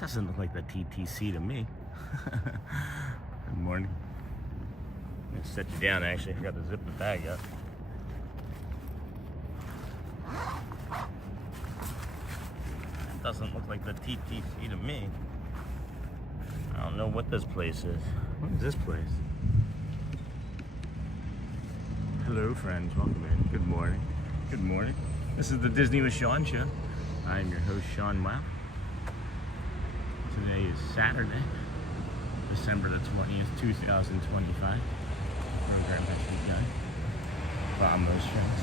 doesn't look like the TTC to me. Good morning. I'm gonna set you down. Actually, I forgot to zip the bag up. It doesn't look like the TTC to me. I don't know what this place is. What is this place? Hello, friends. Welcome in. Good morning. Good morning. This is the Disney with Sean show. I'm your host, Sean Wow. Today is Saturday, December the 20th, 2025. Program has begun. Vamos, friends.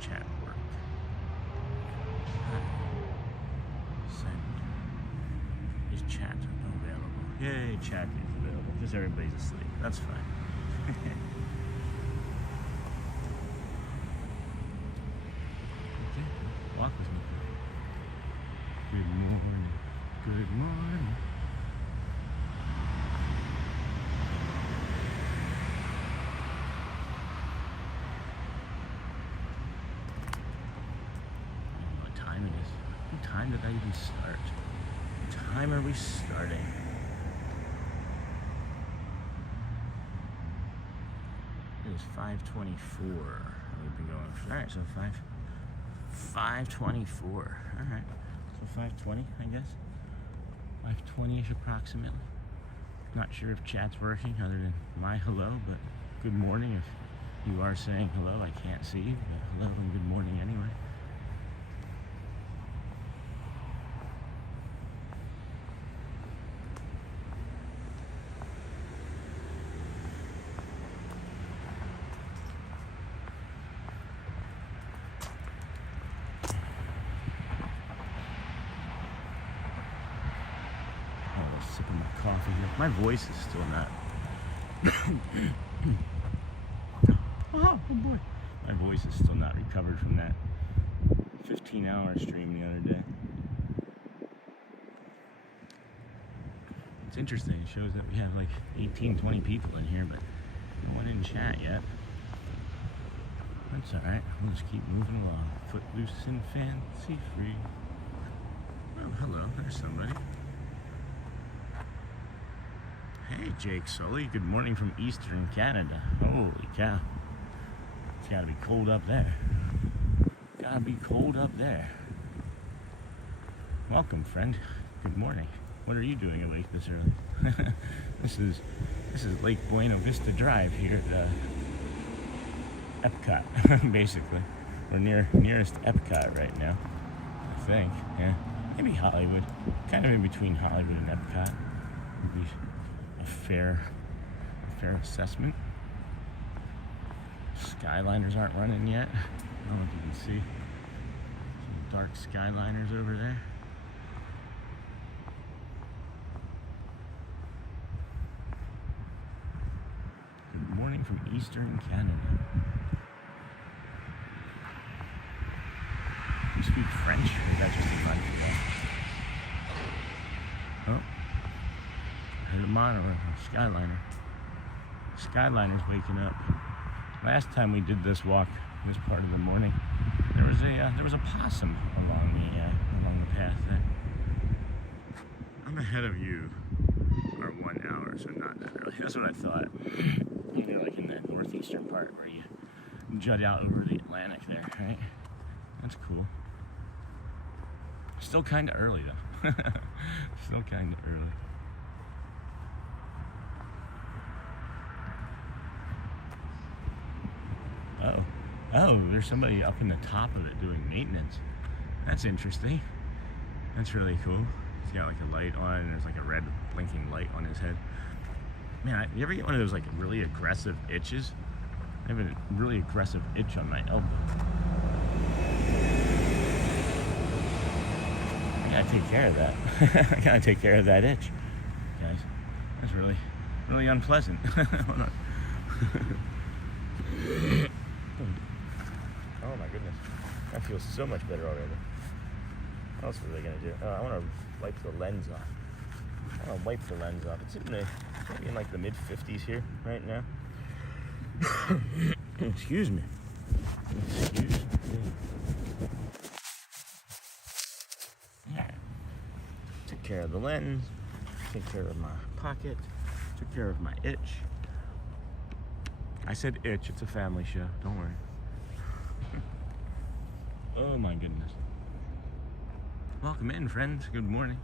Chat work. Hi. Send. Is chat available? Yay, chat is available. Just everybody's asleep. That's fine. Okay, walk with me. Good morning. Good morning. What time did I even start? What time are we starting? It is 5:24. We've been going. All right, so 5:24. All right, so 5:20, I guess. 5:20ish approximately. Not sure if chat's working other than my hello, but good morning. If you are saying hello, I can't see you, but hello and good morning anyway. Sipping my coffee here. My voice is still not. Oh boy. My voice is still not recovered from that 15-hour stream the other day. It's interesting. It shows that we have like 18, 20 people in here, but no one in chat yet. That's alright. We'll just keep moving along. Footloose and fancy free. Oh, hello. There's somebody. Hey, Jake Sully. Good morning from Eastern Canada. Holy cow. It's gotta be cold up there. Gotta be cold up there. Welcome, friend. Good morning. What are you doing awake this early? This is Lake Buena Vista Drive here at Epcot, basically. We're nearest Epcot right now, I think. Yeah, maybe Hollywood. Kind of in between Hollywood and Epcot. Maybe a fair assessment. Skyliners aren't running yet. I don't know if you can see some dark Skyliners over there. Good morning from Eastern Canada. You speak French? Or that's just a French. Oh. The monorail, Skyliner. Skyliner's waking up. Last time we did this walk, this part of the morning, there was a possum along the path there. I'm ahead of you, or 1 hour, so not that early. That's what I thought. You're like in the northeastern part where you jut out over the Atlantic there, right? That's cool. Still kind of early though. Still kind of early. Oh, there's somebody up in the top of it doing maintenance. That's interesting. That's really cool. He's got like a light on, and there's like a red blinking light on his head. Man, you ever get one of those like really aggressive itches? I have a really aggressive itch on my elbow. I gotta take care of that. I gotta take care of that itch, guys. That's really really unpleasant. Hold on. Oh my goodness. That feels so much better already. What else was I gonna do? I want to wipe the lens off. It's maybe in like the mid 50s here right now. Excuse me. Took care of the lens. Took care of my pocket. Took care of my itch. I said itch. It's a family show. Don't worry. Oh my goodness. Welcome in, friends. Good morning.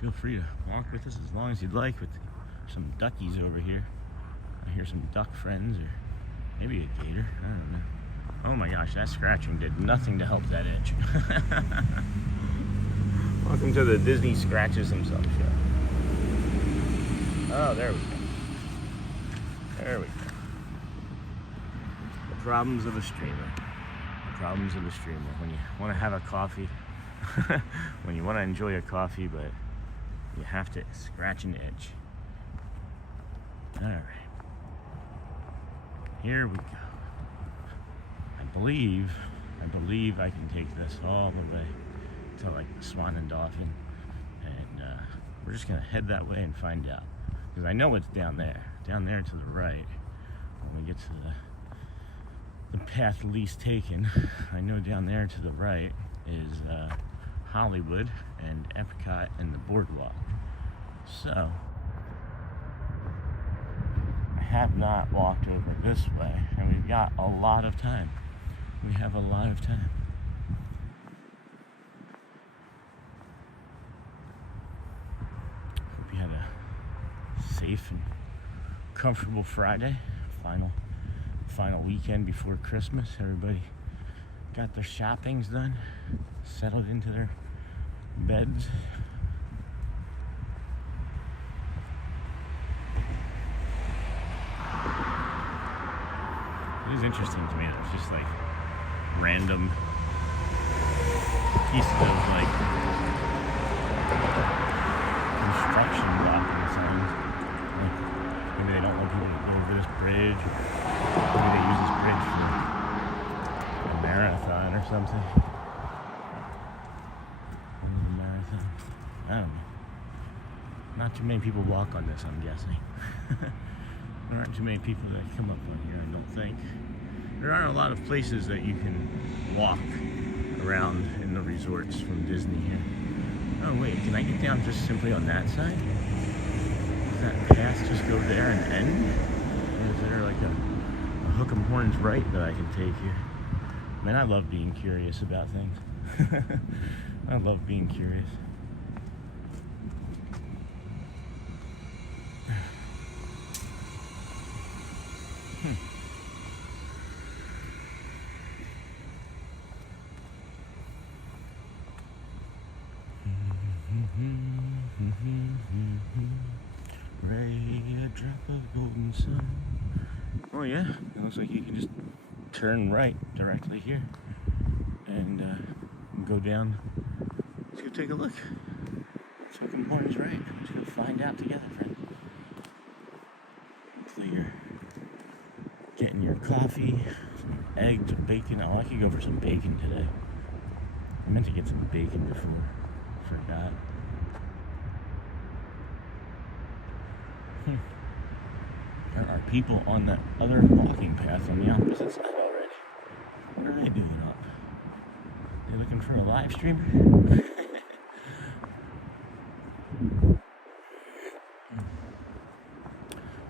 Feel free to walk with us as long as you'd like with some duckies over here. I hear some duck friends or maybe a gator. I don't know. Oh my gosh, that scratching did nothing to help that itch. Welcome to the Disney Scratches Himself show. Oh, there we go. There we go. The problems of a streamer. When you want to have a coffee, when you want to enjoy a coffee, but you have to scratch an itch. All right. Here we go. I believe I can take this all the way to like the Swan and Dolphin, and we're just gonna head that way and find out, because I know it's down there to the right. When we get to the path least taken, I know down there to the right is Hollywood and Epcot and the Boardwalk. So I have not walked over this way, and we've got a lot of time. We have a lot of time. Hope you had a safe and comfortable Friday, final weekend before Christmas. Everybody got their shoppings done, settled into their beds. It is interesting to me that it's just like random pieces of like construction blocking signs. Like, maybe they don't want people to go over this bridge. Maybe they use this bridge for a marathon or something. Marathon. I don't know. Not too many people walk on this, I'm guessing. There aren't too many people that come up on here, I don't think. There aren't a lot of places that you can walk around in the resorts from Disney here. Oh wait, can I get down just simply on that side? Does that path just go there and end? Or is there like a hook 'em horns right that I can take here? Man, I love being curious about things. I love being curious. Ray, a drop of golden sun. Oh yeah, it looks like you can just turn right directly here and go down. Let's go take a look. Hook 'em horns right. Let's go find out together, friends. Hopefully you're getting your coffee, some eggs, bacon. Oh, I could go for some bacon today. I meant to get some bacon before. Forgot. There are people on that other walking path on the opposite side already. What are they doing up? They looking for a live streamer?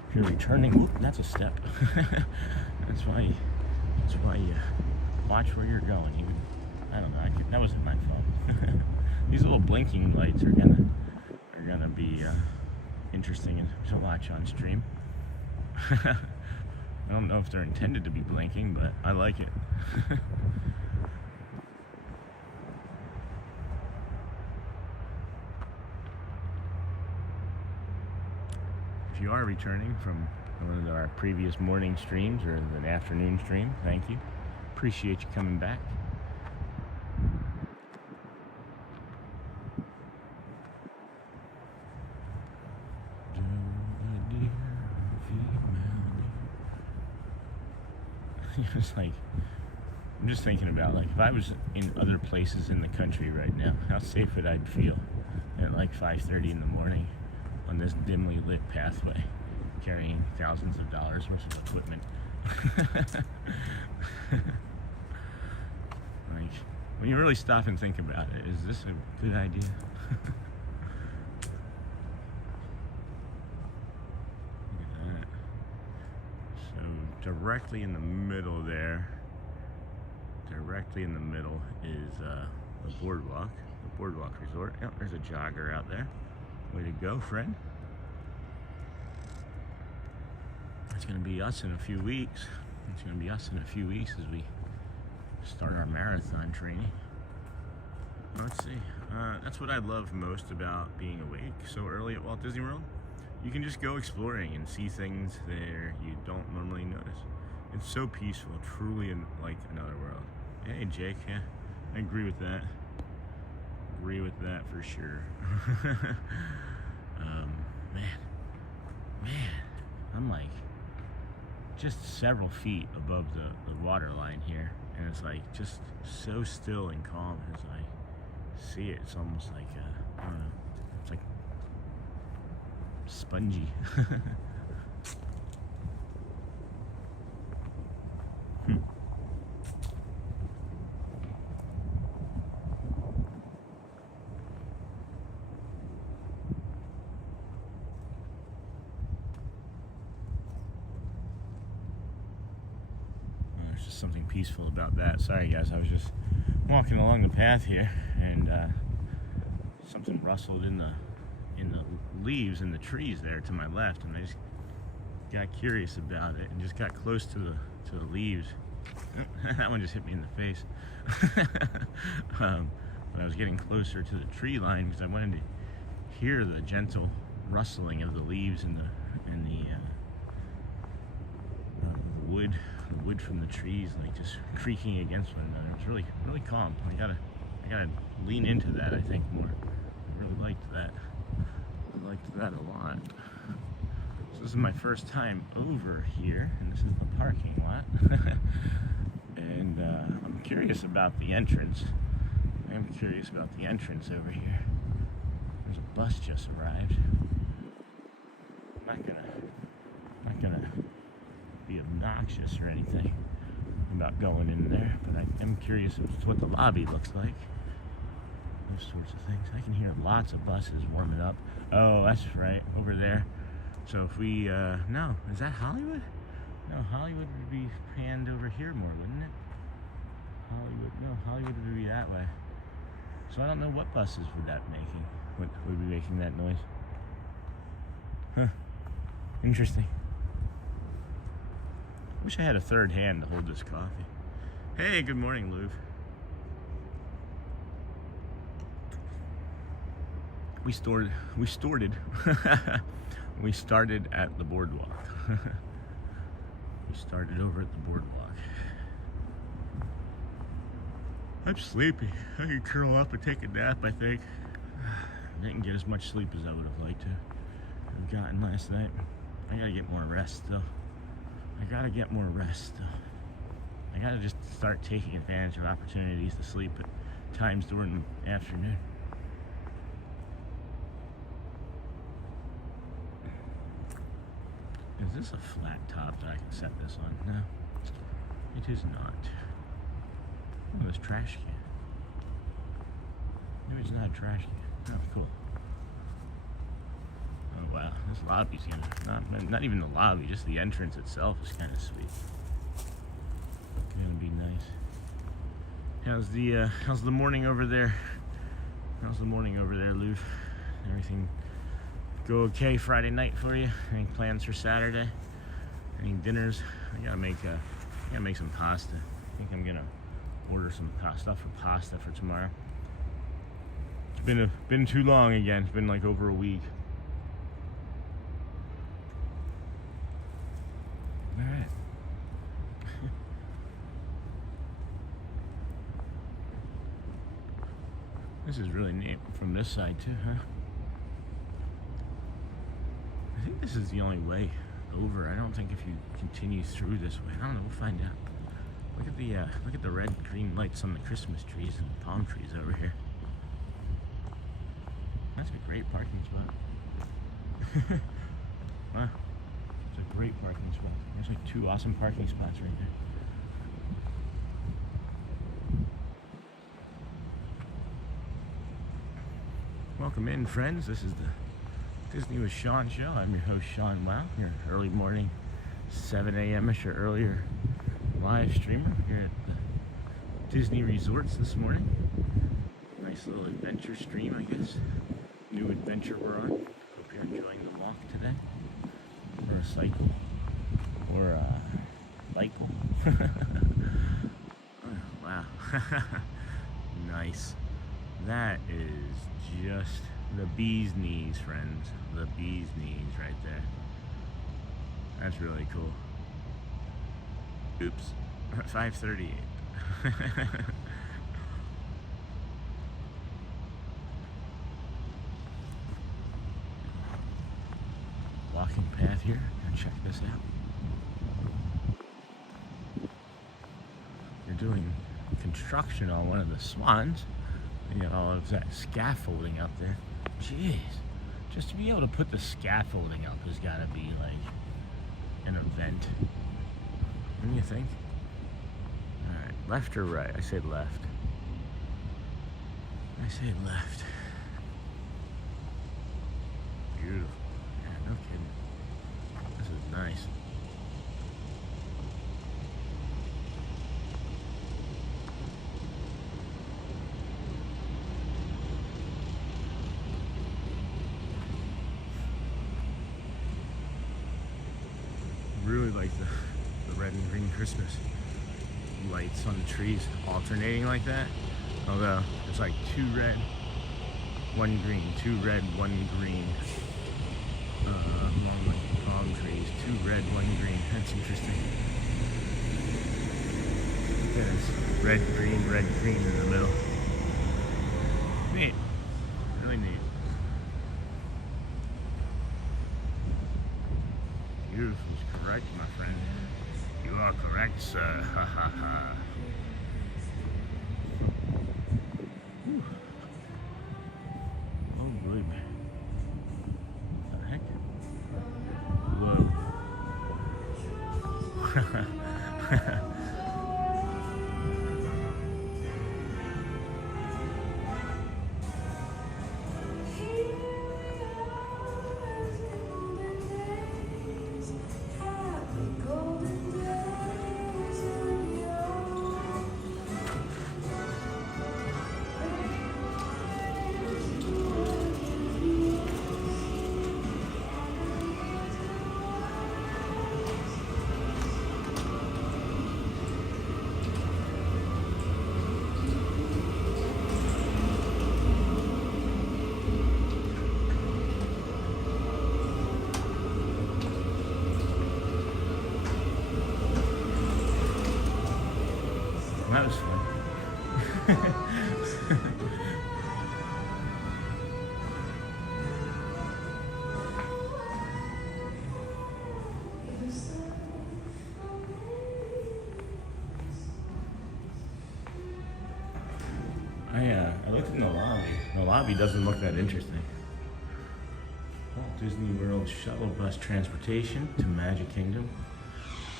If you're returning, whoop, that's a step. That's why you watch where you're going. Even, I don't know. That wasn't my fault. These little blinking lights are gonna be interesting to watch on stream. I don't know if they're intended to be blinking, but I like it. If you are returning from one of our previous morning streams or an afternoon stream, thank you. Appreciate you coming back. It's like, I'm just thinking about, like, if I was in other places in the country right now, how safe would I feel at like 5:30 in the morning on this dimly lit pathway, carrying thousands of dollars worth of equipment. Like, when you really stop and think about it, is this a good idea? Look at that. So directly in the middle there, is the Boardwalk Resort. Yep, there's a jogger out there. Way to go, friend. It's gonna be us in a few weeks. As we start our marathon training. Let's see. That's what I love most about being awake so early at Walt Disney World. You can just go exploring and see things there you don't normally notice. It's so peaceful, truly like another world. Hey, Jake. Yeah, I agree with that. For sure. Man, I'm like just several feet above the water line here, and it's like just so still and calm as I see it. It's almost like I don't know, it's like spongy. There's just something peaceful about that. Sorry guys, I was just walking along the path here, and something rustled in the leaves in the trees there to my left, and I just got curious about it and just got close to the leaves. That one just hit me in the face. But I was getting closer to the tree line because I wanted to hear the gentle rustling of the leaves and the wood from the trees, like just creaking against one another. It was really calm. I gotta lean into that, I think, more. I really liked that. I liked that a lot. So this is my first time over here, and this is the parking lot. And I'm curious about the entrance. I am curious about the entrance over here. There's a bus just arrived. I'm not gonna be obnoxious or anything about going in there, but I am curious as to what the lobby looks like. Those sorts of things. I can hear lots of buses warming up. Oh, that's right, over there. So if we, no, is that Hollywood? No, Hollywood would be panned over here more, wouldn't it? Hollywood would be that way. So I don't know what buses would be making that noise. Huh, interesting. Wish I had a third hand to hold this coffee. Hey, good morning, Lou. We started at the boardwalk. We started over at the boardwalk. I'm sleepy. I can curl up and take a nap, I think. I didn't get as much sleep as I would have liked to have gotten last night. I gotta get more rest, though. I gotta just start taking advantage of opportunities to sleep at times during the afternoon. Is this a flat top that I can set this on? No, it is not. Oh, this trash can. Maybe it's not a trash can. Oh, cool. Oh, wow. This lobby's not even the lobby, just the entrance itself is kind of sweet. Gonna be nice. How's the morning over there? How's the morning over there, Lou? Everything go okay Friday night for you? Any plans for Saturday? Any dinners? I gotta make some pasta. I think I'm gonna order some stuff for pasta for tomorrow. It's been too long again. It's been like over a week. All right. This is really neat from this side too, huh? I think this is the only way over. I don't think if you continue through this way. I don't know, we'll find out. Look at the red, green lights on the Christmas trees and the palm trees over here. That's a great parking spot. Wow, it's a great parking spot. There's like 2 awesome parking spots right there. Welcome in, friends. This is the Disney with Sean show. I'm your host, Sean Wow, your early morning, 7 a.m.-ish or earlier live streamer here at the Disney Resorts this morning. Nice little adventure stream, I guess. New adventure we're on. Hope you're enjoying the walk today. Or a cycle. Or a cycle. Oh, wow. Nice. That is just the bee's knees, friends. The bee's knees right there. That's really cool. Oops. 5:38. Walking path here. And check this out. They're doing construction on one of the swans. You know, all of that scaffolding up there. Jeez. Just to be able to put the scaffolding up has got to be like an event. What do you think? Alright, left or right? I say left. I say left. Beautiful. Yeah, no kidding. This is nice. Really like the red and green Christmas lights on the trees alternating like that. Although it's like 2 red, 1 green, 2 red, 1 green along like the palm trees. 2 red, 1 green. That's interesting. There's red, green in the middle. Neat. Really neat. Beautiful is correct, my friend. You are correct, sir. Ha ha ha. Oh, good. What the heck? Whoa. That was fun. I looked in the lobby. The lobby doesn't look that interesting. Walt Disney World shuttle bus transportation to Magic Kingdom,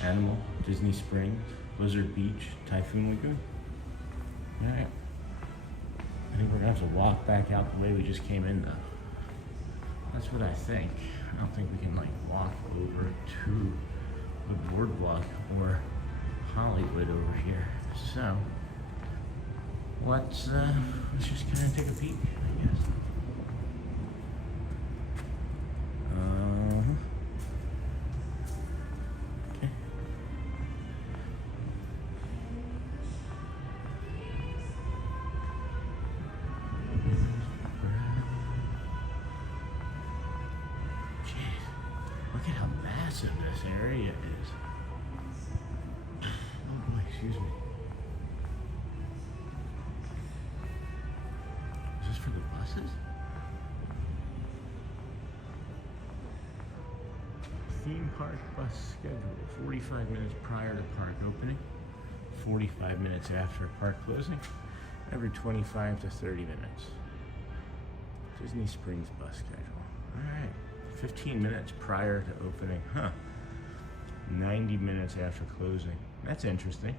Animal, Disney Springs, Blizzard Beach, Typhoon Lagoon. Alright. I think we're gonna have to walk back out the way we just came in though. That's what I think. I don't think we can like walk over to the boardwalk or Hollywood over here. So let's just kind of take a peek, I guess. Okay. Jeez, look at how massive this area is. Oh boy, excuse me. For the buses? Theme park bus schedule 45 minutes prior to park opening. 45 minutes after park closing, every 25 to 30 minutes. Disney Springs bus schedule. Alright, 15 minutes prior to opening. 90 minutes after closing. That's interesting.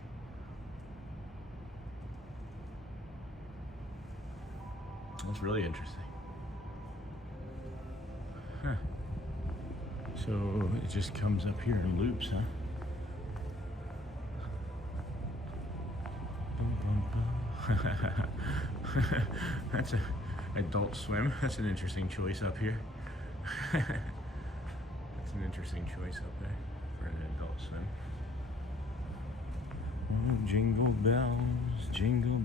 That's really interesting. So it just comes up here in loops, huh? That's a Adult Swim. That's an interesting choice up here. That's an interesting choice up there for an Adult Swim. Oh, jingle bells, jingle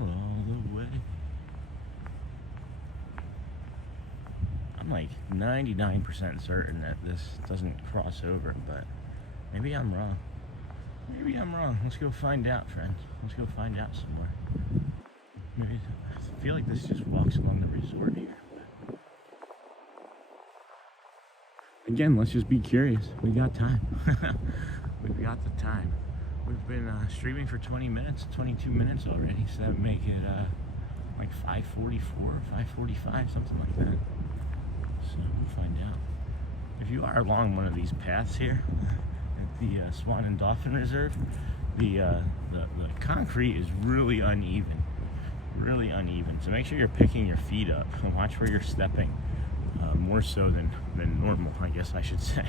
all the way. I'm like 99% certain that this doesn't cross over, but maybe I'm wrong. Maybe I'm wrong. Let's go find out, friends. Let's go find out somewhere. Maybe I feel like this just walks along the resort here. Again, let's just be curious. We got time. We've got the time. We've been streaming for 20 minutes, 22 minutes already, so that would make it like 5:44, 5:45, something like that. So we'll find out. If you are along one of these paths here at the Swan and Dolphin Reserve, the concrete is really uneven. Really uneven. So make sure you're picking your feet up and watch where you're stepping. More so than normal, I guess I should say.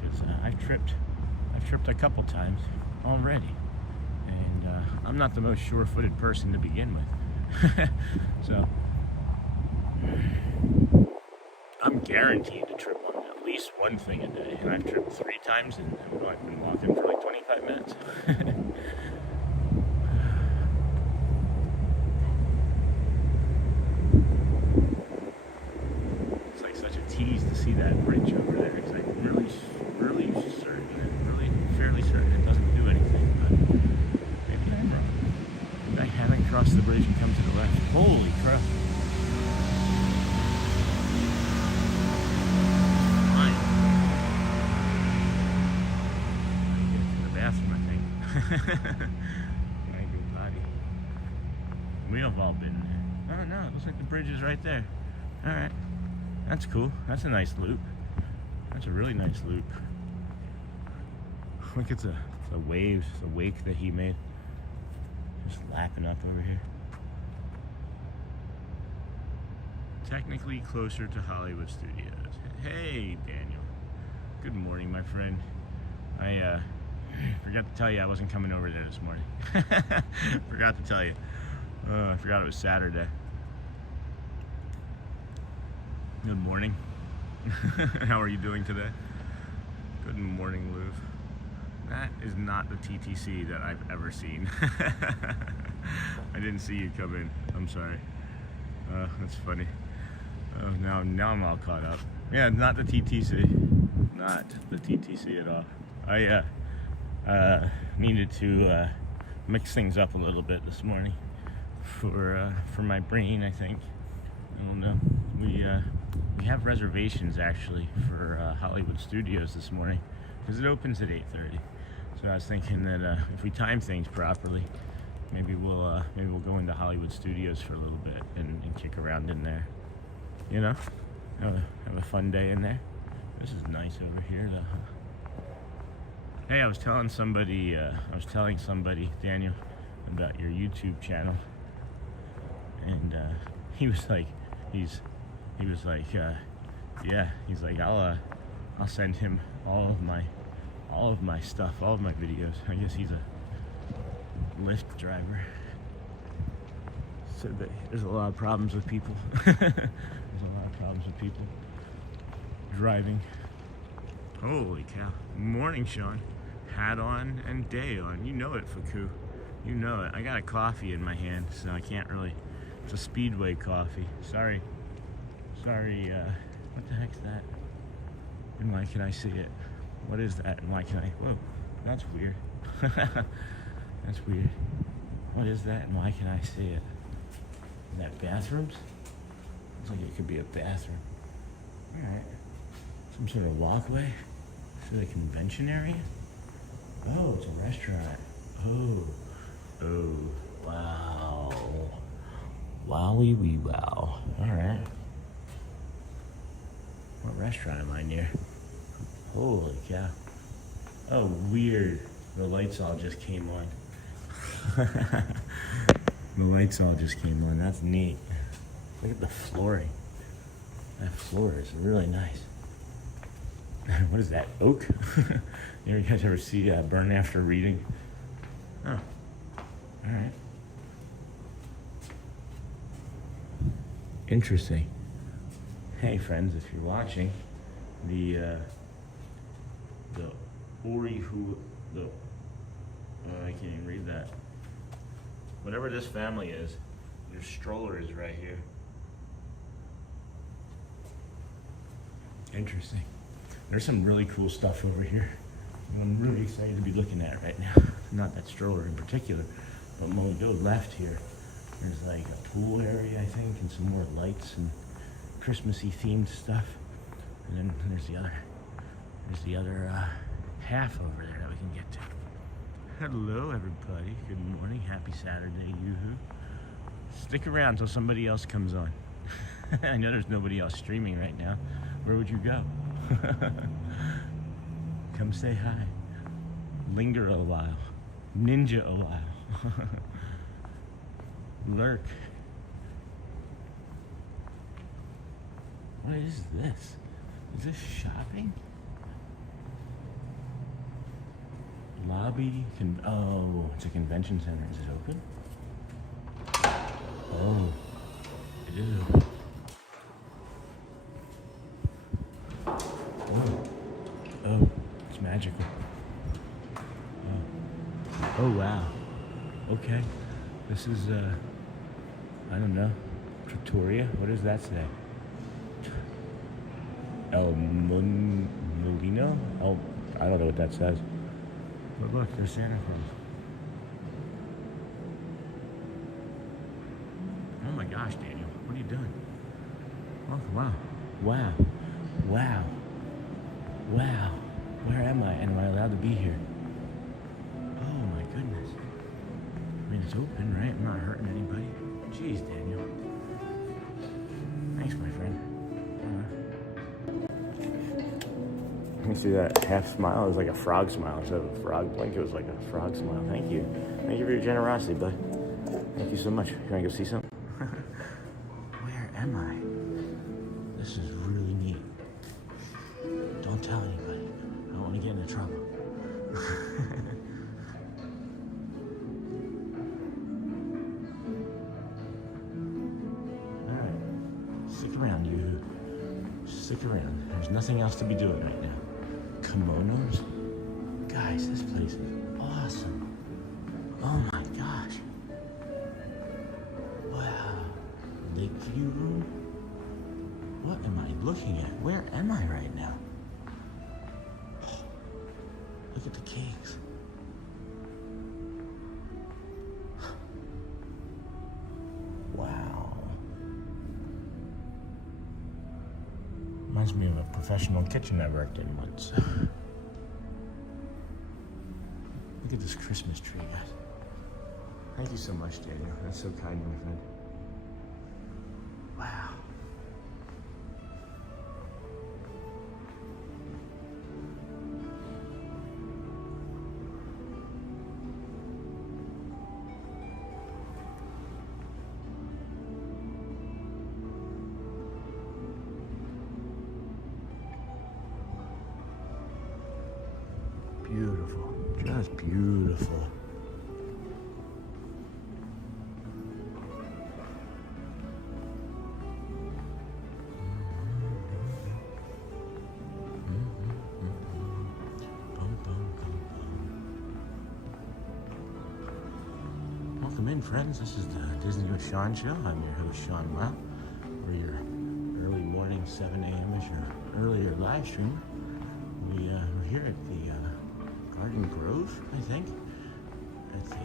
Because I've tripped a couple times already. And I'm not the most sure-footed person to begin with. So I'm guaranteed to trip on at least one thing a day. And I've tripped 3 times and I've been walking for like 25 minutes. Tease to see that bridge over there because I'm really certain, fairly certain it doesn't do anything, but maybe I'm wrong. Maybe I haven't crossed the bridge and come to the left. Holy crap. Fine. I get to the bathroom, I think. My good body. We have all been there. Oh no, it looks like the bridge is right there. Alright. That's cool. That's a nice loop. That's a really nice loop. Look at the waves, the wake that he made. Just lapping up over here. Technically closer to Hollywood Studios. Hey, Daniel. Good morning, my friend. I forgot to tell you I wasn't coming over there this morning. Forgot to tell you. I forgot it was Saturday. Good morning. How are you doing today? Good morning, Luv. That is not the TTC that I've ever seen. I didn't see you come in. I'm sorry. That's funny. Now I'm all caught up. Yeah, not the TTC. Not the TTC at all. I needed to mix things up a little bit this morning for my brain, I think. I don't know. We have reservations actually for Hollywood Studios this morning because it opens at 8:30. So I was thinking that if we time things properly, maybe we'll go into Hollywood Studios for a little bit and kick around in there. You know, have a fun day in there. This is nice over here though. Hey, I was telling somebody, Daniel, about your YouTube channel, and he was like, yeah, he's like, I'll send him all of my stuff, all of my videos. I guess he's a Lyft driver. Said that there's a lot of problems with people. There's a lot of problems with people driving. Holy cow. Morning, Sean. Hat on and day on. You know it, Faku. You know it. I got a coffee in my hand, so I can't really. It's a Speedway coffee. Sorry, what the heck's that? And why can I see it? What is that? And why can I? Whoa, that's weird. That's weird. What is that? And why can I see it? Is that bathrooms? Looks like it could be a bathroom. Alright. Some sort of walkway to the convention area? Oh, it's a restaurant. Oh. Oh. Wow. Wowie wee wow. Alright. What restaurant am I near? Holy cow. Oh, weird. The lights all just came on. The lights all just came on. That's neat. Look at the flooring. That floor is really nice. What is that? Oak? You guys ever see Burn After Reading? Oh. Alright. Interesting. Hey friends, if you're watching, the I can't even read that. Whatever this family is, their stroller is right here. Interesting. There's some really cool stuff over here. I'm really excited to be looking at it right now. Not that stroller in particular, but when we go left here, there's like a pool area, I think, and some more lights and Christmassy themed stuff. And then there's the other half over there that we can get to. Hello, everybody. Good morning. Happy Saturday, yoo-hoo. Stick around till somebody else comes on. I know there's nobody else streaming right now. Where would you go? Come say hi. Linger a while. Ninja a while. Lurk. What is this? Is this shopping? Lobby, oh, it's a convention center. Is it open? Oh, it is open. Oh, it's magical. Oh, wow. Okay. This is, I don't know, Trattoria? What does that say? El Molino? Oh, I don't know what that says. But look, there's Santa Claus. Oh my gosh, Daniel, what are you doing? Oh, wow. Wow. Wow. Wow. Where am I? And am I allowed to be here? Oh my goodness. I mean, it's open, right? I'm not hurting anybody. Jeez, Daniel. Thanks, my friend. Let me see that half smile. It was like a frog smile. Instead of a frog blink, it was like a frog smile. Thank you. Thank you for your generosity, bud. Thank you so much. You want to go see something? Where am I? This is really neat. Don't tell anybody. I don't want to get into trouble. Alright. Stick around, you. Stick around. There's nothing else to be doing right now. Kimonos? Guys, this place is awesome. Oh my gosh. Wow. Lake view room? What am I looking at? Where am I right now? Oh, look at the cakes. Wow. Reminds me of a professional kitchen I worked in once. Look at this Christmas tree, guys. Thank you so much, Daniel. That's so kind, my friend. Wow. Beautiful, just beautiful. Welcome in, friends. This is the Disney with Sean show. I'm your host, Sean Lau. We're your early morning 7 a.m.ish or earlier live stream. We're here at the Garden Grove, I think, at the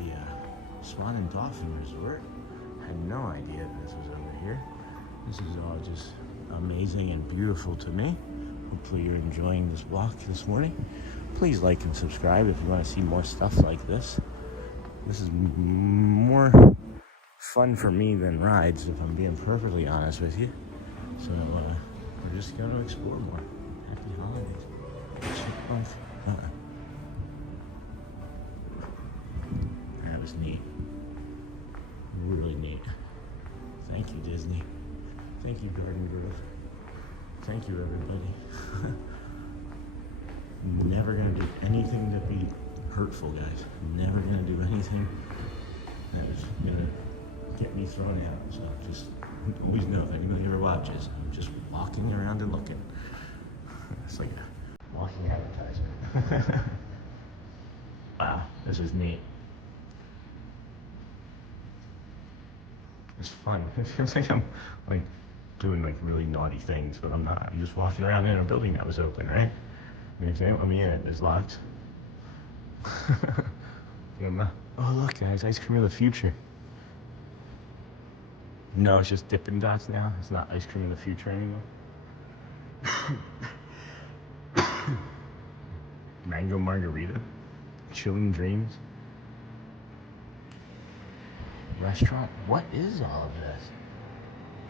Swan and Dolphin Resort. I had no idea this was over here. This is all just amazing and beautiful to me. Hopefully you're enjoying this walk this morning. Please like and subscribe if you want to see more stuff like this. This is more fun for me than rides, if I'm being perfectly honest with you. So we're just going to explore more. Happy holidays. Chipmunk. That was neat. Really neat. Thank you, Disney. Thank you, Garden Grove. Thank you, everybody. Never gonna do anything to be hurtful, guys. Never gonna do anything that is gonna get me thrown out. So just always know, if anybody ever watches, I'm just walking around and looking. It's like a walking advertisement. Wow, this is neat. It's fun. It feels like I'm like doing like really naughty things, but I'm not. I'm just walking around in a building that was open, right? And if they don't let me in, it's locked. Oh look, guys, ice cream of the future. No, it's just Dippin' Dots now. It's not ice cream of the future anymore. Mango margarita, chilling dreams. Restaurant? What is all of this?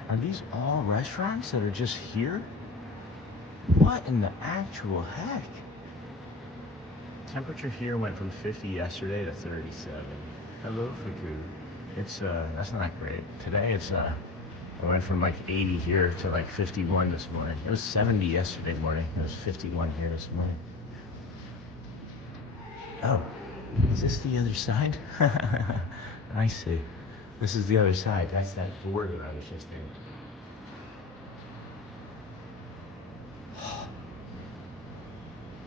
Are these all restaurants that are just here? What in the actual heck? Temperature here went from 50 yesterday to 37. Hello, Fuku. It's that's not great. Today it's I went from like 80 here to like 51 this morning. It was 70 yesterday morning. It was 51 here this morning. Oh, is this the other side? I see. This is the other side. That's that board that I was just in.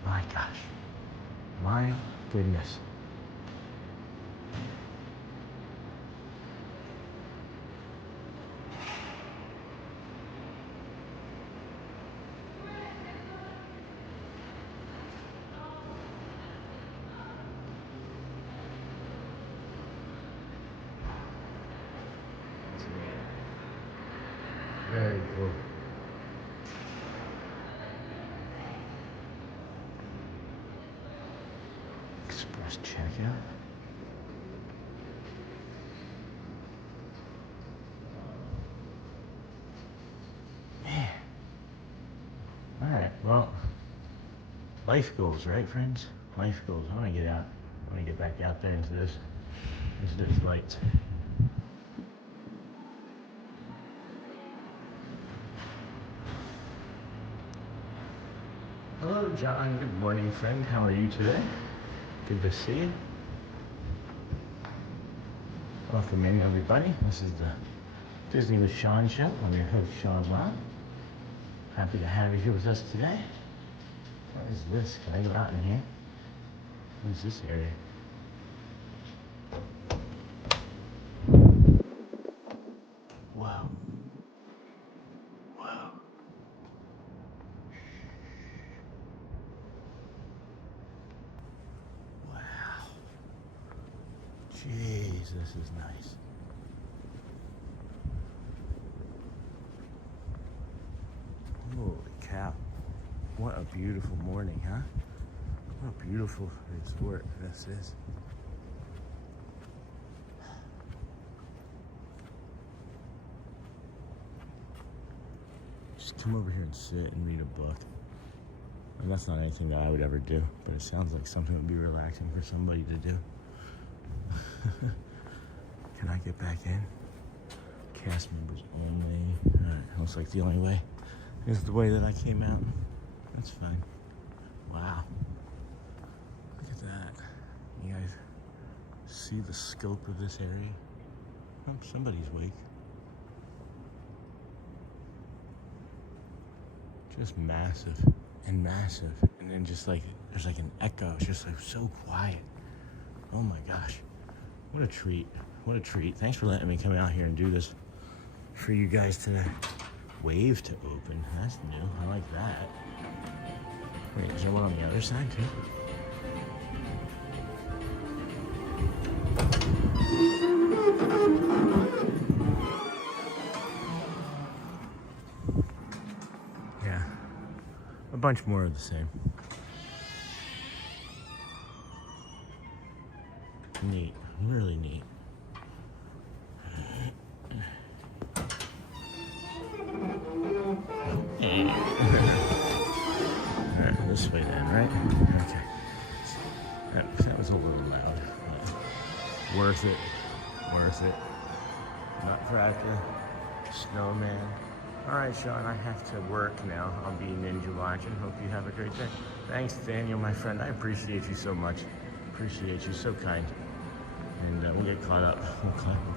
My gosh. My goodness. Very cool. Express checkout. Man. Alright, well, life goals, right, friends? Life goals. I want to get out. I want to get back out there into those lights. Hello, John. Good morning, friend. How are you today? Good to see you. Welcome in, everybody. This is the Disney with Sean show. I'm your host, Sean Wow. Happy to have you here with us today. What is this? Can I go out in here? What is this area? Whoa. Whoa. Wow. Jeez, this is nice. Holy cow. What a beautiful morning, huh? What a beautiful resort this is. Just come over here and sit and read a book. And that's not anything that I would ever do, but it sounds like something that would be relaxing for somebody to do. Can I get back in? Cast members only. Alright, looks like the only way is the way that I came out. That's fine. Wow. Look at that. You guys see the scope of this area? Oh, somebody's awake. Just massive and massive. And then just like, there's like an echo. It's just like so quiet. Oh my gosh. What a treat. What a treat. Thanks for letting me come out here and do this for you guys today. Wave to open. That's new. I like that. Wait, is there one on the other side too? Yeah. A bunch more of the same. Neat, really neat. Alright, this way then, right? Okay. That was a little loud. Worth it. Worth it. Nutcracker. Snowman. Alright, Sean, I have to work now. I'll be ninja watching. Hope you have a great day. Thanks, Daniel, my friend. I appreciate you so much. Appreciate you. So kind. And we'll get caught up. We'll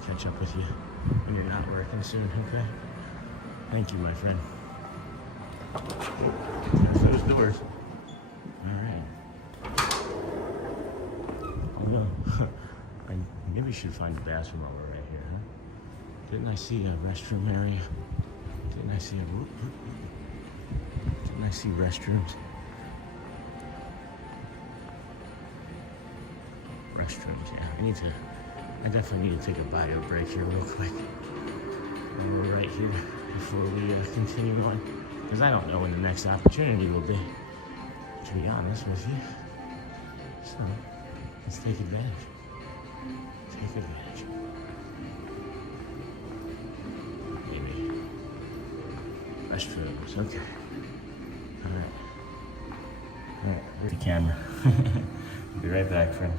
catch up with you when you're not working soon, okay? Thank you, my friend. There's those doors. Alright. Oh no. I maybe should find a bathroom while we're right here, huh? Didn't I see a restroom area? Didn't I see restrooms? Restrooms, yeah. I definitely need to take a bio break here real quick. We're right here before we continue on. Because I don't know when the next opportunity will be, to be honest with you. So, let's take advantage. Take advantage. Maybe. Restrooms, okay. Alright. Alright, here's the camera. Be right back, friend.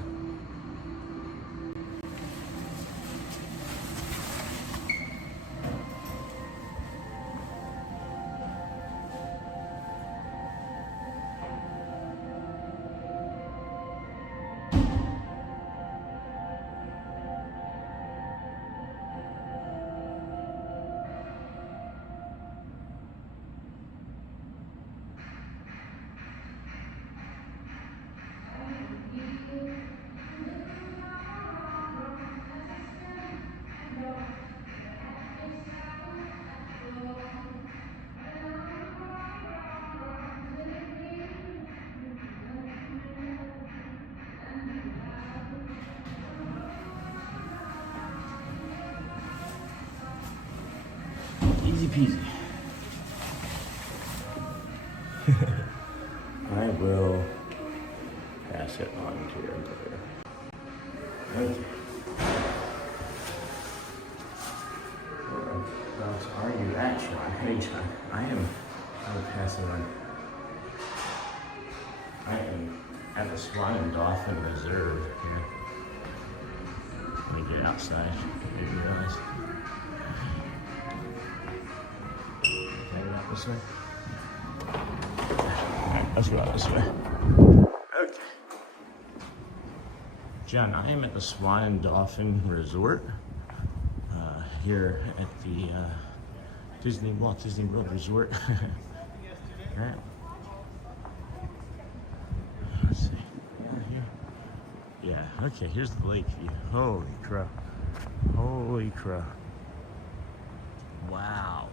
Easy peasy. I will pass it on to your employer. Okay. Well, to argue that, Sean. Hey, Sean. I will pass it on. I am at the Swan and Dolphin Reserve here. Let me get outside. Didn't realize. This way. Alright, let's go this way. Okay. John, I am at the Swan and Dolphin Resort here at the Walt Disney World Resort. Alright. Let's see. Here. Yeah, okay, here's the lake view. Holy crap. Holy crap. Wow.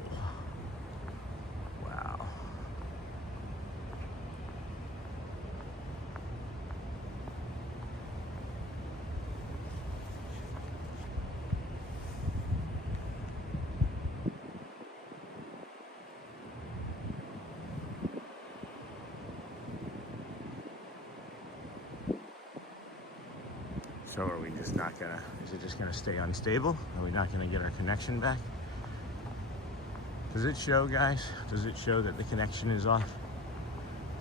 So are we just not gonna, is it just gonna stay unstable? Are we not gonna get our connection back? Does it show, guys? Does it show that the connection is off?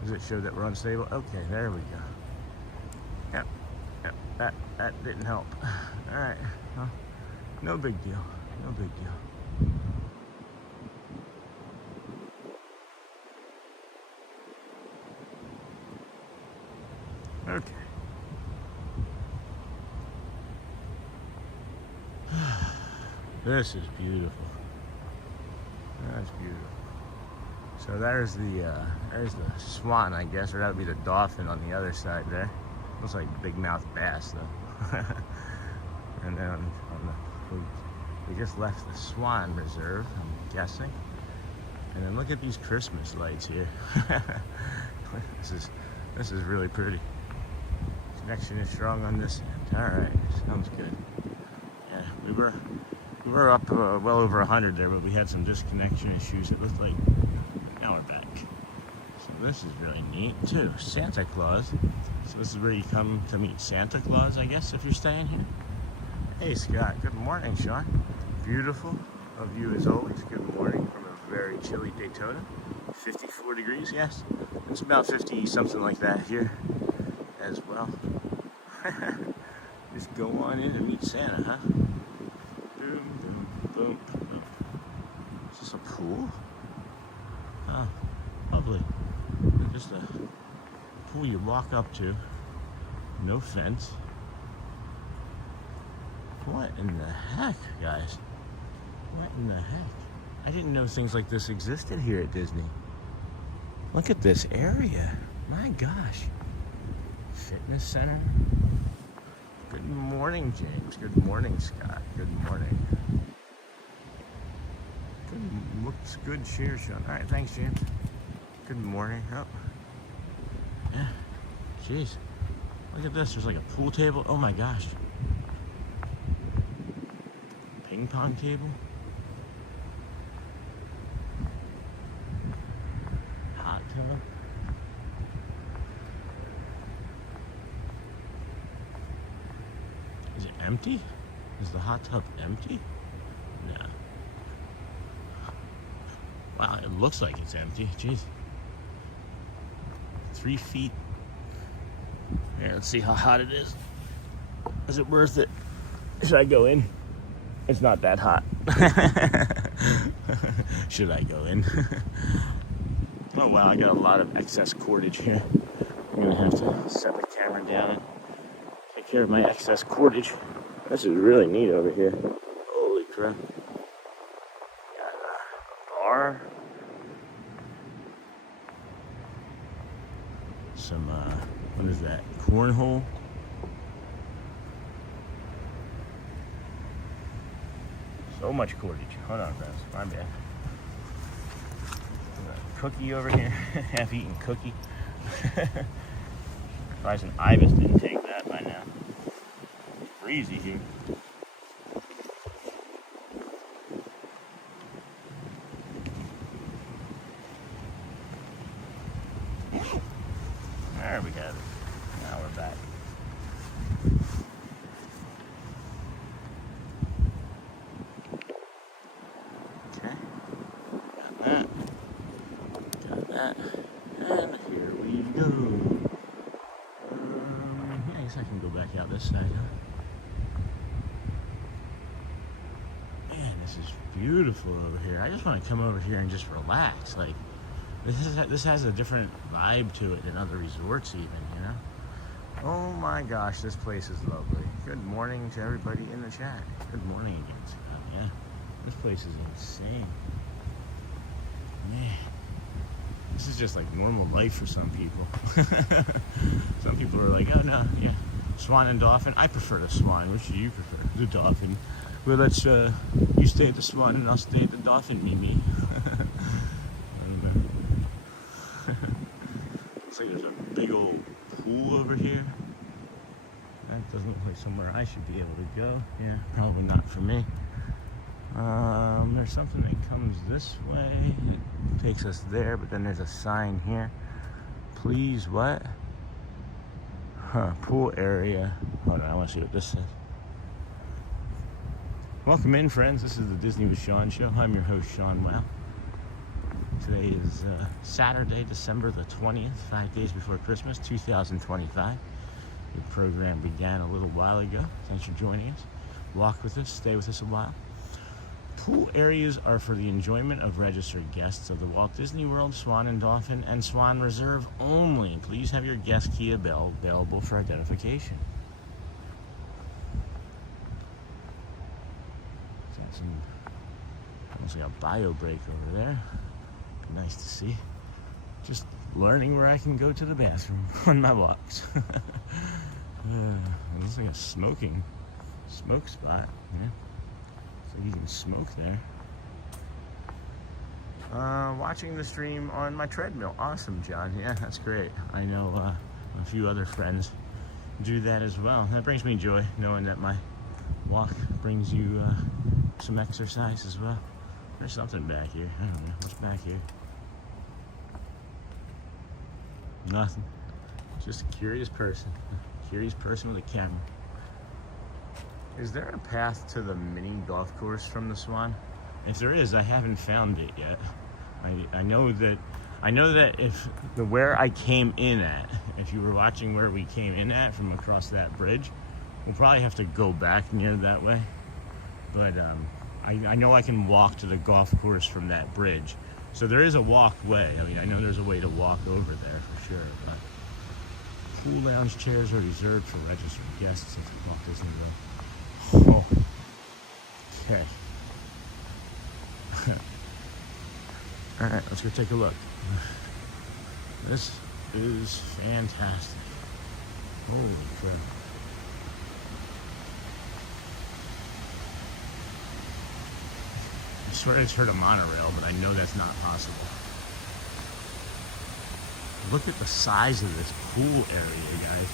Does it show that we're unstable? Okay, there we go. Yep, that didn't help. All right, well, no big deal, no big deal. Okay. This is beautiful. That's beautiful. So there's the swan, I guess, or that would be the dolphin on the other side there. Looks like big mouth bass though. And then we just left the Swan Reserve, I'm guessing. And then look at these Christmas lights here. This is really pretty. Connection is strong on this end. All right, sounds good. Yeah, we were up well over 100 there, but we had some disconnection issues. It looked like now we're back. So This is really neat too. Santa Claus. So this is where you come to meet Santa Claus, I guess, if you're staying here. Hey Scott, good morning, Sean. Beautiful of you as always. Good morning from a very chilly Daytona. 54 degrees, yes. It's about 50, something like that here as well. Just go on in and meet Santa, huh? Boom, boom, boom, boom. Is this a pool? Oh, lovely. Just a pool you walk up to. No fence. What in the heck, guys? What in the heck? I didn't know things like this existed here at Disney. Look at this area. My gosh. Fitness center. Good morning, James. Good morning, Scott. Good morning. Good, looks good share, Sean. All right, thanks, James. Good morning. Oh. Yeah. Jeez. Look at this. There's like a pool table. Oh my gosh. Ping pong table. Hot tub. Is it empty? Is the hot tub empty? No. Wow, it looks like it's empty. Jeez. 3 feet. Here, let's see how hot it is. Is it worth it? Should I go in? It's not that hot. Should I go in? Oh wow, I got a lot of excess cordage here. I'm gonna have to set the camera down and take care of my excess cordage. This is really neat over here. Holy crap. Got a bar. Some, what is that? Cornhole. So much cordage. Hold on, friends. My bad. Cookie over here. Half-eaten cookie. Surprised an ibis didn't take that by now. It's breezy here. There we have it. Now we're back. Okay. Got that. Got that. And here we go. Yeah, I guess I can go back out this side, huh? Man, this is beautiful over here. I just want to come over here and just relax. Like, this has a different vibe to it than other resorts even, you know? Oh my gosh, this place is lovely. Good morning to everybody in the chat. Good morning again, Scott. Yeah, this place is insane. Man, this is just like normal life for some people. Some people are like, oh no, yeah, Swan and Dolphin. I prefer the Swan. Which do you prefer? The Dolphin. Well, let's, you stay at the Swan and I'll stay at the Dolphin, Mimi. Looks like there's a big old pool over here. That doesn't look like somewhere I should be able to go. Yeah, probably not for me. There's something that comes this way. It takes us there, but then there's a sign here. Please, what? Huh, pool area. Hold on, I want to see what this says. Welcome in, friends. This is the Disney with Sean show. I'm your host, Sean Wow. Today is Saturday, December the 20th, 5 days before Christmas, 2025. The program began a little while ago. Thanks for joining us. Walk with us, stay with us a while. Pool areas are for the enjoyment of registered guests of the Walt Disney World, Swan and Dolphin, and Swan Reserve only. Please have your guest key available for identification. Got some, almost like a bio break over there. Nice to see. Just learning where I can go to the bathroom on my walks. It looks like a smoke spot. Yeah. So you can smoke there. Watching the stream on my treadmill. Awesome, John. Yeah, that's great. I know a few other friends do that as well. That brings me joy, knowing that my walk brings you some exercise as well. There's something back here. I don't know. What's back here? Nothing. Just a curious person. Curious person with a camera. Is there a path to the mini golf course from the Swan? If there is, I haven't found it yet. I know that if where I came in at, if you were watching where we came in at from across that bridge, we'll probably have to go back near that way. But I know I can walk to the golf course from that bridge. So there is a walkway. I mean, I know there's a way to walk over there for sure. But pool lounge chairs are reserved for registered guests at Walt Disney World. Oh, okay. All right, let's go take a look. This is fantastic. Holy crap. I swear I just heard a monorail, but I know that's not possible. Look at the size of this pool area, guys.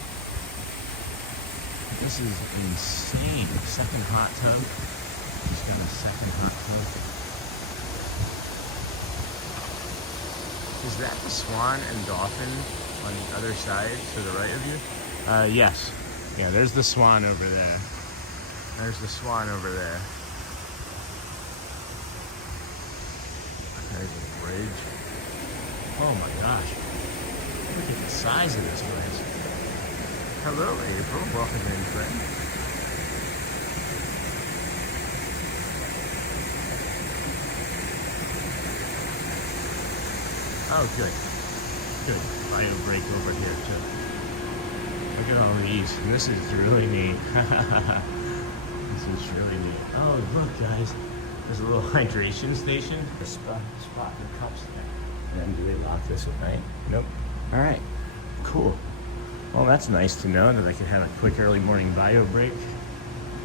This is insane. Second hot tub. Just got a second hot tub. Is that the Swan and Dolphin on the other side to the right of you? Yes. Yeah, there's the Swan over there. There's the Swan over there. There's a bridge. Oh my gosh. Look at the size of this place. Hello, April. Welcome in, friend. Oh, good. Good. Bio break over here, too. Look at all these. This is really neat. This is really neat. Oh, look, guys. There's a little hydration station. A spot the cups there. And do they lock this at night? Nope. All right. Cool. Well, that's nice to know that I could have a quick early morning bio break,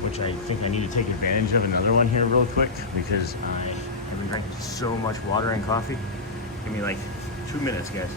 which I think I need to take advantage of another one here real quick because I have been drinking so much water and coffee. Give me like 2 minutes, guys.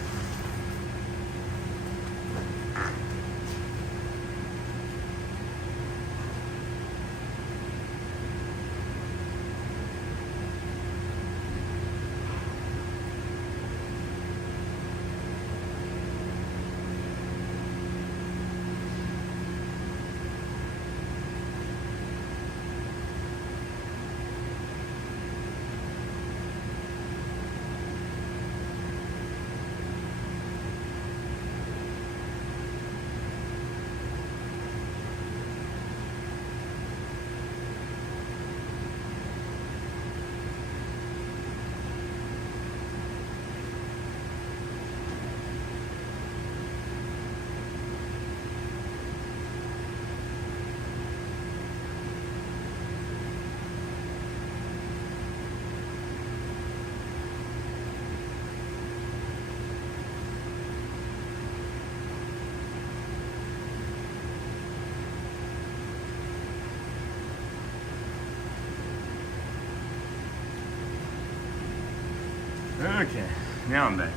Okay, now I'm back.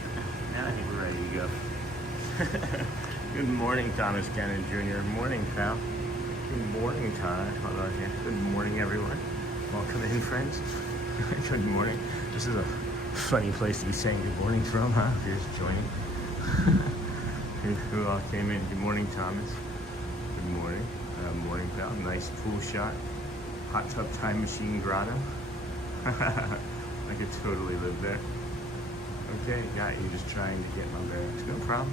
Now I think we're ready to go. Good morning, Thomas Cannon Jr. Morning, pal. Good morning, Todd. Hold on here. Good morning, everyone. Welcome in, friends. Good morning. This is a funny place to be saying good morning from, huh? If you're just joining. Who all came in? Good morning, Thomas. Good morning. Morning, pal. Nice pool shot. Hot tub time machine grotto. I could totally live there. Okay, got you just trying to get my bearings. No problem.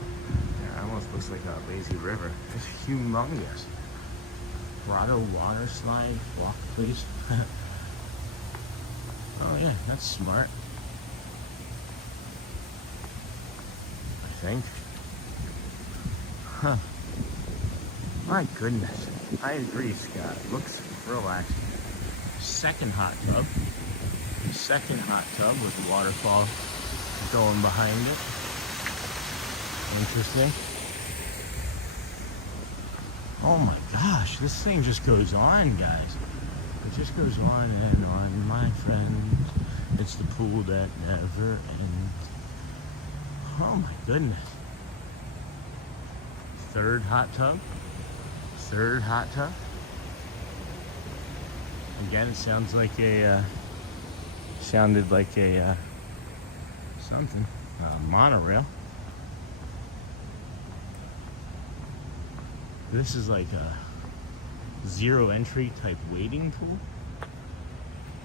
Yeah, it almost looks like a lazy river. It's humongous. Grotto water slide, walk please. Oh yeah, that's smart. I think. Huh. My goodness. I agree, Scott. Looks relaxing. Second hot tub. Second hot tub with waterfall going behind it. Interesting. Oh my gosh, this thing just goes on, guys. It just goes on and on, my friend. It's the pool that never ends. Oh my goodness. Third hot tub. Third hot tub. Again, it sounds like a, sounded like a, something, monorail. This is like a zero entry type wading pool.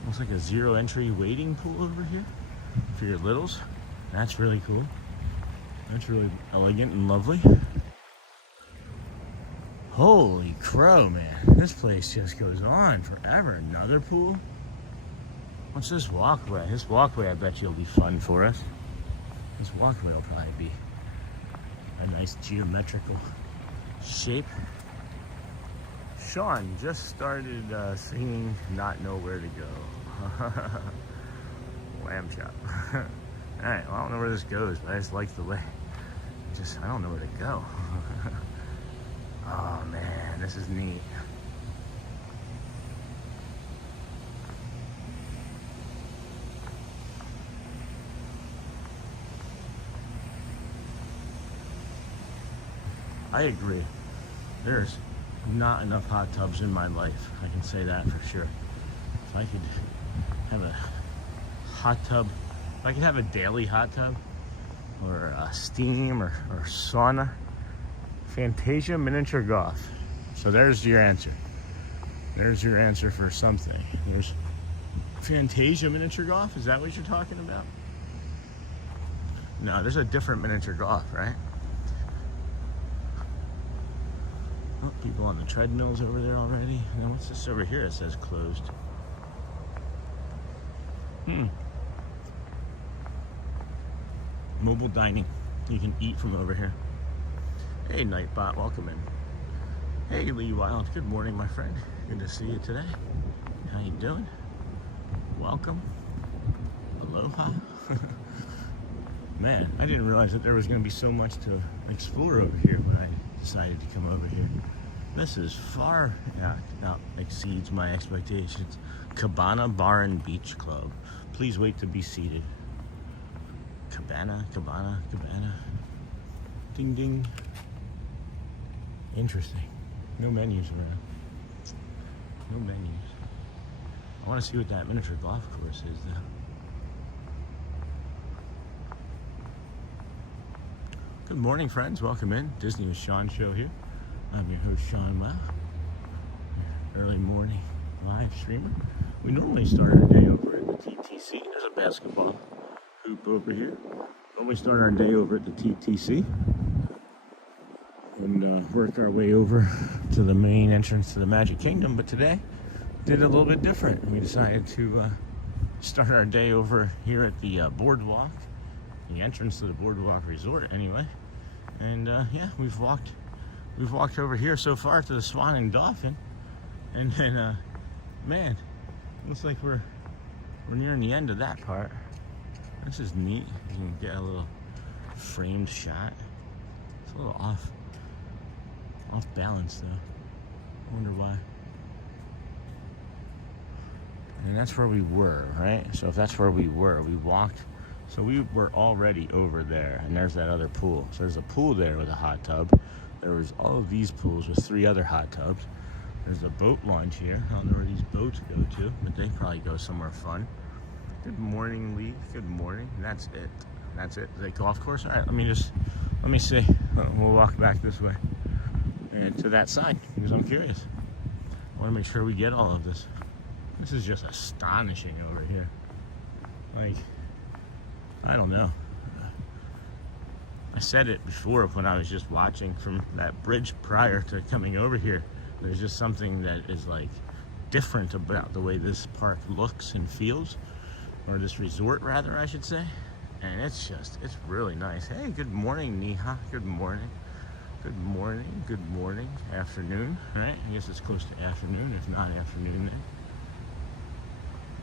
Looks like a zero entry wading pool over here for your littles. That's really cool. That's really elegant and lovely. Holy crow, man. This place just goes on forever. Another pool? What's this walkway? This walkway, I bet you, will be fun for us. This walkway will probably be a nice geometrical shape. Sean just started singing Not Know Where to Go. Lamb chop. Alright, well, I don't know where this goes, but I just like the way. I don't know where to go. Oh man, this is neat. I agree. There's not enough hot tubs in my life. I can say that for sure. If I could have a hot tub, if I could have a daily hot tub, or a steam or sauna, Fantasia miniature golf. So there's your answer. There's your answer for something. There's Fantasia miniature golf. Is that what you're talking about? No, there's a different miniature golf, right? Oh, people on the treadmills over there already. Now what's this over here? It says closed. Mobile dining. You can eat from over here. Hey, Nightbot, welcome in. Hey, Lee Wild. Good morning, my friend. Good to see you today. How you doing? Welcome. Aloha. Man, I didn't realize that there was going to be so much to explore over here when I decided to come over here. This is far out exceeds my expectations. Cabana Bar and Beach Club. Please wait to be seated. Cabana. Ding ding. Interesting. No menus around. No menus. I want to see what that miniature golf course is though. Good morning, friends. Welcome in. Disney with Sean show here. I'm your host, Sean Wow. Early morning live streamer. We normally start our day over at the TTC. There's a basketball hoop over here. Normally start our day over at the TTC and work our way over to the main entrance to the Magic Kingdom. But today, did it a little bit different. We decided to start our day over here at the Boardwalk, the entrance to the Boardwalk Resort, anyway. And yeah, we've walked over here so far to the Swan and Dolphin, and then man, looks like we're nearing the end of that part. This is neat. You can get a little framed shot. It's a little off balance though. I wonder why. And that's where we were, right? So if that's where we were, we walked. So we were already over there, and there's that other pool. So there's a pool there with a hot tub. There was all of these pools with 3 other hot tubs. There's a boat launch here. I don't know where these boats go to, but they probably go somewhere fun. Good morning, Lee. Good morning. That's it. That's it. Is that golf course? All right, let me see. We'll walk back this way and to that side because I'm curious. I want to make sure we get all of this. This is just astonishing over here. Like, I don't know. I said it before when I was just watching from that bridge prior to coming over here. There's just something that is like different about the way this park looks and feels, or this resort rather, I should say. And it's really nice. Hey, good morning, Neha. Good morning. Good morning. Good morning. Afternoon, right? I guess it's close to afternoon, if not afternoon then.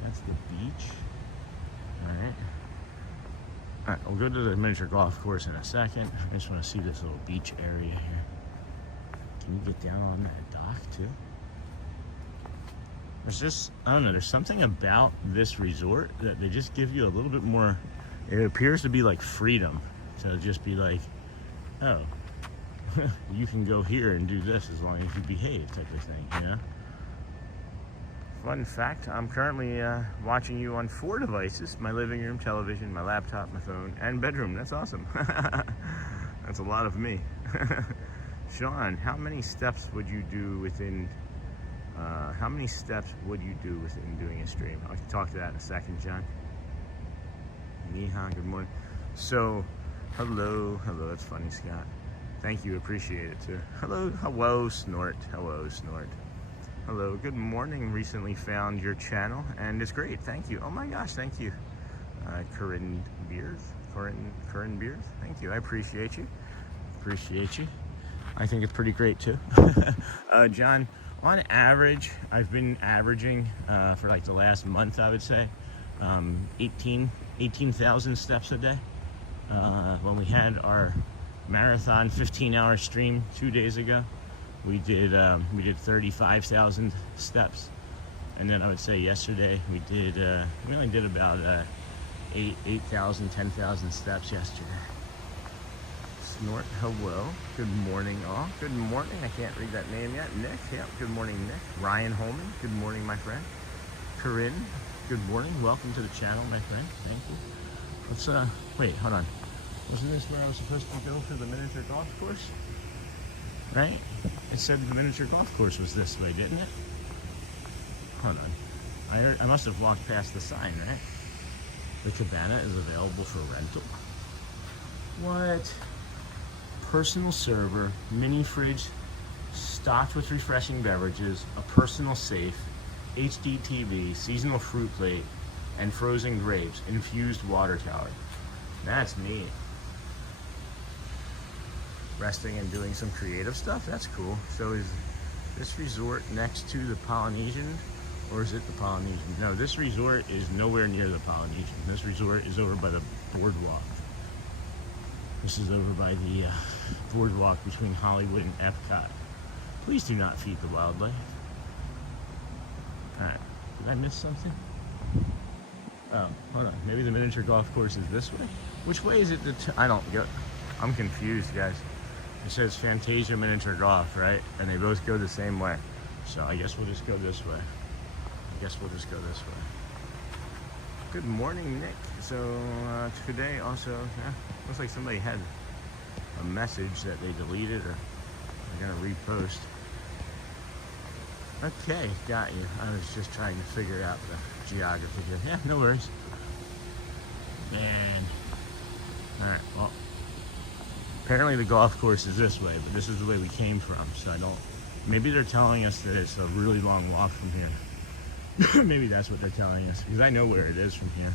That's the beach. All right. All right, we'll go to the miniature golf course in a second. I just want to see this little beach area here. Can you get down on that dock too? There's just, I don't know, there's something about this resort that they just give you a little bit more, it appears to be like freedom. To just be like, oh, you can go here and do this as long as you behave, type of thing, you know? Fun fact, I'm currently watching you on 4 devices: my living room, television, my laptop, my phone, and bedroom. That's awesome. That's a lot of me. Sean, how many steps would you do within doing a stream? I'll talk to that in a second, John. Niha, good morning. So, hello, that's funny, Scott. Thank you, appreciate it too. Hello, Snort. Hello, good morning. Recently found your channel and it's great. Thank you. Oh my gosh, thank you. Corinne Beers. Thank you. I appreciate you. I think it's pretty great too. John, on average, I've been averaging for like the last month, I would say, 18,000 steps a day. When we had our marathon 15-hour stream 2 days ago, we did 35,000 steps, and then I would say yesterday we only did about 8,000, 10,000 steps yesterday. Snort, hello, good morning all. Good morning, I can't read that name yet. Nick, yeah, good morning Nick. Ryan Holman, good morning my friend. Corinne, good morning, welcome to the channel my friend, thank you. Let's wait, hold on. Wasn't this where I was supposed to go for the miniature golf course? Right? It said the miniature golf course was this way, didn't it? Hold on. I must have walked past the sign, right? The cabana is available for rental. What? Personal server, mini fridge, stocked with refreshing beverages, a personal safe, HD TV, seasonal fruit plate, and frozen grapes, infused water tower. That's neat. Resting and doing some creative stuff, that's cool. So is this resort next to the Polynesian, or is it the Polynesian? No, this resort is nowhere near the Polynesian. This resort is over by the Boardwalk. This is over by the Boardwalk between Hollywood and Epcot. Please do not feed the wildlife. Alright, did I miss something? Oh, hold on. Maybe the miniature golf course is this way? Which way is it? I don't get. I'm confused, guys. It says Fantasia Miniature Golf, right? And they both go the same way. So I guess we'll just go this way. Good morning, Nick. So today also, looks like somebody had a message that they deleted or they're gonna repost. Okay, got you. I was just trying to figure out the geography here. Yeah, no worries. Man. Alright, well, apparently the golf course is this way, but this is the way we came from, so I don't... Maybe they're telling us that it's a really long walk from here. Maybe that's what they're telling us, because I know where it is from here.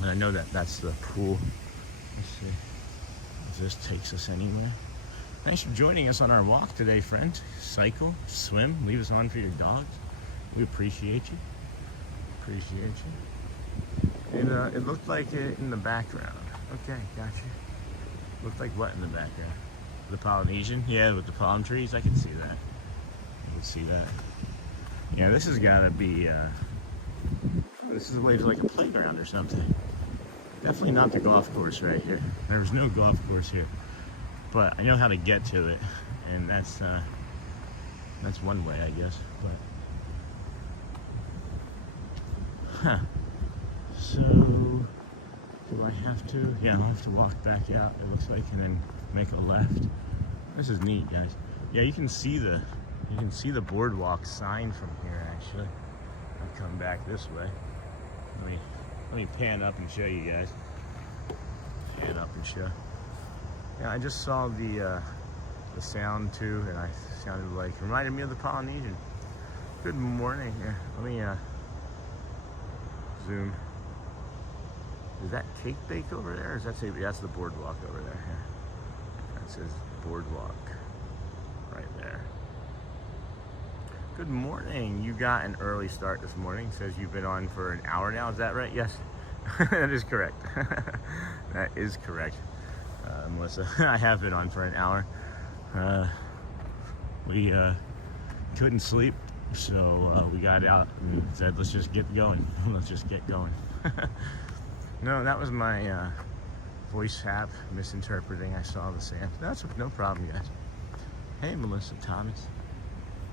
And I know that that's the pool. Let's see if this takes us anywhere. Thanks for joining us on our walk today, friend. Cycle, swim, leave us on for your dogs. We appreciate you. It looked like it in the background. Okay, gotcha. Looked like what in the background? The Polynesian? Yeah, with the palm trees. I can see that. Yeah, this has got to be, this is a way for like a playground or something. Definitely not the golf course right here. There's no golf course here. But I know how to get to it, and that's one way, I guess. But, so, do I have to? Yeah, I'll have to walk back out, it looks like, and then make a left. This is neat, guys. Yeah, you can see the Boardwalk sign from here, actually. I'll come back this way. Let me pan up and show you guys. Yeah, I just saw the sound too, and I sounded like, reminded me of the Polynesian. Good morning. Here, let me zoom. Is that Cake Bake over there? Or is that say that's the Boardwalk over there? Here. That says Boardwalk right there. Good morning. You got an early start this morning. It says you've been on for an hour now. Is that right? Yes. That is correct. That is correct. Melissa, I have been on for an hour. We couldn't sleep, so we got out and said, let's just get going. No, that was my voice app misinterpreting. I saw the sand. That's no problem, guys. Hey, Melissa Thomas.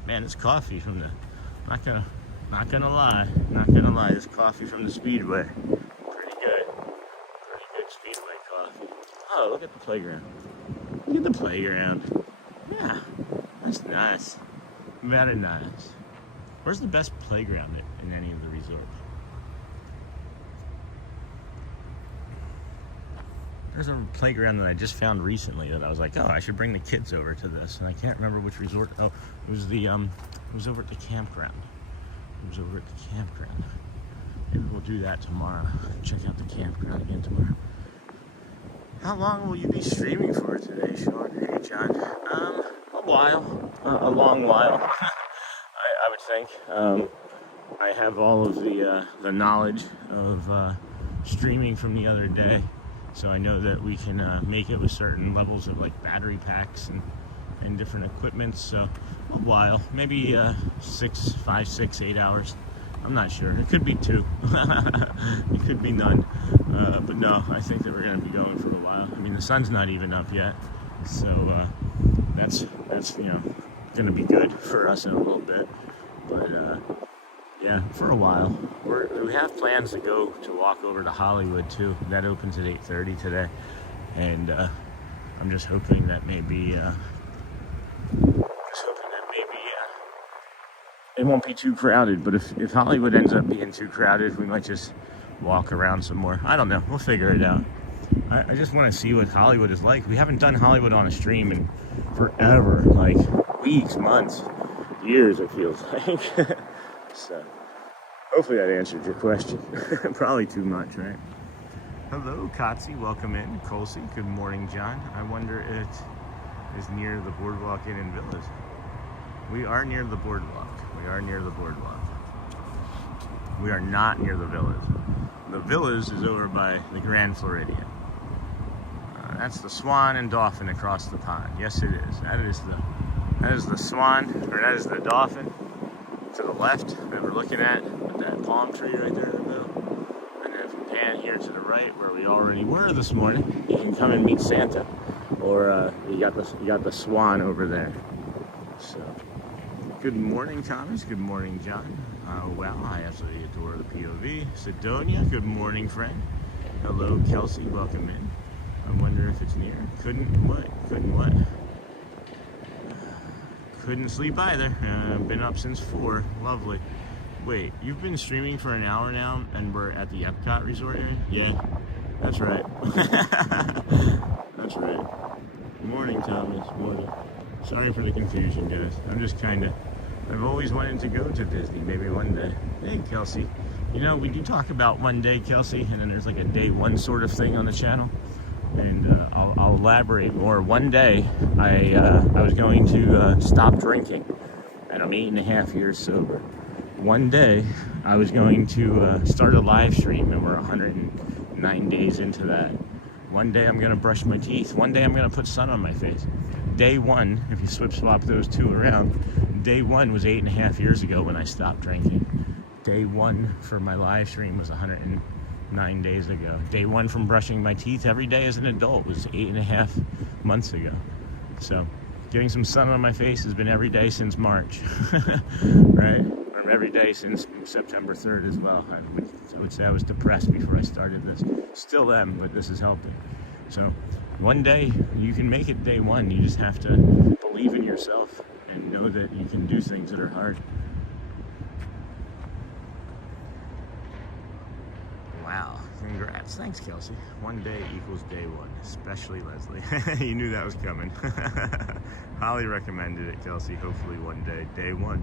Man, this coffee from the, not gonna lie, this coffee from the Speedway, pretty good Speedway coffee. Oh, look at the playground. Yeah, nice. Very nice. Where's the best playground in any of the resorts? There's a playground that I just found recently that I was like, oh, I should bring the kids over to this, and I can't remember which resort. Oh, it was over at the campground. It was over at the campground. Maybe we'll do that tomorrow. Check out the campground again tomorrow. How long will you be streaming for today, Sean? Hey, John. A while. A long while. I would think. I have all of the knowledge of streaming from the other day. So I know that we can make it with certain levels of like battery packs and different equipment. So a while, maybe 5, 6, 8 hours. I'm not sure. It could be 2. It could be none. But no, I think that we're going to be going for a while. I mean, the sun's not even up yet, so that's going to be good for us in a little bit. But yeah, for a while. We have plans to go to walk over to Hollywood too. That opens at 8:30 today, and I'm just hoping that maybe it won't be too crowded. But if Hollywood ends up being too crowded, we might just walk around some more. I don't know. We'll figure it out. I just want to see what Hollywood is like. We haven't done Hollywood on a stream in forever, like weeks, months, years, it feels like. So hopefully that answered your question. Probably too much, right? Hello, Kotzi. Welcome in. Colsey. Good morning, John. I wonder it is near the Boardwalk Inn and Villas. We are near the Boardwalk. We are near the Boardwalk. We are not near the Villas. The Villas is over by the Grand Floridian. That's the Swan and Dolphin across the pond. Yes, it is. That is the Swan, or that is the Dolphin to the left that we're looking at, with that palm tree right there in the middle. And then if we pan here to the right, where we already were this morning, you can come and meet Santa. Or you got the Swan over there. So, good morning, Thomas. Good morning, John. Wow, I absolutely adore the POV. Sidonia, good morning, friend. Hello, Kelsey. Welcome in. I wonder if it's near. Couldn't what? Couldn't sleep either. Been up since 4. Lovely. Wait, you've been streaming for an hour now, and we're at the Epcot resort area? Yeah, that's right. That's right. Morning, Thomas. Morning. Sorry for the confusion, guys. I've always wanted to go to Disney, maybe one day. Hey, Kelsey. You know, we do talk about one day, Kelsey, and then there's like a day one sort of thing on the channel. And I'll elaborate more. One day, I was going to stop drinking, and I'm 8.5 years sober. One day, I was going to start a live stream, and we're 109 days into that. One day, I'm going to brush my teeth. One day, I'm going to put sun on my face. Day one, if you swap those two around, day one was 8.5 years ago when I stopped drinking. Day one for my live stream was 109 days ago. Day one from brushing my teeth every day as an adult was 8.5 months ago. So getting some sun on my face has been every day since March, right? Or every day since September 3rd as well. I would say I was depressed before I started this. Still am, but this is helping. So one day you can make it day one. You just have to believe in yourself and know that you can do things that are hard. Wow, congrats. Thanks, Kelsey. One day equals day one, especially Leslie. You knew that was coming. Highly recommended it, Kelsey. Hopefully one day, day one.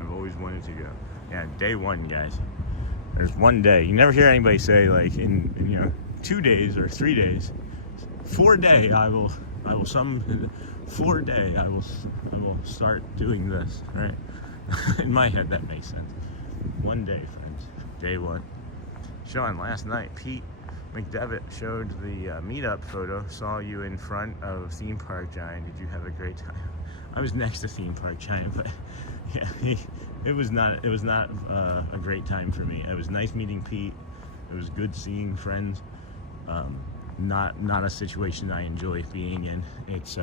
I've always wanted to go. Yeah, day one, guys. There's one day. You never hear anybody say like in 2 days or 3 days. 4 day I will start doing this, right? In my head that makes sense. One day, friends. Day one. Sean, last night Pete McDevitt showed the meetup photo. Saw you in front of Theme Park Giant. Did you have a great time? I was next to Theme Park Giant, but yeah, it was not a great time for me. It was nice meeting Pete. It was good seeing friends. Not a situation I enjoy being in. It's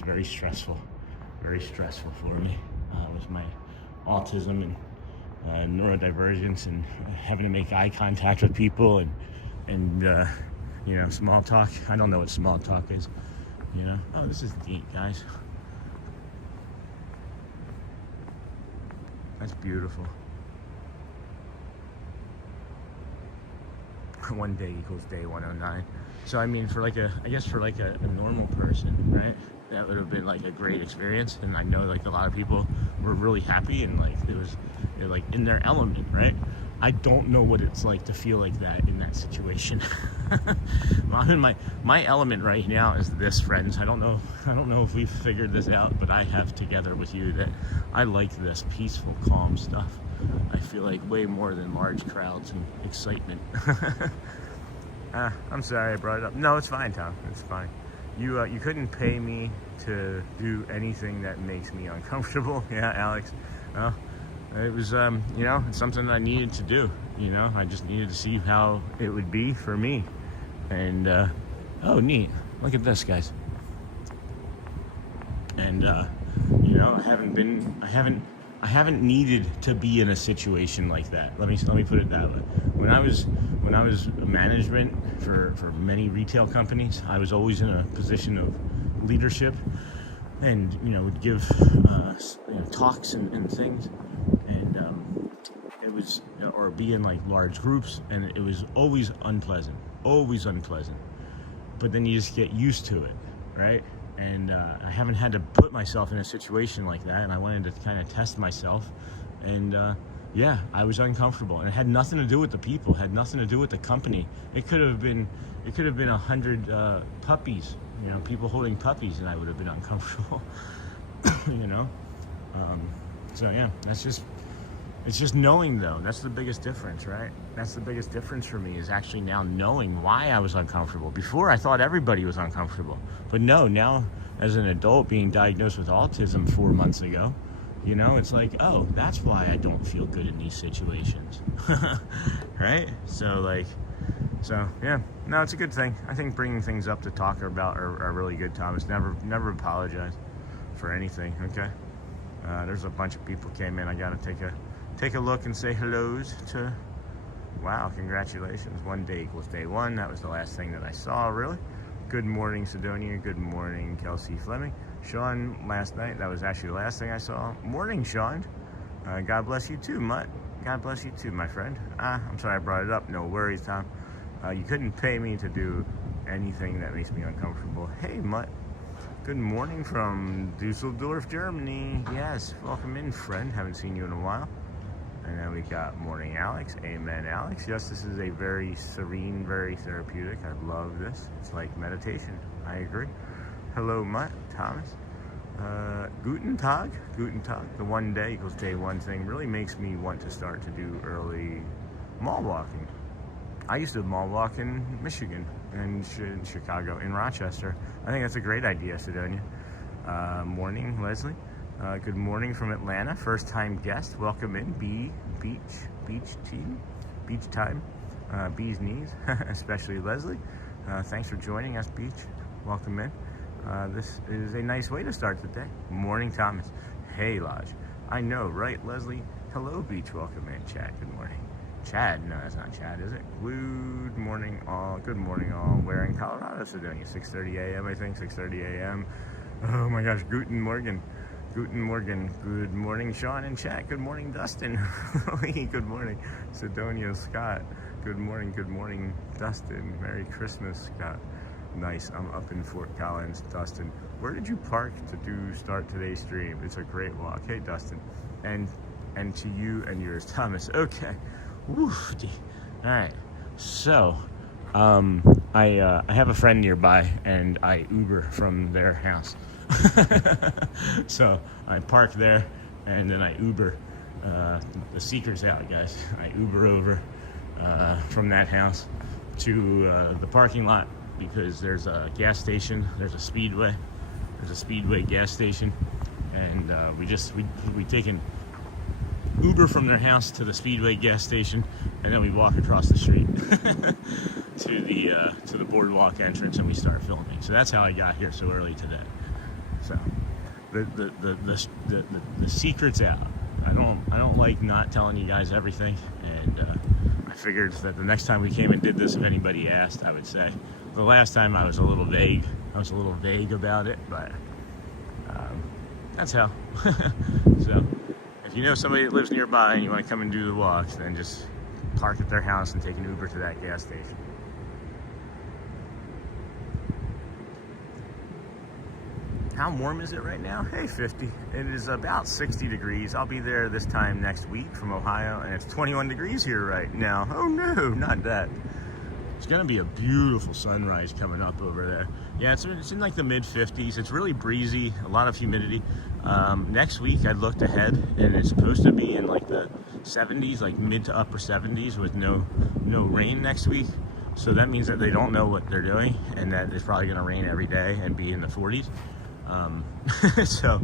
very stressful for me with my autism and neurodivergence and having to make eye contact with people and small talk. I don't know what small talk is. Oh, this is neat, guys. That's beautiful. One day equals day 109. So I mean, for like a normal person, right? That would have been like a great experience, and I know like a lot of people were really happy and like they're like in their element, right? I don't know what it's like to feel like that in that situation. I'm in my element right now is this, friends. I don't know if we've figured this out, but I have together with you that I like this peaceful, calm stuff. I feel like way more than large crowds and excitement. I'm sorry I brought it up. No, it's fine, Tom. It's fine. You couldn't pay me to do anything that makes me uncomfortable. Yeah, Alex. Well, it was, you know, it's something that I needed to do. You know, I just needed to see how it would be for me. And, oh, neat. Look at this, guys. And, you know, I haven't needed to be in a situation like that. Let me put it that way. When I was management for many retail companies, I was always in a position of leadership, and you know, would give you know, talks and things, and it was, or be in like large groups, and it was always unpleasant. But then you just get used to it, right? And I haven't had to put myself in a situation like that, and I wanted to kind of test myself, and yeah, I was uncomfortable, and it had nothing to do with the people, had nothing to do with the company. It could have been 100 puppies, you know, people holding puppies, and I would have been uncomfortable. You know, so yeah, it's just knowing, though. That's the biggest difference, right? That's the biggest difference for me, is actually now knowing why I was uncomfortable. Before, I thought everybody was uncomfortable. But no, now as an adult being diagnosed with autism 4 months ago, you know, it's like, oh, that's why I don't feel good in these situations. Right? So yeah, no, it's a good thing. I think bringing things up to talk about are really good, Thomas. Never apologize for anything, okay? There's a bunch of people came in. I gotta take a look and say hellos to. Wow, congratulations. One day equals day one. That was the last thing that I saw, really. Good morning, Sidonia. Good morning, Kelsey Fleming. Sean, last night, that was actually the last thing I saw. Morning, Sean. God bless you too, Mutt. God bless you too, my friend. I'm sorry I brought it up. No worries, Tom. You couldn't pay me to do anything that makes me uncomfortable. Hey, Mutt. Good morning from Dusseldorf, Germany. Yes, welcome in, friend. Haven't seen you in a while. And then we got morning, Alex. Amen, Alex. Yes, this is a very serene, very therapeutic. I love this. It's like meditation. I agree. Hello, Mutt, Thomas. Guten Tag. The one day equals day one thing really makes me want to start to do early mall walking. I used to mall walk in Michigan, in Chicago, in Rochester. I think that's a great idea, Sidonia. Morning, Leslie. Good morning from Atlanta. First time guest. Welcome in. Beach time. Bee's knees, especially Leslie. Thanks for joining us, Beach. Welcome in. This is a nice way to start the day. Morning, Thomas. Hey, Lodge. I know, right, Leslie? Hello, Beach. Welcome in, Chad. Good morning. Chad? No, that's not Chad, is it? Good morning, all. Good morning, all. Where in Colorado, Sidonia? 6:30 a.m., I think. 6:30 a.m. Oh, my gosh. Guten Morgen. Good morning, Sean and chat. Good morning, Dustin. Good morning, Sidonia Scott. Good morning, Dustin. Merry Christmas, Scott. Nice. I'm up in Fort Collins, Dustin. Where did you park to start today's stream? It's a great walk. Hey, Dustin, and to you and yours, Thomas. Okay. Woo. All right. So, I have a friend nearby, and I Uber from their house. So I park there, and then I Uber. The secret's out, guys. I Uber over from that house to the parking lot, because there's a gas station. There's a Speedway. Gas station, and we take an Uber from their house to the Speedway gas station, and then we walk across the street to the Boardwalk entrance, and we start filming. So that's how I got here so early today. So the secret's out. I don't like not telling you guys everything, and I figured that the next time we came and did this, if anybody asked, I would say. The last time I was a little vague. about it, but that's how. So If you know somebody that lives nearby and you want to come and do the walks, then just park at their house and take an Uber to that gas station. How warm is it right now? Hey, 50. It is about 60 degrees. I'll be there this time next week from Ohio, and it's 21 degrees here right now. Oh no, not that. It's gonna be a beautiful sunrise coming up over there. Yeah, it's in like the mid 50s. It's really breezy, a lot of humidity. Next week I looked ahead and it's supposed to be in like the 70s, like mid to upper 70s with no rain next week. So that means that they don't know what they're doing and that it's probably gonna rain every day and be in the 40s. So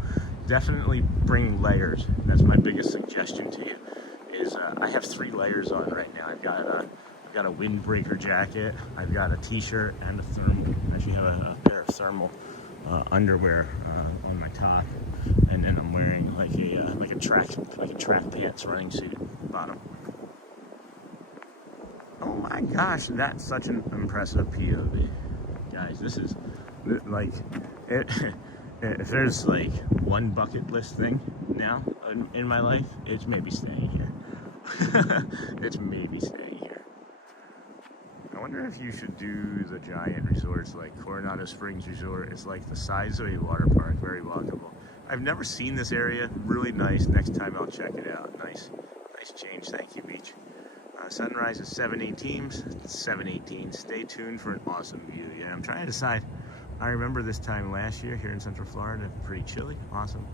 definitely bring layers. That's my biggest suggestion to you is I have 3 layers on right now. I've got a windbreaker jacket, I've got a t-shirt and a thermal. I actually have a pair of thermal underwear on my top, and then I'm wearing like a track pants running suit bottom. Oh my gosh, that's such an impressive POV, guys. This is like it. If there's like one bucket list thing now in my life, it's maybe staying here. It's maybe staying here. I wonder if you should do the giant resorts like Coronado Springs Resort. It's like the size of a water park, very walkable. I've never seen this area, really nice. Next time I'll check it out. Nice change. Thank you, beach. Sunrise is 7:18. 7:18. Stay tuned for an awesome view. Yeah, I'm trying to decide. I remember this time last year here in Central Florida, pretty chilly. Awesome.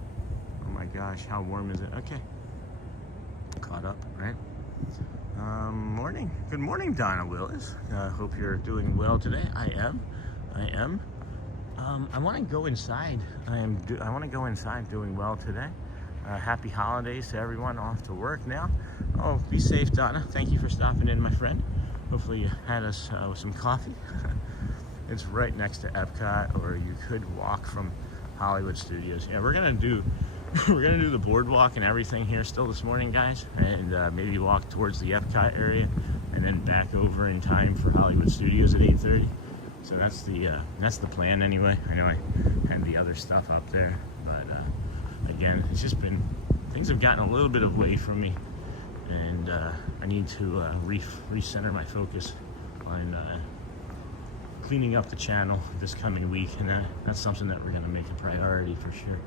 Oh my gosh, how warm is it? Okay. Caught up, right? Morning. Good morning, Donna Willis. Hope you're doing well today. I am. I want to go inside. I want to go inside doing well today. Happy holidays to everyone off to work now. Oh, be safe, Donna. Thank you for stopping in, my friend. Hopefully you had us with some coffee. It's right next to Epcot, or you could walk from Hollywood Studios. Yeah, we're gonna do the boardwalk and everything here still this morning, guys, and maybe walk towards the Epcot area and then back over in time for Hollywood Studios at 8:30. So that's the plan anyway. I know I had the other stuff up there, but again, it's just been, things have gotten a little bit away from me, and I need to recenter my focus on cleaning up the channel this coming week, and that's something that we're going to make a priority for sure.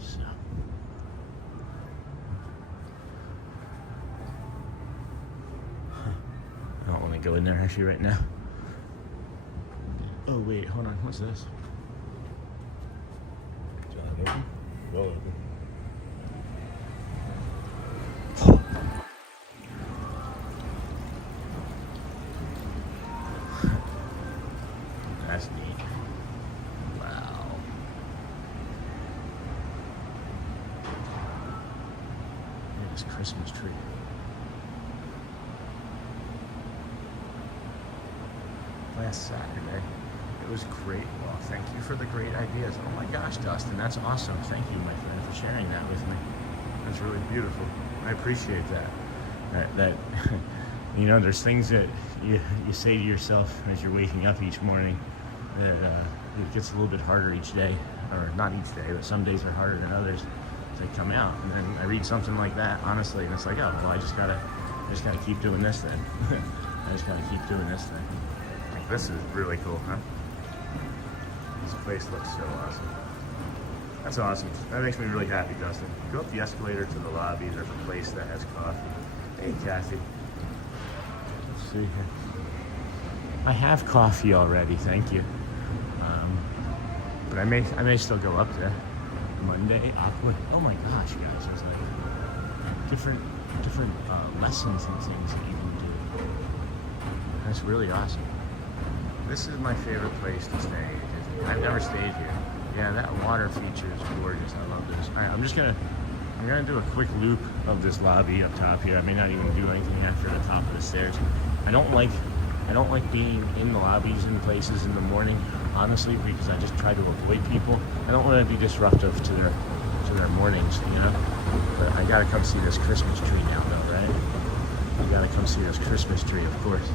So I don't want to go in there actually right now. Oh wait, hold on, what's this? Is that open? Well open. That's neat. Wow. Look at this Christmas tree. Last Saturday, it was great. Well, thank you for the great ideas. Oh my gosh, Dustin, that's awesome. Thank you, my friend, for sharing that with me. That's really beautiful. I appreciate that. That you know, there's things that you say to yourself as you're waking up each morning that it gets a little bit harder each day, or not each day, but some days are harder than others to come out. And then I read something like that, honestly, and it's like, oh, well, I just gotta keep doing this then. I just gotta keep doing this then. Like, this is really cool, huh? This place looks so awesome. That's awesome. That makes me really happy, Dustin. Go up the escalator to the lobby. There's a place that has coffee. Hey, Kathy. Let's see here. I have coffee already, thank you. But I may still go up there. Monday, awkward. Oh my gosh, guys, there's like different lessons and things that you can do. That's really awesome. This is my favorite place to stay at Disney. I've never stayed here. Yeah, that water feature is gorgeous. I love this. All right, I'm gonna do a quick loop of this lobby up top here. I may not even do anything after the top of the stairs. I don't like being in the lobbies and places in the morning, honestly, because I just try to avoid people. I don't want to be disruptive to their mornings, you know. But I gotta come see this Christmas tree now, though, right? You gotta come see this Christmas tree, of course.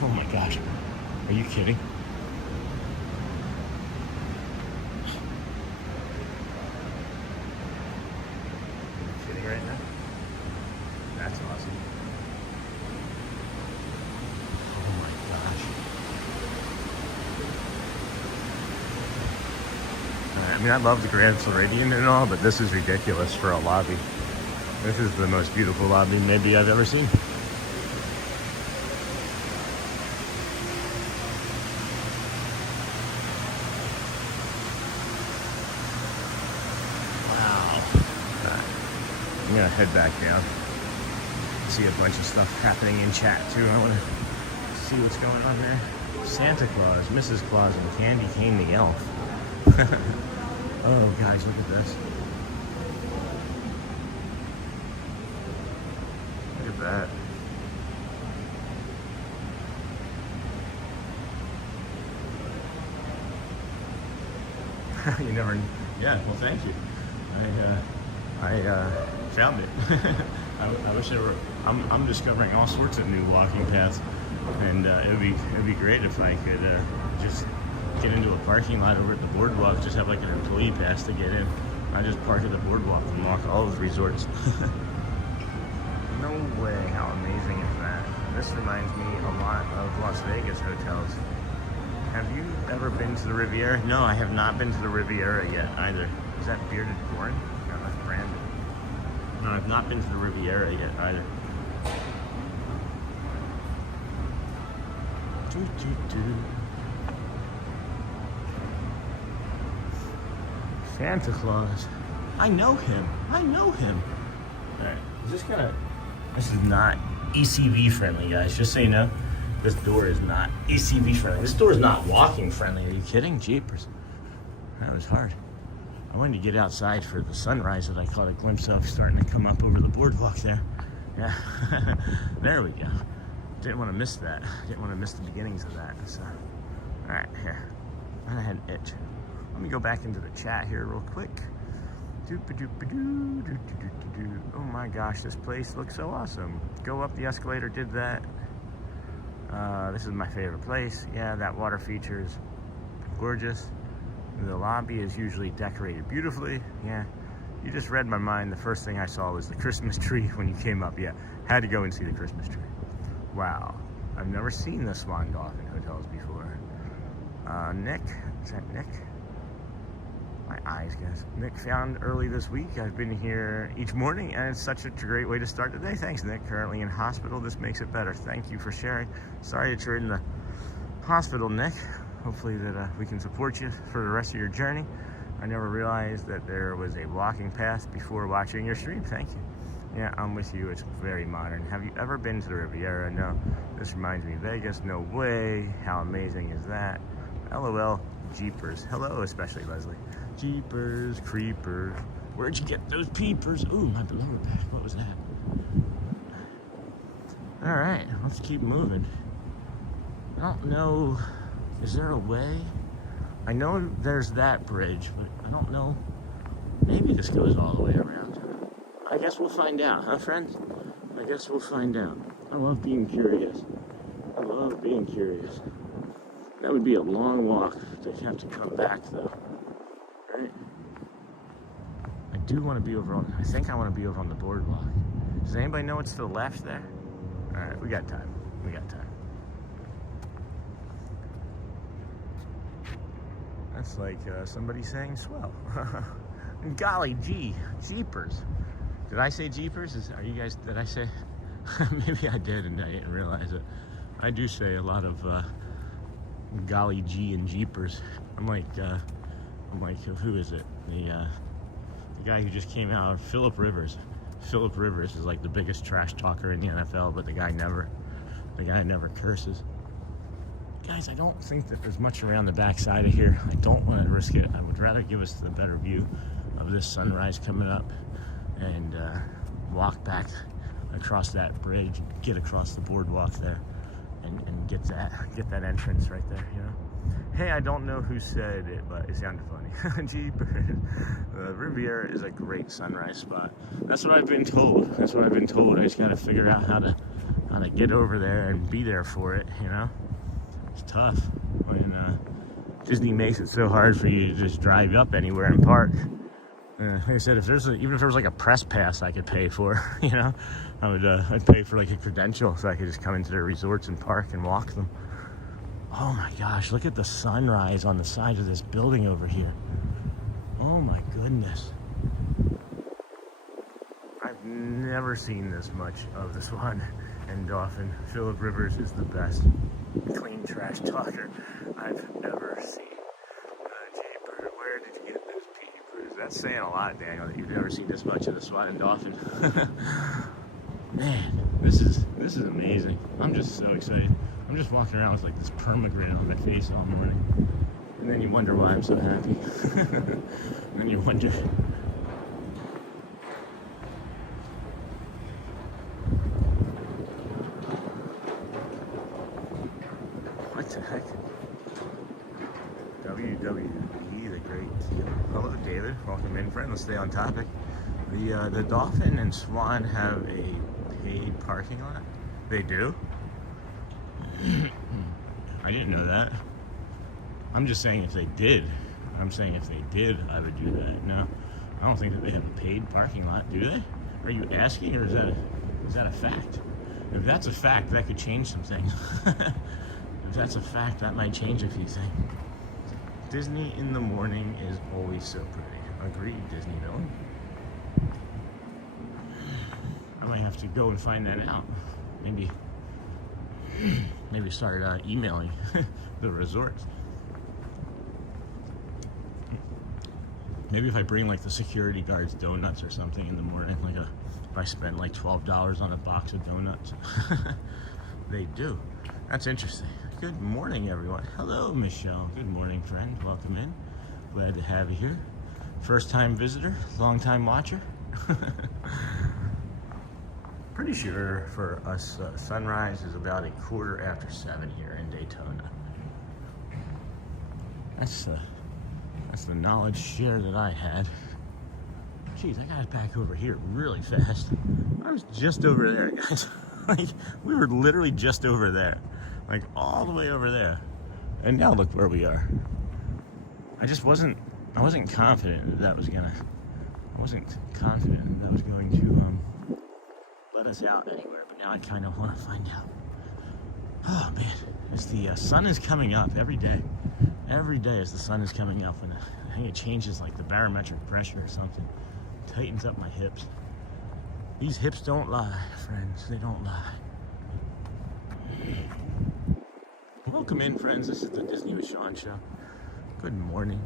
Oh my gosh, are you kidding? I mean, I love the Grand Floridian and all, but this is ridiculous for a lobby. This is the most beautiful lobby maybe I've ever seen. Wow. I'm gonna head back down. See a bunch of stuff happening in chat too. I want to see what's going on there. Santa Claus, Mrs. Claus, and Candy Cane the Elf. Oh, guys, look at this. Look at that. You never. Yeah. Well, thank you. I found it. I wish there were. I'm discovering all sorts of new walking paths, and it'd be great if I could just get into a parking lot over at the boardwalk. Just have like an employee pass to get in. I just park at the boardwalk and walk all of the resorts. No way! How amazing is that? This reminds me a lot of Las Vegas hotels. Have you ever been to the Riviera? No, I have not been to the Riviera yet either. Is that Bearded Corn? No, that's Brandon. No, I've not been to the Riviera yet either. Santa Claus. I know him. I know him. Alright, this is not ECV friendly, guys. Just so you know, this door is not ECV friendly. This door is not walking friendly. Are you kidding? Jeepers. That was hard. I wanted to get outside for the sunrise that I caught a glimpse of starting to come up over the boardwalk there. Yeah, there we go. Didn't want to miss that. Didn't want to miss the beginnings of that. So, all right, here. I had an itch. Let me go back into the chat here real quick. Oh my gosh, this place looks so awesome. Go up the escalator, did that. This is my favorite place. Yeah, that water feature is gorgeous. The lobby is usually decorated beautifully. Yeah, you just read my mind. The first thing I saw was the Christmas tree when you came up. Yeah, had to go and see the Christmas tree. Wow, I've never seen the Swan and Dolphin hotels before. Nick, is that Nick? My eyes, guys. Nick found early this week. I've been here each morning, and it's such a great way to start the day. Thanks, Nick. Currently in hospital. This makes it better. Thank you for sharing. Sorry that you're in the hospital, Nick. Hopefully that we can support you for the rest of your journey. I never realized that there was a walking path before watching your stream. Thank you. Yeah, I'm with you. It's very modern. Have you ever been to the Riviera? No. This reminds me of Vegas. No way. How amazing is that? LOL. Jeepers. Hello, especially Leslie. Jeepers, creepers. Where'd you get those peepers? Ooh, my lower back. What was that? All right, let's keep moving. I don't know. Is there a way? I know there's that bridge, but I don't know. Maybe this goes all the way around. I guess we'll find out, huh, friends? I guess we'll find out. I love being curious. I love being curious. That would be a long walk to have to come back, though. Right? I do want to be over on... I think I want to be over on the boardwalk. Does anybody know what's to the left there? All right, we got time. We got time. That's like somebody saying swell. Golly gee, jeepers. Did I say jeepers? Are you guys, did I say? Maybe I did and I didn't realize it. I do say a lot of golly gee and jeepers. I'm like, who is it? The guy who just came out, Phillip Rivers. Phillip Rivers is like the biggest trash talker in the NFL, but the guy never curses. Guys, I don't think that there's much around the back side of here. I don't want to risk it. I would rather give us the better view of this sunrise coming up and walk back across that bridge, get across the boardwalk there, and get that entrance right there, you know? Hey, I don't know who said it, but it sounded funny. Jeepers. Riviera is a great sunrise spot. That's what I've been told. That's what I've been told. I just got to figure out how to get over there and be there for it, you know? It's tough when Disney makes it so hard for you to just drive up anywhere and park. Like I said, even if there was like a press pass I could pay for, you know, I'd pay for like a credential so I could just come into the resorts and park and walk them. Oh my gosh, look at the sunrise on the side of this building over here. Oh my goodness. I've never seen this much of the Swan and Dolphin. Philip Rivers is the best clean trash talker I've ever seen. Jaybird, where did you get those papers? That's saying a lot, Daniel, that you've never seen this much of the Swan and Dolphin. Man, this is amazing. I'm just so excited. I'm just walking around with like this perma-grin on my face all morning. And then you wonder why I'm so happy. And then you wonder. What the heck? WWE, the great deal. Hello, David. Welcome in, friend. Let's stay on topic. The Dolphin and Swan have a paid parking lot. They do? I didn't know that. I'm just saying if they did. I'm saying if they did, I would do that. No, I don't think that they have a paid parking lot, do they? Are you asking, or is that a fact? If that's a fact, that could change some things. If that's a fact, that might change a few things. Disney in the morning is always so pretty. Agreed, Disneyville. I might have to go and find that out. Maybe start emailing the resorts. Maybe if I bring like the security guards donuts or something in the morning, like if I spend like $12 on a box of donuts. They do. That's interesting. Good morning, everyone. Hello, Michelle. Good morning, friend. Welcome in. Glad to have you here. First time visitor, long time watcher. Pretty sure for us, sunrise is about 7:15 here in Daytona. That's the knowledge share that I had. Jeez, I got it back over here really fast. I was just over there, guys. Like, we were literally just over there. Like, all the way over there. And now look where we are. I wasn't confident that was going to let us out anywhere, but now I kind of want to find out. Oh man, as the sun is coming up every day. Every day as the sun is coming up, and I think it changes like the barometric pressure or something. Tightens up my hips. These hips don't lie, friends. They don't lie. Welcome in, friends. This is the Disney with Sean show. Good morning.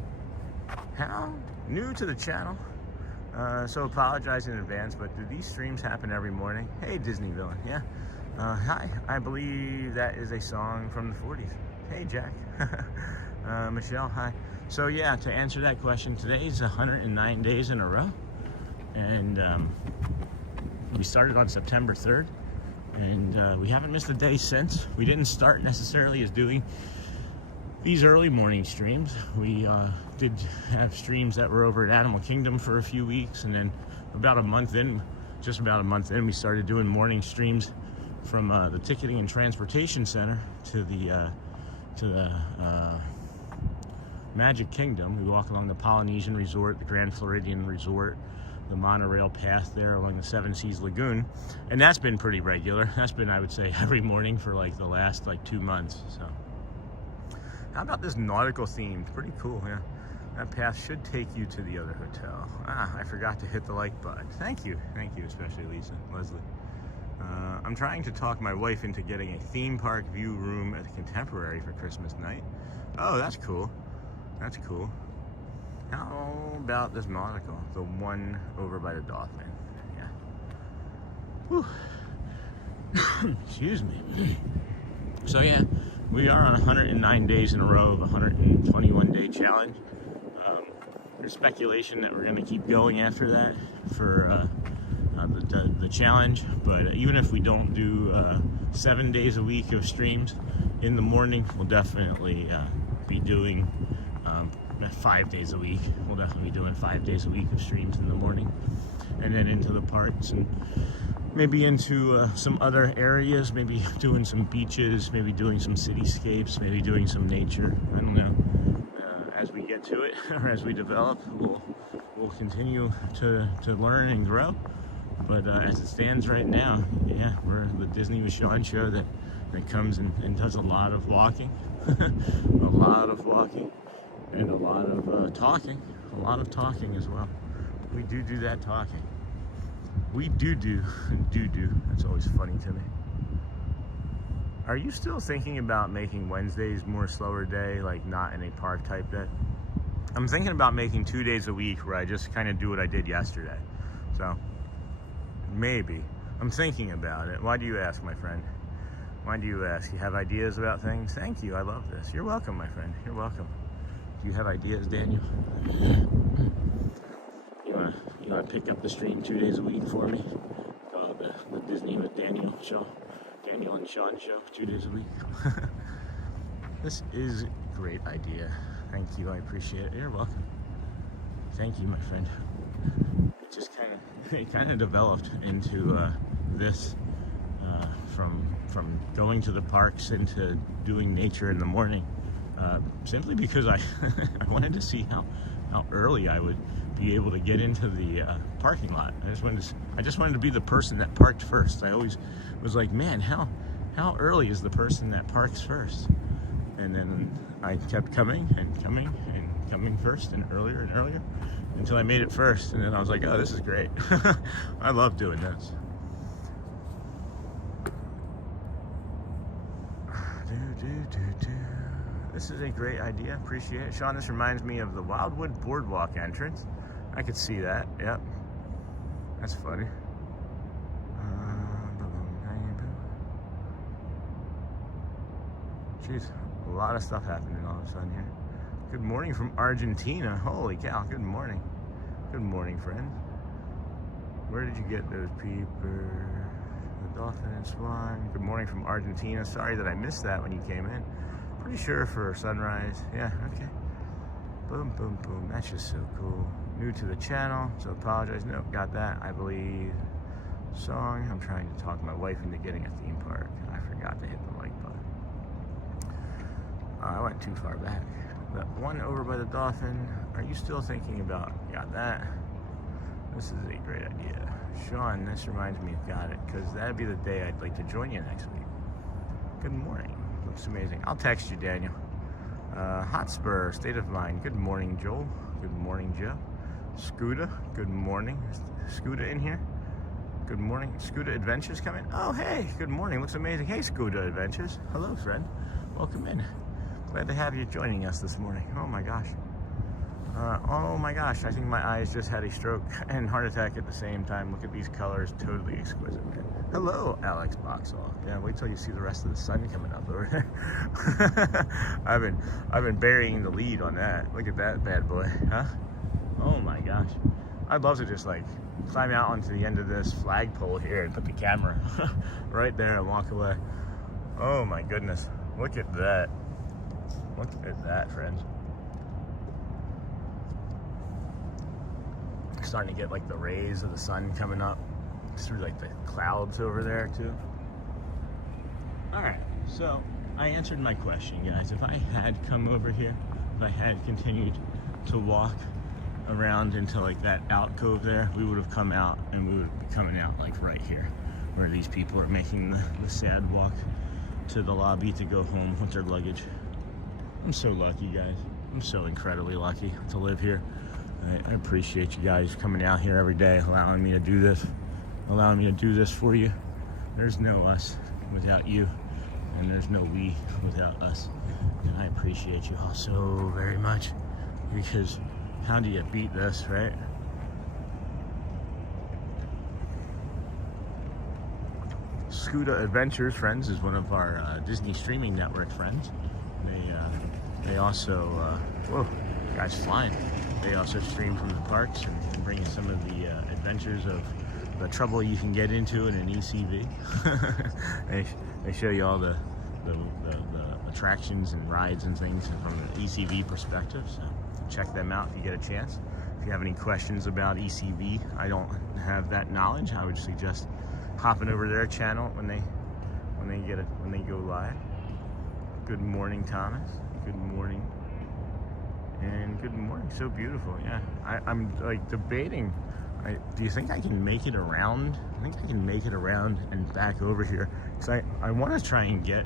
How new to the channel, so apologize in advance, but do these streams happen every morning? Hey, Disney villain. Yeah. Hi. I believe that is a song from the 40s. Hey, Jack. Michelle, hi. So yeah, to answer that question, today's 109 days in a row, and we started on September 3rd, and we haven't missed a day since. We didn't start necessarily as doing these early morning streams. We did have streams that were over at Animal Kingdom for a few weeks, and then about a month in, we started doing morning streams from the Ticketing and Transportation Center to the Magic Kingdom. We walk along the Polynesian Resort, the Grand Floridian Resort, the monorail path there along the Seven Seas Lagoon, and that's been pretty regular. That's been, I would say, every morning for like the last 2 months. So how about this nautical theme? Pretty cool. Yeah, that path should take you to the other hotel. I forgot to hit the like button. Thank you, especially Leslie. I'm trying to talk my wife into getting a theme park view room at the Contemporary for Christmas night. Oh, that's cool. That's cool. How about this nautical? The one over by the Dolphin. Yeah. Whew. Excuse me. So yeah, we are on 109 days in a row of a 121-day challenge. There's speculation that we're going to keep going after that for the challenge, but even if we don't do 7 days a week of streams in the morning, we'll definitely be doing 5 days a week. We'll definitely be doing 5 days a week of streams in the morning, and then into the parks, and maybe into some other areas, maybe doing some beaches, maybe doing some cityscapes, maybe doing some nature. I don't know. As we get to it, or as we develop, we'll continue to learn and grow. But as it stands right now, yeah, we're the Disney with Sean show that comes and does a lot of walking. A lot of walking. And a lot of talking. A lot of talking as well. We do that talking. We do. That's always funny to me. Are you still thinking about making Wednesdays more slower day, like not in a park type day? I'm thinking about making 2 days a week where I just kind of do what I did yesterday. So maybe. I'm thinking about it. Why do you ask, my friend? Why do you ask? You have ideas about things? Thank you. I love this. You're welcome, my friend. You're welcome. Do you have ideas, Daniel? You wanna pick up the stream 2 days a week for me? The Disney with Daniel show. Daniel and Sean show 2 days a week. This is a great idea. Thank you. I appreciate it. You're welcome. Thank you, my friend. It kind of developed into this from going to the parks into doing nature in the morning, simply because I wanted to see how early I would be able to get into the parking lot. I just wanted to be the person that parked first. I always was like, man, how early is the person that parks first? And then I kept coming first and earlier until I made it first. And then I was like, oh, this is great. I love doing this. This is a great idea. Appreciate it. Sean, this reminds me of the Wildwood Boardwalk entrance. I could see that. Yep. That's funny. Jeez, a lot of stuff happening all of a sudden here. Good morning from Argentina. Holy cow, good morning. Good morning, friend. Where did you get those peepers? The Dolphin and Swan. Good morning from Argentina. Sorry that I missed that when you came in. Pretty sure for sunrise. Yeah, okay. Boom, boom, boom. That's just so cool. New to the channel, so apologize. Nope, got that, I believe. Song. I'm trying to talk my wife into getting a theme park. I forgot to hit the like button. I went too far back. The one over by the Dolphin. Are you still thinking about? Got that. This is a great idea. Sean, this reminds me of got it, because that'd be the day I'd like to join you next week. Good morning. Looks amazing. I'll text you, Daniel. Hotspur, State of Mind. Good morning, Joel. Good morning, Joe. Scooter, good morning. Scooter in here. Good morning. Scooter Adventures coming. Oh, hey, good morning. Looks amazing. Hey, Scooter Adventures. Hello, friend. Welcome in. Glad to have you joining us this morning. Oh my gosh. Oh my gosh, I think my eyes just had a stroke and heart attack at the same time. Look at these colors, totally exquisite, man. Hello, Alex Boxall. Yeah, wait till you see the rest of the sun coming up over there. I've been burying the lead on that. Look at that bad boy, huh? Oh my gosh. I'd love to just like climb out onto the end of this flagpole here and put the camera right there and walk away. Oh my goodness. Look at that. Look at that, friends. Starting to get like the rays of the sun coming up through like the clouds over there too. All right, so I answered my question, guys. If I had come over here, if I had continued to walk around into like that alcove there, we would have come out and we would be coming out like right here where these people are making the sad walk to the lobby to go home with their luggage. I'm so lucky, guys. I'm so incredibly lucky to live here. I appreciate you guys coming out here every day, allowing me to do this for you. There's no us without you, and there's no we without us. And I appreciate you all so very much, because how do you beat this, right? Scooter Adventures, friends, is one of our Disney streaming network friends. They also, whoa, guys flying. They also stream from the parks and bring you some of the adventures of the trouble you can get into in an ECV. they show you all the attractions and rides and things from an ECV perspective. So check them out if you get a chance. If you have any questions about ECV, I don't have that knowledge. I would suggest hopping over their channel when they go live. Good morning, Thomas. Good morning. And good morning. So beautiful. Yeah, I'm like debating. Do you think I can make it around? I think I can make it around and back over here. Because I want to try and get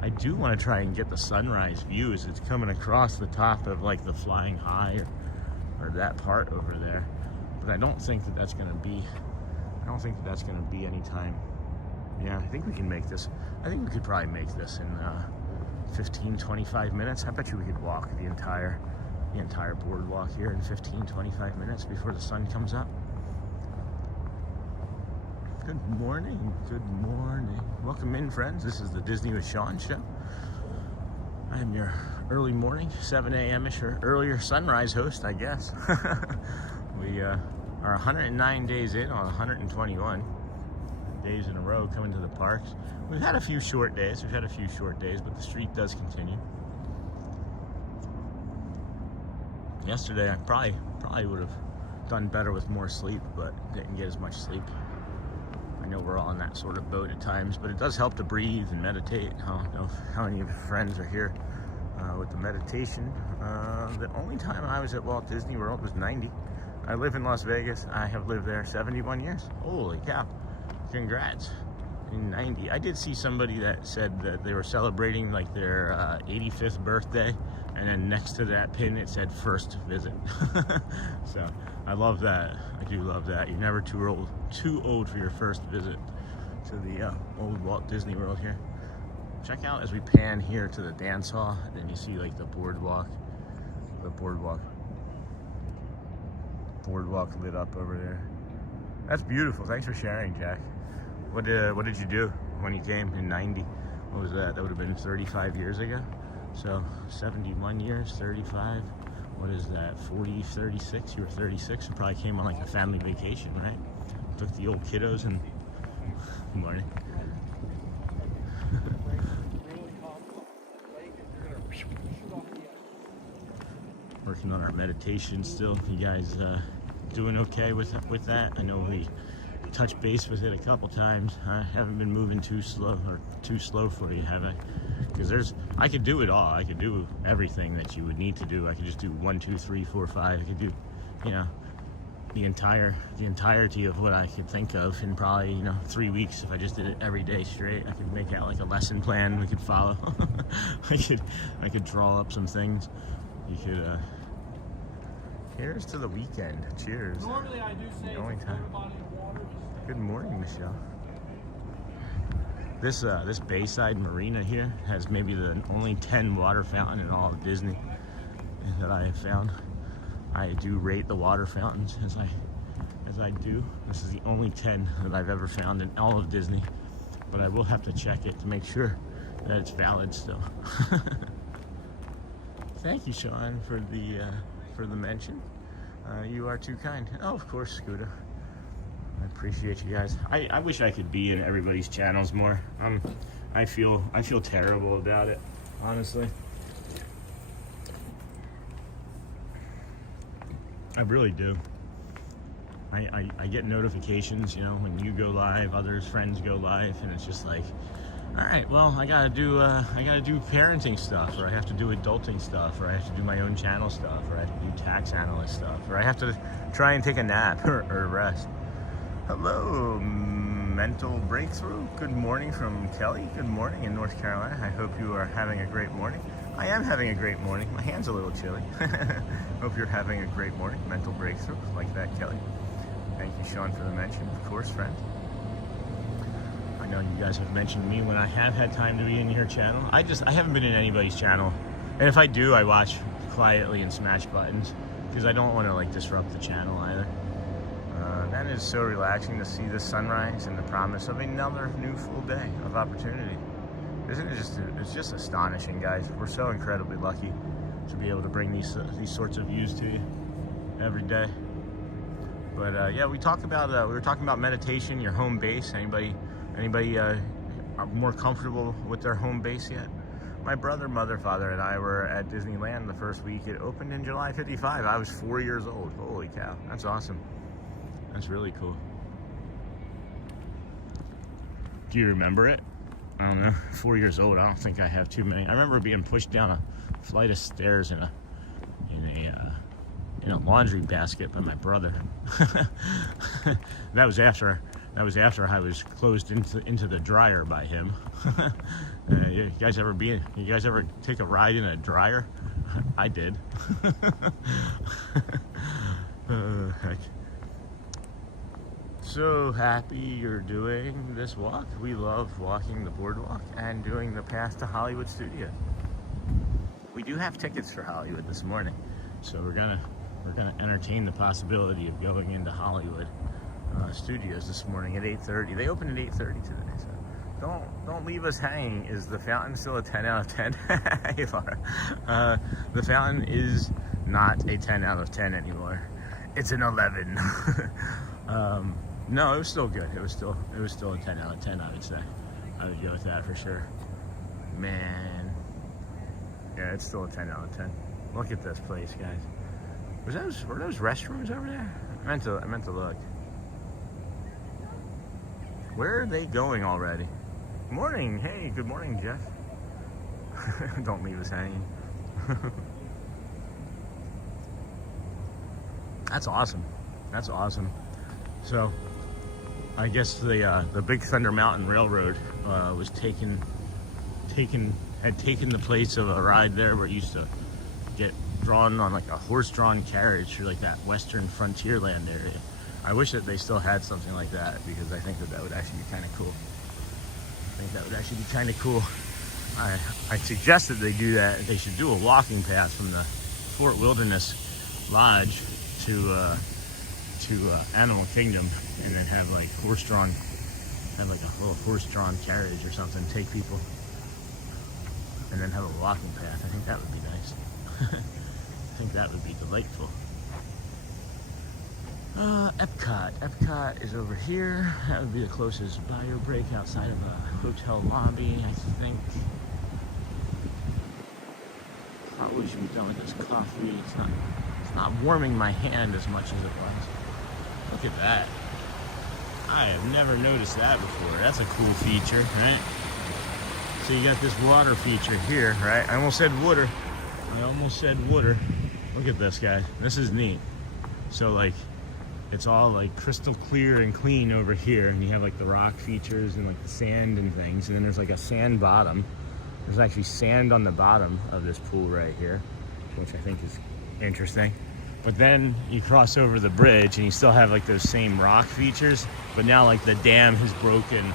I do want to try and get the sunrise views. It's coming across the top of like the Flying High or that part over there. But I don't think that that's going to be, anytime. Yeah, I think we can make this. I think we could probably make this in 15-25 minutes. I bet you we could walk the entire boardwalk here in 15-25 minutes before the sun comes up. Good morning, good morning. Welcome in, friends. This is the Disney with Sean show. I am your early morning, 7 a.m.-ish or earlier sunrise host, I guess. We are 109 days in on 121 days in a row coming to the parks. We've had a few short days, but the streak does continue. Yesterday, I probably would have done better with more sleep, but didn't get as much sleep. I know we're all in that sort of boat at times, but it does help to breathe and meditate. I don't know how many of your friends are here with the meditation. The only time I was at Walt Disney World was 90. I live in Las Vegas. I have lived there 71 years. Holy cow. Congrats. In 90. I did see somebody that said that they were celebrating like their 85th birthday, and then next to that pin it said first visit. So I love that. I do love that. You're never too old for your first visit to the old Walt Disney World here. Check out as we pan here to the dance hall, and then you see like the boardwalk lit up over there. That's beautiful. Thanks for sharing, Jack. What did you do when you came in 90? What was that? That would have been 35 years ago. So 71 years, 35. What is that? 40, 36? You were 36. You probably came on like a family vacation, right? Took the old kiddos and... Good morning. Working on our meditation still. You guys doing okay with that? I know we touched base with it a couple times. I haven't been moving too slow for you, have I? Because I could do it all. I could do everything that you would need to do. I could just do 1, 2, 3, 4, 5. I could do, the entirety of what I could think of in probably 3 weeks if I just did it every day straight. I could make out like a lesson plan we could follow. I could draw up some things. You could here's to the weekend. Cheers. Normally I do say the only time. Good morning, Michelle. This Bayside Marina here has maybe the only 10 water fountain in all of Disney that I have found. I do rate the water fountains as I do. This is the only 10 that I've ever found in all of Disney, but I will have to check it to make sure that it's valid still. Thank you, Sean, for the mention. You are too kind. Oh, of course, Scooter. I appreciate you guys. I wish I could be in everybody's channels more. I feel terrible about it, honestly. I really do. I get notifications, when you go live, friends go live, and it's just like, all right, well, I gotta do parenting stuff, or I have to do adulting stuff, or I have to do my own channel stuff, or I have to do tax analyst stuff, or I have to try and take a nap or rest. Hello, mental breakthrough. Good morning from Kelly. Good morning in North Carolina. I hope you are having a great morning. I am having a great morning. My hand's a little chilly. Hope you're having a great morning. Mental breakthrough, like that, Kelly. Thank you, Sean, for the mention. Of course, friend. I know you guys have mentioned me when I have had time to be in your channel. I haven't been in anybody's channel. And if I do, I watch quietly and smash buttons because I don't want to disrupt the channel either. That is so relaxing to see the sunrise and the promise of another new full day of opportunity. Isn't it it's just astonishing, guys. We're so incredibly lucky to be able to bring these sorts of views to you every day. But yeah, we were talking about meditation, your home base. Anybody are more comfortable with their home base yet? My brother, mother, father, and I were at Disneyland the first week it opened in July '55. I was 4 years old. Holy cow, that's awesome. That's really cool. Do you remember it? I don't know. 4 years old. I don't think I have too many. I remember being pushed down a flight of stairs in a laundry basket by my brother. That was after That was after I was closed into the dryer by him. You guys ever take a ride in a dryer? I did. Heck. So happy you're doing this walk. We love walking the boardwalk and doing the path to Hollywood Studio. We do have tickets for Hollywood this morning, so we're gonna entertain the possibility of going into Hollywood Studios this morning at 8:30. They open at 8:30 today, so don't leave us hanging. Is the fountain still a 10 out of 10? Hey Laura. The fountain is not a 10 out of 10 anymore. It's an 11. No, it was still good. It was still a 10 out of 10, I would say. I would go with that for sure. Man. Yeah, it's still a 10 out of 10. Look at this place, guys. Were those restrooms over there? I meant to look. Where are they going already? Morning. Hey, good morning, Jeff. Don't leave us hanging. That's awesome. That's awesome. So, I guess the Big Thunder Mountain Railroad was taken the place of a ride there where it used to get drawn on like a horse-drawn carriage through like that western frontier land area. I wish that they still had something like that, because I think that would actually be kind of cool. I suggest that they do that. They should do a walking path from the Fort Wilderness Lodge to Animal Kingdom, and then have like a little horse-drawn carriage or something, take people, and then have a walking path. I think that would be nice. I think that would be delightful. Epcot is over here. That would be the closest bio break outside of a hotel lobby, I think. Probably should be done with this coffee. It's not warming my hand as much as it was. Look at that. I have never noticed that before. That's a cool feature, right? So you got this water feature here, right? I almost said water. Look at this, guys. This is neat. So like, it's all like crystal clear and clean over here, and you have like the rock features and like the sand and things, and then there's like a sand bottom. There's actually sand on the bottom of this pool right here, which I think is interesting. But then you cross over the bridge and you still have like those same rock features, but now like the dam has broken,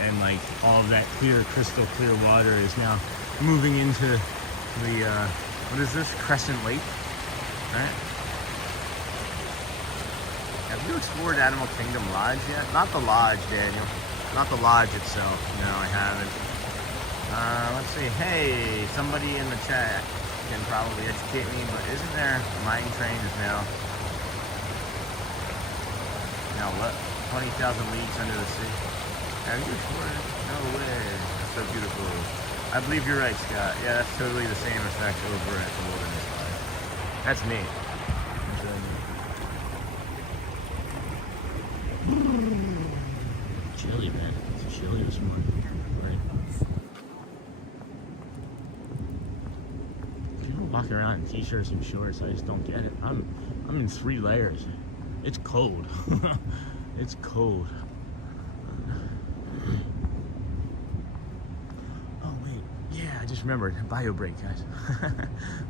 and like all of that crystal clear water is now moving into the what is this, Crescent Lake, right? Have you explored Animal Kingdom Lodge yet? Not the lodge, Daniel. Not the lodge itself. No, I haven't. Let's see. Hey, somebody in the chat can probably educate me, but isn't there a mine train is now what? 20,000 leagues under the sea. Have you explored it? No way. That's so beautiful. I believe you're right, Scott. Yeah, that's totally the same effect over at the Wilderness Lodge. That's neat. Chilly, man. It's chilly this morning. Right? People walk around in t-shirts and shorts. I just don't get it. I'm in 3 layers. It's cold. It's cold. Oh wait, yeah, I just remembered. Bio break, guys.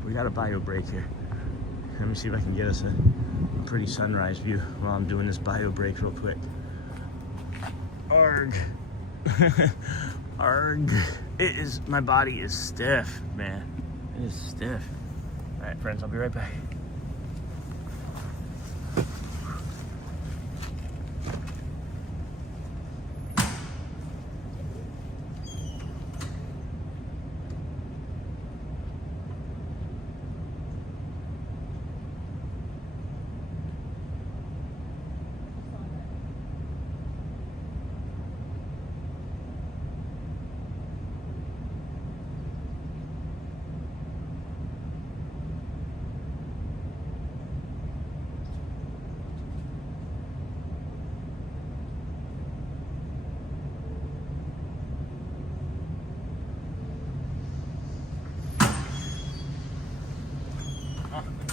We got a bio break here. Let me see if I can get us a pretty sunrise view while I'm doing this bio break real quick. Arg. Arg. My body is stiff, man. It is stiff. All right, friends, I'll be right back.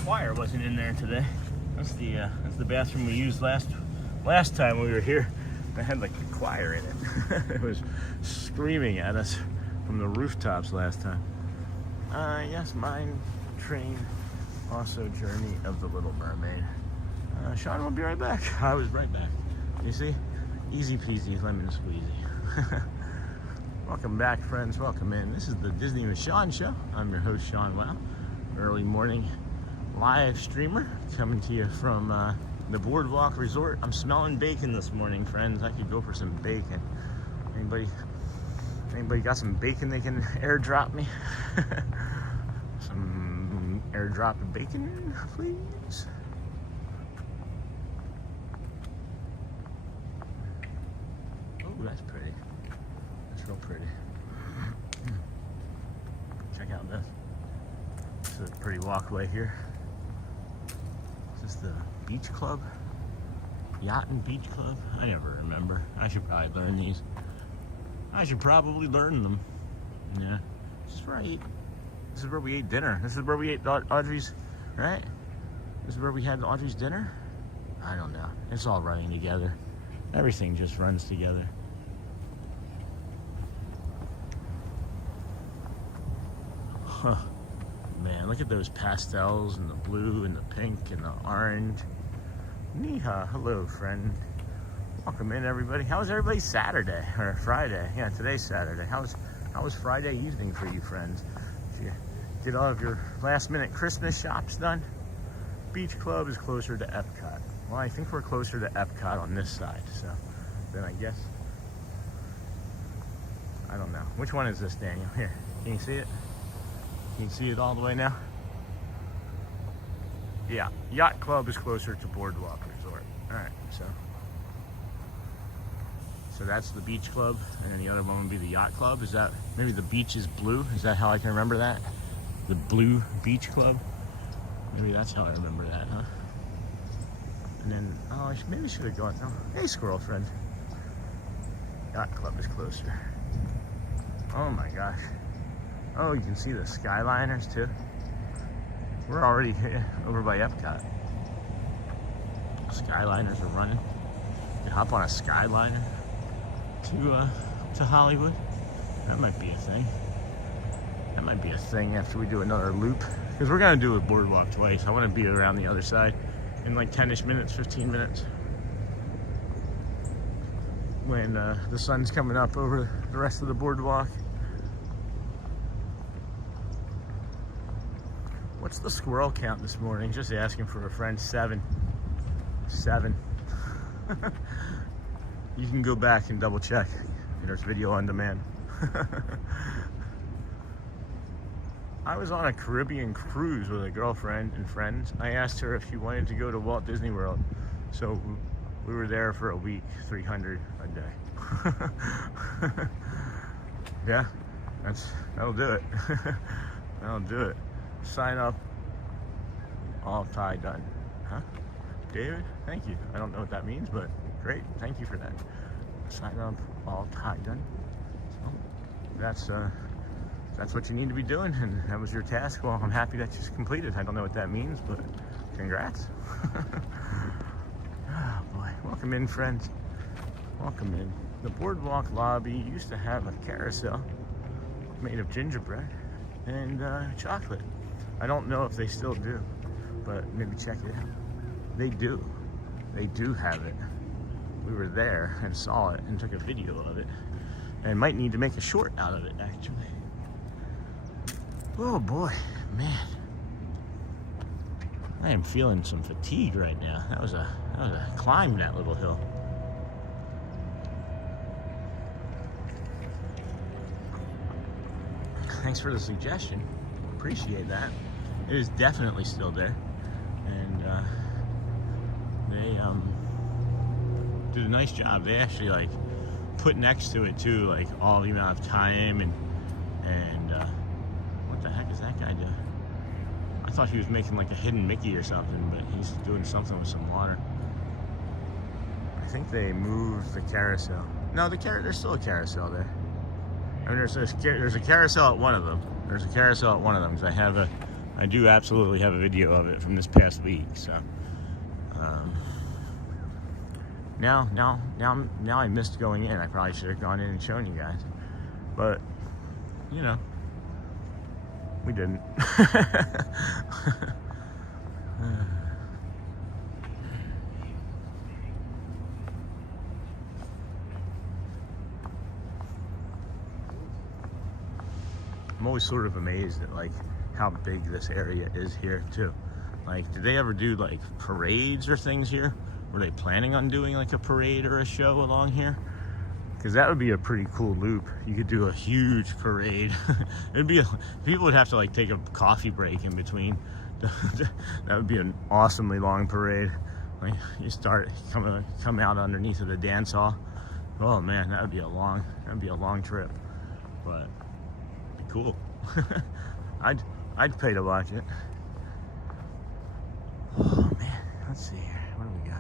Choir wasn't in there today. That's the bathroom we used last time we were here. It had like a choir in it. It was screaming at us from the rooftops last time. Yes, mine train, also Journey of the Little Mermaid. Sean will be right back. I was right back. You see? Easy peasy, lemon squeezy. Welcome back, friends. Welcome in. This is the Disney with Sean show. I'm your host, Sean Wow. Early morning live streamer coming to you from the Boardwalk Resort. I'm smelling bacon this morning, friends. I could go for some bacon. Anybody got some bacon they can airdrop me? Some airdrop of bacon, please. Oh, that's pretty. That's real pretty. Check out this. This is a pretty walkway here. Is this the beach club? Yacht and Beach Club? I never remember. I should probably learn these. I should probably learn them. Yeah, this is right. This is where we ate dinner. This is where we ate Audrey's, right? This is where we had Audrey's dinner? I don't know. It's all running together. Everything just runs together. Huh. Man, look at those pastels and the blue and the pink and the orange. Neha, hello, friend. Welcome in, everybody. How was everybody's Saturday or Friday? Yeah, today's Saturday. How was Friday evening for you, friends? Did you get all of your last-minute Christmas shops done? Beach Club is closer to Epcot. Well, I think we're closer to Epcot on this side, so then I guess I don't know. Which one is this, Daniel? Here, can you see it? Can you see it all the way now? Yeah, Yacht Club is closer to Boardwalk Resort. All right, so that's the Beach Club, and then the other one would be the Yacht Club. Is that, maybe the beach is blue? Is that how I can remember that? The Blue Beach Club? Maybe that's how I remember that, huh? And then, oh, maybe I should have gone, oh, hey, squirrel friend. Yacht Club is closer. Oh my gosh. Oh, you can see the Skyliners too. We're already here, over by Epcot. Skyliners are running. You can hop on a Skyliner to Hollywood. That might be a thing. That might be a thing after we do another loop. Because we're going to do a boardwalk twice. I want to be around the other side in like 10-ish minutes, 15 minutes. When the sun's coming up over the rest of the boardwalk. What's the squirrel count this morning? Just asking for a friend. 7. You can go back and double check. There's video on demand. I was on a Caribbean cruise with a girlfriend and friends. I asked her if she wanted to go to Walt Disney World. So we were there for a week, $300 a day. Yeah, that'll do it. That'll do it. Sign up, all tie done. Huh? David, thank you. I don't know what that means, but great. Thank you for that. Sign up, all tie done. So that's what you need to be doing, and that was your task. Well, I'm happy that you completed. I don't know what that means, but congrats. Oh boy, welcome in, friends. Welcome in. The boardwalk lobby used to have a carousel made of gingerbread and chocolate. I don't know if they still do, but maybe check it out. They do. They do have it. We were there and saw it and took a video of it, and might need to make a short out of it, actually. Oh boy, man. I am feeling some fatigue right now. That was a climb, that little hill. Thanks for the suggestion. Appreciate that. It is definitely still there, and they did a nice job. They actually like put next to it too, like all the amount of time and what the heck is that guy doing? I thought he was making like a hidden Mickey or something, but he's doing something with some water. I think they moved the carousel. No, there's still a carousel there. I mean, there's a carousel at one of them. There's a carousel at one of them, because I do absolutely have a video of it from this past week. So Now I missed going in. I probably should have gone in and shown you guys, but you know, we didn't. I'm always sort of amazed at like how big this area is here too. Like, did they ever do like parades or things here? Were they planning on doing like a parade or a show along here? Because that would be a pretty cool loop. You could do a huge parade. People would have to like take a coffee break in between. That would be an awesomely long parade. Like, you come out underneath of the dance hall. Oh man, that'd be a long trip. But it'd be cool. I'd pay to watch it. Oh man, let's see here. What do we got?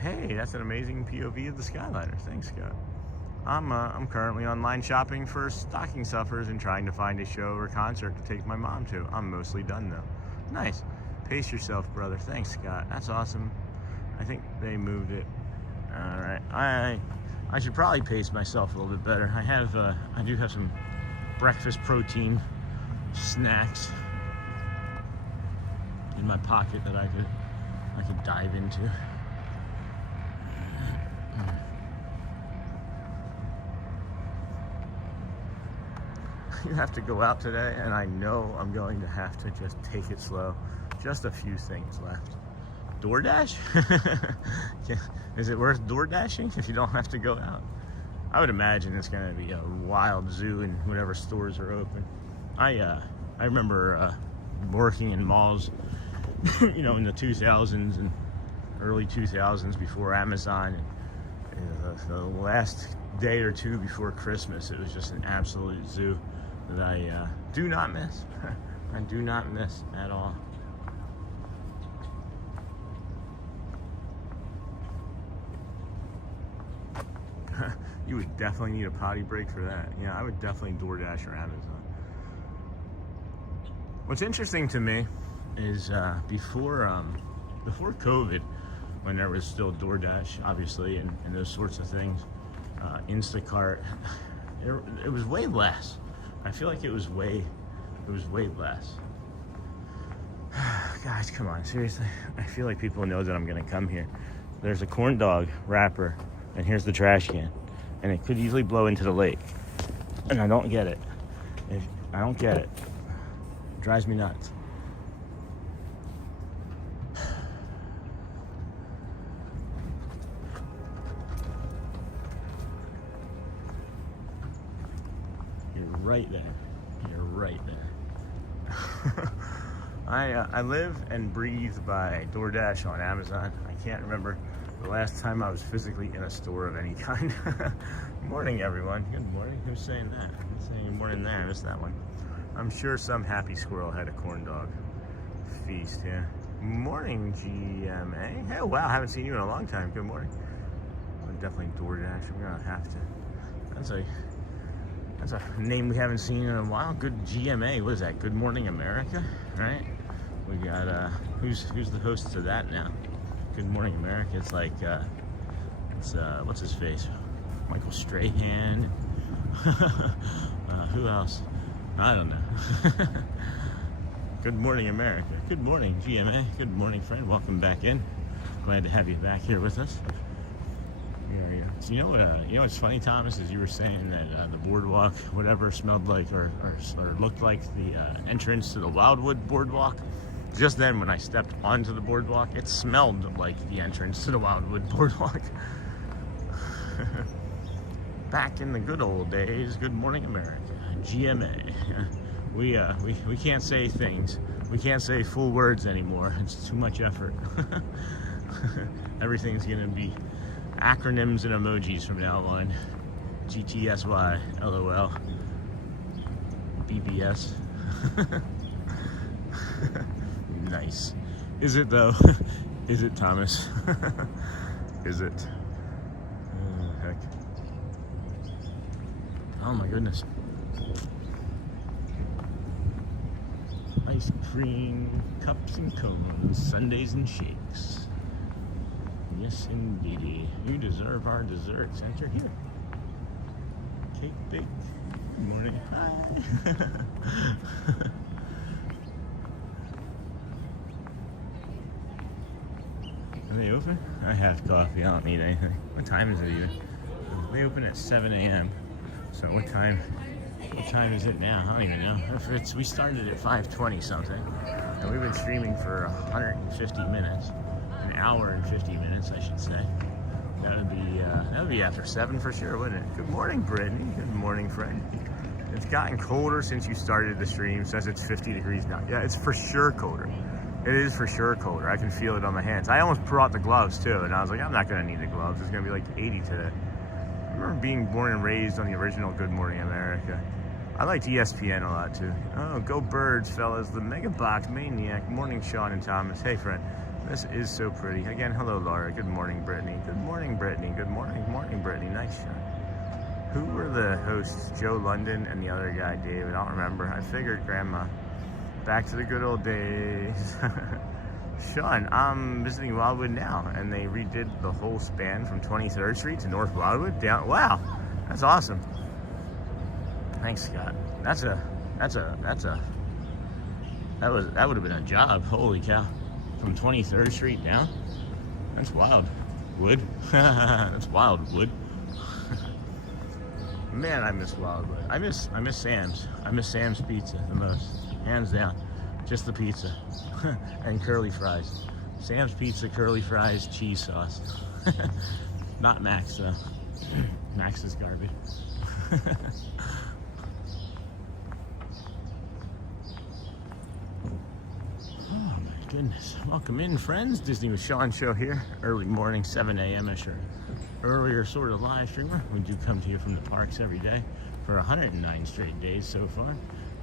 Hey, that's an amazing POV of the Skyliner. Thanks, Scott. I'm currently online shopping for stocking stuffers and trying to find a show or concert to take my mom to. I'm mostly done though. Nice. Pace yourself, brother. Thanks, Scott. That's awesome. I think they moved it. All right. I should probably pace myself a little bit better. I do have some breakfast protein snacks in my pocket that I could dive into. You have to go out today, and I know I'm going to have to just take it slow. Just a few things left. DoorDash? Is it worth DoorDashing if you don't have to go out? I would imagine it's going to be a wild zoo in whatever stores are open. I remember working in malls, you know, in the 2000s and early 2000s before Amazon. And the last day or two before Christmas, it was just an absolute zoo that I do not miss. I do not miss at all. You would definitely need a potty break for that. Yeah, I would definitely DoorDash or Amazon. What's interesting to me is before COVID, when there was still DoorDash, obviously, and those sorts of things, Instacart, it was way less. I feel like it was way less. Guys, come on, seriously. I feel like people know that I'm gonna come here. There's a corn dog wrapper, and here's the trash can, and it could easily blow into the lake. And I don't get it. I don't get it. It drives me nuts. Right there. You're right there. I live and breathe by DoorDash on Amazon. I can't remember the last time I was physically in a store of any kind. Good morning, everyone. Good morning. Who's saying that? Who's saying good morning there? I missed that one. I'm sure some happy squirrel had a corn dog feast, yeah. Morning, GMA. Hey, wow, I haven't seen you in a long time. Good morning. I'm definitely DoorDash. I'm gonna have to. That's a name we haven't seen in a while. Good GMA. What is that? Good Morning America, right? We got who's the host to that now? Good Morning America. It's like what's his face? Michael Strahan. Who else? I don't know. Good Morning America. Good morning, GMA. Good morning, friend. Welcome back in. Glad to have you back here with us. Yeah. So you know what's funny, Thomas, is you were saying that the boardwalk, whatever, smelled like or looked like the entrance to the Wildwood Boardwalk. Just then, when I stepped onto the boardwalk, it smelled like the entrance to the Wildwood Boardwalk. Back in the good old days, Good Morning America, GMA. We can't say things. We can't say full words anymore. It's too much effort. Everything's gonna be acronyms and emojis from now on. GTSY, LOL, BBS. Nice. Is it though? Is it, Thomas? Is it? Heck. Oh my goodness. Ice cream, cups and cones, sundaes and shakes. Yes, indeedy. You deserve our desserts. Enter here. Cake baked. Good morning. Hi. Are they open? I have coffee. I don't need anything. What time is it even? They open at 7 a.m. So what time is it now? I don't even know. We started at 5:20 something. And we've been streaming for 150 minutes. An hour and 50 minutes, I should say. That would be after 7 for sure, wouldn't it? Good morning, Brittany. Good morning, Fred. It's gotten colder since you started the stream. It says it's 50 degrees now. Yeah, it's for sure colder. It is for sure colder. I can feel it on my hands. I almost brought the gloves too, and I was like, I'm not gonna need the gloves. It's gonna be like 80 today. I remember being born and raised on the original Good Morning America. I liked ESPN a lot too. Oh, go Birds, fellas. The Mega Box Maniac. Morning, Sean and Thomas. Hey, friend. This is so pretty. Again, hello, Laura. Good morning, Brittany. Good morning, Brittany. Good morning, Brittany. Nice shot. Who were the hosts? Joe London and the other guy, David. I don't remember. I figured Grandma. Back to the good old days. Sean, I'm visiting Wildwood now, and they redid the whole span from 23rd Street to North Wildwood down. Wow, that's awesome. Thanks, Scott. That would have been a job. Holy cow. From 23rd Street down? That's wild. Wood? That's wild wood. Man, I miss Wildwood. I miss Sam's. I miss Sam's Pizza the most. Hands down. Just the pizza. And curly fries. Sam's Pizza, curly fries, cheese sauce. Not Max though. Max is garbage. Goodness. Welcome in, friends. Disney with Sean show here. Early morning, 7 a.m.-ish, or earlier sort of live streamer. We do come to you from the parks every day for 109 straight days so far.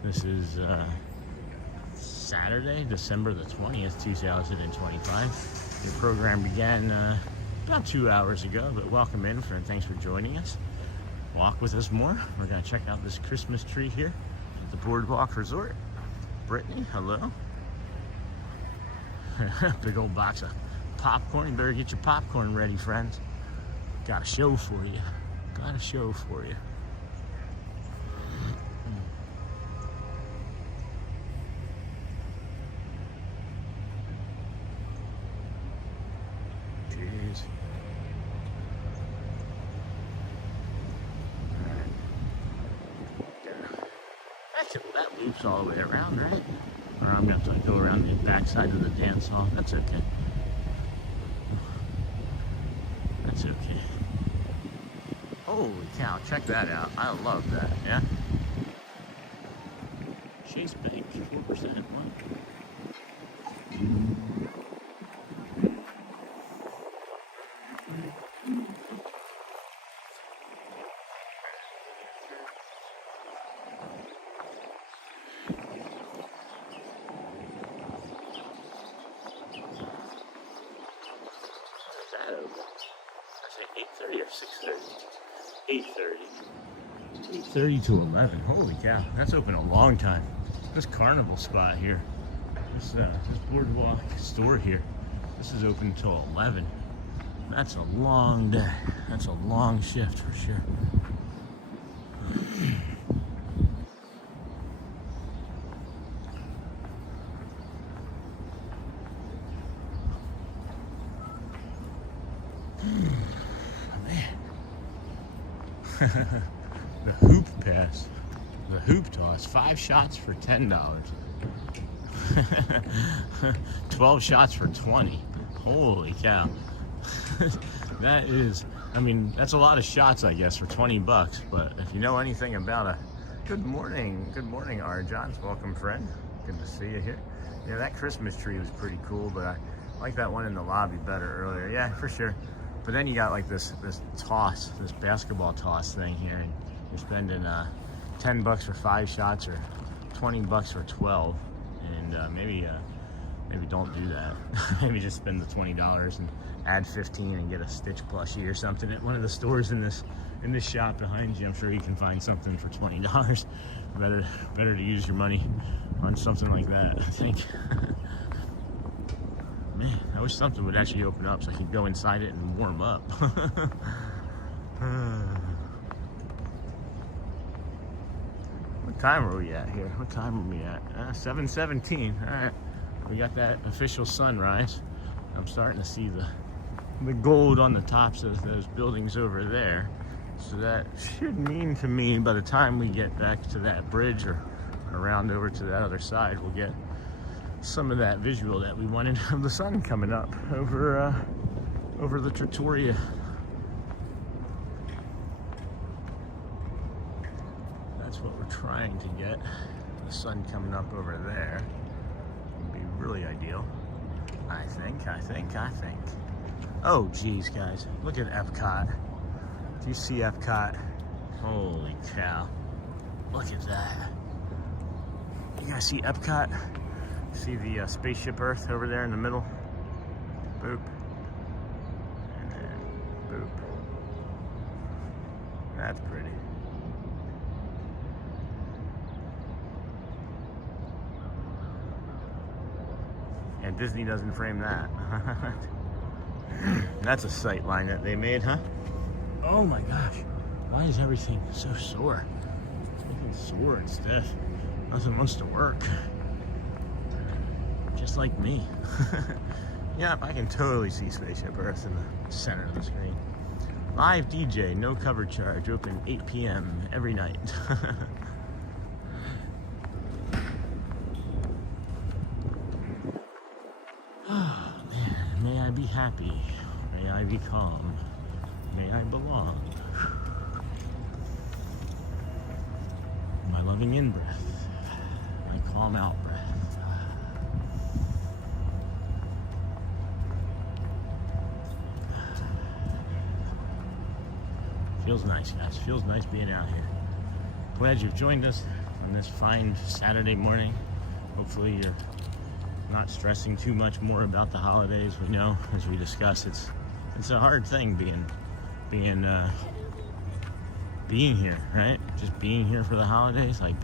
This is Saturday, December the 20th, 2025. The program began about 2 hours ago, but welcome in, friend. Thanks for joining us. Walk with us more. We're going to check out this Christmas tree here at the Boardwalk Resort. Brittany, hello. Big old box of popcorn. You better get your popcorn ready, friends. Got a show for you. Got a show for you. Jeez. That loops all the way around, right? Or I'm going to have to go around the back side of the dance hall. That's okay. That's okay. Holy cow, check that out. I love that, yeah? Chase Bank, 4%. I say 8:30 or 6:30? 8:30. 8:30 to 11. Holy cow, that's open a long time. This carnival spot here, this Boardwalk store here, this is open until 11. That's a long day. That's a long shift for sure. The hoop pass, the hoop toss, 5 shots for $10. 12 shots for 20. Holy cow. That is, I mean, that's a lot of shots, I guess, for 20 bucks. But if you know anything about a good morning, R. Johns, welcome, friend. Good to see you here. Yeah, that Christmas tree was pretty cool, but I like that one in the lobby better earlier. Yeah, for sure. But then you got like this toss, this basketball toss thing here, and you're spending 10 bucks for 5 shots or 20 bucks for 12, and maybe don't do that. Maybe just spend the $20 and add 15 and get a Stitch plushie or something at one of the stores in this shop behind you. I'm sure you can find something for $20. Better to use your money on something like that, I think. Man, wish something would actually open up so I could go inside it and warm up. What time are we at here? What time are we at? 7:17. All right, we got that official sunrise. I'm starting to see the gold on the tops of those buildings over there. So that should mean to me by the time we get back to that bridge or around over to that other side, we'll get some of that visual that we wanted of the sun coming up over the Trattoria. That's what we're trying to get. The sun coming up over there would be really ideal. I think. Oh, geez, guys, look at Epcot. Do you see Epcot? Holy cow. Look at that. You guys see Epcot? See the spaceship Earth over there in the middle? Boop. And then boop. That's pretty. And Disney doesn't frame that. That's a sight line that they made, huh? Oh my gosh. Why is everything so sore? It's making sore and stiff. Nothing wants to work. Just like me. Yep, I can totally see Spaceship Earth in the center of the screen. Live DJ, no cover charge, open 8 p.m. every night. Oh, man, may I be happy. May I be calm. May I belong. My loving in-breath. My calm out-breath. Feels nice, guys. Feels nice being out here. Glad you've joined us on this fine Saturday morning. Hopefully you're not stressing too much more about the holidays. We know, as we discussed, it's a hard thing being here, right? Just being here for the holidays, like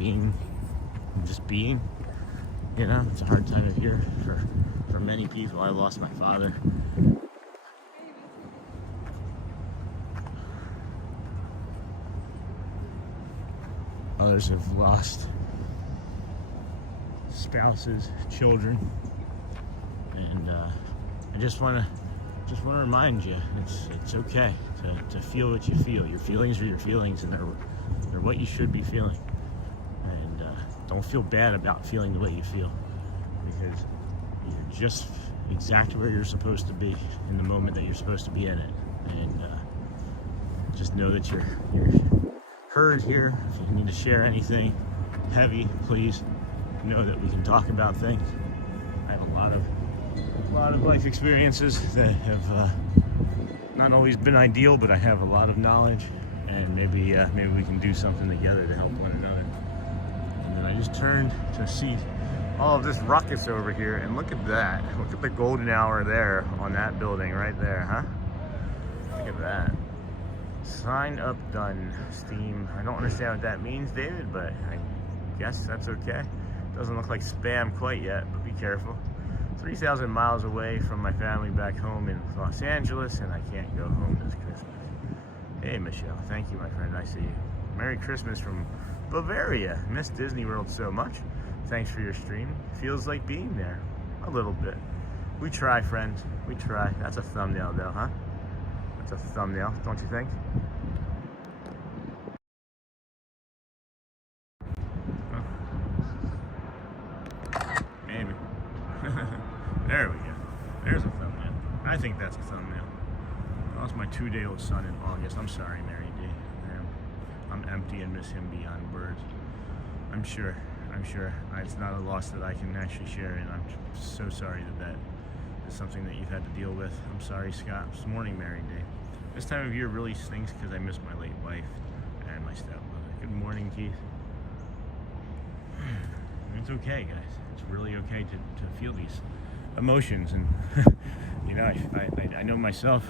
just being. You know, it's a hard time of year for many people. I lost my father. Others have lost spouses, children, and I just want to remind you, it's okay to feel what you feel. Your feelings are your feelings, and they're what you should be feeling. And don't feel bad about feeling the way you feel, because you're just exactly where you're supposed to be in the moment that you're supposed to be in it. And just know that you're heard here. If you need to share anything heavy, please know that we can talk about things. I have a lot of life experiences that have not always been ideal, but I have a lot of knowledge, and maybe we can do something together to help one another. And then I just turned to see all of this ruckus over here, and look at that. Look at the golden hour there on that building right there, huh? Look at that. Sign up done, Steam. I don't understand what that means, David, but I guess that's okay. Doesn't look like spam quite yet, but be careful. 3,000 miles away from my family back home in Los Angeles, and I can't go home this Christmas. Hey, Michelle. Thank you, my friend. I see you. Merry Christmas from Bavaria. Miss Disney World so much. Thanks for your stream. Feels like being there. A little bit. We try, friends. We try. That's a thumbnail, though, huh? That's a thumbnail, don't you think? Maybe. There we go. There's a thumbnail. I think that's a thumbnail. I lost my 2-day-old son in August. I'm sorry, Mary D. I'm empty and miss him beyond words. I'm sure. It's not a loss that I can actually share, and I'm so sorry that is something that you've had to deal with. I'm sorry, Scott. This morning, Mary D. This time of year really stinks because I miss my late wife and my stepmother. Good morning, Keith. It's okay, guys. It's really okay to feel these emotions, and you know, I know myself.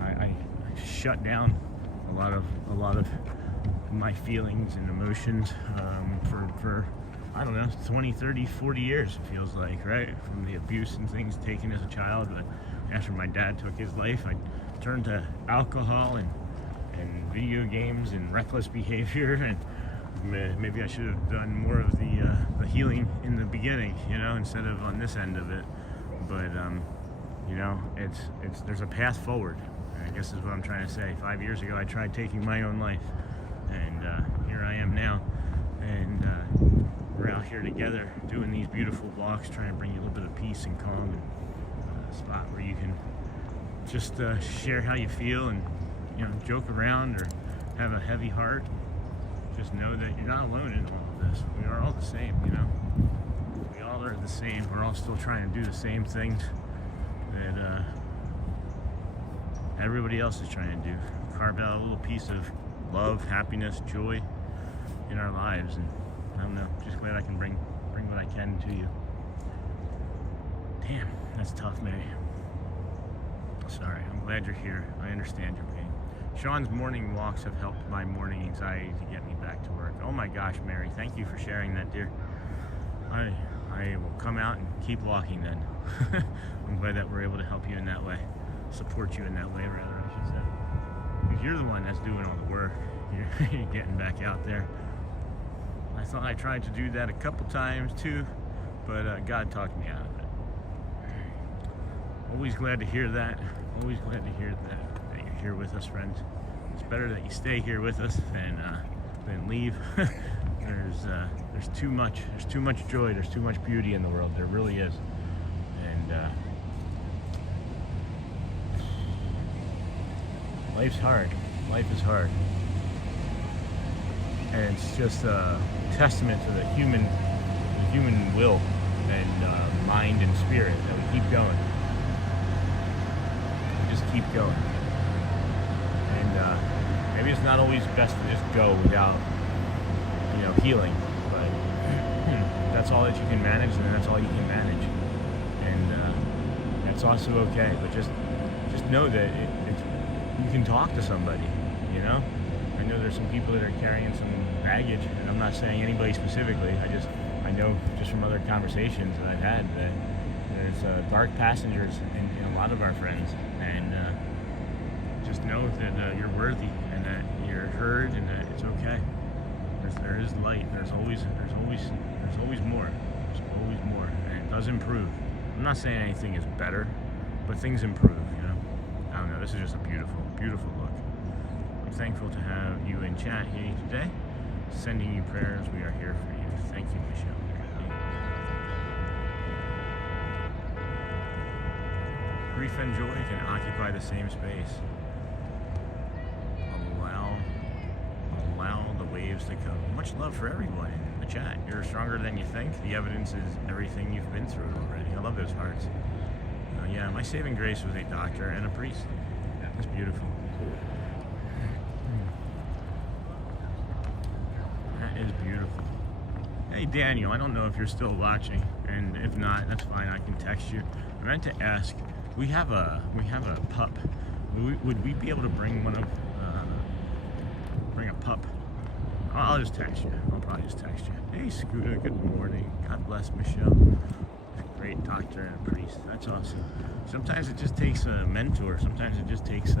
I shut down a lot of my feelings and emotions for I don't know, 20, 30, 40 years, it feels like, right? From the abuse and things taken as a child. But after my dad took his life, I turned to alcohol and video games and reckless behavior, and maybe I should have done more of the healing in the beginning, you know, instead of on this end of it. But you know, there's a path forward, I guess is what I'm trying to say. 5 years ago I tried taking my own life, and here I am now, and we're out here together doing these beautiful walks, trying to bring you a little bit of peace and calm, and a spot where you can just share how you feel, and you know, joke around or have a heavy heart. Just know that you're not alone in all of this. We are all the same, you know. We all are the same. We're all still trying to do the same things that everybody else is trying to do. Carve out a little piece of love, happiness, joy in our lives. And I don't know, just glad I can bring what I can to you. Damn, that's tough, Mary. Sorry, I'm glad you're here. I understand your pain. Sean's morning walks have helped my morning anxiety to get me back to work. Oh my gosh, Mary, thank you for sharing that, dear. I will come out and keep walking then. I'm glad that we're able to help you in that way. Support you in that way, rather, I should say. Because you're the one that's doing all the work. You're getting back out there. I thought I tried to do that a couple times too, but God talked me out of it. Always glad to hear that. Always glad to hear that you're here with us, friends. It's better that you stay here with us than leave. There's too much. There's too much joy. There's too much beauty in the world. There really is. And life's hard. Life is hard. And it's just a testament to the human will and mind and spirit that we keep going. Just keep going. And maybe it's not always best to just go without, you know, healing, but that's all that you can manage, and that's all you can manage, and that's also okay. But just know that you can talk to somebody, you know. I know there's some people that are carrying some baggage, and I'm not saying anybody specifically. I know just from other conversations that I've had that there's dark passengers in a lot of our friends, and just know that you're worthy, and that you're heard, and that it's okay. There is light. There's always more. There's always more, and it does improve. I'm not saying anything is better, but things improve. You know, I don't know. This is just a beautiful, beautiful look. I'm thankful to have you in chat here today, sending you prayers. We are here for you. Thank you, Michelle. Grief and joy can occupy the same space. Allow the waves to come. Much love for everyone in the chat. You're stronger than you think. The evidence is everything you've been through already. I love those hearts. Yeah, my saving grace was a doctor and a priest. That's beautiful. That is beautiful. Hey Daniel, I don't know if you're still watching, and if not, that's fine. I can text you. I meant to ask. We have a pup. Would we be able to bring bring a pup? I'll just text you. I'll probably just text you. Hey Scooter, good morning. God bless Michelle. Great doctor and a priest. That's awesome. Sometimes it just takes a mentor. Sometimes it just takes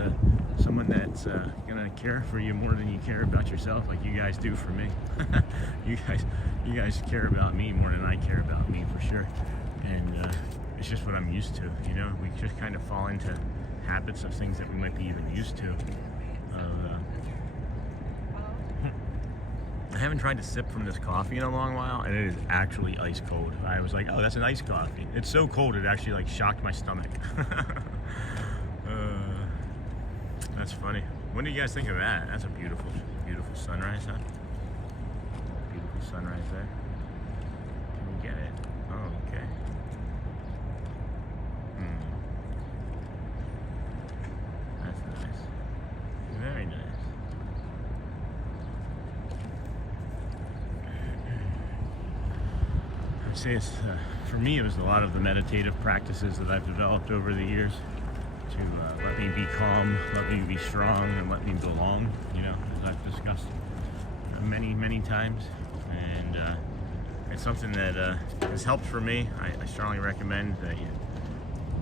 someone that's gonna care for you more than you care about yourself, like you guys do for me. you guys care about me more than I care about me, for sure. And it's just what I'm used to. You know, we just kind of fall into habits of things that we might be even used to. I haven't tried to sip from this coffee in a long while, and it is actually ice cold. I was like, oh, that's an iced coffee. It's so cold it actually like shocked my stomach. That's funny. What do you guys think of that? That's a beautiful, beautiful sunrise, huh? Beautiful sunrise there. Can we get it? Oh, okay. That's nice. Very nice. I'd say it's, for me, it was a lot of the meditative practices that I've developed over the years to let me be calm, let me be strong, and let me belong, you know, as I've discussed many, many times. And It's something that has helped for me. I strongly recommend that you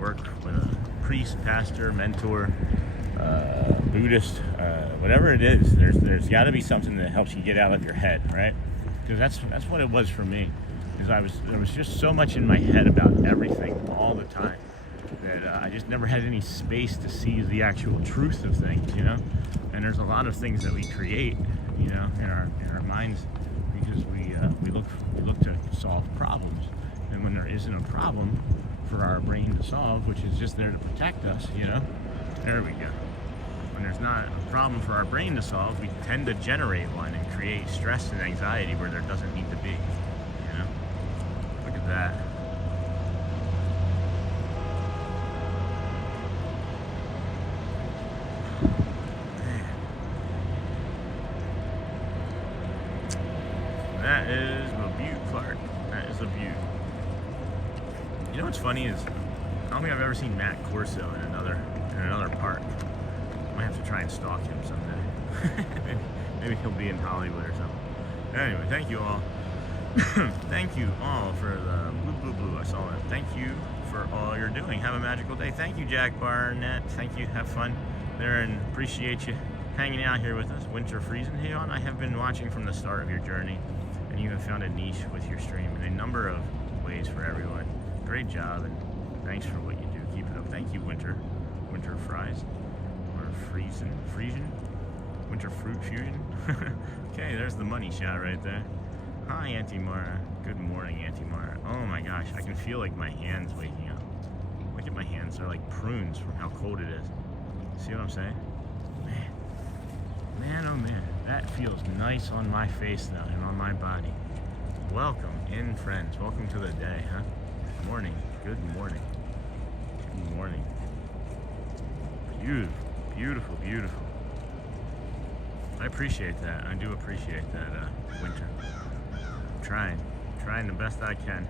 work with a priest, pastor, mentor, Buddhist, whatever it is. There's got to be something that helps you get out of your head, right? Because that's what it was for me. Is there was just so much in my head about everything all the time that I just never had any space to see the actual truth of things, you know. And there's a lot of things that we create, you know, in our minds because we look to solve problems, and when there isn't a problem for our brain to solve, which is just there to protect us, you know, there we go. When there's not a problem for our brain to solve, we tend to generate one and create stress and anxiety where there doesn't need to be, you know. Look at that. That is a beaut, Clark. That is a beaut. You know what's funny is, I don't think I've ever seen Matt Corso in another park. I might have to try and stalk him someday. maybe he'll be in Hollywood or something. Anyway, thank you all. Thank you all for the blue. I saw that. Thank you for all you're doing. Have a magical day. Thank you, Jack Barnett. Thank you. Have fun there, and appreciate you hanging out here with us. Winter freezing. Hey, on. I have been watching from the start of your journey, and you have found a niche with your stream in a number of ways for everyone. Great job, and thanks for what you do. Keep it up. Thank you, Winter Fries. Or Frisian? Winter Fruit Fusion? Okay, there's the money shot right there. Hi, Auntie Mara. Good morning, Auntie Mara. Oh my gosh, I can feel like my hands waking up. Look at my hands. They're like prunes from how cold it is. See what I'm saying? Man, oh man. That feels nice on my face now and on my body. Welcome in, friends. Welcome to the day, huh? Morning. Good morning. Good morning. Beautiful, beautiful, beautiful. I appreciate that. I do appreciate that, Winter. I'm trying the best I can.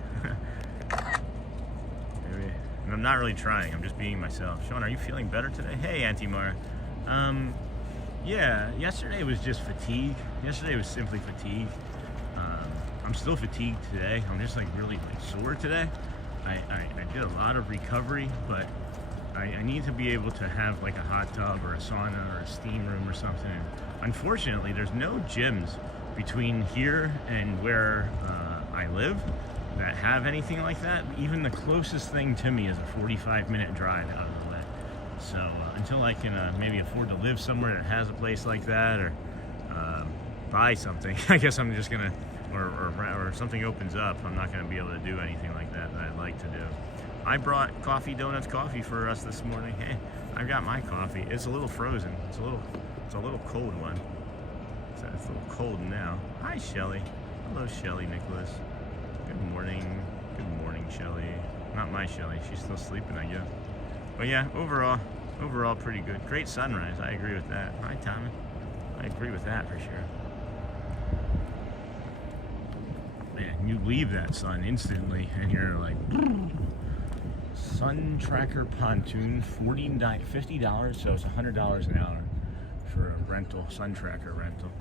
Maybe. And I'm not really trying. I'm just being myself. Sean, are you feeling better today? Hey, Auntie Mara. Yeah. Yesterday was just fatigue. Yesterday was simply fatigue. I'm still fatigued today. I'm just like really sore today. I did a lot of recovery, but I need to be able to have like a hot tub or a sauna or a steam room or something. Unfortunately, there's no gyms between here and where I live that have anything like that. Even the closest thing to me is a 45-minute drive out of the way. So until I can maybe afford to live somewhere that has a place like that, or buy something, I guess I'm just gonna, or something opens up, I'm not gonna be able to do anything like that I'd like to do. I brought coffee for us this morning. Hey, I've got my coffee. It's a little frozen. It's a little cold one. It's a little cold now. Hi, Shelly. Hello, Shelly Nicholas. Good morning, Shelly. Not my Shelly. She's still sleeping, I guess. But yeah, overall pretty good. Great sunrise. I agree with that. Hi, Tommy. I agree with that for sure. Man, you leave that sun instantly, and you're like. Sun Tracker pontoon, $50, so it's $100 an hour for a rental, Sun Tracker rental.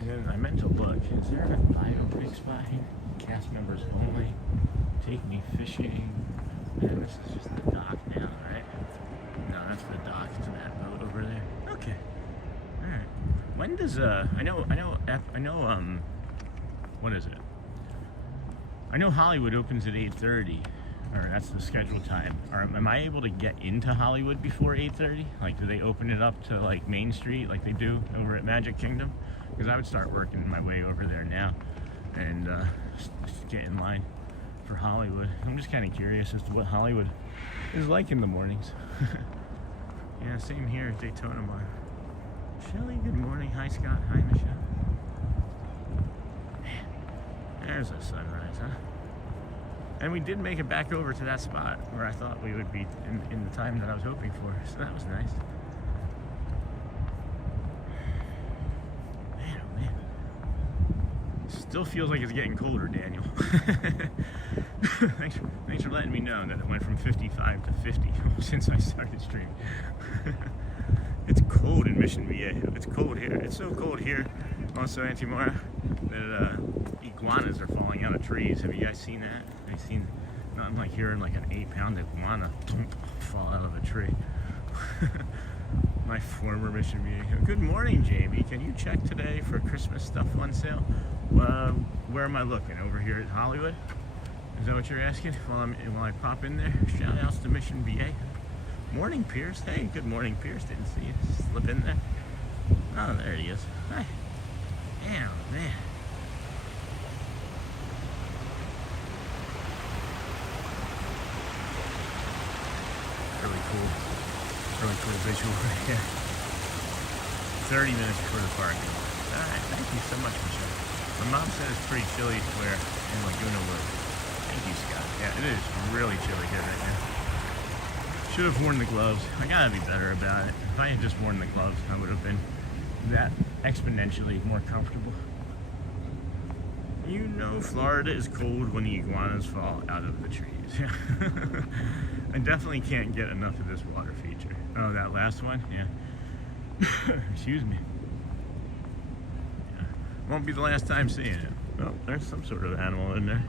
And then I meant to look, is there a bio big spot here? Cast members only, take me fishing. Man, this is just the dock now, right? No, that's the dock to that boat over there. Okay, all right. When does I know, what is it? I know Hollywood opens at 8:30. Or that's the scheduled time. Or am I able to get into Hollywood before 8:30? Like, do they open it up to like Main Street like they do over at Magic Kingdom? Because I would start working my way over there now and just get in line for Hollywood. I'm just kind of curious as to what Hollywood is like in the mornings. Yeah, same here at Daytona Bar. Shelly, good morning. Hi, Scott. Hi, Michelle. Man, there's a sunrise, huh? And we did make it back over to that spot where I thought we would be in the time that I was hoping for. So that was nice. Man, oh man. Still feels like it's getting colder, Daniel. Thanks for letting me know that it went from 55 to 50 since I started streaming. It's cold in Mission Viejo. It's cold here. It's so cold here. Also, Auntie Mara, that iguanas are falling out of trees. Have you guys seen that? Have you seen nothing like hearing like an 8-pound iguana fall out of a tree? My former mission VA. Good morning, Jamie. Can you check today for Christmas stuff on sale? Where am I looking? Over here at Hollywood? Is that what you're asking? While I pop in there, shout outs to Mission VA. Morning, Pierce. Hey, good morning, Pierce. Didn't see you slip in there. Oh, there he is. Hi. Damn, man. Really cool visual right here. 30 minutes before the parking lot. All right, thank you so much, Michelle. My mom said it's pretty chilly where in Laguna Woods. Thank you, Scott. Yeah, it is really chilly here right now. Should have worn the gloves. I gotta be better about it. If I had just worn the gloves, I would have been that exponentially more comfortable. You know Florida is cold when the iguanas fall out of the trees. I definitely can't get enough of this water feature. Oh, that last one? Yeah. Excuse me. Yeah. Won't be the last time seeing it. Oh, there's some sort of animal in there.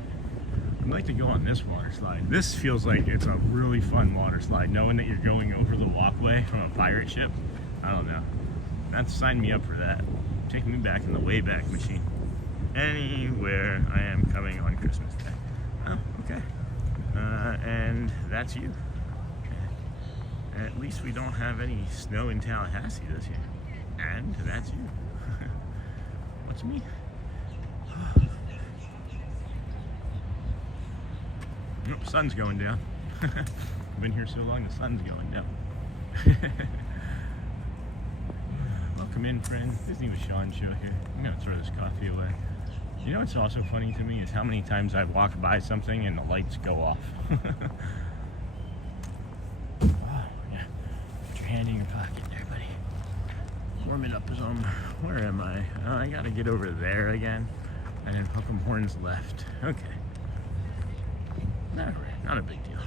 I'd like to go on this water slide. This feels like it's a really fun water slide, knowing that you're going over the walkway from a pirate ship. I don't know. That's signed me up for that. Take me back in the Wayback Machine. Anywhere I am coming on Christmas Day. Oh, okay. And that's you. At least we don't have any snow in Tallahassee this year. And that's you. What's me? Oh, sun's going down. I've been here so long, the sun's going down. Welcome in, friend. Disney with Sean show here. I'm gonna throw this coffee away. You know what's also funny to me is how many times I've walked by something and the lights go off. Oh, yeah. Put your hand in your pocket there, buddy. Warm it up some. Where am I? Oh, I gotta get over there again. And then Hook'em Horns left. Okay. Not a big deal.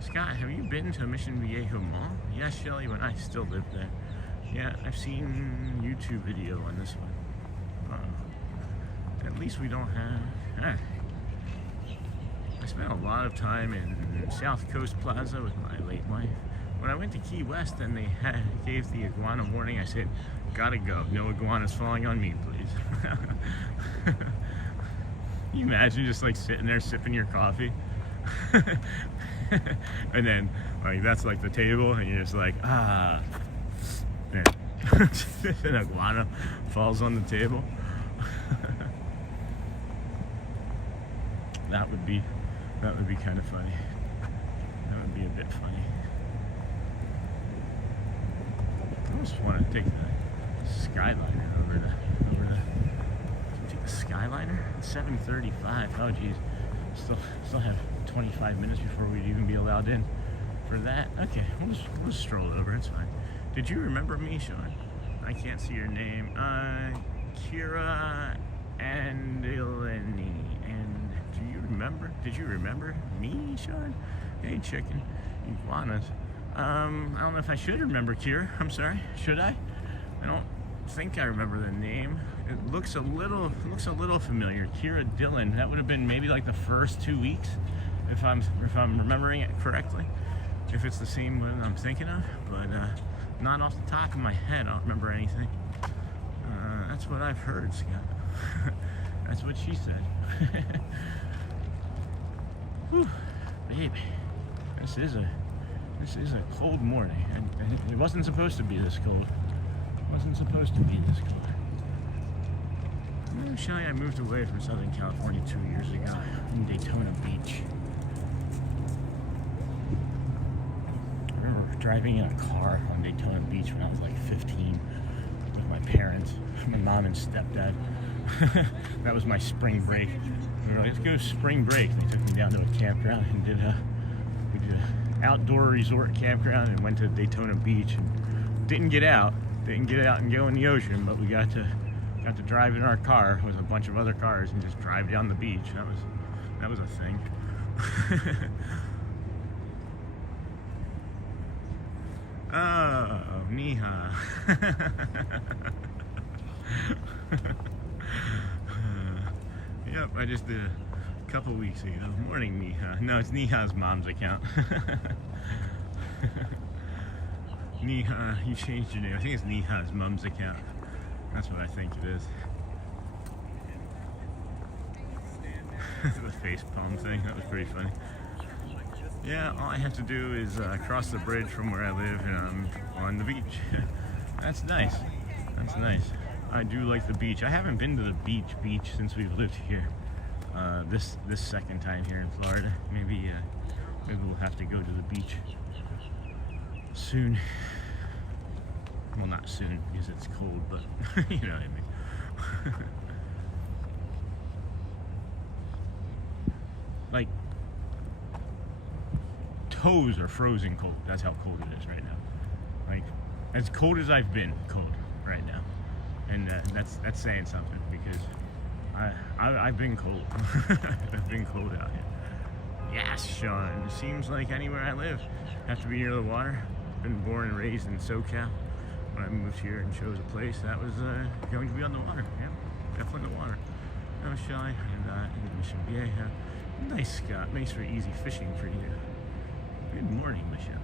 Scott, have you been to Mission Viejo Mall? Yes, Shelly, when I still lived there. Yeah, I've seen YouTube video on this one. At least we don't have... I spent a lot of time in South Coast Plaza with my late wife. When I went to Key West and they gave the iguana warning, I said, gotta go. No iguanas falling on me, please. Can you imagine just like sitting there sipping your coffee? And then like that's like the table and you're just like, ah. And an iguana falls on the table. That would be kind of funny. That would be a bit funny. I almost want to take the Skyliner over to take the Skyliner at 7:35. Oh geez, still have 25 minutes before we'd even be allowed in for that. Okay, we'll just stroll over. It's fine. Did you remember me, Sean? I can't see your name. Kira and Eleni. And did you remember me, Sean? Hey, chicken. Iguanas. I don't know if I should remember Kira. I'm sorry. Should I? I don't think I remember the name. It looks a little familiar. Kira Dillon. That would have been maybe like the first 2 weeks, if I'm remembering it correctly. If it's the same one I'm thinking of, but not off the top of my head. I don't remember anything. That's what I've heard, Scott. That's what she said. Whew, baby, this is a cold morning, and it wasn't supposed to be this cold. It wasn't supposed to be this cold. Shelly, I moved away from Southern California 2 years ago in Daytona Beach. I remember driving in a car on Daytona Beach when I was like 15 with my parents, my mom and stepdad. That was my spring break. We were like, let's go spring break. And they took me down to a campground and we did an outdoor resort campground and went to Daytona Beach and didn't get out and go in the ocean, but we got to drive in our car with a bunch of other cars and just drive down the beach. That was a thing. Oh, Niha. Yep, I just did a couple weeks ago. Morning, Neha. No, it's Neha's mom's account. Neha, you changed your name. I think it's Neha's mom's account. That's what I think it is. The face palm thing, that was pretty funny. Yeah, all I have to do is cross the bridge from where I live and I'm on the beach. That's nice. That's nice. I do like the beach. I haven't been to the beach since we've lived here. This second time here in Florida. Maybe we'll have to go to the beach soon. Well, not soon because it's cold, but you know what I mean. Like, toes are frozen cold. That's how cold it is right now. Like, as cold as I've been cold right now. And that's saying something because I've been cold. I've been cold out here. Yes, Sean. It seems like anywhere I live, I have to be near the water. Been born and raised in SoCal. When I moved here and chose a place, that was going to be on the water. Yeah, definitely the water. No shy and Mission Vieja. Nice, Scott. Makes for easy fishing for you. Good morning, Michelle.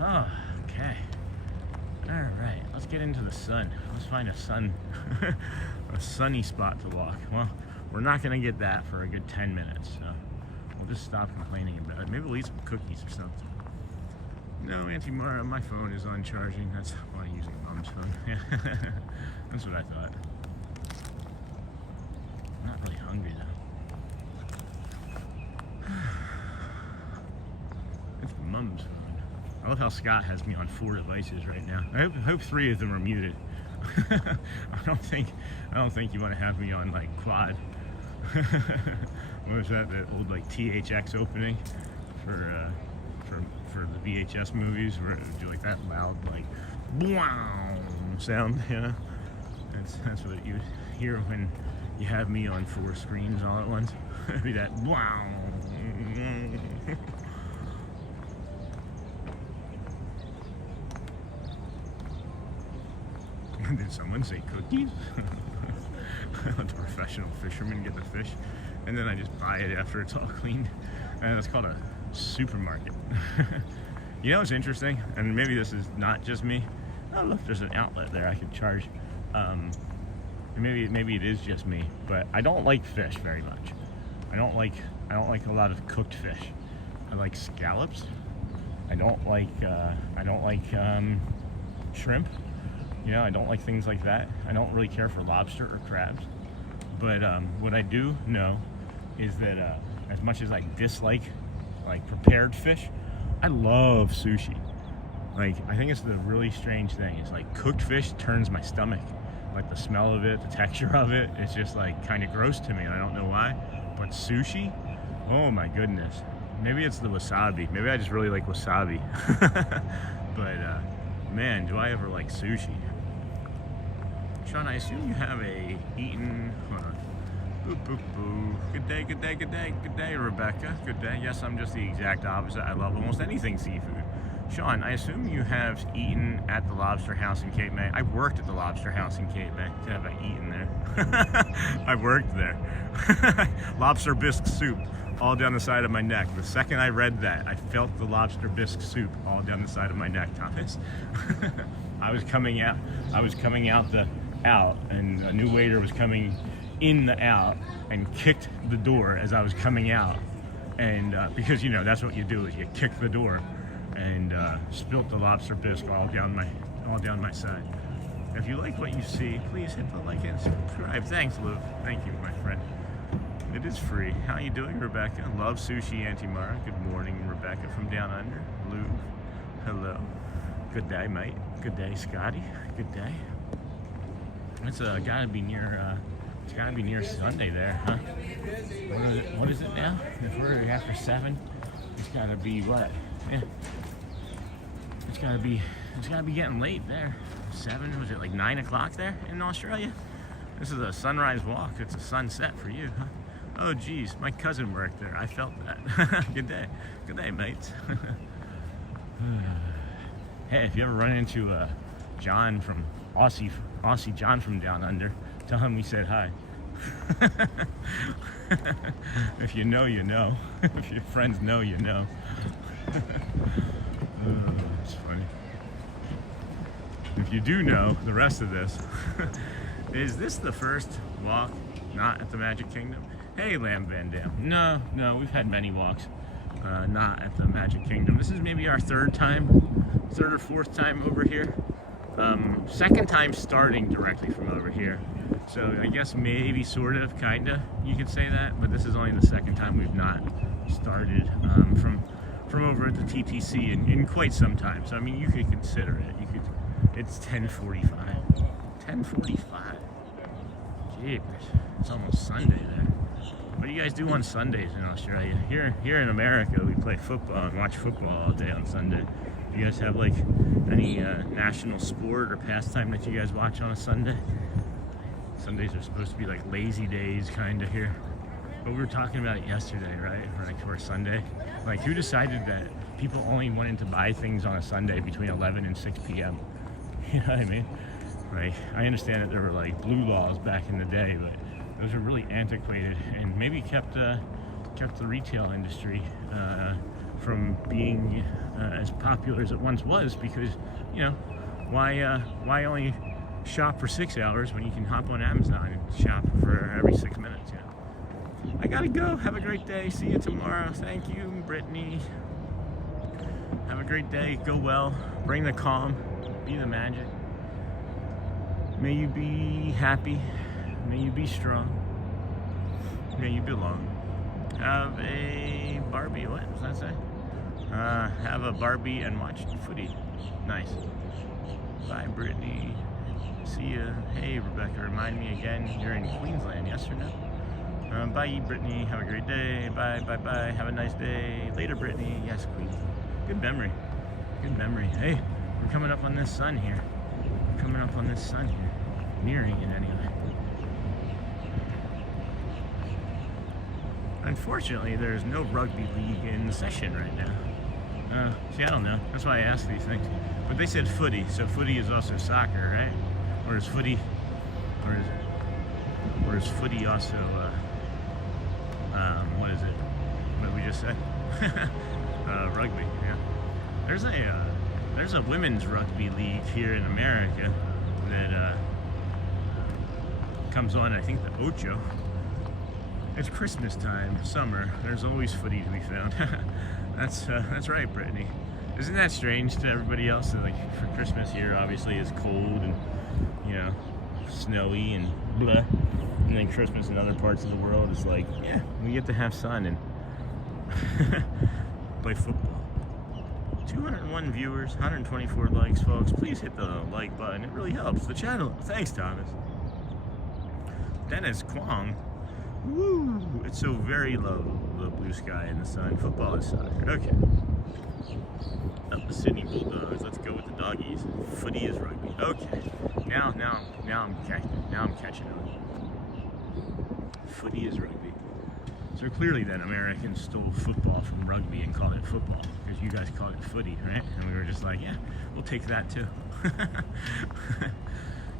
Oh, okay. All right, let's get into the sun. Let's find a sunny spot to walk. Well, we're not gonna get that for a good 10 minutes, so we'll just stop complaining about it. Maybe we'll eat some cookies or something. No, Auntie Mara, my phone is on charging. That's why I'm using Mom's phone. Yeah, that's what I thought. I'm not really hungry though. It's Mom's phone. I love how Scott has me on 4 devices right now. I hope 3 of them are muted. I don't think you want to have me on like quad. What was that? That old like THX opening for the VHS movies where it would do like that loud like wow sound. Yeah, that's what you hear when you have me on 4 screens all at once. It'd be that wow. Did someone say cookies? Let the professional fisherman get the fish, and then I just buy it after it's all cleaned. And it's called a supermarket. You know what's interesting? And maybe this is not just me. Oh look, there's an outlet there I could charge. Maybe it is just me, but I don't like fish very much. I don't like a lot of cooked fish. I like scallops. I don't like shrimp. You know, I don't like things like that. I don't really care for lobster or crabs. But what I do know is that as much as I dislike like prepared fish, I love sushi. Like, I think it's the really strange thing. It's like cooked fish turns my stomach. Like the smell of it, the texture of it, it's just like kind of gross to me. I don't know why. But sushi, oh my goodness. Maybe it's the wasabi. Maybe I just really like wasabi. But man, do I ever like sushi. Sean, I assume you have eaten, hold on. Boop, boop, boo. Good day, good day, good day, good day, Rebecca. Good day. Yes, I'm just the exact opposite. I love almost anything seafood. Sean, I assume you have eaten at the Lobster House in Cape May. I worked at the Lobster House in Cape May. Have I eaten there? I worked there. Lobster bisque soup all down the side of my neck. The second I read that, I felt the lobster bisque soup all down the side of my neck, Thomas. I was coming out and a new waiter was coming in the out and kicked the door as I was coming out, and because you know that's what you do, is you kick the door, and spilt the lobster bisque all down my side. If you like what you see, please hit the like and subscribe. Thanks, Lou. Thank you, my friend. It is free. How you doing, Rebecca? Love sushi, Auntie Mara. Good morning, Rebecca from down under. Lou, hello. Good day, mate. Good day, Scotty. Good day. It's gotta be near Sunday there, huh? What is it now? If we're after 7, it's gotta be what? Yeah. It's gotta be getting late there. 7, was it like 9 o'clock there in Australia? This is a sunrise walk. It's a sunset for you, huh? Oh geez, my cousin worked there. I felt that. Good day, mates. Hey, if you ever run into John from Aussie John from down under, tell him we said hi. If you know, you know. If your friends know, you know. Oh, that's funny. If you do know the rest of this, is this the first walk not at the Magic Kingdom? Hey, Lamb Van Dam. No, we've had many walks not at the Magic Kingdom. This is maybe our third or fourth time over here. Second time starting directly from over here. So I guess maybe, sort of, kinda, you could say that, but this is only the second time we've not started from over at the TTC in quite some time. So I mean, you could consider it. It's 10:45. 10:45. Jeez, it's almost Sunday there. What do you guys do on Sundays in Australia? Here in America, we play football and watch football all day on Sunday. Do you guys have like any national sport or pastime that you guys watch on a Sunday? Sundays are supposed to be like lazy days kind of here. But we were talking about it yesterday, right? For a Sunday. Like, who decided that people only wanted to buy things on a Sunday between 11 and 6 p.m.? You know what I mean? Like, I understand that there were like blue laws back in the day, but those are really antiquated and maybe kept the retail industry from being as popular as it once was, because, you know, why only shop for 6 hours when you can hop on Amazon and shop for every 6 minutes, you know? I gotta go. Have a great day. See you tomorrow. Thank you, Brittany. Have a great day. Go well. Bring the calm. Be the magic. May you be happy. May you be strong. May you belong. Have a Barbie. What does that say? Have a Barbie and watch footy. Nice. Bye, Brittany. See ya. Hey, Rebecca. Remind me again, you're in Queensland, yes or no? Bye, Brittany. Have a great day. Bye. Have a nice day. Later, Brittany. Yes, Queen. Good memory. Hey, we're coming up on this sun here. Nearing it anyway. Unfortunately, there's no rugby league in session right now. See, I don't know. That's why I ask these things. But they said footy, so footy is also soccer, right? Or is footy also, what is it? What did we just say? Rugby, yeah. There's a women's rugby league here in America that comes on, I think, the Ocho. It's Christmas time, summer. There's always footy to be found. That's right, Brittany. Isn't that strange to everybody else that, like, for Christmas here, obviously, it's cold and, you know, snowy and blah. And then Christmas in other parts of the world is like, yeah, we get to have sun and play football. 201 viewers, 124 likes, folks. Please hit the like button. It really helps the channel. Thanks, Thomas. Dennis Kwong. Woo! It's so very low, the blue sky and the sun. Football is soccer. Okay. Up the Sydney Bulldogs. Let's go with the doggies. Footy is rugby. Okay. Now I'm catching on. Footy is rugby. So clearly then Americans stole football from rugby and called it football, because you guys call it footy, right? And we were just like, yeah, we'll take that too.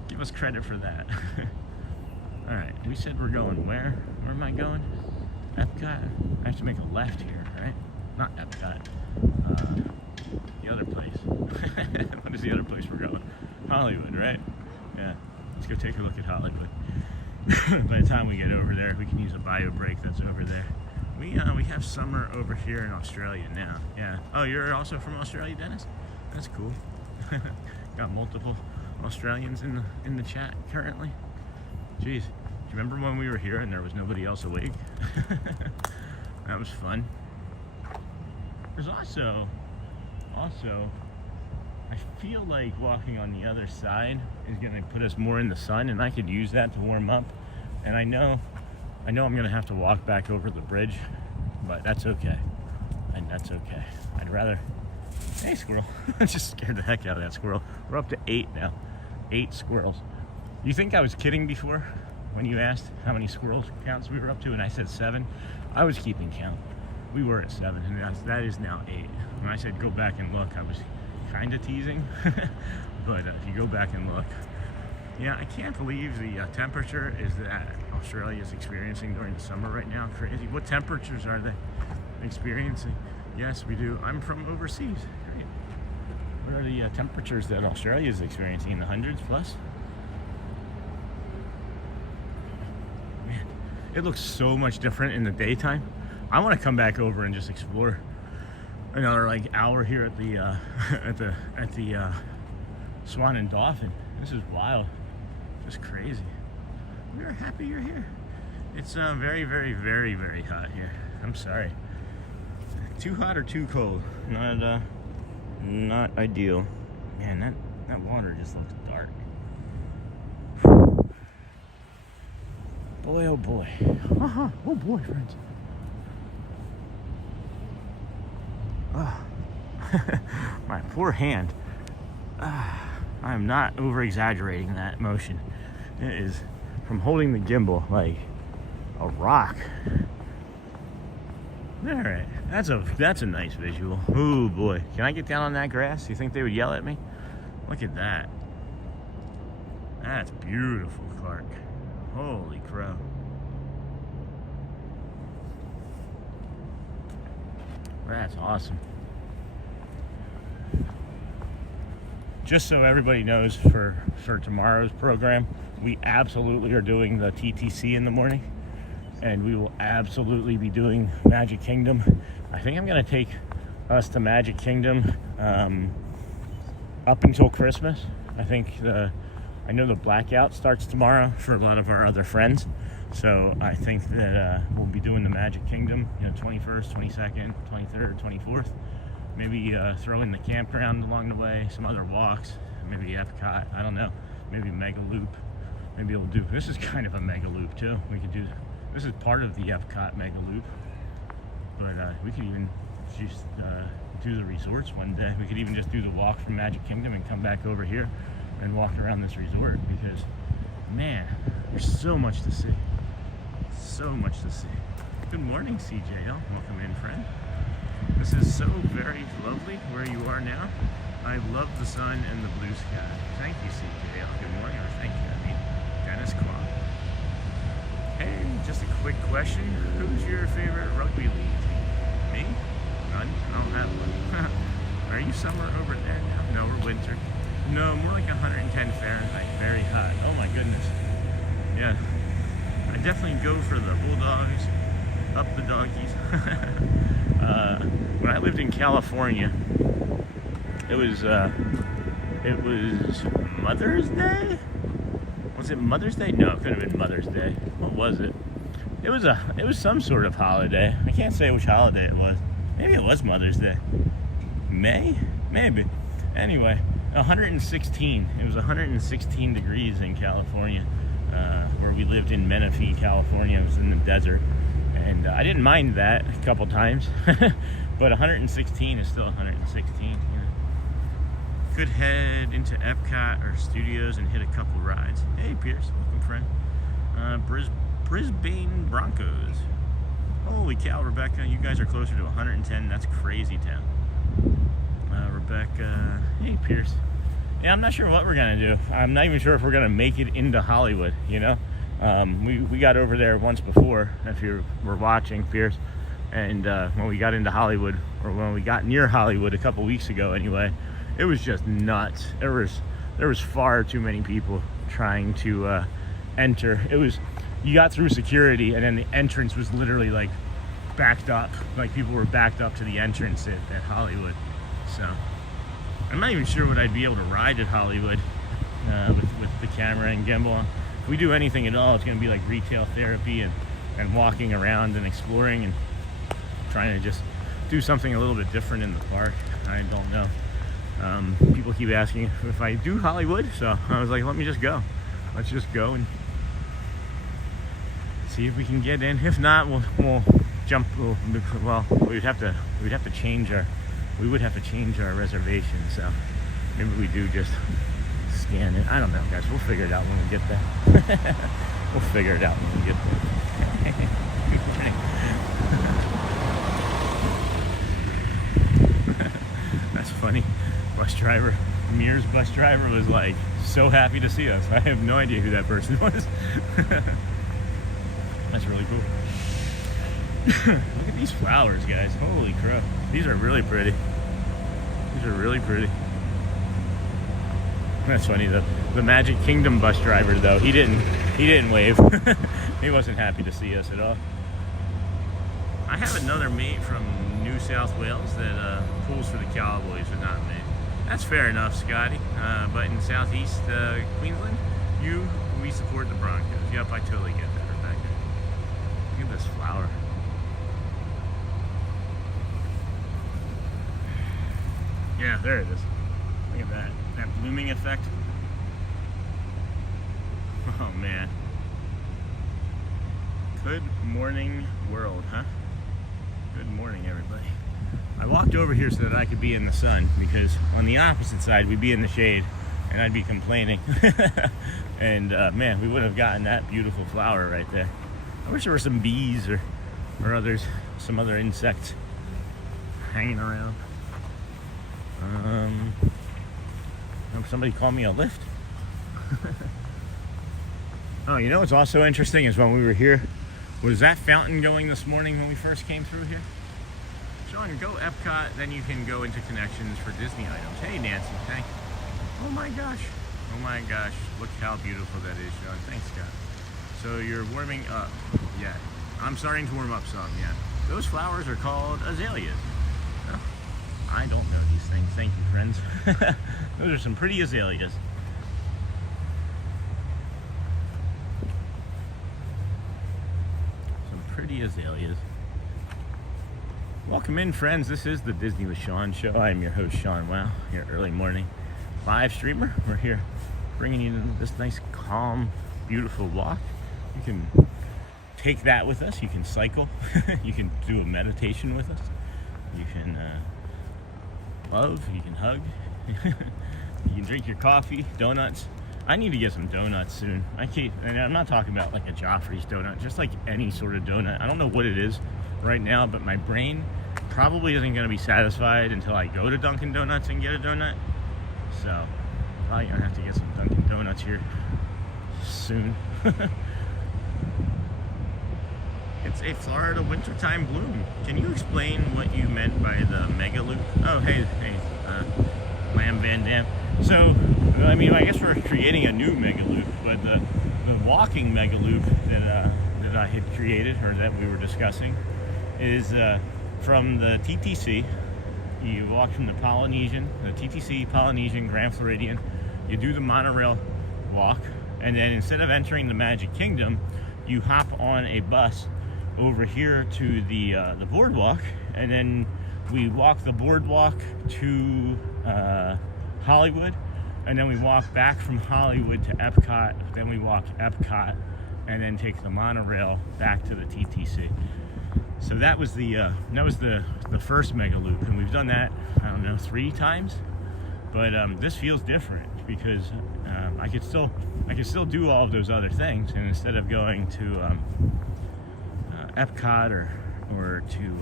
Give us credit for that. All right, we said we're going where? Where am I going? Epcot? I have to make a left here, right? Not Epcot. The other place. What is the other place we're going? Hollywood, right? Yeah, let's go take a look at Hollywood. By the time we get over there, we can use a bio break that's over there. We have summer over here in Australia now. Yeah. Oh, you're also from Australia, Dennis? That's cool. Got multiple Australians in the chat currently. Jeez, do you remember when we were here and there was nobody else awake? That was fun. There's also, I feel like walking on the other side is gonna put us more in the sun, and I could use that to warm up. And I know I'm gonna have to walk back over the bridge, but that's okay. And that's okay. I'd rather, hey squirrel. I just scared the heck out of that squirrel. We're up to 8 now. 8 squirrels. You think I was kidding before when you asked how many squirrel counts we were up to, and I said 7? I was keeping count. We were at 7, and that is now 8. When I said go back and look, I was kind of teasing, but if you go back and look, yeah, I can't believe the temperature is at Australia is experiencing during the summer right now. Crazy. What temperatures are they experiencing? Yes, we do. I'm from overseas. Great. What are the temperatures that Australia is experiencing? In the hundreds plus? Man, it looks so much different in the daytime. I want to come back over and just explore another like hour here at the at the Swan and Dolphin. This is wild. Just crazy. We're happy you're here. It's very, very, very, very hot here. I'm sorry. Too hot or too cold? Not ideal. Man, that water just looks dark. Boy, oh boy. Oh boy, friends. Oh. My poor hand. I'm not over exaggerating that motion. It is from holding the gimbal like a rock. Alright, that's a nice visual. Oh boy. Can I get down on that grass? You think they would yell at me? Look at that. That's beautiful, Clark. Holy crow. That's awesome. Just so everybody knows, for tomorrow's program, we absolutely are doing the TTC in the morning, and we will absolutely be doing Magic Kingdom. I think I'm going to take us to Magic Kingdom up until Christmas. I know the blackout starts tomorrow for a lot of our other friends, so I think that we'll be doing the Magic Kingdom, 21st, 22nd, 23rd, 24th. Maybe throw in the campground along the way, some other walks, maybe Epcot, I don't know, maybe Mega Loop. Maybe we'll do, this is kind of a Mega Loop too. We could do, this is part of the Epcot Mega Loop, but we could even just do the resorts one day. We could even just do the walk from Magic Kingdom and come back over here and walk around this resort, because man, there's so much to see. So much to see. Good morning, CJL. Welcome in, friend. This is so very lovely where you are now. I love the sun and the blue sky. Thank you, CJL. Good morning, or thank you, I mean, Dennis Quam. Hey, just a quick question. Who's your favorite rugby league team? Me? None? I don't have one. Are you summer over there now? No, we're winter. No, more like 110 Fahrenheit. Very hot. Oh my goodness. Yeah. I definitely go for the Bulldogs. Up the doggies. When I lived in California, it was Mother's Day? Was it Mother's Day? No, it could have been Mother's Day. What was it? It was some sort of holiday. I can't say which holiday it was. Maybe it was Mother's Day. May? Maybe. Anyway, 116. It was 116 degrees in California, where we lived in Menifee, California. It was in the desert. And I didn't mind that a couple times, but 116 is still 116. Could head into Epcot or Studios and hit a couple rides. Hey, Pierce, welcome, friend. Brisbane Broncos. Holy cow, Rebecca, you guys are closer to 110. That's crazy town. Rebecca, hey, Pierce. Yeah, I'm not sure what we're gonna do. I'm not even sure if we're gonna make it into Hollywood, we got over there once before, if you were watching, Pierce, and when we got into Hollywood, or when we got near Hollywood a couple weeks ago anyway, it was just nuts. There was far too many people trying to enter. You got through security, and then the entrance was literally like backed up, like people were backed up to the entrance at Hollywood. So I'm not even sure what I'd be able to ride at Hollywood with the camera and gimbal. If we do anything at all, it's going to be like retail therapy and walking around and exploring and trying to just do something a little bit different in the park. I don't know. People keep asking if I do Hollywood, so I was like, let me just go. Let's just go and see if we can get in. If not, we'll jump. Well, we would have to change our reservation. So maybe we do just scan it. I don't know, guys. We'll figure it out when we get there. We'll figure it out when we get there. That's funny. Mir's bus driver was like so happy to see us. I have no idea who that person was. That's really cool. Look at these flowers, guys. Holy crap. These are really pretty. These are really pretty. That's funny. The Magic Kingdom bus driver, though, he didn't wave. He wasn't happy to see us at all. I have another mate from New South Wales that pulls for the Cowboys, but not me. That's fair enough, Scotty. But in Southeast Queensland, we support the Broncos. Yep, I totally get that, Rebecca. Look at this flower. Yeah, there it is. Look at that. That blooming effect. Oh, man. Good morning, world, huh? Good morning, everybody. I walked over here so that I could be in the sun, because on the opposite side, we'd be in the shade, and I'd be complaining. And, man, we would have gotten that beautiful flower right there. I wish there were some bees or others, some other insects hanging around. Somebody call me a lift. Oh, you know what's also interesting is when we were here, was that fountain going this morning when we first came through here? Sean, go Epcot, then you can go into connections for Disney items. Hey, Nancy, thank you. Oh my gosh. Oh my gosh. Look how beautiful that is, Sean. Thanks, Scott. So you're warming up. Yeah. I'm starting to warm up some, yeah. Those flowers are called azaleas. Oh, I don't know these things. Thank you, friends. Those are some pretty azaleas. Some pretty azaleas. Welcome in, friends. This is the Disney with Sean show. I am your host, Sean. Wow, your early morning live streamer. We're here bringing you this nice, calm, beautiful walk. You can take that with us. You can cycle. You can do a meditation with us. You can love. You can hug. You can drink your coffee, donuts. I need to get some donuts soon. And I'm not talking about like a Joffrey's donut, just like any sort of donut. I don't know what it is right now, but my brain probably isn't going to be satisfied until I go to Dunkin' Donuts and get a donut. So probably gonna have to get some Dunkin' Donuts here soon. It's a Florida wintertime bloom. Can you explain what you meant by the mega loop? Oh, hey, Lamb Van Dam. So, I mean, I guess we're creating a new mega loop, but the walking mega loop that I had created, or that we were discussing, is from the TTC. You walk from the TTC Polynesian Grand Floridian. You do the monorail walk, and then instead of entering the Magic Kingdom, you hop on a bus over here to the boardwalk, and then we walk the boardwalk to Hollywood, and then we walk back from Hollywood to Epcot. Then we walk Epcot, and then take the monorail back to the TTC. So that was the first mega loop, and we've done that, I don't know, 3 times. But this feels different because I could still do all of those other things, and instead of going to Epcot or to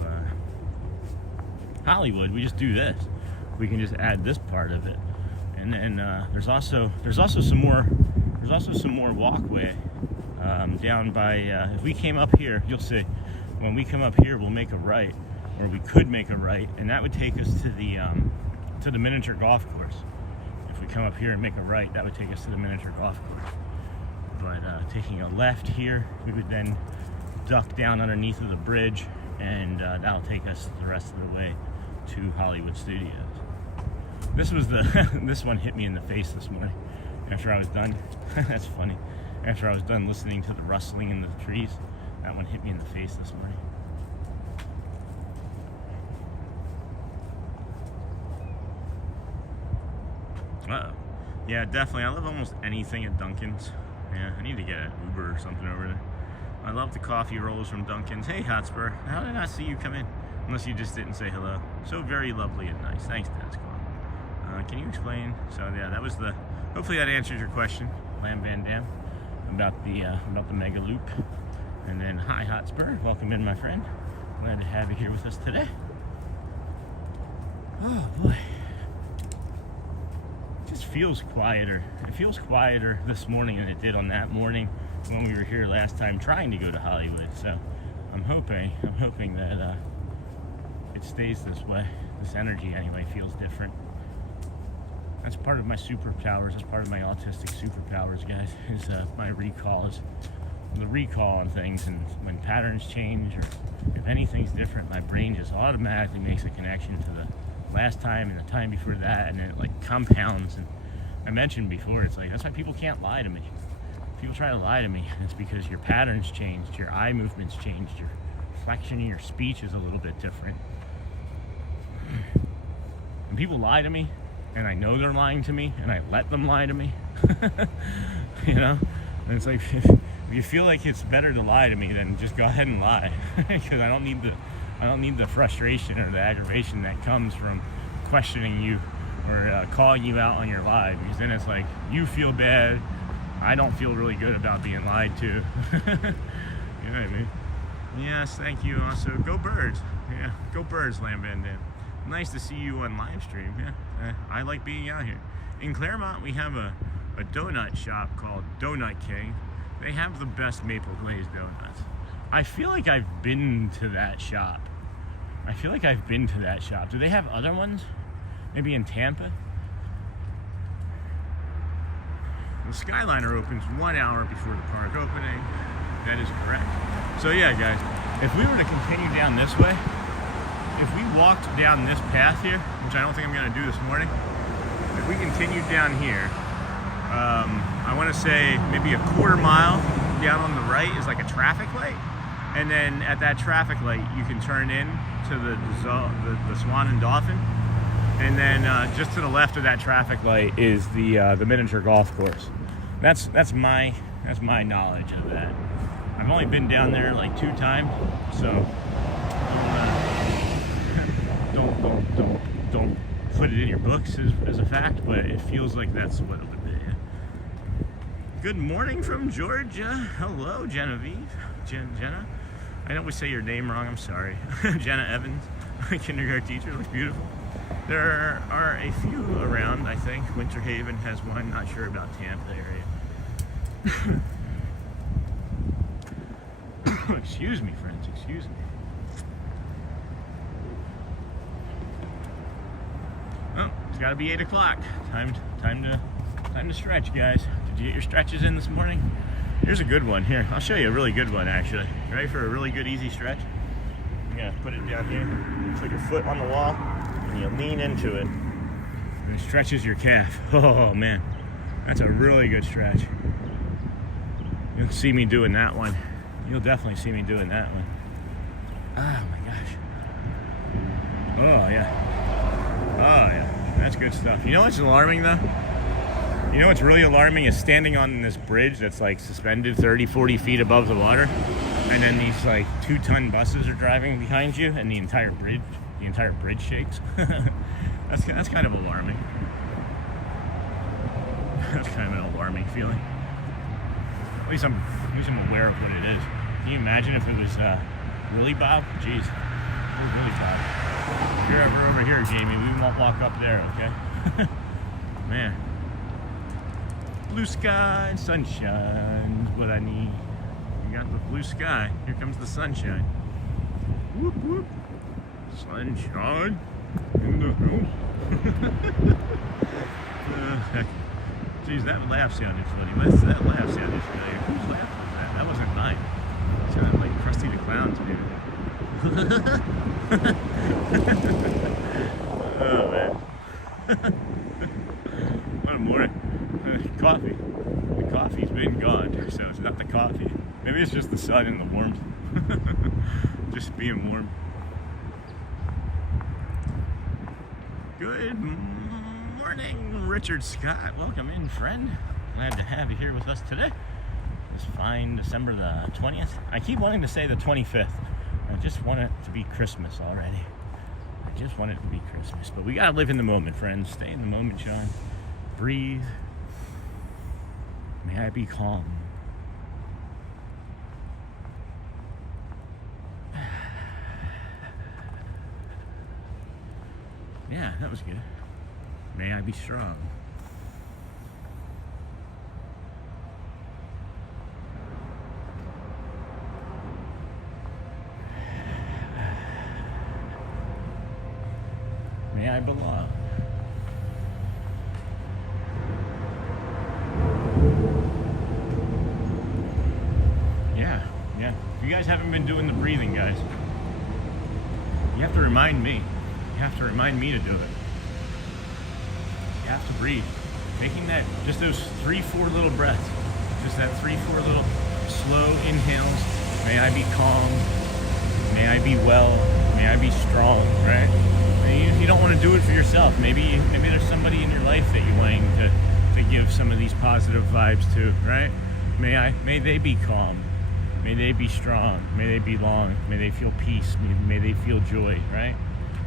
Hollywood, we just do this. We can just add this part of it, and then there's also some more walkway down by. If we came up here, you'll see. When we come up here, we'll make a right, or we could make a right, and that would take us to the miniature golf course. If we come up here and make a right, that would take us to the miniature golf course. But taking a left here, we would then duck down underneath of the bridge, and that'll take us the rest of the way to Hollywood Studios. This one hit me in the face this morning after I was done. That's funny. After I was done listening to the rustling in the trees, that one hit me in the face this morning. Uh-oh. Yeah, definitely. I love almost anything at Dunkin's. Yeah, I need to get an Uber or something over there. I love the coffee rolls from Dunkin's. Hey, Hotspur. How did I not see you come in? Unless you just didn't say hello. So very lovely and nice. Thanks, Dad's call. Can you explain? So, yeah, that was hopefully that answers your question, Lamb Van Dam, about the Mega Loop. And then, hi, Hotspur. Welcome in, my friend. Glad to have you here with us today. Oh, boy. It just feels quieter. It feels quieter this morning than it did on that morning. when we were here last time trying to go to Hollywood. So I'm hoping that it stays this way. This energy anyway feels different. That's part of my superpowers. That's part of my autistic superpowers, guys, is my recall, is the recall on things. And when patterns change or if anything's different, my brain just automatically makes a connection to the last time and the time before that, and it like compounds. And I mentioned before, it's like, that's why people can't lie to me. People try to lie to me, it's because your patterns changed, your eye movements changed, your flexion of your speech is a little bit different. And people lie to me, and I know they're lying to me, and I let them lie to me. You know? And it's like, if you feel like it's better to lie to me, then just go ahead and lie. Because I don't need the frustration or the aggravation that comes from questioning you or calling you out on your lie. Because then it's like, you feel bad, I don't feel really good about being lied to. You know what I mean? Yes, thank you. Also, go Birds. Yeah, go Birds, Lam Van Dam. Nice to see you on live stream. Yeah, I like being out here. In Claremont, we have a donut shop called Donut King. They have the best maple glazed donuts. I feel like I've been to that shop. Do they have other ones? Maybe in Tampa? The Skyliner opens 1 hour before the park opening. That is correct. So yeah, guys, if we were to continue down this way, if we walked down this path here, which I don't think I'm going to do this morning, if we continued down here, I want to say maybe a quarter mile down on the right is like a traffic light, and then at that traffic light you can turn in to the Swan and Dolphin, and then just to the left of that traffic light is the miniature golf course. That's my knowledge of that. I've only been down there like 2 times, so don't put it in your books as a fact, but it feels like that's what it would be. Good morning from Georgia. Hello, Genevieve. Jenna. I always say your name wrong, I'm sorry. Jenna Evans, kindergarten teacher, looks beautiful. There are a few around, I think. Winter Haven has one, not sure about Tampa area. Excuse me, friends, excuse me. Oh, it's gotta be 8 o'clock. Time to stretch, guys. Did you get your stretches in this morning? Here's a good one. Here, I'll show you a really good one, actually. You ready for a really good, easy stretch? I'm gonna put it down here. Put your foot on the wall, and you lean into it. And it stretches your calf. Oh, man. That's a really good stretch. You'll see me doing that one. You'll definitely see me doing that one. Oh, my gosh. Oh, yeah. Oh, yeah. That's good stuff. You know what's alarming, though? You know what's really alarming is standing on this bridge that's like suspended 30, 40 feet above the water, and then these like 2-ton buses are driving behind you, and the entire bridge shakes. That's kind of alarming. That's kind of an alarming feeling. At least I'm aware of what it is. Can you imagine if it was Willie Bob? Jeez, it was Willie Bob. If you're ever over here, Jamie, we won't walk up there, okay? Man. Blue sky and sunshine is what I need. You got the blue sky. Here comes the sunshine. Whoop whoop. Sunshine in the house. Geez, that laugh sounded funny. What's that laugh sounded familiar? Whose laugh was that? That wasn't mine. It sounded like Krusty the Clown's maybe. Oh man. What a morning. Coffee. The coffee's been gone, so it's not the coffee. Maybe it's just the sun and the warmth. Just being warm. Good morning, Richard Scott. Welcome in, friend. Glad to have you here with us today. This fine December the 20th. I keep wanting to say the 25th. I just want it to be Christmas already. I just want it to be Christmas. But we gotta live in the moment, friends. Stay in the moment, Sean. Breathe. May I be calm. Yeah, that was good. May I be strong. May I belong. Yeah. If you guys haven't been doing the breathing, guys, you have to remind me. You have to remind me to do it. You have to breathe. Making that, just those 3-4 little breaths. Just that 3-4 little slow inhales. May I be calm. May I be well. May I be strong, right? And you don't want to do it for yourself. Maybe there's somebody in your life that you're wanting to give some of these positive vibes to, right? May they be calm. May they be strong. May they be long. May they feel peace. May they feel joy, right?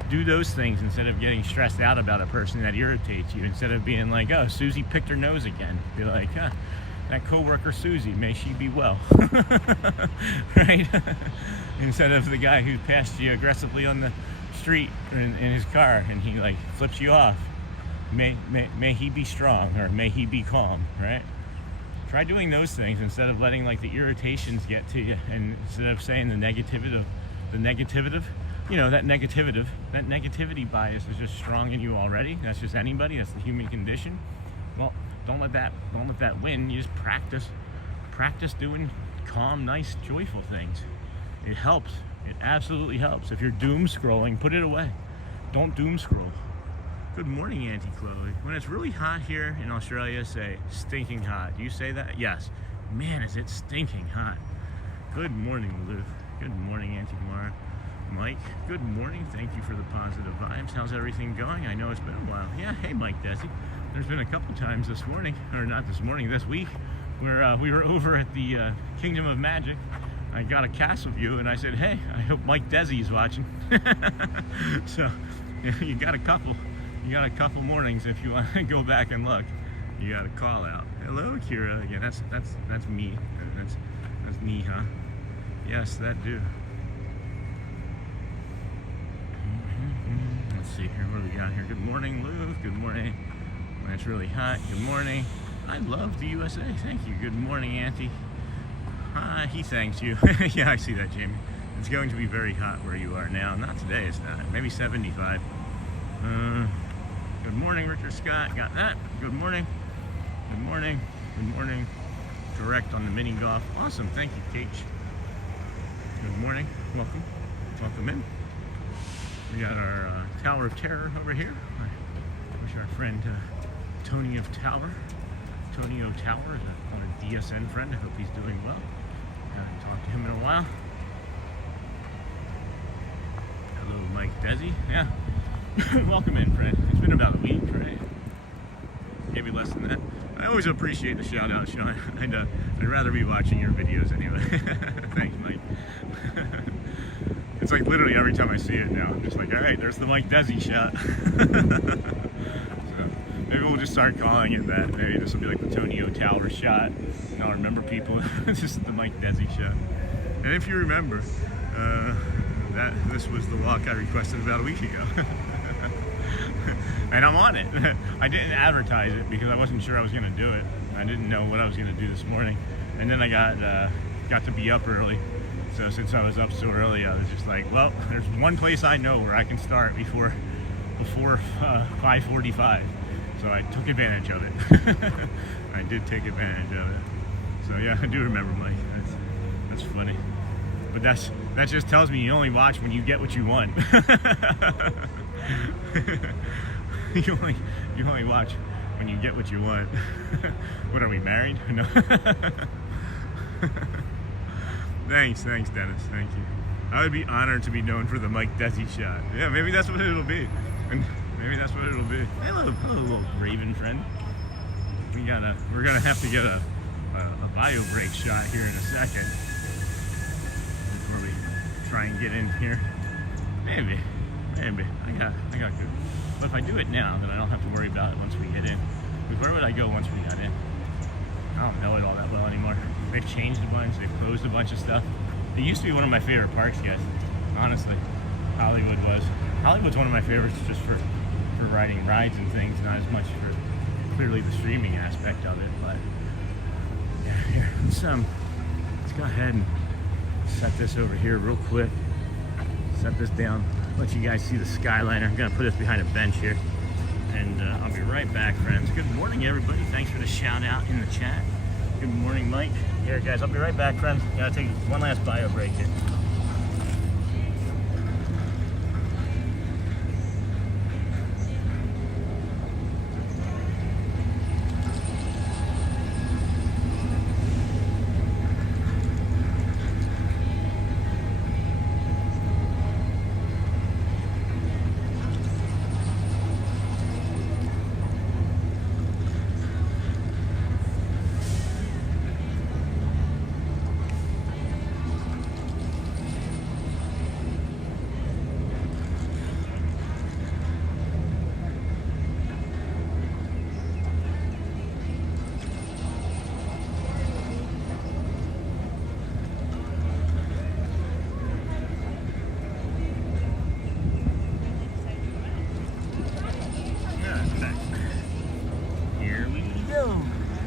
Do those things instead of getting stressed out about a person that irritates you. Instead of being like, oh, Susie picked her nose again. Be like, huh, that coworker Susie, may she be well. Right? Instead of the guy who passed you aggressively on the street in his car and he like flips you off. May he be strong, or may he be calm, right? Try doing those things instead of letting like the irritations get to you, and instead of saying the negativity, you know, that negativity bias is just strong in you already. That's just anybody. That's the human condition. Well, don't let that win. You just practice doing calm, nice, joyful things. It helps. It absolutely helps. If you're doom scrolling, put it away. Don't doom scroll. Good morning, Auntie Chloe. When it's really hot here in Australia, say stinking hot. Do you say that? Yes. Man, is it stinking hot. Good morning, Lou. Good morning, Auntie Mara. Mike, good morning. Thank you for the positive vibes. How's everything going? I know it's been a while. Yeah, hey, Mike Desi. There's been a couple times this morning, or not this morning, this week, where we were over at the Kingdom of Magic. I got a castle view, and I said, hey, I hope Mike Desi's watching. So, you got a couple mornings if you want to go back and look. You got a call out. Hello, Kira. Yeah, that's me. That's me, huh? Yes, that do. Let's see here. What do we got here? Good morning, Lou. Good morning. When it's really hot. Good morning. I love the USA. Thank you. Good morning, Auntie. Hi. He thanks you. Yeah, I see that, Jamie. It's going to be very hot where you are now. Not today. It's not. Maybe 75. Good morning, Richard Scott. Got that. Good morning. Good morning. Good morning. Direct on the mini golf. Awesome. Thank you, Kate. Good morning. Welcome. Welcome in. We got our Tower of Terror over here. I wish our friend Tonio Tower is on a DSN friend. I hope he's doing well. Haven't talked to him in a while. Hello, Mike Desi. Yeah. Welcome in, friend. It's been about a week, right? Maybe less than that. I always appreciate the shout out, Sean. I'd rather be watching your videos anyway. Thanks, Mike. It's like literally every time I see it now, I'm just like, all right, there's the Mike Desi shot. So maybe we'll just start calling it that. Maybe this will be like the Tonio Tower shot. And I'll remember people. This is the Mike Desi shot. And if you remember, this was the walk I requested about a week ago. And I'm on it. I didn't advertise it because I wasn't sure I was going to do it. I didn't know what I was going to do this morning. And then I got to be up early. So since I was up so early, I was just like, well, there's one place I know where I can start before 5:45. So I took advantage of it. I did take advantage of it. So yeah, I do remember, Mike. That's funny. But that just tells me you only watch when you get what you want. You only watch when you get what you want. What, are we married? No. Thanks, Dennis. Thank you. I would be honored to be known for the Mike Desi shot. Yeah, maybe that's what it'll be. And maybe that's what it'll be. Hello, little Raven friend. We're gonna have to get a bio break shot here in a second before we try and get in here. Maybe. I got good. But if I do it now, then I don't have to worry about it once we get in. Because where would I go once we got in? I don't know it all that well anymore. They've changed a bunch. They've closed a bunch of stuff. It used to be one of my favorite parks, guys. Honestly, Hollywood was. Hollywood's one of my favorites just for riding rides and things, not as much for clearly the streaming aspect of it. But yeah, here, let's go ahead and set this over here real quick. Set this down let you guys see the Skyliner. I'm gonna put this behind a bench here, and I'll be right back, friends. Good morning, everybody. Thanks for the shout out in the chat. Good morning, Mike. Here, guys, I'll be right back, friends. Gotta take one last bio break here.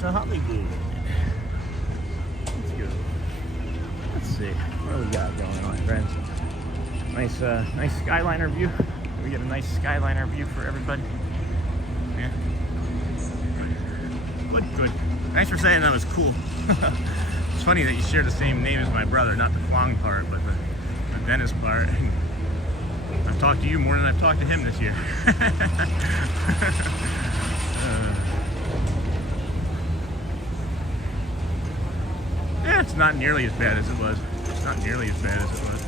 Hollywood. Let's go. Let's see what we got going on, friends. Nice Skyliner view. We get a nice Skyliner view for everybody. Yeah. Good. Thanks for saying that was cool. It's funny that you share the same name as my brother, not the Flong part, but the Dennis part. I've talked to you more than I've talked to him this year. Yeah, it's not nearly as bad as it was. It's not nearly as bad as it was.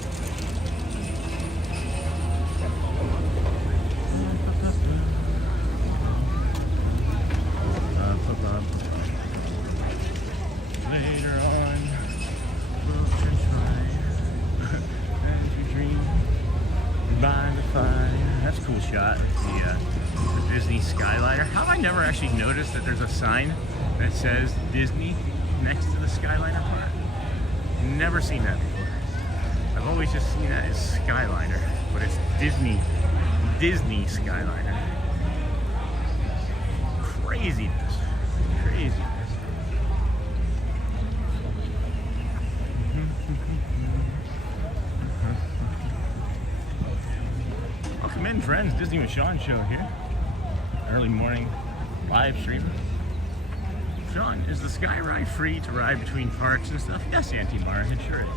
Later on, we'll try as we dream by the fire. That's a cool shot. The Disney Skyliner. How have I never actually noticed that there's a sign that says Disney next to the Skyliner part? Never seen that before. I've always just seen that as Skyliner, but it's Disney Skyliner. Craziness. Welcome in, friends. Disney with Sean show here. Early morning live stream. Sean, is the Sky Ride free to ride between parks and stuff? Yes, Auntie Mara, it sure is.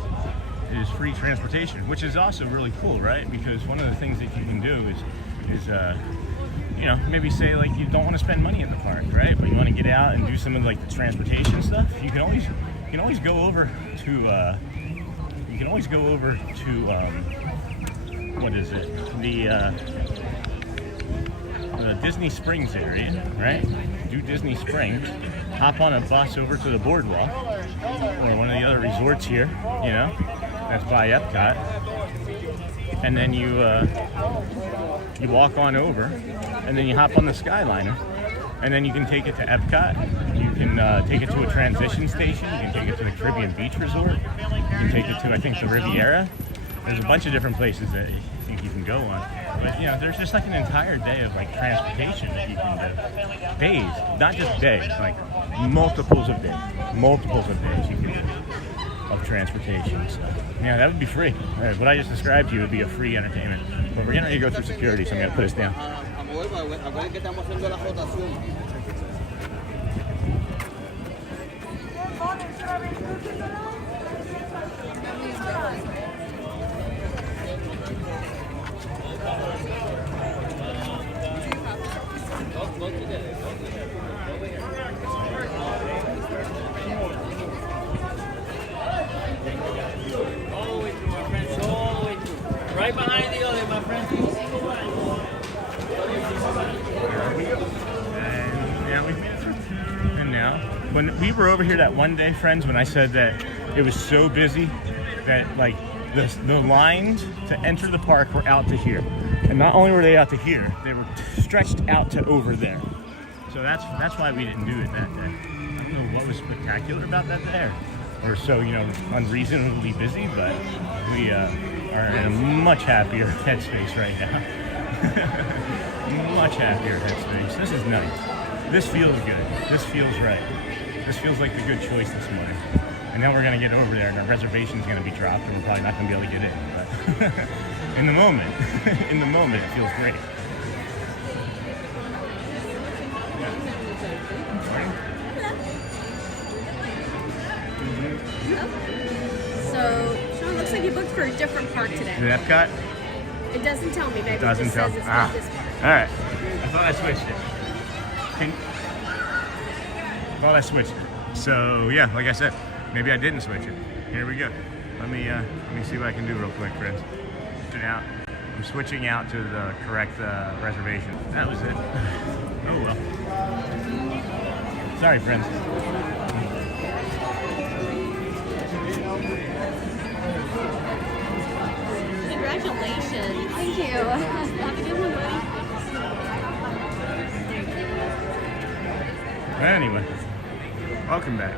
It is free transportation, which is also really cool, right? Because one of the things that you can do is you know, maybe say like you don't want to spend money in the park, right? But you want to get out and do some of like the transportation stuff. You can always go over to what is it? The Disney Springs area, right? Do Disney Springs, hop on a bus over to the Boardwalk or one of the other resorts here, you know, that's by Epcot, and then you walk on over, and then you hop on the Skyliner, and then you can take it to Epcot. You can take it to a transition station. You can take it to the Caribbean Beach Resort. You can take it to, I think, the Riviera. There's a bunch of different places that you can go on. But, you know, there's just like an entire day of like transportation that you can do. Days, not just days, like multiples of days you can do of transportation. So, yeah, that would be free. What I just described to you would be a free entertainment. But we're getting ready to go through security, so I'm going to put us down. Right behind the other, my friend. And yeah, we've made it through. And now, when we were over here that one day, friends, when I said that it was so busy that like the lines to enter the park were out to here, and not only were they out to here, they were stretched out to over there. So that's why we didn't do it that day. I don't know what was spectacular about that day, or so, you know, unreasonably busy, but we are in a much happier headspace right now. Much happier headspace. This is nice. This feels good. This feels right. This feels like the good choice this morning. And now we're going to get over there and our reservation's going to be dropped and we're probably not going to be able to get in. But in the moment, in the moment, it feels great. So, Sean, looks like you booked for a different park today. Is it Epcot? It doesn't tell me. Maybe it Doesn't just tell. says it's not this park. All right. I thought I switched it. So yeah, like I said, maybe I didn't switch it. Here we go. Let me see what I can do real quick, friends. I'm switching out to the correct reservation. That was it. Oh well. Sorry, friends. Congratulations. Thank you. Have a good one, buddy. Anyway, welcome back.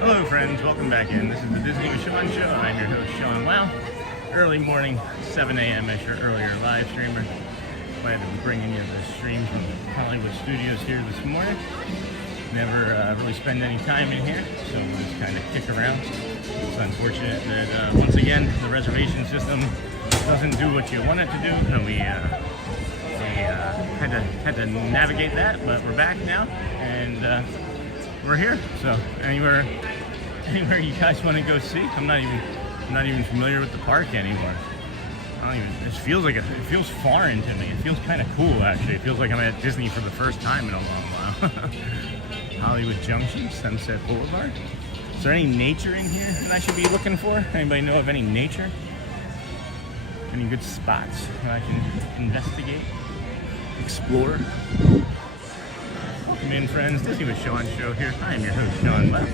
Hello friends, welcome back in. This is the Disney with Sean show. I'm your host Sean. Wow, early morning, 7 a.m. ish or earlier live streamer. Glad to be bringing you the stream from Hollywood Studios here this morning. Never really spend any time in here, so we'll just kind of kick around. It's unfortunate that once again the reservation system doesn't do what you want it to do, so we had to navigate that, but we're back now and we're here. So anywhere you guys want to go see. I'm not even familiar with the park anymore. It feels foreign to me. It feels kind of cool actually. It feels like I'm at Disney for the first time in a long while. Hollywood Junction, Sunset Boulevard. Is there any nature in here that I should be looking for? Anybody know of any nature? Any good spots that I can investigate, explore? Welcome in, friends. Disney with Sean show here. I am your host, Sean Webb.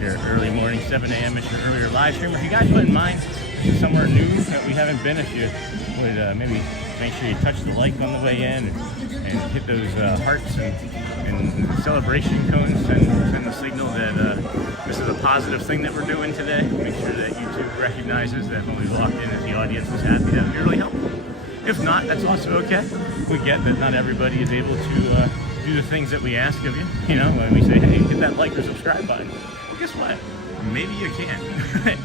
Your early morning, 7 a.m. is your earlier live stream. If you guys wouldn't mind, somewhere new that we haven't been, if you would maybe make sure you touch the like on the way in and hit those hearts and celebration cones, send the signal that this is a positive thing that we're doing today. Make sure that YouTube recognizes that when we walked in that the audience was happy. That would be really helpful. If not, that's also okay. We get that not everybody is able to do the things that we ask of you. You know, when we say, hey, hit that like or subscribe button. Well, guess what? Maybe you can.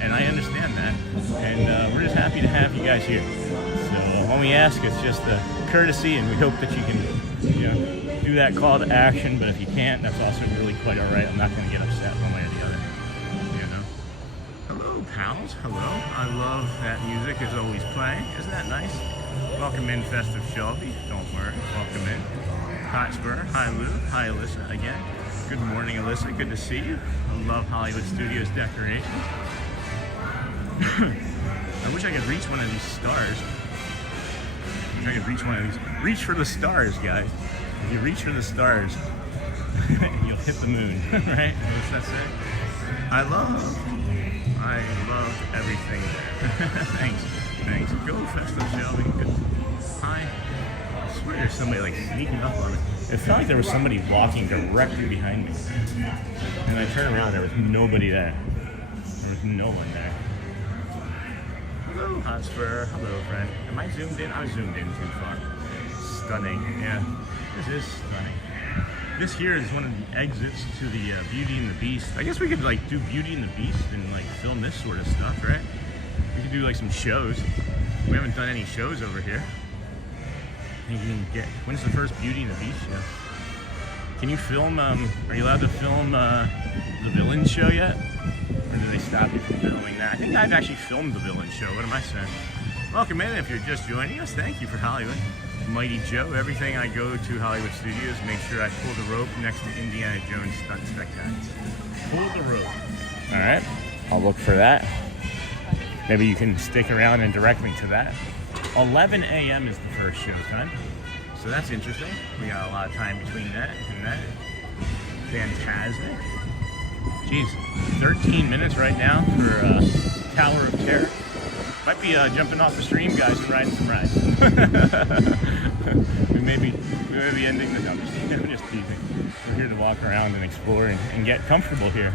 And I understand that. And we're just happy to have you guys here. So all we ask is just a courtesy, and we hope that you can, do that call to action. But if you can't, that's also really quite all right. I'm not going to get upset one way or the other. Hello, pals. Hello. I love that music is always playing. Isn't that nice? Welcome in, Festive Shelby. Don't worry. Welcome in. Hotspur. Hi, Lou. Hi, Alyssa. Again. Good morning, Alyssa. Good to see you. I love Hollywood Studios decorations. I wish I could reach one of these stars. I wish I could reach one of these. Reach for the stars, guys. If you reach for the stars, you'll hit the moon, right? That's it. I love everything there. Thanks. Go, Festive Shelby. Good. Hi. I swear there's somebody like sneaking up on me. It felt like there was somebody walking directly behind me. And I turned around, there was nobody there. There was no one there. Hello, Hotspur. Hello, friend. Am I zoomed in? I was zoomed in too far. Stunning. Yeah, this is stunning. This here is one of the exits to the Beauty and the Beast. I guess we could like do Beauty and the Beast and like film this sort of stuff, right? We could do like some shows. We haven't done any shows over here. You can get. When's the first Beauty and the Beast show? Can you film? Are you allowed to film the villain show yet? Or do they stop you from filming that? I think I've actually filmed the villain show. What am I saying? Welcome in if you're just joining us. Thank you for Hollywood. Mighty Joe. Everything I go to Hollywood Studios, make sure I pull the rope next to Indiana Jones Stunt Spectacular. Pull the rope. All right. I'll look for that. Maybe you can stick around and direct me to that. 11 a.m. is the first show time. So that's interesting. We got a lot of time between that and that. Fantastic. Jeez, 13 minutes right now for Tower of Terror. Might be jumping off the stream, guys, and riding some rides. we may be ending the. No, I'm just teasing. We're here to walk around and explore and get comfortable here.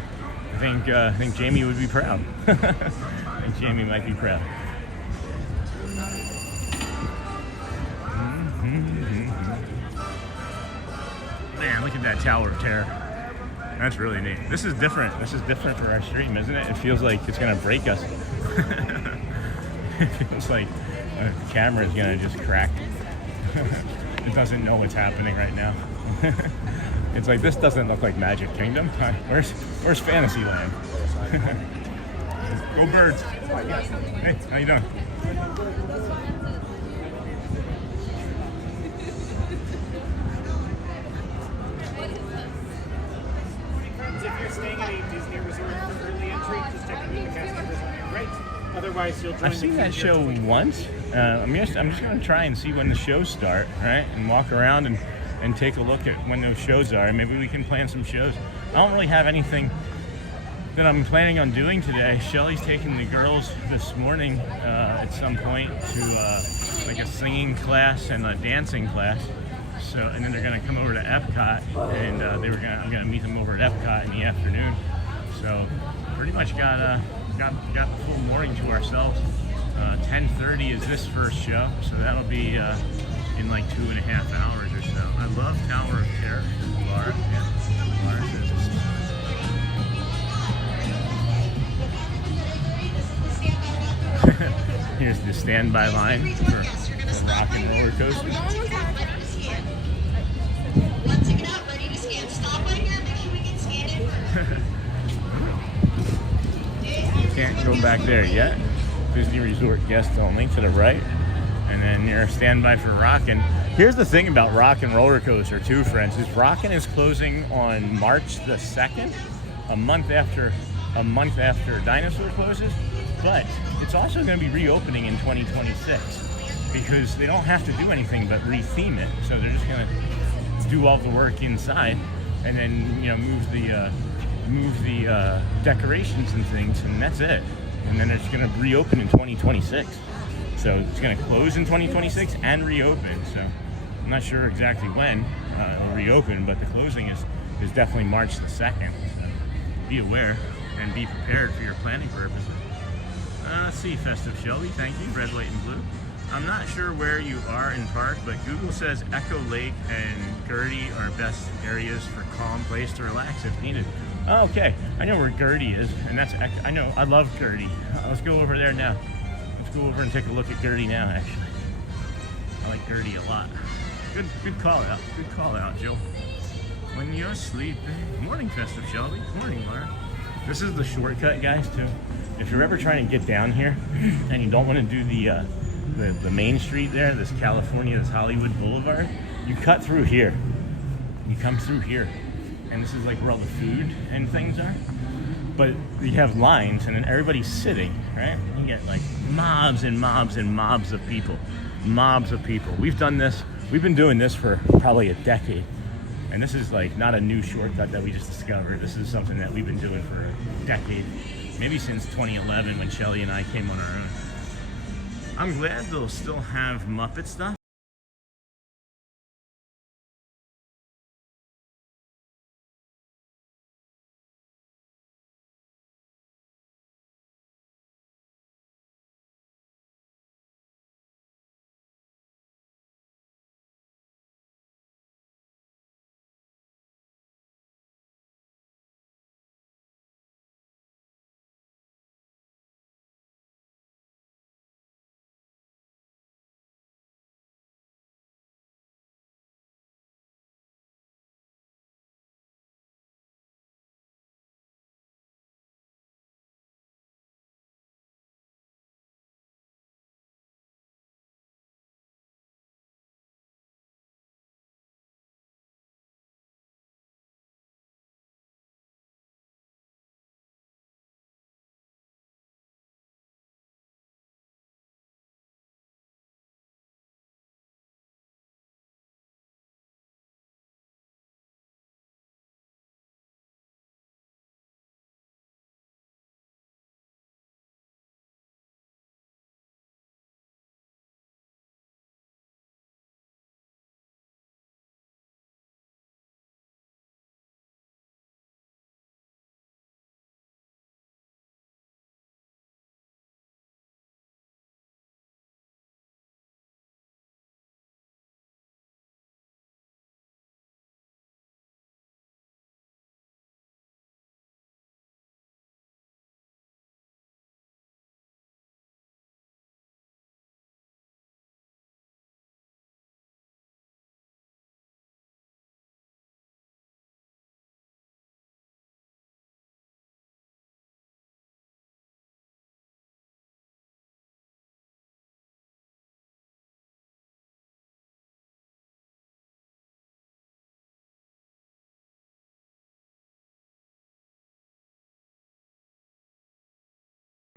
I think Jamie would be proud. I think Jamie might be proud. Man, look at that Tower of Terror. That's really neat. This is different. This is different for our stream, isn't it? It feels like it's gonna break us. It feels like the camera is gonna just crack. It doesn't know what's happening right now. It's like, this doesn't look like Magic Kingdom. Where's Fantasyland? Go birds. Hey, how you doing? If you're staying at a Disney resort for early entry, just checking in the cast members on your right. Otherwise, you'll join. I've seen that show once. I'm just going to try and see when the shows start, right? And walk around and take a look at when those shows are. Maybe we can plan some shows. I don't really have anything that I'm planning on doing today. Shelly's taking the girls this morning at some point to like a singing class and a dancing class. So, and then they're going to come over to Epcot, and I'm going to meet them over at Epcot in the afternoon. So, pretty much got the full morning to ourselves. 10:30 is this first show, so that'll be in like 2.5 hours or so. I love Tower of Terror. Laura, yeah. Laura says it's... Here's the standby line for Rock and Roller Coaster. One ticket out, ready to scan. Stop right here, make sure we can scan it. Can't go back there yet. Disney Resort guests only to the right. And then you're standby for Rockin'. Here's the thing about Rock and Roller Coaster too, friends, is Rockin' is closing on March the 2nd, a month after Dinosaur closes. But it's also going to be reopening in 2026 because they don't have to do anything but retheme it. So they're just going to do all the work inside and then, you know, move the decorations and things, and that's it. And then it's going to reopen in 2026. So it's going to close in 2026 and reopen. So I'm not sure exactly when it'll reopen, but the closing is definitely March the 2nd. So be aware and be prepared for your planning purposes. Let's see, Festive Shelby, thank you, red, white, and blue. I'm not sure where you are in park, but Google says Echo Lake and Gertie are best areas for calm place to relax if needed. Oh, okay, I know where Gertie is, and that's I know, I love Gertie. Let's go over there now. Let's go over and take a look at Gertie now, actually. I like Gertie a lot. Good call out. Good call out, Jill. When you're sleeping. Morning, Festive Shelby. Morning, Laura. This is the shortcut, guys, too. If you're ever trying to get down here and you don't want to do the main street there, this California, this Hollywood Boulevard, you cut through here. You come through here. And this is like where all the food and things are. But you have lines and then everybody's sitting, right? You get like mobs and mobs and mobs of people. Mobs of people. We've done this. We've been doing this for probably a decade. And this is like not a new shortcut that we just discovered. This is something that we've been doing for a decade. Maybe since 2011 when Shelly and I came on our own. I'm glad they'll still have Muppet stuff.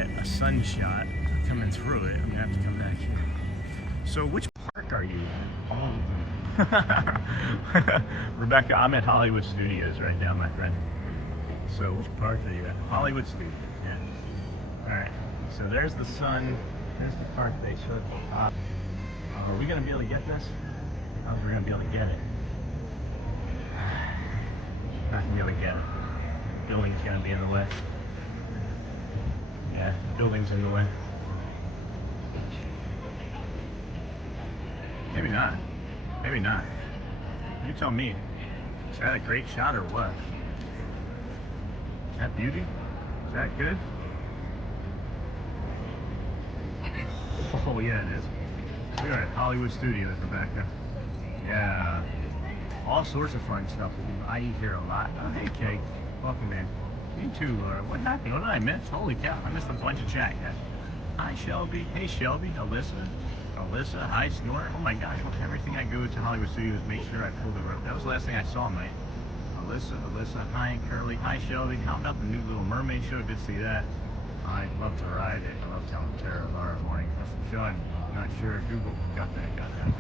a sun shot coming through it. I'm gonna have to come back here. So which park are you in? All of them. Rebecca, I'm at Hollywood Studios right now, my friend. So which park are you at? Hollywood Studios, yeah. Alright, so there's the sun. There's the park they showed at the top. Are we gonna be able to get this? I don't think we're gonna be able to get it. Not gonna be able to get it. Building's gonna be in the way. Yeah, the building's in the way. Maybe not. Maybe not. You tell me. Is that a great shot or what? Is that beauty? Is that good? Oh yeah, it is. We are at Hollywood Studios, Rebecca. Yeah. All sorts of fun stuff. I eat here a lot. Oh, hey, Kate. Welcome in. You too, Laura. What happened? What did I miss? Holy cow. I missed a bunch of chat, guys. Hi, Shelby. Hey, Shelby. Alyssa. Hi, Snort. Oh my gosh. Everything I go to Hollywood Studios, make sure I pull the rope. That was the last thing I saw, mate. Alyssa. Hi, Curly. Hi, Shelby. How about the new Little Mermaid show? Did see that. I'd love to ride it. I love telling Tara, Laura, morning. Sean, not sure. Google got that from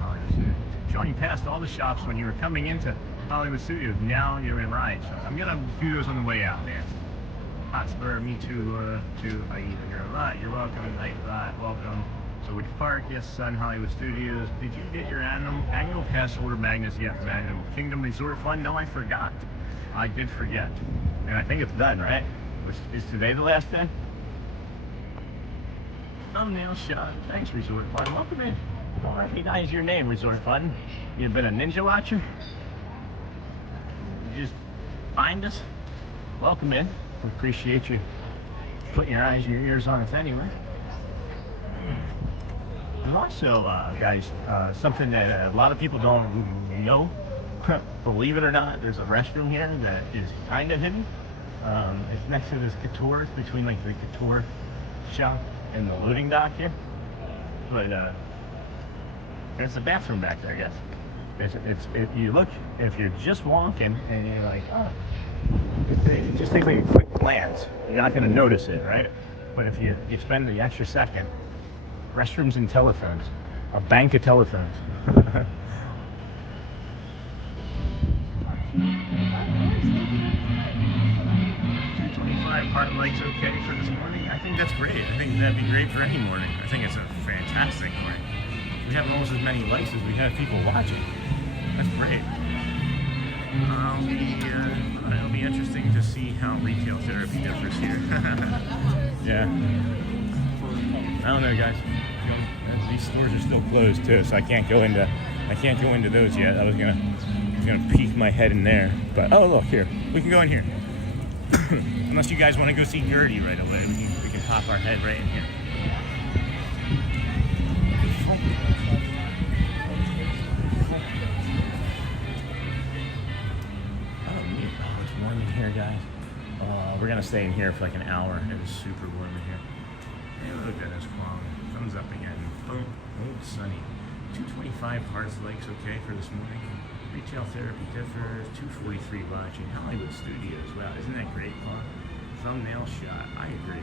Hollywood Studios. Sean, you passed all the shops when you were coming into Hollywood Studios. Now you're in rides. So I'm gonna do those on the way out, man. Hotspur, me too. I eat here a lot. You're welcome. Night lot. Welcome. So which park? Yes, Sun Hollywood Studios. Did you get your annual pass holder magnets yet from Animal Kingdom Resort Fund? No, I forgot. I did forget. And I think it's done, right? Is today the last day? Thumbnail shot. Thanks, Resort Fund. Welcome in. I recognize your name, Resort Fund. You've been a ninja watcher? You just find us? Welcome in. We appreciate you putting your eyes and your ears on us anyway. And also, guys, something that a lot of people don't know, believe it or not, there's a restroom here that is kind of hidden. It's next to this couture. It's between like the couture shop and the loading dock here. But there's a bathroom back there, I guess. If you look, if you're just walking and you're like, oh, it just takes like a quick glance. You're not going to notice it, right? But if you spend the extra second, restrooms and telephones, a bank of telephones. 225 heart likes okay for this morning. I think that's great. I think that'd be great for any morning. I think it's a fantastic morning. We have almost as many likes as we have people watching. That's great. It'll be interesting to see how retail therapy differs here. Yeah. I don't know, guys. These stores are still closed too, so I can't go into those yet. I was gonna peek my head in there, but oh look here, we can go in here. Unless you guys want to go see Gertie right away, we can pop our head right in here. Oh, it's warm in here, guys. We're gonna stay in here for like an hour. It is super warm in here. Hey, look at this quality. Thumbs up again. Boom. Oh, sunny. 225 hearts likes okay for this morning. Retail therapy differs. 243 watching. Hollywood Studios. Wow, isn't that great, Paul? Thumbnail shot. I agree.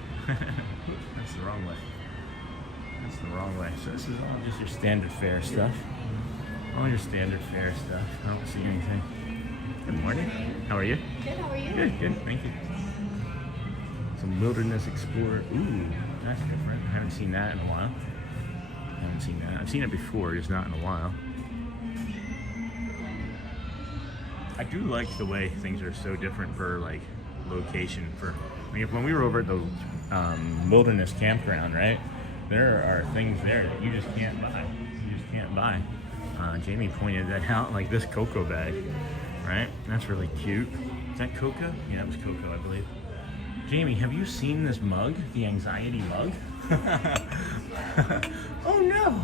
That's the wrong way. That's the wrong way. So this is all just your standard Faire stuff. All your standard Faire stuff. I don't see anything. Good morning. How are you? Good, how are you? Good, thank you. Some Wilderness Explorer. Ooh, that's different. I haven't seen that in a while. I've seen it before, just not in a while. I do like the way things are so different per like location. When we were over at the Wilderness Campground, right? There are things there that you just can't buy. Jamie pointed that out, like this cocoa bag, right? That's really cute. Is that cocoa? Yeah, it was cocoa, I believe. Jamie, have you seen this mug? The anxiety mug? Oh no!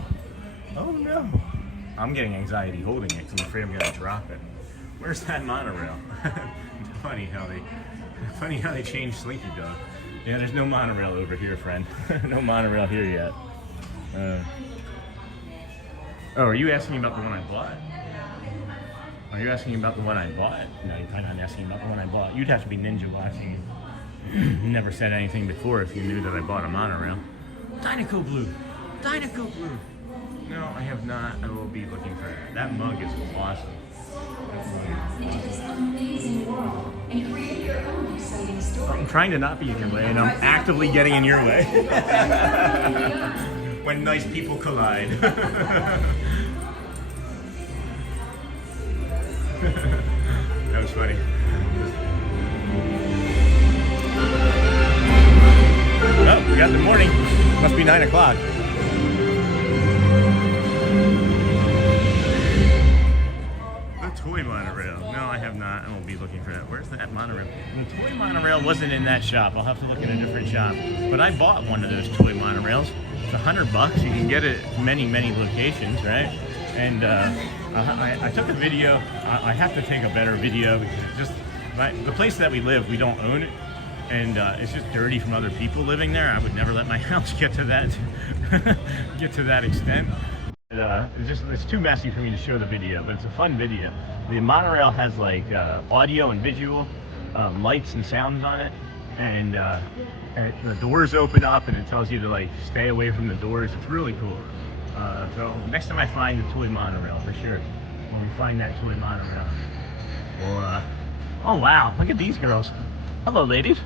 I'm getting anxiety holding it because I'm afraid I'm gonna drop it. Where's that monorail? Funny how they changed Slinky Dog. Yeah, there's no monorail over here, friend. No monorail here yet. Oh, are you asking about the one I bought? Are you asking about the one I bought? No, you're probably not asking about the one I bought. You'd have to be ninja watching Never said anything before if you knew that I bought a monorail. Dynaco Blue! Dynaco Blue! No, I have not. I will be looking for it. That mug is awesome. I'm trying to not be in your way, and I'm actively getting in your way. When nice people collide. That was funny. Oh, we got the morning. Must be 9 o'clock. The toy monorail. No, I have not. I won't be looking for that. Where's that monorail? The toy monorail wasn't in that shop. I'll have to look at a different shop. But I bought one of those toy monorails. It's $100. You can get it at many locations, right? And I took a video. I have to take a better video because it just the place that we live, we don't own it, and it's just dirty from other people living there. I would never let my house get to that extent. It's too messy for me to show the video, but it's a fun video. The monorail has like audio and visual, lights and sounds on it, and the doors open up and it tells you to like stay away from the doors. It's really cool. So next time I find a toy monorail, for sure, when we find that toy monorail, we'll, oh wow, look at these girls. Hello, ladies.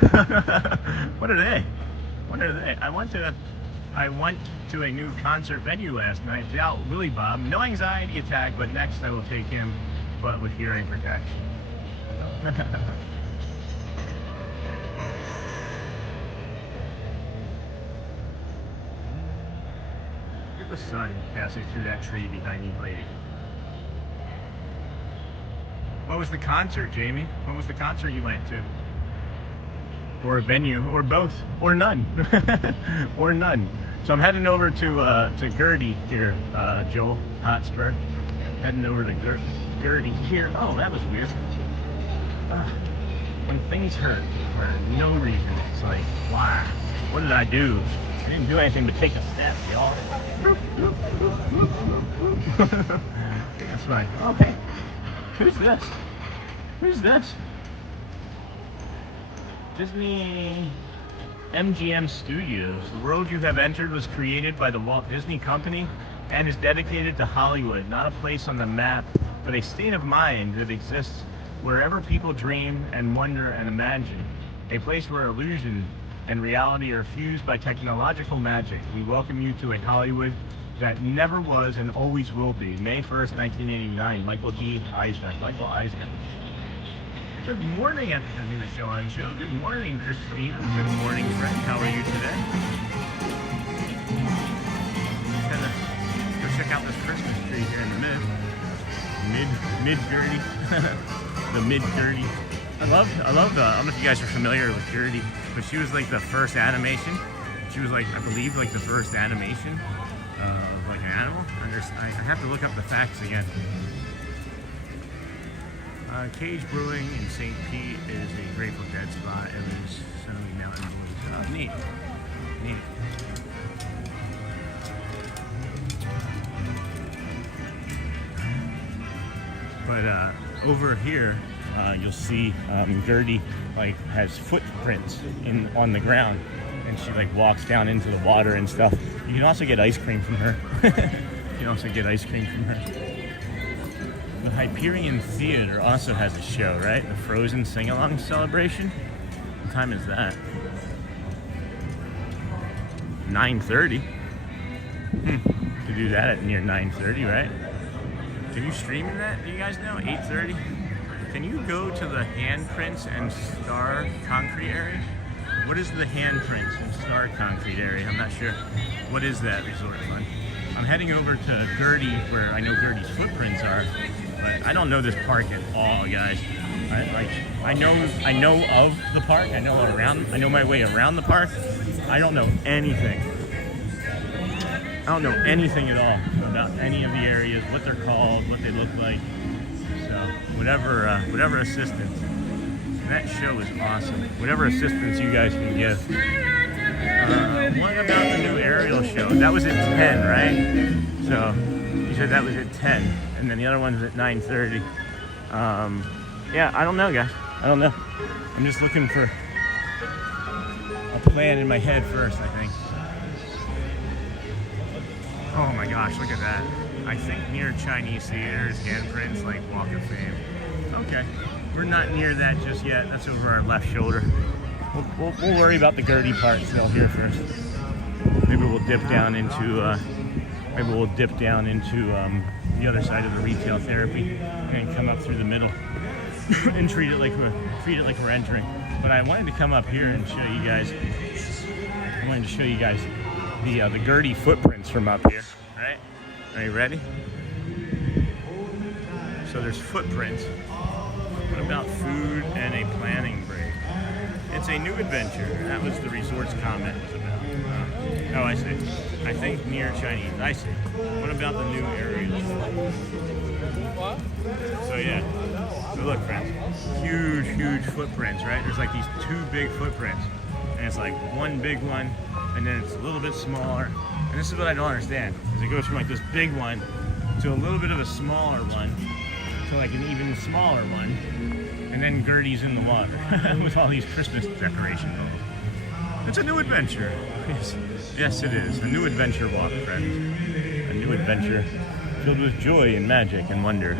What are they? What are they? I went to a new concert venue last night. It's out Willie Bob. No anxiety attack, but next I will take him, but with hearing protection. Look at the sun passing through that tree behind you, lady. What was the concert, Jamie? What was the concert you went to? Or a venue, or both, or none, or none. So I'm heading over to Gertie here, Joel Hotspur. Heading over to Gertie here. Oh, that was weird. When things hurt for no reason, it's like, wow, what did I do? I didn't do anything but take a step, y'all. That's right. Oh, hey, who's this? Who's this? Disney MGM Studios. The world you have entered was created by the Walt Disney Company and is dedicated to Hollywood, not a place on the map, but a state of mind that exists wherever people dream and wonder and imagine. A place where illusion and reality are fused by technological magic. We welcome you to a Hollywood that never was and always will be. May 1st, 1989. Michael D. Eisner. Michael Eisner. Good morning, Anthony the Show on Show. Good morning, Christine. Good morning, Fred. How are you today? Go check out this Christmas tree here in the mid-Gertie. The mid-Gertie. I love I don't know if you guys are familiar with Gertie, but she was like the first animation. She was like, I believe, like the first animation of like an animal. I have to look up the facts again. Cage Brewing in St. Pete is a Grateful Dead spot. It was Snowy Mountain Blues. Oh, neat. Neat. But over here, you'll see Gertie like has footprints on the ground, and she like walks down into the water and stuff. You can also get ice cream from her. You can also get ice cream from her. The Hyperion Theater also has a show, right? The Frozen Sing-Along Celebration. What time is that? 9:30. To do that at near 9:30, right? Can you stream that? Do you guys know? 8:30. Can you go to the Handprints and Star Concrete area? What is the Handprints and Star Concrete area? I'm not sure. What is that resort fund? I'm heading over to Gertie, where I know Gertie's footprints are. But I don't know this park at all, guys. I know of the park. I know my way around the park. I don't know anything. I don't know anything at all about any of the areas, what they're called, what they look like. So whatever assistance. That show is awesome. Whatever assistance you guys can give. What about the new Ariel show? That was at 10, right? So you said that was at 10. And then the other one's at 9:30. Yeah, I don't know, guys. I don't know. I'm just looking for I'll plan in my head first, I think. Oh my gosh, look at that. I think near Chinese theaters, handprints like Walk of Fame. Okay, we're not near that just yet. That's over our left shoulder. We'll worry about the Gertie part still here first. Maybe we'll dip down into the other side of the retail therapy and come up through the middle and treat it like we're entering. But I wanted to come up here and show you guys. I wanted to show you guys the Gertie footprints from up here. Right? Are you ready? So there's footprints. What about food and a planning break? It's a new adventure. That was the resort's comment was about. Oh, I see. I think near Chinese. I see. What about the new areas? What? So yeah. So look, friends. Huge footprints, right? There's like these two big footprints. And it's like one big one, and then it's a little bit smaller. And this is what I don't understand. Is it goes from like this big one to a little bit of a smaller one to like an even smaller one. And then Gertie's in the water with all these Christmas decorations. It's a new adventure. Yes, it is. A new adventure walk, friends. A new adventure filled with joy and magic and wonder.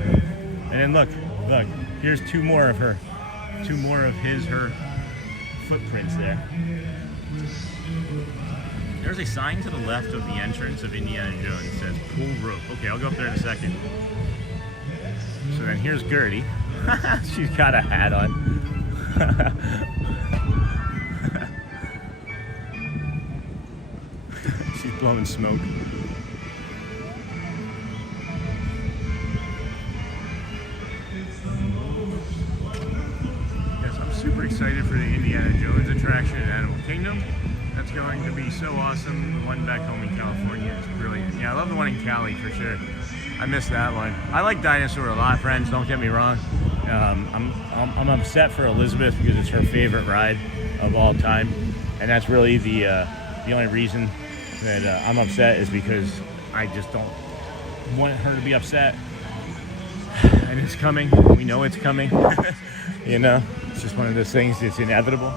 And then look, here's two more of her footprints there. There's a sign to the left of the entrance of Indiana Jones that says pull rope. Okay, I'll go up there in a second. So then here's Gertie. She's got a hat on. She's blowing smoke. Yes, I'm super excited for the Indiana Jones attraction at Animal Kingdom. That's going to be so awesome. The one back home in California is brilliant. Yeah, I love the one in Cali for sure. I missed that one. I like Dinosaur a lot, friends. Don't get me wrong. I'm upset for Elizabeth because it's her favorite ride of all time, and that's really the only reason that I'm upset is because I just don't want her to be upset. And it's coming. We know it's coming. You know, it's just one of those things that's inevitable,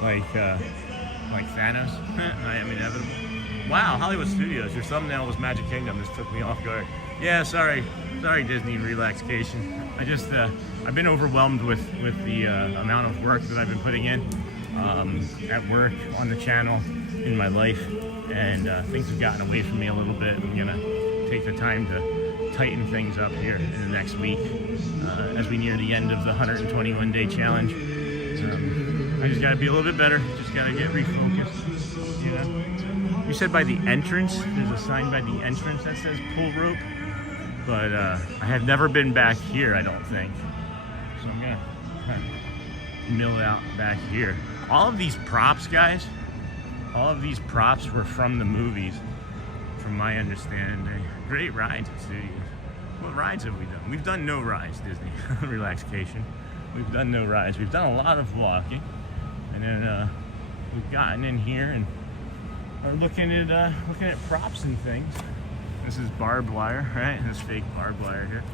like Thanos. I am inevitable. Wow, Hollywood Studios. Your thumbnail was Magic Kingdom. This took me off guard. Yeah, sorry, Disney relaxation. I've been overwhelmed with the amount of work that I've been putting in at work, on the channel, in my life, and things have gotten away from me a little bit. I'm gonna take the time to tighten things up here in the next week as we near the end of the 121-day challenge. I just gotta be a little bit better. Just gotta get refocused. You know. You said by the entrance. There's a sign by the entrance that says pull rope. But I have never been back here, I don't think. So I'm gonna mill it out back here. All of these props, guys, all of these props were from the movies, from my understanding. Great rides at studios. What rides have we done? We've done no rides, Disney. Relaxation. We've done no rides. We've done a lot of walking. And then we've gotten in here and are looking at props and things. This is barbed wire, right? This fake barbed wire here.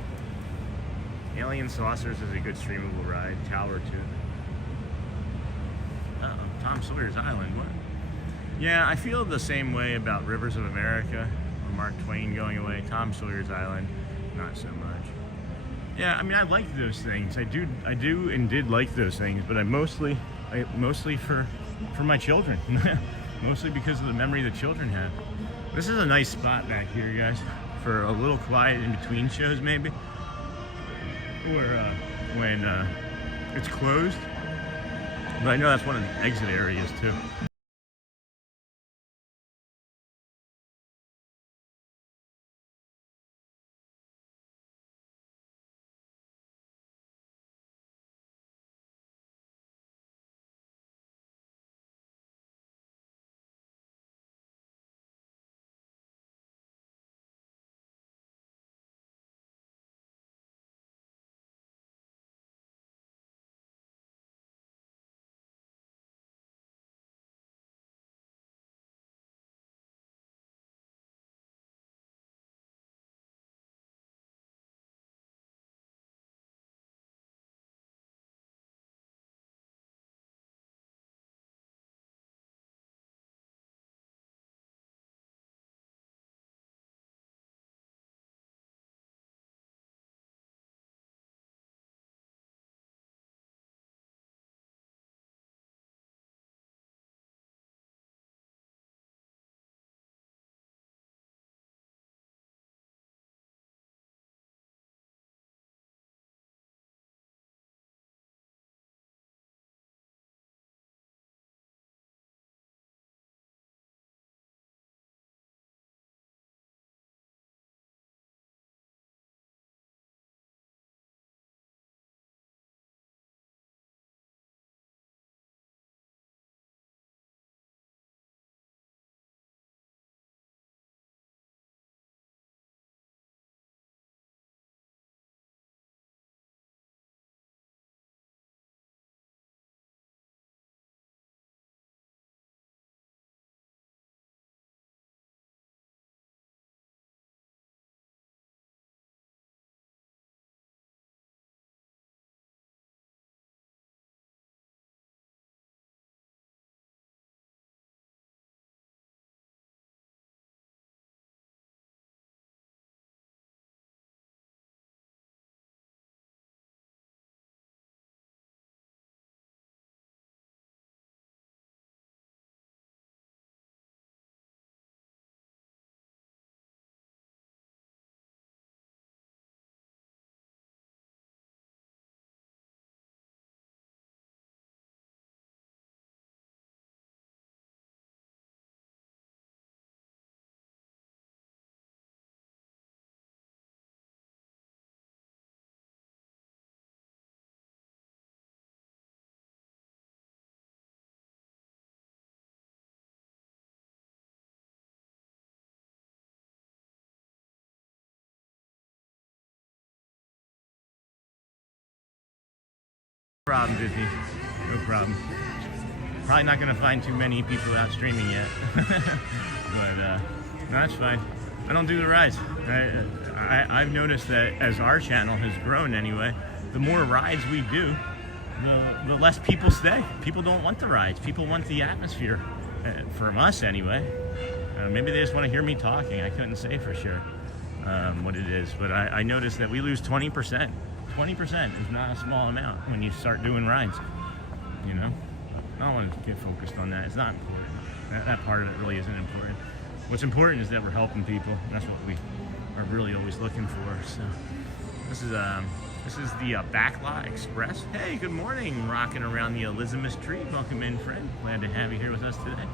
Alien Saucers is a good streamable ride. Tower 2. Uh-oh, Tom Sawyer's Island. What? Yeah, I feel the same way about Rivers of America or Mark Twain going away. Tom Sawyer's Island, not so much. Yeah, I mean, I like those things. I do and did like those things, but mostly for my children. Mostly because of the memory the children have. This is a nice spot back here, guys, for a little quiet in between shows, maybe, or when it's closed. But I know that's one of the exit areas too. problem, Disney. No problem. Probably not going to find too many people out streaming yet. But no, that's fine. I don't do the rides. I've noticed that as our channel has grown anyway, the more rides we do, the less people stay. People don't want the rides. People want the atmosphere. From us anyway. Maybe they just want to hear me talking. I couldn't say for sure what it is. But I noticed that we lose 20%. 20% is not a small amount when you start doing rides. You know? I don't want to get focused on that. It's not important. That part of it really isn't important. What's important is that we're helping people. That's what we are really always looking for. So this is the Backlot Express. Hey, good morning. Rocking around the Elizabeth tree. Welcome in, friend. Glad to have you here with us today.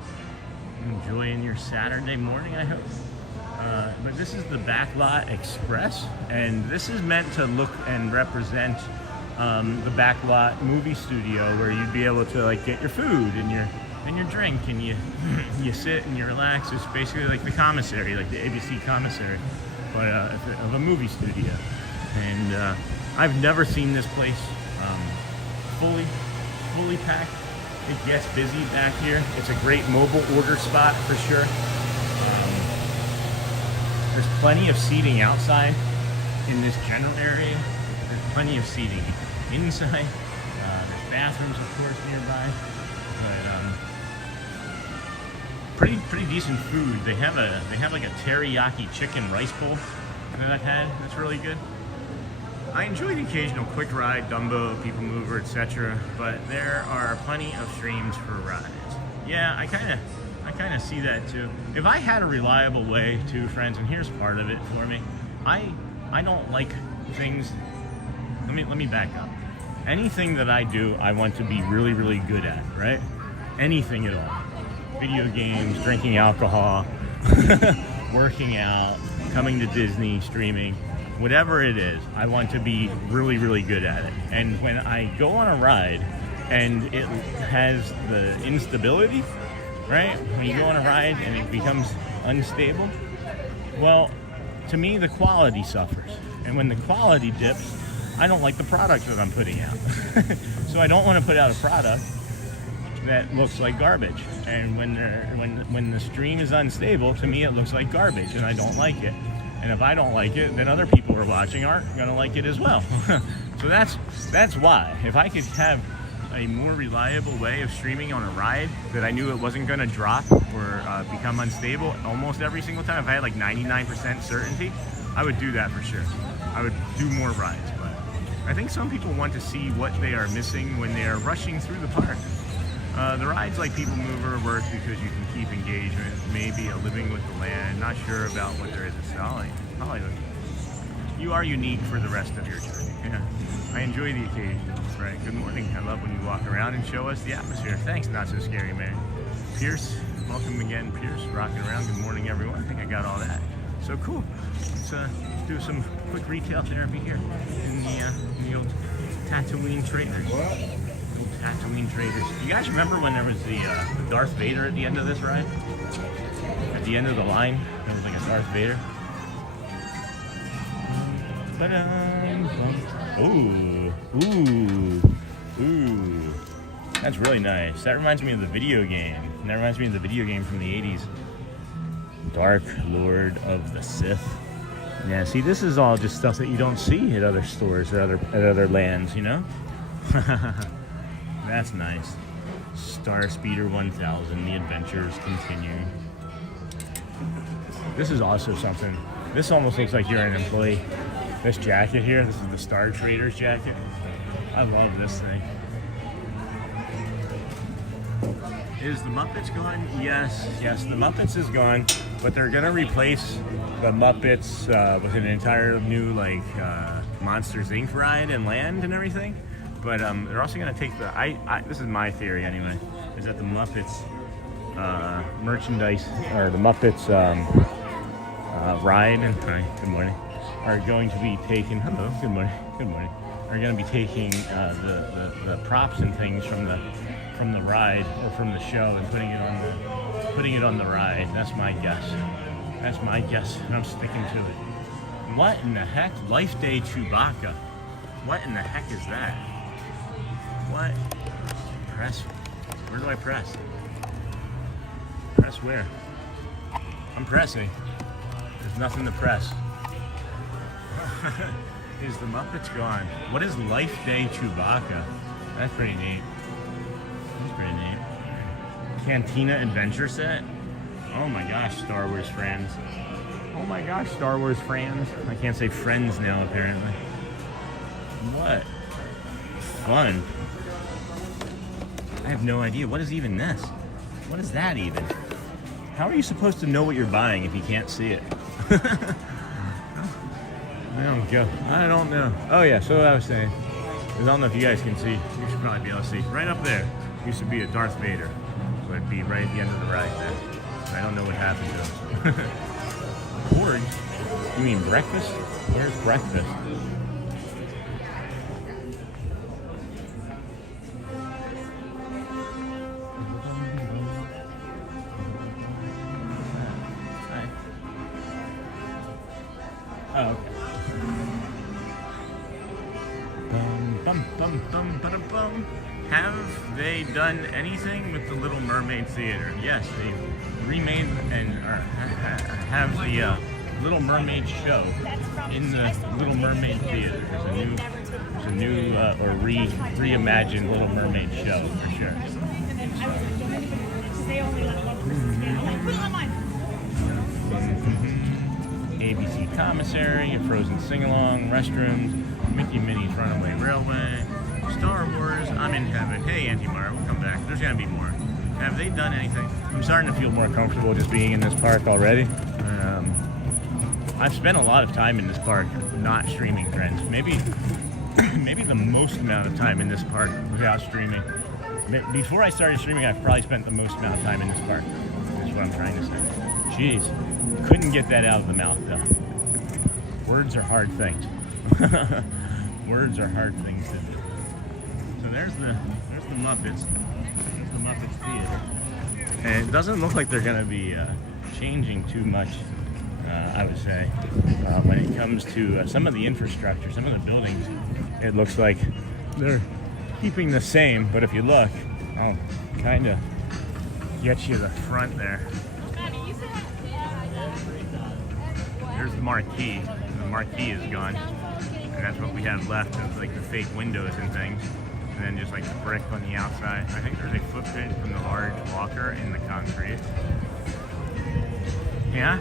Enjoying your Saturday morning, I hope. But this is the Backlot Express, and this is meant to look and represent the Backlot movie studio, where you'd be able to like get your food and your drink, and you sit and you relax. It's basically like the commissary, like the ABC commissary, but of a movie studio. And I've never seen this place fully packed. It gets busy back here. It's a great mobile order spot for sure. There's plenty of seating outside in this general area. There's plenty of seating inside. There's bathrooms, of course, nearby. But pretty decent food. They have like a teriyaki chicken rice bowl that I've had. That's really good. I enjoy the occasional quick ride, Dumbo, People Mover, etc. But there are plenty of streams for rides. Yeah, I kind of see that too. If I had a reliable way to, friends, and here's part of it for me. I don't like things. Let me back up. Anything that I do, I want to be really, really good at, right? Anything at all. Video games, drinking alcohol, working out, coming to Disney, streaming, whatever it is, I want to be really, really good at it. And when I go on a ride and it has the instability, right? When you go on a ride and it becomes unstable, well, to me, the quality suffers. And when the quality dips, I don't like the product that I'm putting out. So I don't want to put out a product that looks like garbage. And when the stream is unstable, to me it looks like garbage, and I don't like it. And if I don't like it, then other people who are watching aren't going to like it as well. So that's why. If I could have a more reliable way of streaming on a ride that I knew it wasn't going to drop or become unstable almost every single time, if I had like 99% certainty, I would do that for sure. I would do more rides. But I think some people want to see what they are missing when they are rushing through the park. The rides like People Mover work because you can keep engagement, maybe a living with the land, not sure about what there is at Hollywood. You are unique for the rest of your journey. Yeah. I enjoy the occasion, right? Good morning. I love when you walk around and show us the atmosphere. Thanks, Not So Scary Man. Pierce, welcome again, Pierce, rocking around. Good morning, everyone. I think I got all that. So cool. Let's do some quick retail therapy here in the old Tatooine Traders. Old Tatooine Traders. You guys remember when there was the Darth Vader at the end of this ride? At the end of the line, there was like a Darth Vader. Ooh. That's really nice. That reminds me of the video game. That reminds me of the video game from the 80s. Dark Lord of the Sith. Yeah, see, this is all just stuff that you don't see at other stores or at other lands, you know? That's nice. Star Speeder 1000, the adventures continue. This is also something. This almost looks like you're an employee. This jacket here, this is the Star Traders jacket. I love this thing. Is the Muppets gone? Yes, the Muppets is gone, but they're gonna replace the Muppets with an entire new Monsters Inc. ride and land and everything. But they're also gonna take this is my theory anyway, is that the Muppets merchandise, or the Muppets ride, good morning, are going to be taking, hello, good morning, are going to be taking the props and things from the ride or from the show and putting it on the ride. That's my guess, and I'm sticking to it. What in the heck? Life Day Chewbacca. What in the heck is that? What? Press. Where do I press? Press where? I'm pressing. There's nothing to press. Is the Muppets gone? What is Life Day Chewbacca? That's pretty neat. That's pretty neat. Cantina Adventure Set? Oh my gosh, Star Wars friends. Oh my gosh, Star Wars friends. I can't say friends now, apparently. What? Fun. I have no idea. What is even this? What is that even? How are you supposed to know what you're buying if you can't see it? I don't know. Oh yeah, so what I was saying is, I don't know if you guys can see. You should probably be able to see. Right up there used to be a Darth Vader. So it'd be right at the end of the ride there. But I don't know what happened to him. Porridge? You mean breakfast? Where's breakfast? Oh, okay. Have they done anything with the Little Mermaid Theater? Yes, they've remade and have the Little Mermaid show in the Little Mermaid Theater. There's a new or reimagined Little Mermaid show for sure. ABC Commissary, a Frozen Sing-Along, restrooms, Mickey Minnie's Runaway Railway, Star Wars, I'm in Heaven. Hey, Auntie Mara, we'll come back. There's gonna be more. Have they done anything? I'm starting to feel more comfortable just being in this park already. I've spent a lot of time in this park not streaming, friends. Maybe the most amount of time in this park without streaming. Before I started streaming, I've probably spent the most amount of time in this park. That's what I'm trying to say. Jeez, couldn't get that out of the mouth though. Words are hard things. Words are hard things to do. So there's the Muppets. There's the Muppets Theater. And it doesn't look like they're going to be changing too much, I would say, when it comes to some of the infrastructure, some of the buildings. It looks like they're keeping the same, but if you look, I'll kind of get you the front there. There's the marquee. The marquee is gone. And that's what we have left of like the fake windows and things. And then just like the brick on the outside. I think there's a footprint from the large walker in the concrete. Yeah?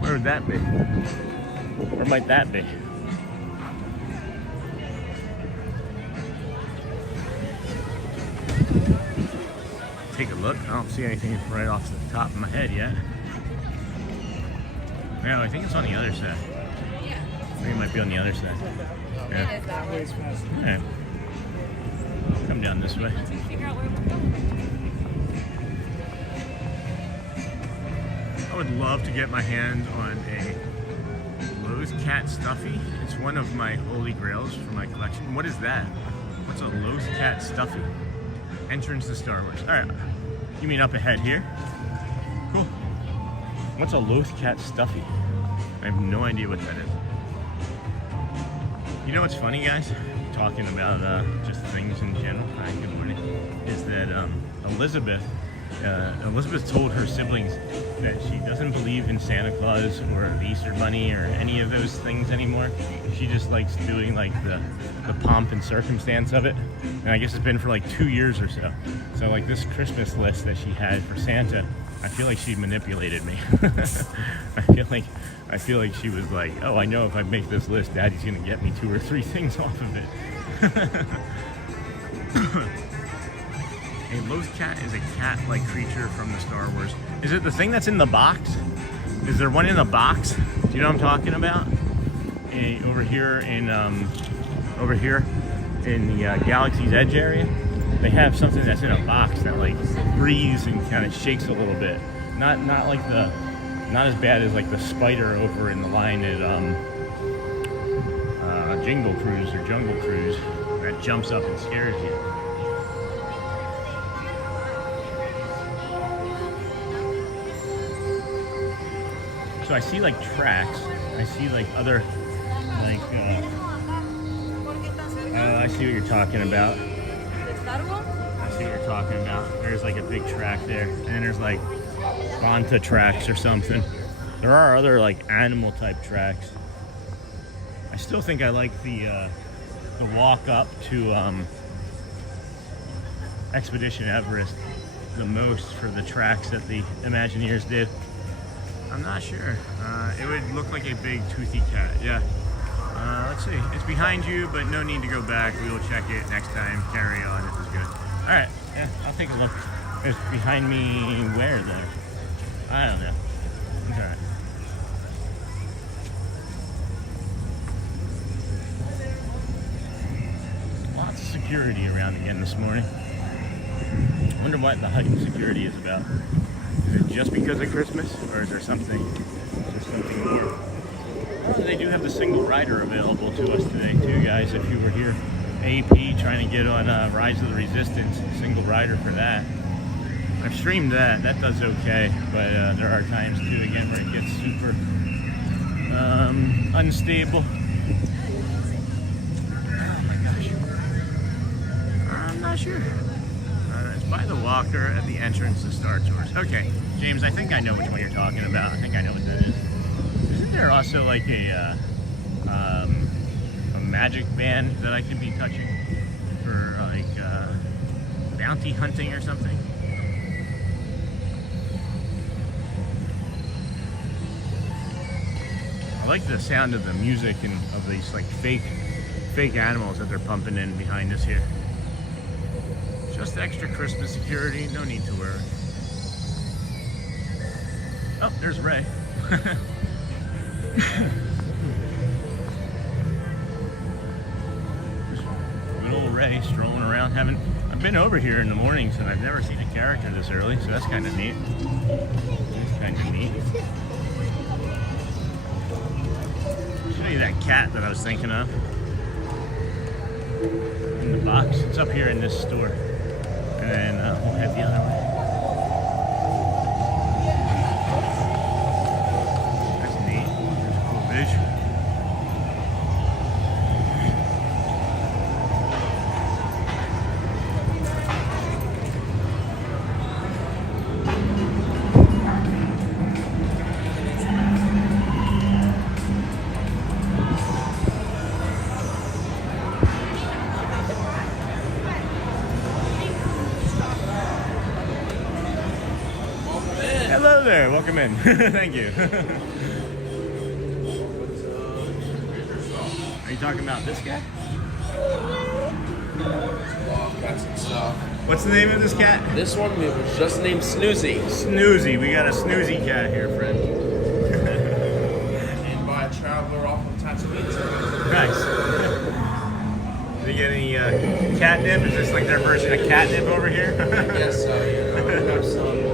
Where would that be? Where might that be? Take a look. I don't see anything right off the top of my head yet. Yeah, I think it's on the other side. I think it might be on the other side. Yeah. Alright. Come down this way. I would love to get my hands on a Lowe's cat stuffy. It's one of my holy grails for my collection. What is that? What's a Lowe's cat stuffy? Entrance to Star Wars. Alright. You mean up ahead here? Cool. What's a Lowe's cat stuffy? I have no idea what that is. You know what's funny, guys? Talking about just things in general. Hi, good morning. Is that Elizabeth told her siblings that she doesn't believe in Santa Claus or the Easter Bunny or any of those things anymore. She just likes doing like the pomp and circumstance of it. And I guess it's been for like 2 years or so. So like this Christmas list that she had for Santa, I feel like she manipulated me. I feel like she was like, oh, I know if I make this list, Daddy's gonna get me 2 or 3 things off of it. A Lowe's cat is a cat-like creature from the Star Wars. Is it the thing that's in the box? Is there one in the box? Do you know what I'm talking about? Over here in the Galaxy's Edge area, they have something that's in a box that like breathes and kind of shakes a little bit. Not as bad as like the spider over in the line at Jingle Cruise or Jungle Cruise that jumps up and scares you. So I see like tracks. I see like other like I I see what you're talking about. Is that one? I see what you're talking about. There's like a big track there, and then there's like Banta tracks or something. There are other like animal type tracks. I still think I like the walk up to Expedition Everest the most for the tracks that the Imagineers did. I'm not sure. It would look like a big toothy cat. Yeah. Let's see. It's behind you, but no need to go back. We will check it next time. Carry on. This is good. All right. Yeah, I'll take a look. It's behind me. Where there? I don't know. It's all right. Lots of security around again this morning. I wonder what the heightened security is about. Is it just because of Christmas, or is there something more? Oh, they do have the single rider available to us today, too, guys. If you were here, AP trying to get on Rise of the Resistance, single rider for that. I've streamed that. That does okay, but there are times too, again, where it gets super unstable. Oh my gosh. I'm not sure. It's by the walker at the entrance to Star Tours. Okay, James, I think I know which one you're talking about. I think I know what that is. Isn't there also like a magic band that I could be touching for like bounty hunting or something? I like the sound of the music and of these like fake animals that they're pumping in behind us here. Just extra Christmas security, no need to worry. Oh, there's Ray. Good old Ray strolling around. I've been over here in the mornings and I've never seen a character this early, so that's kind of neat. That's kind of neat. Show you that cat that I was thinking of in the box. It's up here in this store, and then we'll head the other way. That's neat. That's a cool visual. Hello there, welcome in. Thank you. Are you talking about this guy? Got some stuff. What's the name of this cat? This one was just named Snoozy. Snoozy. We got a Snoozy cat here, friend. And by a traveler off of Tatooine. Nice. Did you get any catnip? Is this like their version of catnip over here? Yes, we have some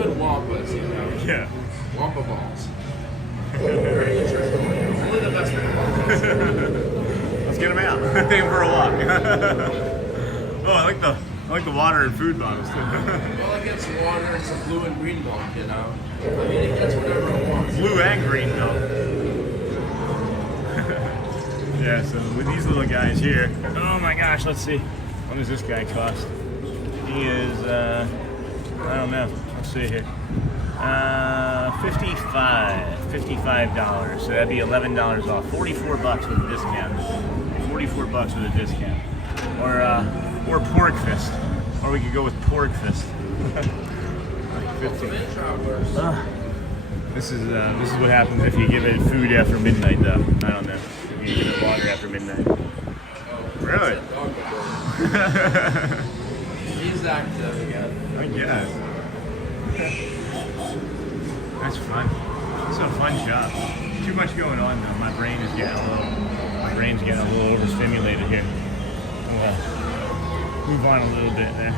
good wampas, you know. Yeah. Wampa balls. Very nutritious. Only the best ones. Let's get them out. Take them for a walk. Oh, I like the water and food bottles too. Well, it gets water and some blue and green milk, you know. I mean, it gets whatever it wants. Blue and green milk. Yeah, so with these little guys here, oh my gosh, let's see. What does this guy cost? He is, I don't know. Let's see here. $55. So that'd be $11 off. $44 with a discount. $44 with a discount. Or pork fist. Or we could go with pork fist. Like 50. This is what happens if you give it food after midnight, though. I don't know. If you give it water after midnight. Really? He's active again. I guess. That's fun. It's a fun shop. Too much going on though. My brain's getting a little overstimulated here. We'll move on a little bit there.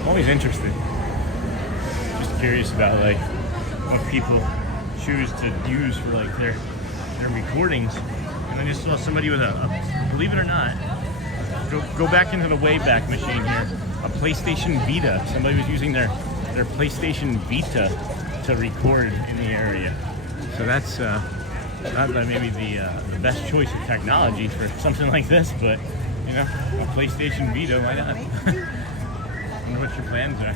I'm always interested. Just curious about like what people choose to use for like their recordings. And I just saw somebody with a believe it or not, go back into the Wayback Machine here. A PlayStation Vita. Somebody was using their PlayStation Vita to record in the area. So that's not maybe the best choice of technology for something like this, but you know, a PlayStation Vita, why not? I wonder what your plans are.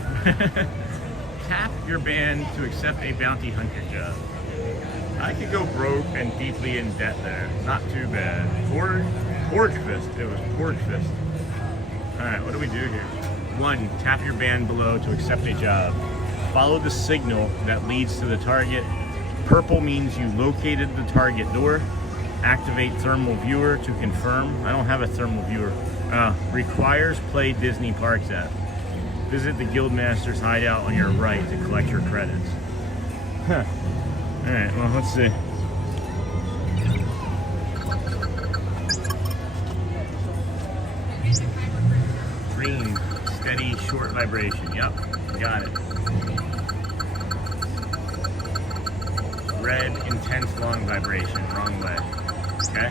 Tap your band to accept a bounty hunter job. I could go broke and deeply in debt there. Not too bad. Porch fist. It was porch fist. Alright, what do we do here? 1. Tap your band below to accept a job. Follow the signal that leads to the target. Purple means you located the target door. Activate thermal viewer to confirm. I don't have a thermal viewer. Requires play Disney Parks app. Visit the Guildmaster's hideout on your right to collect your credits. Huh. Alright, well, let's see. Green, steady, short vibration. Yep, got it. Red, intense, long vibration. Wrong way. Okay.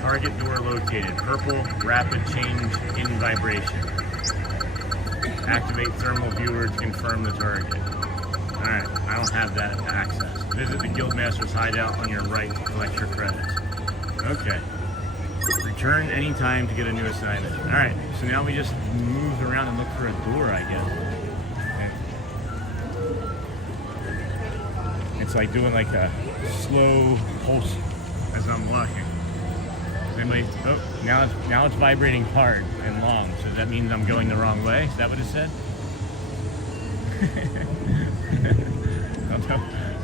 Target door located. Purple, rapid change in vibration. Activate thermal viewer to confirm the target. Alright, I don't have that access. Visit the Guildmaster's hideout on your right to collect your credits. Okay. Return anytime to get a new assignment. Alright, so now we just move around and look for a door, I guess. Okay. It's like doing like a slow pulse as I'm walking. Oh, now it's vibrating hard and long, so that means I'm going the wrong way? Is that what it said?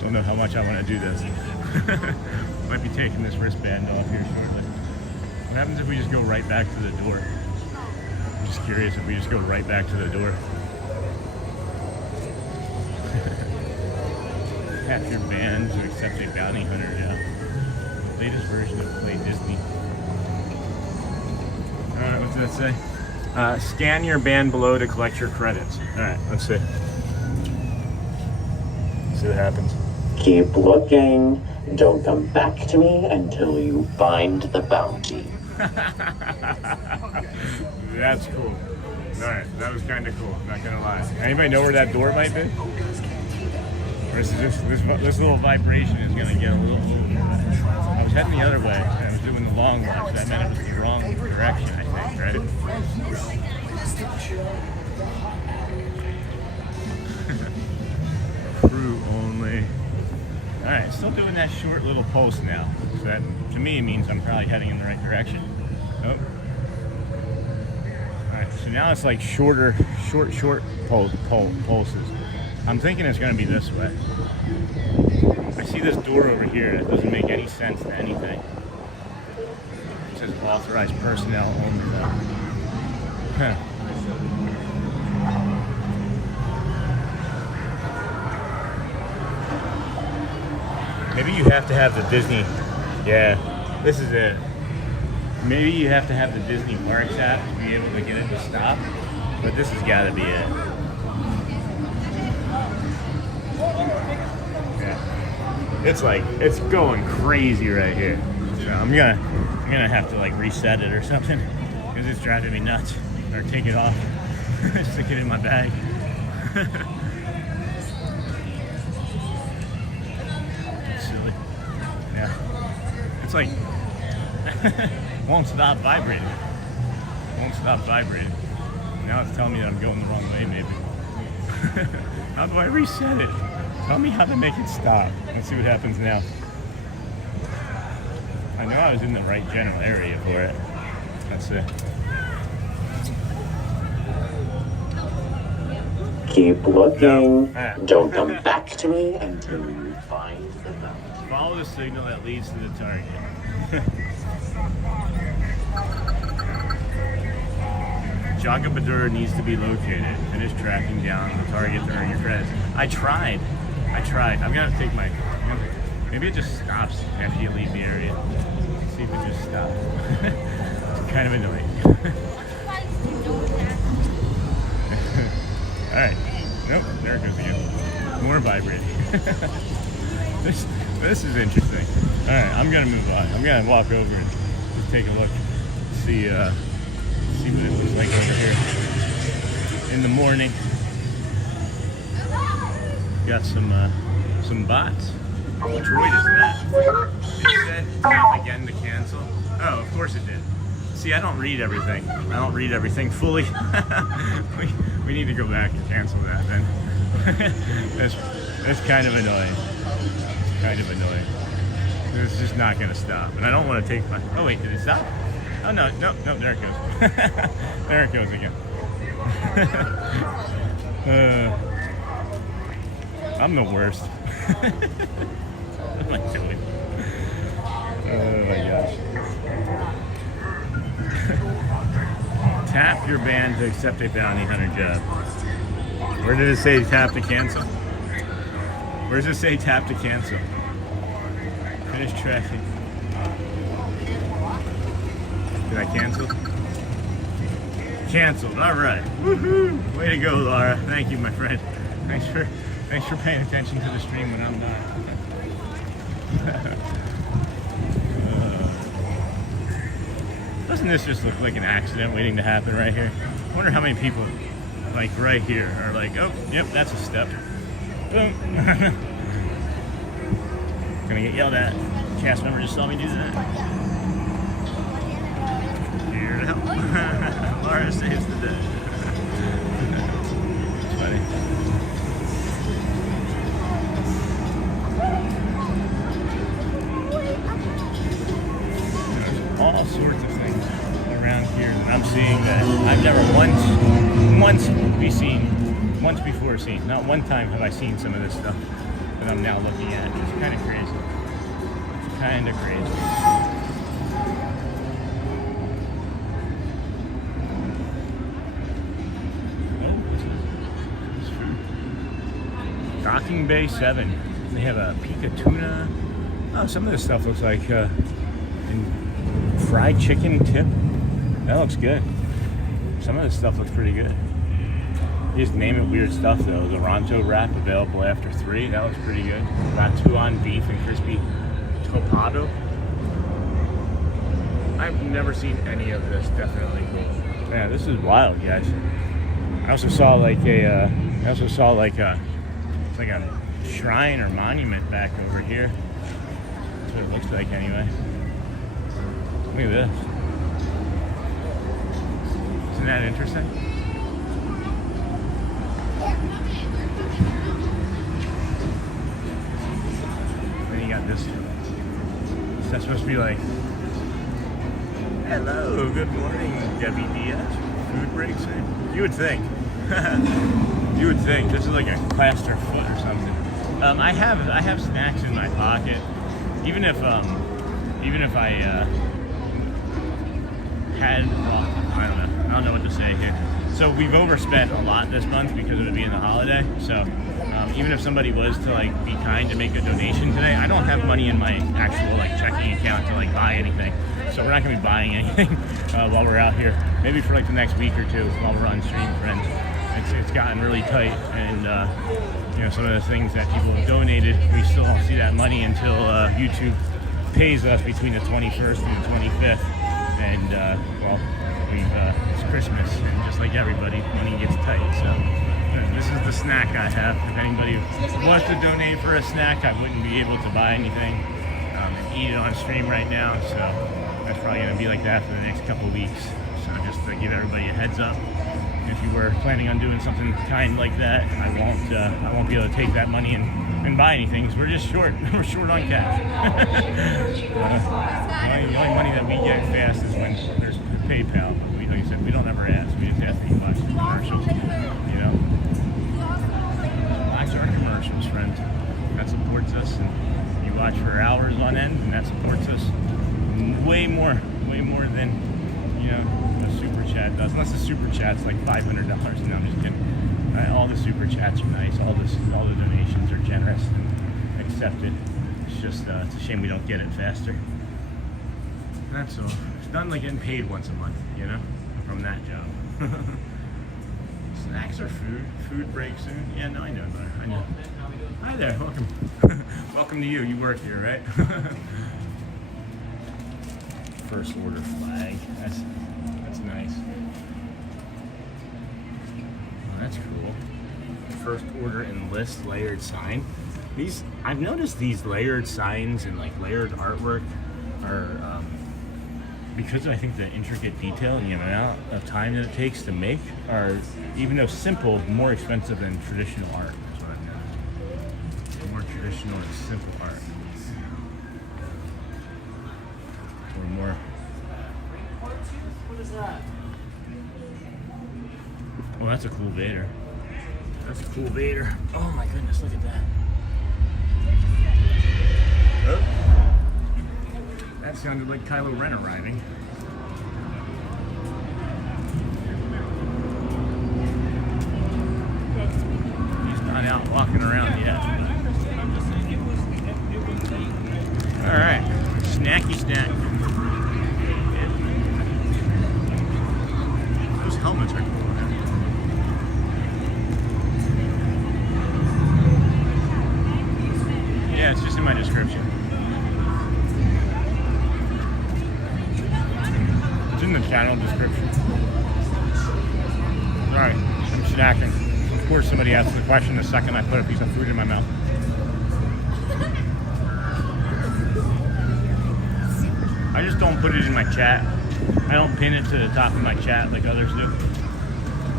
Don't know how much I want to do this. Might be taking this wristband off here shortly. What happens if we just go right back to the door? I'm just curious if we just go right back to the door. Tap your band to accept a bounty hunter, yeah. Latest version of Play Disney. Alright, what did that say? Scan your band below to collect your credits. Alright, let's see. See what happens. Keep looking. Don't come back to me until you find the bounty. That's cool. Alright, that was kind of cool, not gonna lie. Anybody know where that door might be? Or is it just this little vibration is gonna get a little over. I was heading the other way, and I was doing the long one, so that meant it was the wrong direction, I think, right? Crew only. Alright, still doing that short little pulse now. So that, to me, means I'm probably heading in the right direction. Oh. Alright, so now it's like short pulses. I'm thinking it's going to be this way. I see this door over here that doesn't make any sense to anything. It says authorized personnel only though. Huh. Maybe you have to have the Disney. Yeah, this is it. Maybe you have to have the Disney Parks app to be able to get it to stop. But this has got to be it. Yeah. It's going crazy right here. So I'm gonna have to like reset it or something because it's driving me nuts. Or take it off, stick it in my bag. Silly. Yeah. It's like won't stop vibrating. Won't stop vibrating. Now it's telling me that I'm going the wrong way, maybe. How do I reset it? Tell me how to make it stop. Let's see what happens now. I know I was in the right general area for it. Let's see. Keep looking. No. Don't come back to me until you find the bounty. Follow the signal that leads to the target. Jagabadur needs to be located. Finish tracking down the target to earn your credits. I tried. I'm gonna take my. Maybe it just stops after you leave the area. Let's see if it just stops. It's kind of annoying. Alright. Nope, there it goes again. More vibrating. This is interesting. Alright, I'm gonna move on. I'm gonna walk over and just take a look. See what it looks like over here in the morning. Got some bots. Which void is that? It said tap again to cancel. Oh, of course it did. See, I don't read everything. I don't read everything fully. we need to go back and cancel that then. that's kind of annoying. It's kind of annoying. It's just not going to stop. And I don't want to take my... Oh, wait, did it stop? Oh, no, there it goes. There it goes again. I'm the worst. What am I doing? Oh my gosh. Tap your band to accept a bounty hunter job. Where did it say tap to cancel? Where does it say tap to cancel? Finish tracking. Did I cancel? Canceled. All right. Woohoo! Way to go, Laura. Thank you, my friend. Thanks for paying attention to the stream when I'm not. Doesn't this just look like an accident waiting to happen right here? I wonder how many people, like right here, are like, oh, yep, that's a step. Boom. Gonna get yelled at. Cast member just saw me do that. Here to help. Laura saves the day. It's funny. There's all sorts of things around here that I'm seeing that I've never once before seen. Not one time have I seen some of this stuff that I'm now looking at. It's kind of crazy. It's kind of crazy. Docking Bay 7. They have a pica tuna. Oh, some of this stuff looks like fried chicken tip. That looks good. Some of this stuff looks pretty good. You just name it weird stuff though. The Ronto wrap available after 3. That looks pretty good. Ratuan beef and crispy topado. I've never seen any of this. Definitely cool. Yeah, this is wild, guys. I also saw like a it's like a shrine or monument back over here. That's what it looks like anyway. Look at this. Isn't that interesting? Then you got this. That's supposed to be like, hello, good morning, Debbie Diaz. Food breaks in. You would think. You would think this is like a plaster foot or something. I have snacks in my pocket. Even if I had, well, I don't know what to say here. So we've overspent a lot this month because of it being the holiday. So even if somebody was to like be kind to make a donation today, I don't have money in my actual like checking account to like buy anything. So we're not gonna be buying anything while we're out here. Maybe for like the next week or two while we're on stream, friends. It's gotten really tight, and you know, some of the things that people have donated, we still don't see that money until YouTube pays us between the 21st and the 25th. And well, it's Christmas, and just like everybody, money gets tight. So this is the snack I have. If anybody wants to donate for a snack, I wouldn't be able to buy anything and eat it on stream right now. So that's probably going to be like that for the next couple weeks. So just to give everybody a heads up. If you were planning on doing something kind like that, I won't be able to take that money and buy anything because we're just short. We're short on cash. The only money that we get fast is when there's PayPal. But like I said, we don't ever ask. We just ask to watch the commercials. You know, watch our commercials, friends. That supports us, and you watch for hours on end, and that supports us way more than, you know, the super chat does. Unless the super chat's like $500. No, I'm just kidding. All the super chats are nice. All the donations are generous and accepted. It's just it's a shame we don't get it faster. That's all. It's nothing like getting paid once a month, you know, from that job. Snacks are food. Food break soon. Yeah, no, I know. I know. Hi there. Welcome. Welcome to you. You work here, right? First order flag. That's nice. Oh, that's cool. First order enlist layered sign. I've noticed these layered signs and like layered artwork are because I think the intricate detail and the amount of time that it takes to make are, even though simple, more expensive than traditional art. That's what I've noticed. More traditional and simple art. Or more. What is that? Well, that's a cool Vader. That's a cool Vader. Oh my goodness, look at that. Oh. That sounded like Kylo Ren arriving. He's not out walking around yet. Alright, snacky snack. Those helmets are cool. Yeah, it's just in my description. It's in the channel description. Alright, I'm snacking. Of course somebody asked the question the second I put a piece of food in my mouth. I just don't put it in my chat. I don't pin it to the top of my chat like others do.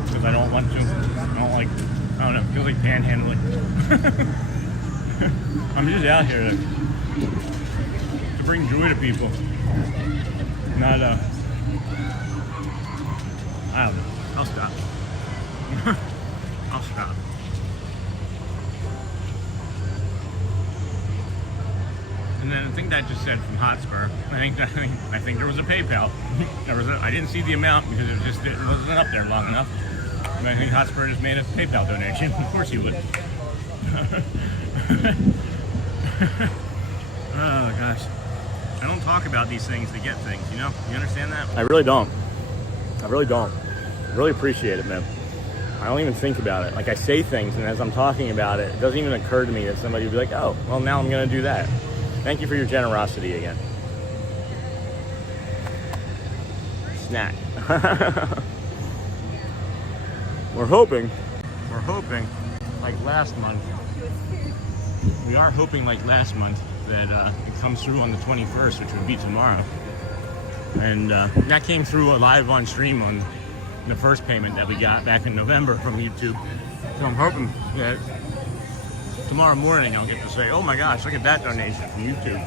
Because I don't want to. I don't know, it feels like panhandling. I'm just out here to bring joy to people. Not, I don't know. I'll stop. I'll stop. And then I think that just said from Hotspur. I think there was a PayPal. I didn't see the amount because it wasn't up there long enough. And I think Hotspur just made a PayPal donation. Of course he would. Oh gosh. I don't talk about these things to get things, you know? You understand that? I really don't. I really appreciate it, man. I don't even think about it. Like, I say things, and as I'm talking about it, it doesn't even occur to me that somebody would be like, oh, well, now I'm going to do that. Thank you for your generosity again. Snack. We're hoping, like last month, we are hoping like last month that it comes through on the 21st, which would be tomorrow. And that came through live on stream on the first payment that we got back in November from YouTube. So I'm hoping that tomorrow morning I'll get to say, oh my gosh, look at that donation from YouTube.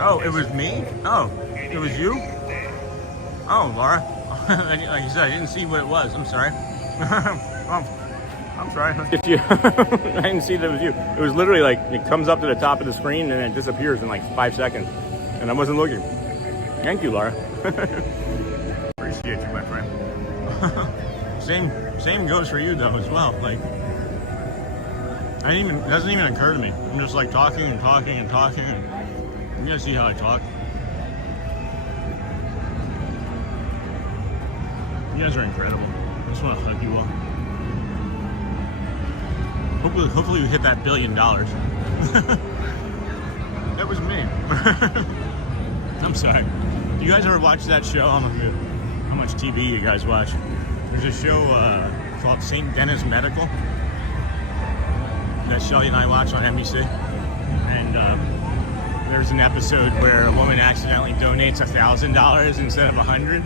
Oh, it was me? Oh, it was you? Oh, Laura. Like you said, I didn't see what it was. I'm sorry. Oh, I'm sorry. If you, I didn't see that it was you. It was literally like, it comes up to the top of the screen and it disappears in like 5 seconds. And I wasn't looking. Thank you, Laura. Appreciate you, my friend. Same goes for you though as well. Like, it doesn't even occur to me. I'm just like talking and talking and talking. And you gotta see how I talk. You guys are incredible. I just want to hug you all. Hopefully we hit that $1 billion. That was me. I'm sorry. Do you guys ever watch that show? I don't know how much TV you guys watch. There's a show called St. Denis Medical that Shelly and I watch on NBC. And there's an episode where a woman accidentally donates $1,000 instead of $100.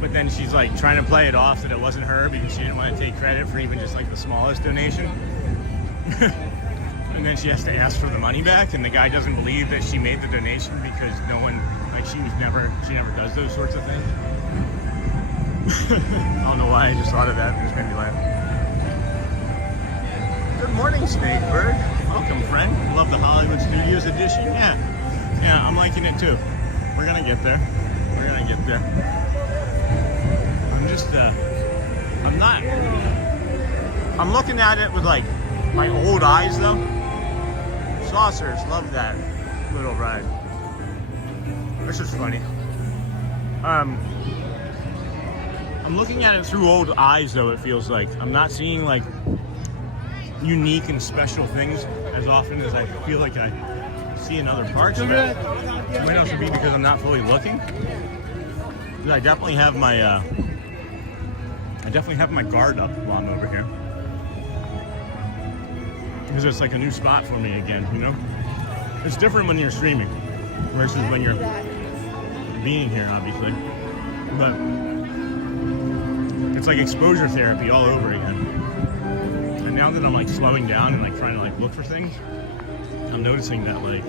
But then she's like trying to play it off that it wasn't her because she didn't want to take credit for even just like the smallest donation. And then she has to ask for the money back, and the guy doesn't believe that she made the donation because no one, like she never does those sorts of things. I don't know why I just thought of that. It just made me laugh. Good morning, Snake Bird. Welcome, friend. Love the Hollywood Studios edition. Yeah, I'm liking it too. We're gonna get there. I'm looking at it with like my old eyes though. Saucers, love that little ride. This is funny. I'm looking at it through old eyes though, it feels like. I'm not seeing like unique and special things as often as I feel like I see in other parks. It might also be because I'm not fully looking. I definitely have my guard up while I'm over here. because it's like a new spot for me again, you know? It's different when you're streaming versus when you're being here, obviously. But it's like exposure therapy all over again. And now that I'm like slowing down and like trying to like look for things, I'm noticing that like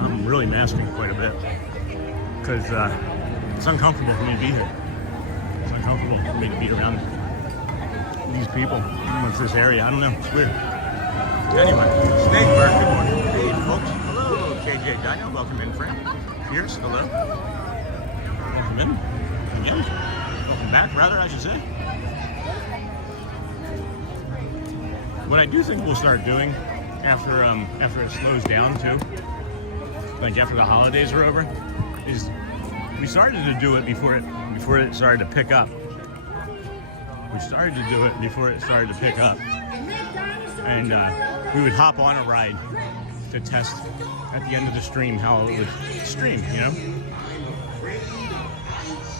I'm really masking quite a bit because it's uncomfortable for me to be here. It's uncomfortable for me to be around these people. What's this area? I don't know. It's weird. Anyway, Feinberg, good morning. Hey, folks. Hello, KJ Dino. Welcome in, friend. Pierce, hello. Welcome in. Again. Welcome back, rather, I should say. What I do think we'll start doing after it slows down too, like after the holidays are over, is we started to do it before it started to pick up. We started to do it before it started to pick up, and we would hop on a ride to test at the end of the stream how it would stream, you know.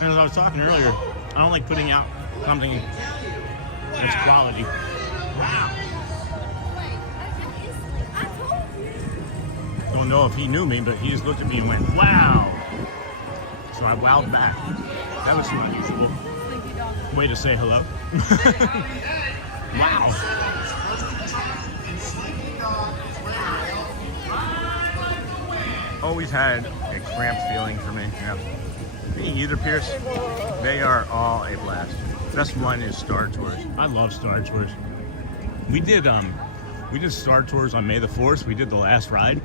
And as I was talking earlier, I don't like putting out something that's quality. Wow. Don't know if he knew me, but he just looked at me and went, wow. So I wowed back. That was an unusual way to say hello. Wow. Always had a cramped feeling for me. Yeah. Me either, Pierce. They are all a blast. Best one is Star Tours. I love Star Tours. We did Star Tours on May the 4th. We did the last ride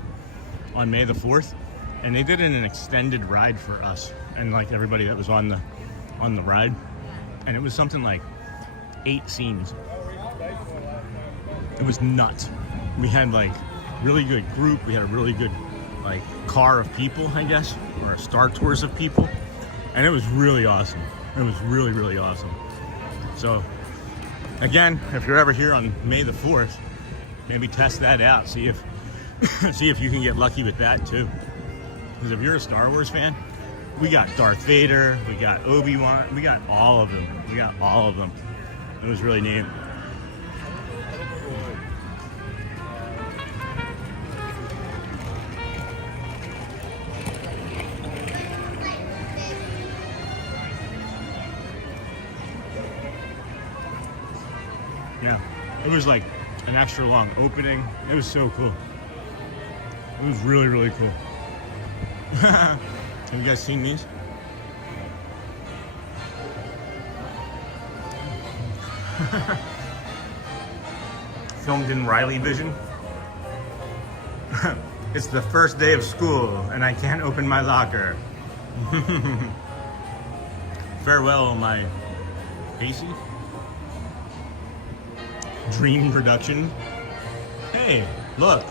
on May the 4th, and they did an extended ride for us and like everybody that was on the ride, and it was something like 8 scenes. It was nuts. We had like really good group. We had a really good like car of people, I guess, or a Star Tours of people, and it was really awesome. It was really, really awesome. So again, if you're ever here on May the 4th, maybe test that out. See if you can get lucky with that too. Because if you're a Star Wars fan, we got Darth Vader, we got Obi-Wan, we got all of them. We got all of them. It was really neat. Yeah, it was like an extra long opening. It was so cool. It was really, really cool. Have you guys seen these? Filmed in Riley Vision. It's the first day of school and I can't open my locker. Farewell, my AC. Dream production. Hey, look.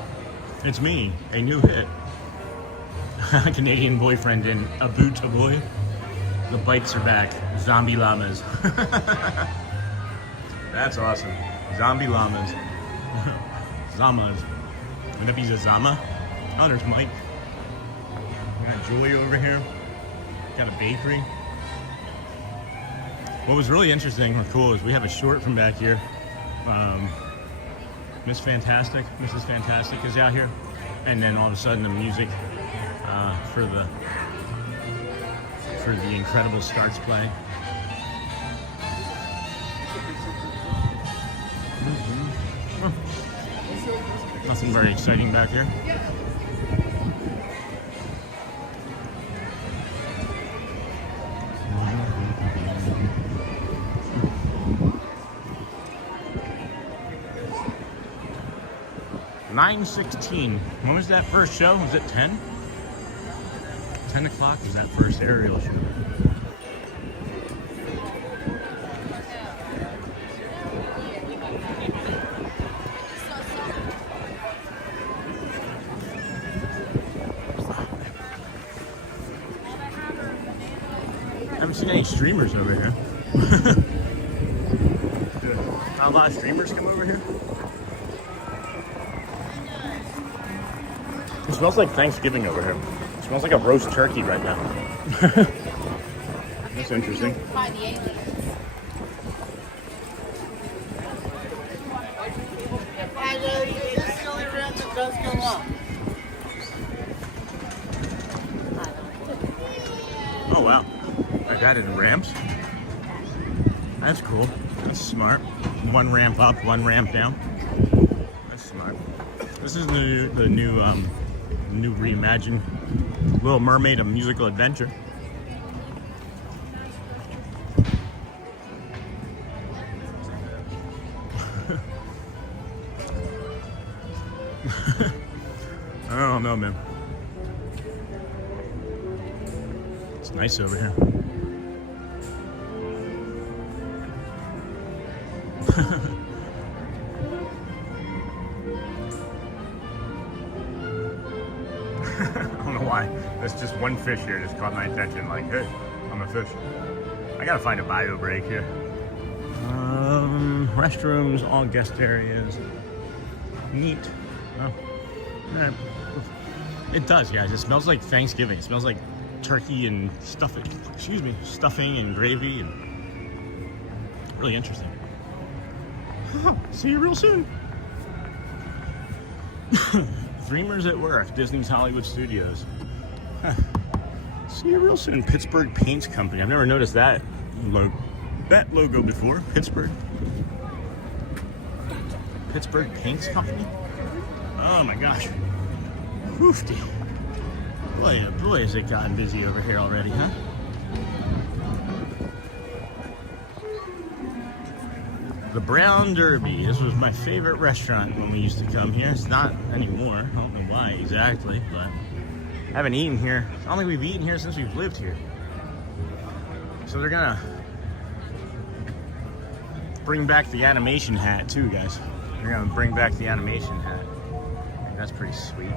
It's me, a new hit. Canadian boyfriend in A Boot to Boy. The bites are back. Zombie llamas. That's awesome. Zombie llamas. Zamas. Would that be Zama? Oh, there's Mike. We got Joy over here. Got a bakery. What was really interesting or cool is we have a short from back here. Mrs. Fantastic is out here, and then all of a sudden the music for the Incredibles starts playing. Nothing very exciting back here. $9:16. When was that first show? Was it 10? 10 o'clock was that first aerial show. I haven't seen any streamers over here. Not a lot of streamers come over here. It smells like Thanksgiving over here. It smells like a roast turkey right now. That's interesting. By the aliens. Oh wow, I got it in ramps. That's cool. That's smart. One ramp up, one ramp down. That's smart. This is the new reimagined Little Mermaid, a musical adventure. I don't know, man. It's nice over here. I don't know why. There's just one fish here just caught my attention. Like, hey, I'm a fish. I gotta find a bio break here. Restrooms, all guest areas. Neat. Oh, all right. It does, guys. It smells like Thanksgiving. It smells like turkey and stuffing. Excuse me, stuffing and gravy, and really interesting. See you real soon. Dreamers at Work, Disney's Hollywood Studios. See you real soon. Pittsburgh Paints Company. I've never noticed that logo before. Pittsburgh Paints Company. Oh my gosh. Woofty. Boy, oh boy, has it gotten busy over here already, huh? The Brown Derby. This was my favorite restaurant when we used to come here. It's not anymore. I don't know why exactly, but I haven't eaten here. I don't think we've eaten here since we've lived here. So they're gonna bring back the animation hat too, guys. They're gonna bring back the animation hat. I think that's pretty sweet.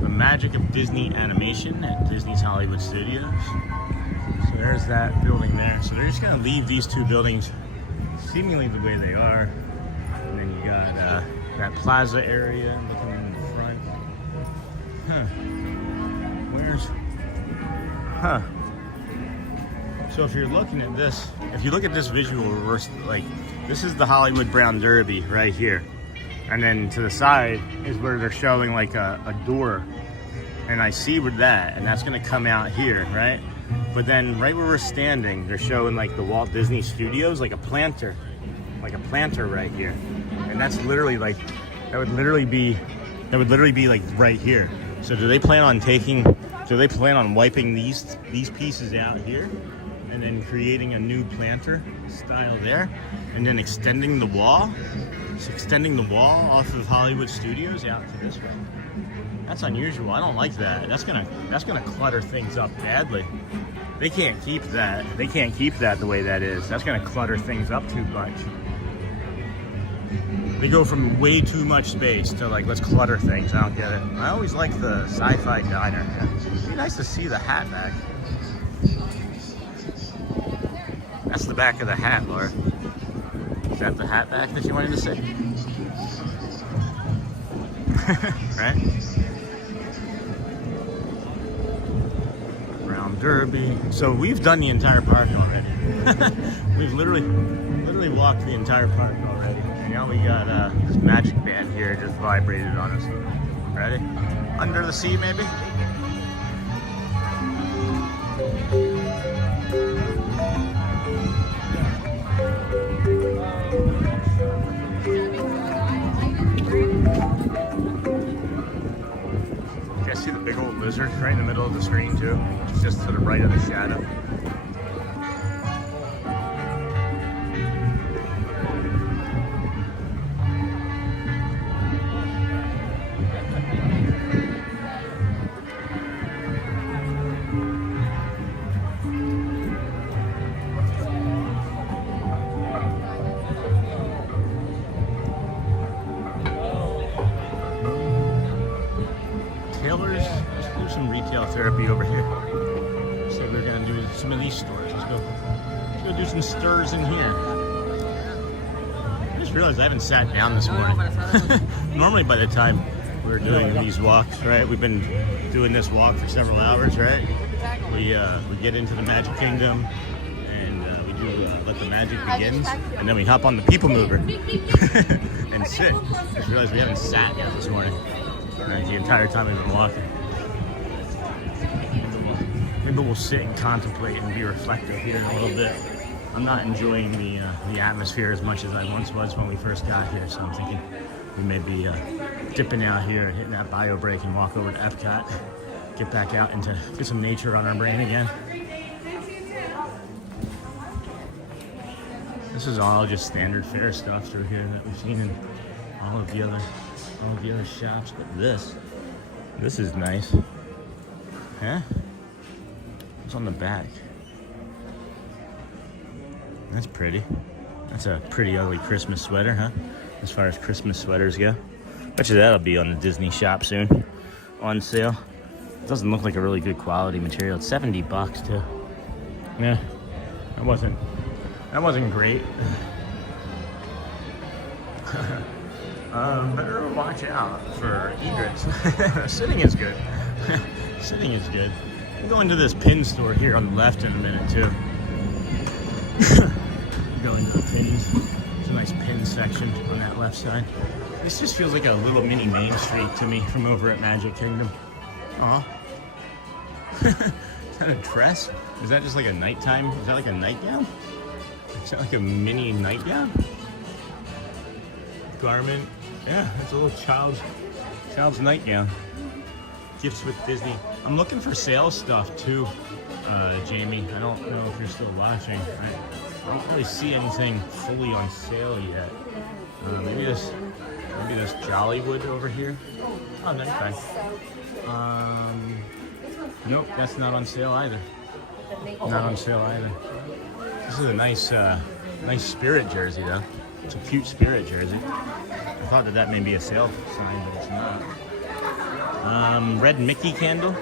The magic of Disney animation at Disney's Hollywood Studios. So there's that building there. So they're just gonna leave these two buildings seemingly the way they are. And then you got that plaza area looking in the front. So if you're looking at this, if you look at this visual, like this is the Hollywood Brown Derby right here. And then to the side is where they're showing like a door. And I see with that, and that's gonna come out here, right? But then right where we're standing, they're showing like the Walt Disney Studios, like a planter right here. And that's literally like, that would literally be like right here. So do they plan on wiping these pieces out here and then creating a new planter style there and then extending the wall off of Hollywood Studios out to this way? That's unusual. I don't like that. That's gonna clutter things up badly. They can't keep that. They can't keep that the way that is. That's gonna clutter things up too much. They go from way too much space to like, let's clutter things. I don't get it. I always like the sci-fi diner. It'd be nice to see the hat back. That's the back of the hat, Laura. Is that the hat back that you wanted to see? Right? Brown Derby. So we've done the entire park already. We've literally walked the entire park already. And now we got this magic band here just vibrated on us. Ready? Under the sea, maybe? You guys see the big old lizard right in the middle of the screen too? It's just to the right of the shadow. Some retail therapy over here. So we're gonna do some of these stores. Let's go do some stirs in here. I just realized I haven't sat down this morning. Normally by the time we're doing these walks, right? We've been doing this walk for several hours, right? We get into the Magic Kingdom and we do Let the Magic Begins, and then we hop on the People Mover and sit. I just realized we haven't sat yet this morning. right, the entire time we've been walking. Maybe we'll sit and contemplate and be reflective here in a little bit. I'm not enjoying the atmosphere as much as I once was when we first got here, so I'm thinking we may be dipping out here, hitting that bio break, and walk over to Epcot, get back out and to get some nature on our brain again. This is all just standard Faire stuff through here that we've seen in all of the other shops. But this is nice. Huh? What's on the back? That's pretty. That's a pretty ugly Christmas sweater, huh? As far as Christmas sweaters go. Bet you that'll be on the Disney shop soon. On sale. It doesn't look like a really good quality material. It's $70 too. Yeah. That wasn't great. Better watch out for egrets. Sitting is good. Sitting is good. We'll go into this pin store here on the left in a minute too. Go into the pins. There's a nice pin section on that left side. This just feels like a little mini Main Street to me from over at Magic Kingdom. Aw. Is that a dress? Is that just like a nighttime? Is that like a nightgown? Is that like a mini nightgown? Garment. Yeah, it's a little child's nightgown. Gifts with Disney. I'm looking for sales stuff too, Jamie. I don't know if you're still watching. I don't really see anything fully on sale yet. Maybe this Jollywood over here. Oh, nice. Nope, that's not on sale either. Not on sale either. This is a nice Spirit jersey though. It's a cute Spirit jersey. I thought that may be a sale sign, but it's not. Red Mickey candle.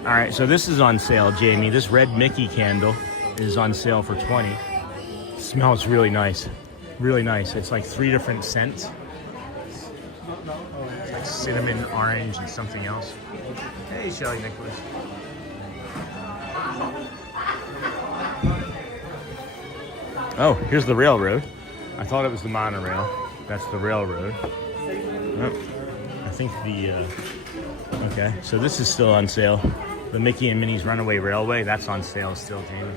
All right, so this is on sale, Jamie. This red Mickey candle is on sale for $20. It smells really nice. Really nice. It's like 3 different scents. It's like cinnamon, orange, and something else. Hey, Shelly Nicholas. Oh, here's the railroad. I thought it was the monorail. That's the railroad. Oh, I think okay, so this is still on sale. The Mickey and Minnie's Runaway Railway, that's on sale still, Jamie.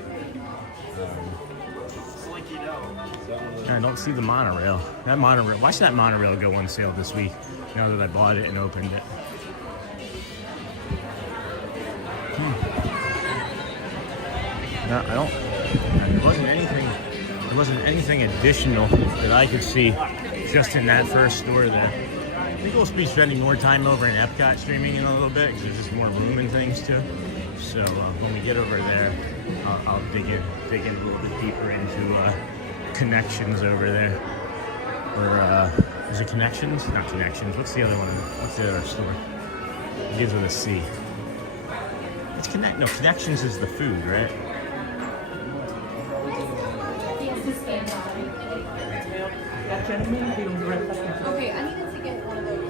I don't see the monorail. That monorail, why should that monorail go on sale this week now that I bought it and opened it? No, there wasn't anything additional that I could see just in that first store there. I think we'll be spending more time over in Epcot streaming in a little bit because there's just more room and things too. So when we get over there, I'll dig in a little bit deeper into Connections over there. Or is it Connections? Not Connections. What's the other one? What's the other store? It begins with a C. It's Connections is the food, right? Okay, I needed to get one of those.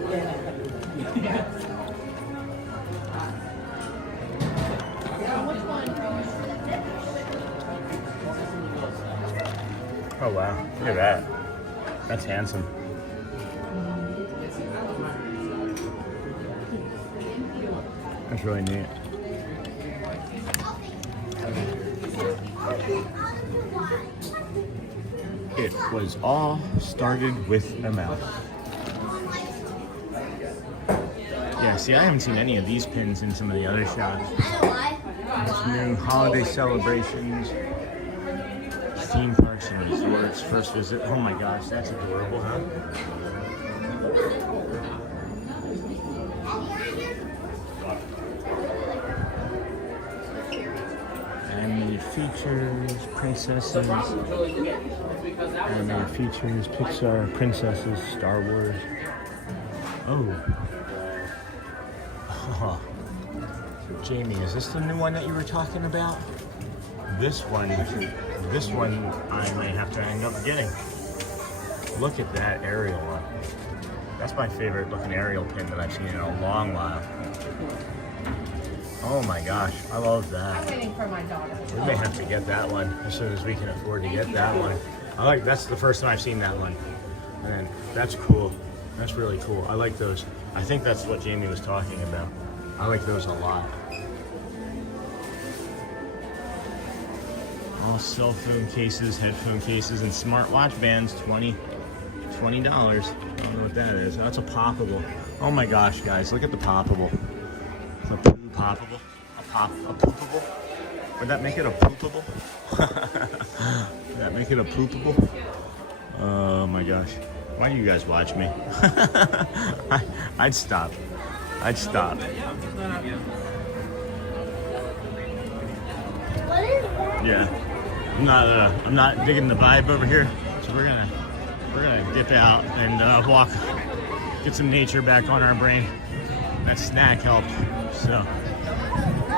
Which one? Oh wow, look at that. That's handsome. That's really neat. It was all started with a mouse. Yeah, see, I haven't seen any of these pins in some of the other shops. There's new holiday celebrations, theme parks and resorts, first visit. Oh my gosh, that's adorable, huh? Animated features, princesses. Animated features, Pixar, princesses, Star Wars. Oh. Jamie, is this the new one that you were talking about? This one I may have to end up getting. Look at that Ariel one. That's my favorite looking Ariel pin that I've seen in a long while. Oh my gosh, I love that. I'm waiting for my daughter. We may have to get that one as soon as we can afford to get that one. That's the first time I've seen that one. And that's cool. That's really cool. I like those. I think that's what Jamie was talking about. I like those a lot. All cell phone cases, headphone cases, and smartwatch bands, $20. I don't know what that is. That's a poppable. Oh my gosh, guys, look at the poppable. It's a poo poppable. A poopable. Would that make it a poopable? Would that make it a poopable? Oh my gosh. Why do you guys watch me? I'd stop. I'd stop. Yeah. I'm not digging the vibe over here. So we're gonna dip out and walk, get some nature back on our brain. That snack helped. So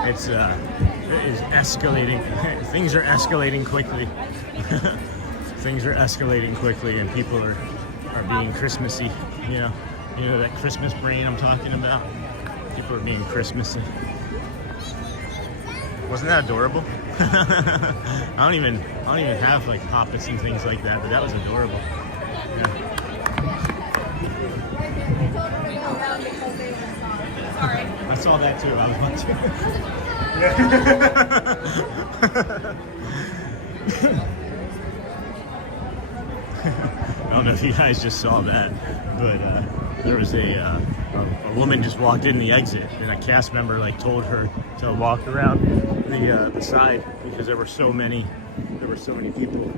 it is escalating. Things are escalating quickly. Things are escalating quickly, and people are being Christmassy. You know that Christmas brain I'm talking about. People are being Christmassy. Wasn't that adorable? I don't even have like poppets and things like that, but that was adorable. Yeah. Sorry. I saw that too. I was about to. I don't know if you guys just saw that, but there was a woman just walked in the exit, and a cast member like told her to walk around the side because there were so many people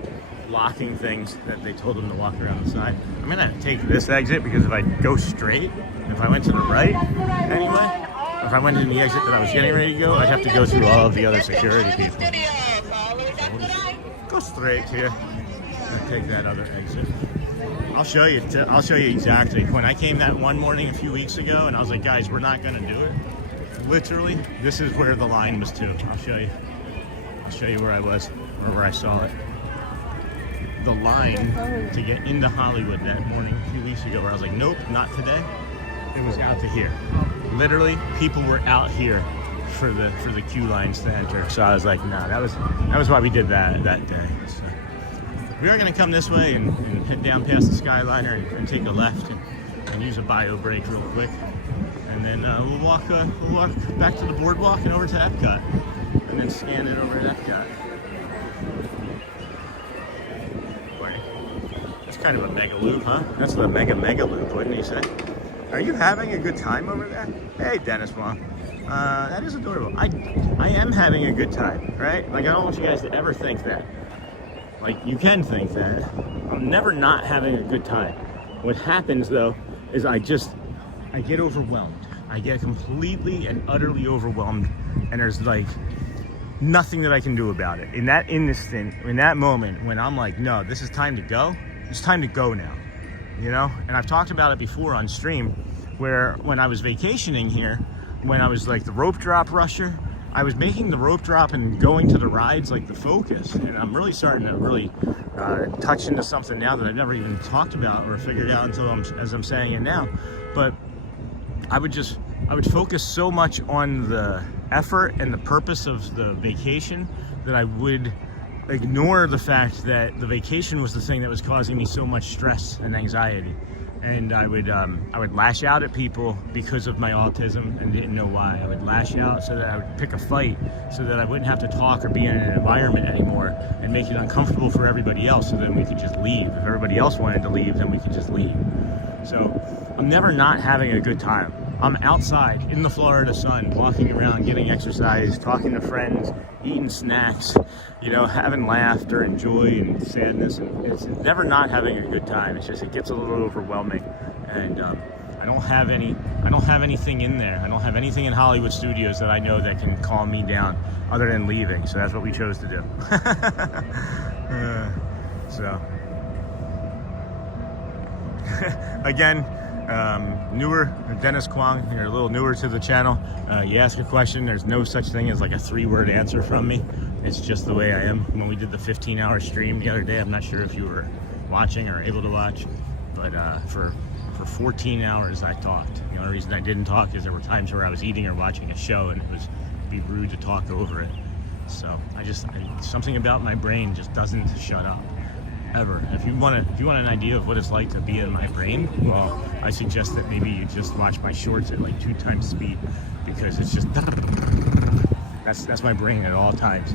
blocking things that they told them to walk around the side. I'm gonna take this exit because if I go straight, if I went to the right anyway, if I went in the exit that I was getting ready to go, I'd have to go through all of the other security people. So we'll just go straight here and take that other exit. I'll show you exactly. When I came that one morning a few weeks ago, and I was like, guys, we're not gonna do it. Literally, this is where the line was too. I'll show you. I'll show you where I was, or where I saw it. The line to get into Hollywood that morning a few weeks ago, where I was like, nope, not today. It was out to here. Literally, people were out here for the queue lines to enter. So I was like, nah, that was why we did that day. So we are gonna come this way and head down past the Skyliner and take a left and use a bio break real quick. And then we'll walk back to the boardwalk and over to Epcot, and then scan it over at Epcot. Boy, that's kind of a mega loop, huh? That's the mega loop, wouldn't you say? Are you having a good time over there? Hey, Dennis Mom. That is adorable. I am having a good time, right? Like, I don't want you guys to ever think that. Like, you can think that. I'm never not having a good time. What happens, though, is I get overwhelmed. I get completely and utterly overwhelmed, and there's like nothing that I can do about it. In that instant, in that moment, when I'm like, no, this is time to go. It's time to go now, you know? And I've talked about it before on stream, where when I was vacationing here, when I was like the rope drop rusher, I was making the rope drop and going to the rides like the focus. And I'm really starting to really touch into something now that I've never even talked about or figured out until as I'm saying it now. But I would focus so much on the effort and the purpose of the vacation that I would ignore the fact that the vacation was the thing that was causing me so much stress and anxiety. And I would lash out at people because of my autism and didn't know why. I would lash out so that I would pick a fight so that I wouldn't have to talk or be in an environment anymore and make it uncomfortable for everybody else, so then we could just leave. If everybody else wanted to leave, then we could just leave. So I'm never not having a good time. I'm outside in the Florida sun, walking around, getting exercise, talking to friends, eating snacks, you know, having laughter and joy and sadness. And it's never not having a good time. It's just, it gets a little overwhelming. And I don't have anything in there. I don't have anything in Hollywood Studios that I know that can calm me down other than leaving. So that's what we chose to do. Again, newer, Dennis Kwong, you're a little newer to the channel. You ask a question, there's no such thing as like a 3-word answer from me. It's just the way I am. When we did the 15-hour stream the other day, I'm not sure if you were watching or able to watch, but for 14 hours I talked. The only reason I didn't talk is there were times where I was eating or watching a show and it'd be rude to talk over it. So something about my brain just doesn't shut up. ever. If you want an idea of what it's like to be in my brain, well, I suggest that maybe you just watch my shorts at like 2 times speed, because it's just that's my brain at all times.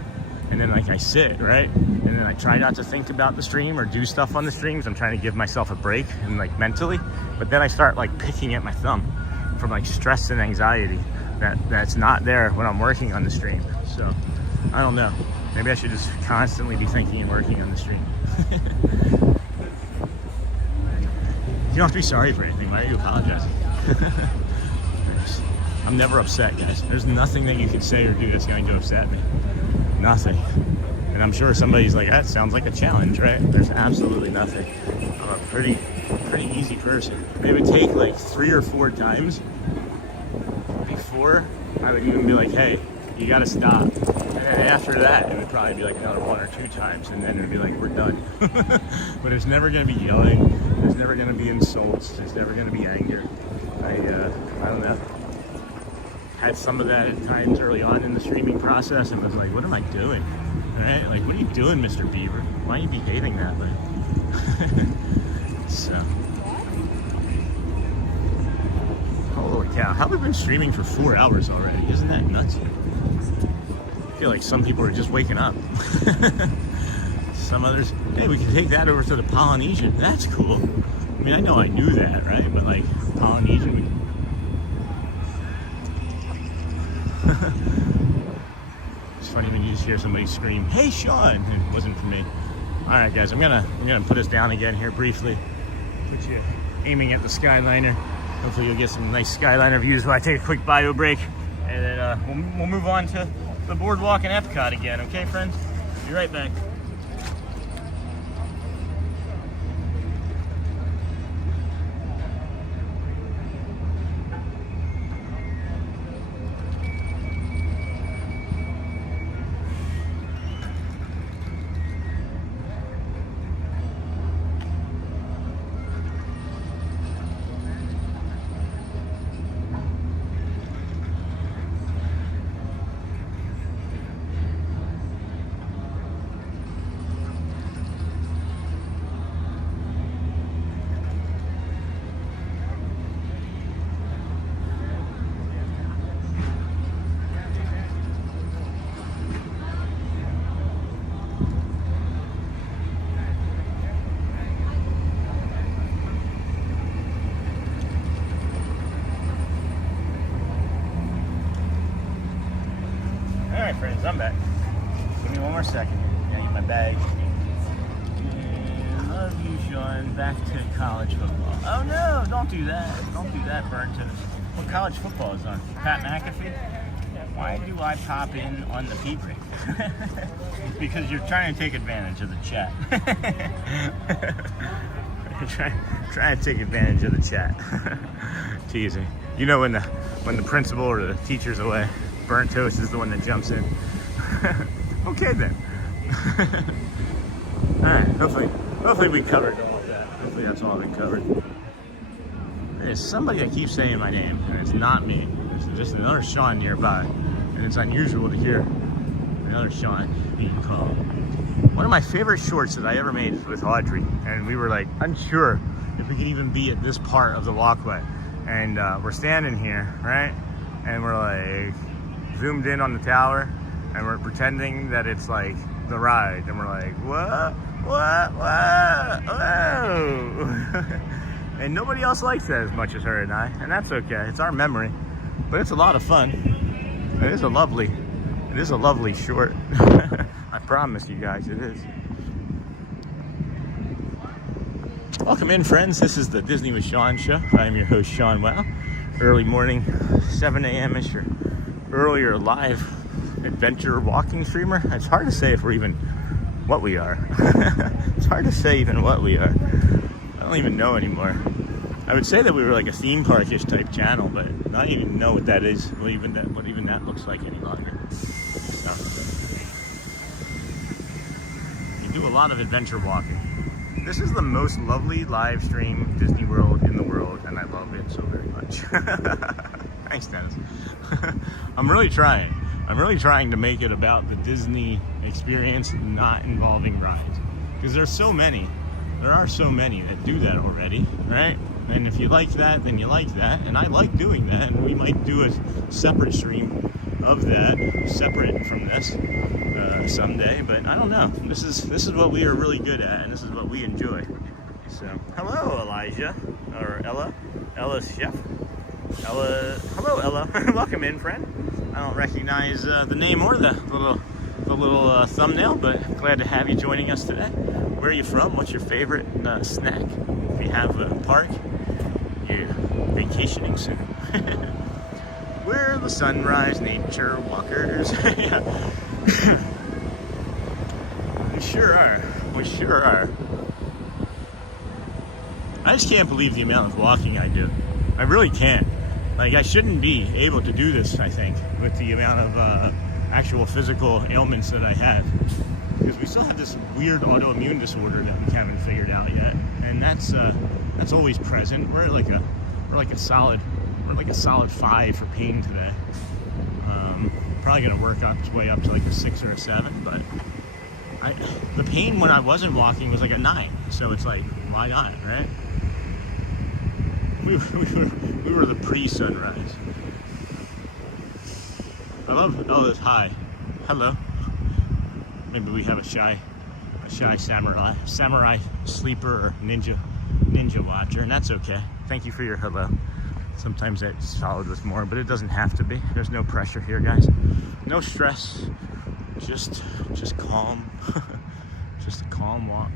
And then like I sit, right? And then I try not to think about the stream or do stuff on the streams. I'm trying to give myself a break and like mentally, but then I start like picking at my thumb from like stress and anxiety that's not there when I'm working on the stream. So I don't know. Maybe I should just constantly be thinking and working on the stream. You don't have to be sorry for anything. Why are you apologizing? I'm never upset, guys. There's nothing that you can say or do that's going to upset me. Nothing. And I'm sure somebody's like, that sounds like a challenge, right? There's absolutely nothing. I'm a pretty easy person. It would take like 3 or 4 times before I would even be like, hey, you got to stop. And then after that, it would probably be like another 1 or 2 times, and then it would be like, we're done. But it's never going to be yelling. There's never going to be insults. There's never going to be anger. I don't know. Had some of that at times early on in the streaming process, and was like, what am I doing? Right? Like, what are you doing, Mr. Beaver? Why are you behaving that way? So, holy cow, how have we been streaming for 4 hours already? Isn't that nuts? I feel like some people are just waking up. Some others, hey, we can take that over to the Polynesian. That's cool. I mean, I know I knew that, right? But like, Polynesian, it's funny when you just hear somebody scream, "Hey, Sean!" It wasn't for me. All right, guys, I'm gonna put us down again here briefly. Put you aiming at the Skyliner. Hopefully, you'll get some nice Skyliner views while I take a quick bio break, and then we'll move on to the Boardwalk and Epcot again. Okay, friends? Be right back. Friends, I'm back. Give me one more second. Gotta get my bag. And love you, Sean. Back to college football. Oh no, don't do that. Don't do that, burn toast. What college football is on? Pat McAfee? Why do I pop in on the pee break? Because you're trying to take advantage of the chat. You're trying to take advantage of the chat. Teasing. You know when the principal or the teacher's away, burnt toast is the one that jumps in. Okay then. Alright, hopefully we covered all of that. Hopefully that's all we covered. There's somebody that keeps saying my name, and it's not me. There's just another Sean nearby. And it's unusual to hear another Sean being called. One of my favorite shorts that I ever made with Audrey, and we were like unsure if we could even be at this part of the walkway. And we're standing here, right? And we're like zoomed in on the tower, and we're pretending that it's like the ride, and we're like, what, whoa. And nobody else likes that as much as her and I, and that's okay. It's our memory, but it's a lot of fun. It is a lovely short. I promise you guys, it is. Welcome in, friends. This is the Disney with Sean show. I'm your host, Sean Wow. Early morning, 7 a.m.-ish or earlier live adventure walking streamer. It's hard to say if we're even what we are. It's hard to say even what we are. I don't even know anymore. I would say that we were like a theme park-ish type channel, but I don't even know what that is, what even that looks like any longer. So, you do a lot of adventure walking. This is the most lovely live stream Disney World in the world, and I love it so very much. Thanks, Dennis. I'm really trying to make it about the Disney experience, not involving rides. Because there's so many. There are so many that do that already, right? And if you like that, then you like that. And I like doing that. And we might do a separate stream of that, separate from this, someday. But I don't know. This is what we are really good at, and this is what we enjoy. So, hello, Elijah, or Ella. Ella's chef. Ella, hello, Ella. Welcome in, friend. I don't recognize the name or the little thumbnail, but glad to have you joining us today. Where are you from? What's your favorite snack? If you have a park, you're vacationing soon. We're the sunrise nature walkers. Yeah. We sure are. We sure are. I just can't believe the amount of walking I do. I really can't. Like, I shouldn't be able to do this, I think, with the amount of actual physical ailments that I have. Because we still have this weird autoimmune disorder that we haven't figured out yet, and that's always present. We're like a solid 5 for pain today. Probably gonna work its way up to like a 6 or a 7, but the pain when I wasn't walking was like a 9. So it's like, why not, right? We were the pre-sunrise. I love this. Hi, hello. Maybe we have a shy samurai sleeper or ninja watcher, and that's okay. Thank you for your hello. Sometimes that's followed with more, but it doesn't have to be. There's no pressure here, guys. No stress. Just calm. Just a calm walk.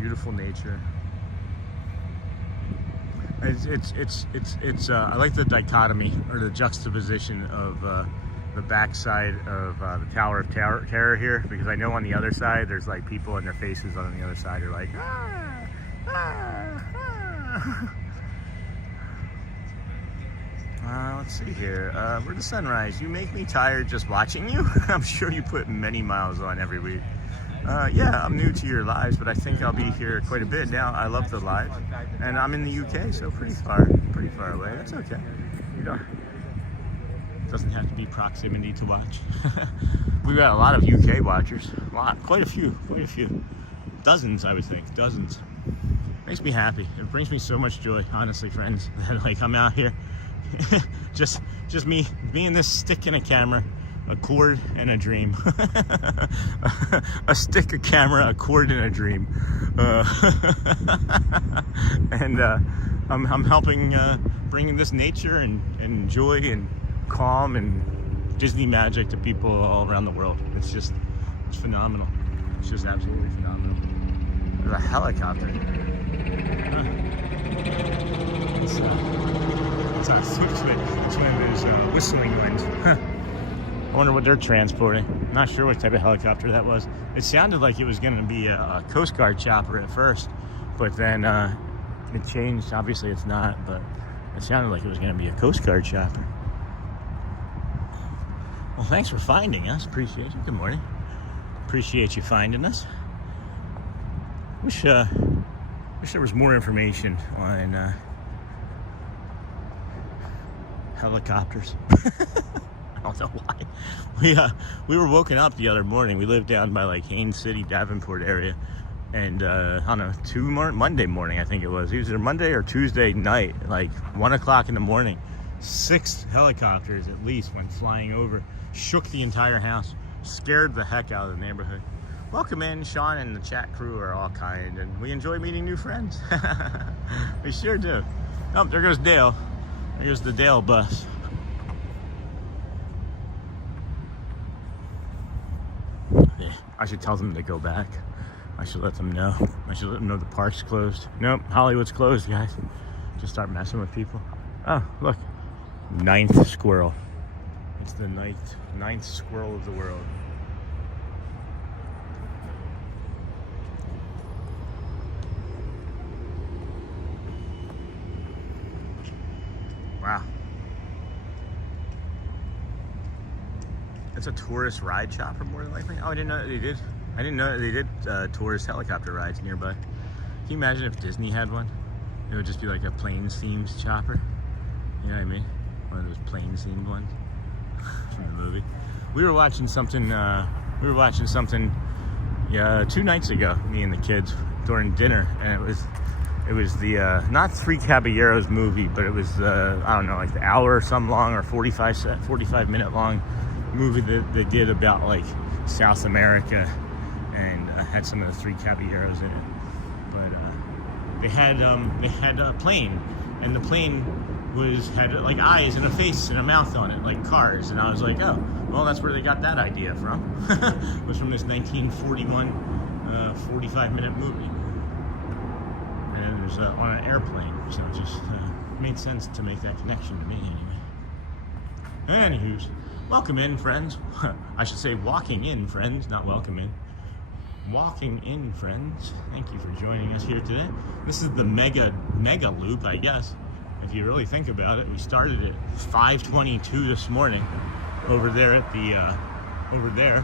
Beautiful nature. It's I like the dichotomy or the juxtaposition of the backside of the Tower of Terror here, because I know on the other side there's like people and their faces on the other side are like let's see here. We're the sunrise. You make me tired just watching you. I'm sure you put many miles on every week. Yeah, I'm new to your lives, but I think I'll be here quite a bit now. I love the live, and I'm in the UK, so pretty far away. That's okay. You know, it doesn't have to be proximity to watch. We've got a lot of UK watchers. Quite a few. Dozens, I would think. Dozens. Makes me happy. It brings me so much joy, honestly, friends. That like I'm out here, just me and this stick and a camera. A cord and a dream. A stick, a camera, a cord, and a dream. And I'm helping bringing this nature and joy and calm and Disney magic to people all around the world. It's phenomenal. It's just absolutely phenomenal. There's a helicopter. It's a swift wind. It's one of those whistling winds. I wonder what they're transporting. I'm not sure what type of helicopter that was. It sounded like it was going to be a Coast Guard chopper at first, but then it changed. Obviously it's not, but it sounded like it was going to be a Coast Guard chopper. Well, thanks for finding us. Appreciate you. Good morning. Appreciate you finding us. Wish there was more information on helicopters. I don't know why. We were woken up the other morning. We lived down by like Haines City, Davenport area, and I don't know, Monday morning I think it was. Either Monday or Tuesday night, like 1 o'clock in the morning. 6 helicopters at least went flying over, shook the entire house, scared the heck out of the neighborhood. Welcome in. Sean and the chat crew are all kind, and we enjoy meeting new friends. We sure do. Oh, there goes Dale. There's the Dale bus. I should tell them to go back. I should let them know. I should let them know the park's closed. Nope, Hollywood's closed, guys. Just start messing with people. Oh, look. 9th squirrel. It's the ninth squirrel of the world. Wow. It's a tourist ride chopper, more than likely. Oh, I didn't know that they did. I didn't know that they did tourist helicopter rides nearby. Can you imagine if Disney had one? It would just be like a planes-themed chopper. You know what I mean? One of those planes-themed ones from the movie. We were watching something. Yeah, 2 nights ago, me and the kids during dinner, and it was the not Three Caballeros movie, but it was the, I don't know, like the hour or some long, or 45 minute long movie that they did about like South America, and had some of the Three Caballeros in it. But they had a plane, and the plane had like eyes and a face and a mouth on it, like cars. And I was like, oh, well, that's where they got that idea from. It was from this 1941 45-minute movie. And then there's on an airplane, so it just made sense to make that connection to me anyway. Anywho's, welcome in, friends. I should say walking in, friends, not welcome in. Walking in, friends. Thank you for joining us here today. This is the mega loop, I guess. If you really think about it, we started at 5:22 this morning over there at the over there.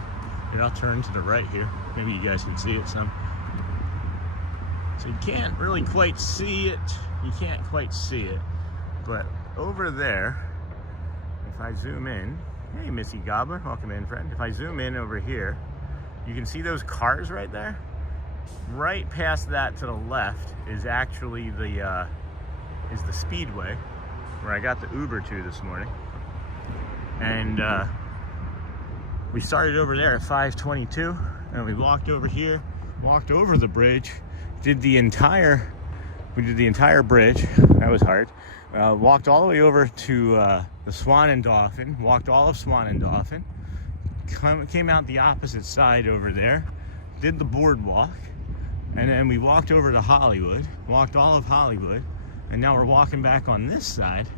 Here, I'll turn to the right here. Maybe you guys can see it some. So you can't really quite see it. You can't quite see it. But over there, if I zoom in, hey Missy Gobbler, welcome in, friend. If I zoom in over here, you can see those cars right there. Right past that to the left is actually the Speedway, where I got the Uber to this morning. And we started over there at 5:22, and we walked over here, walked over the bridge, we did the entire bridge. That was hard. Walked all the way over to the Swan and Dolphin, walked all of Swan and Dolphin, came out the opposite side over there, did the boardwalk, and then we walked over to Hollywood, walked all of Hollywood, and now we're walking back on this side.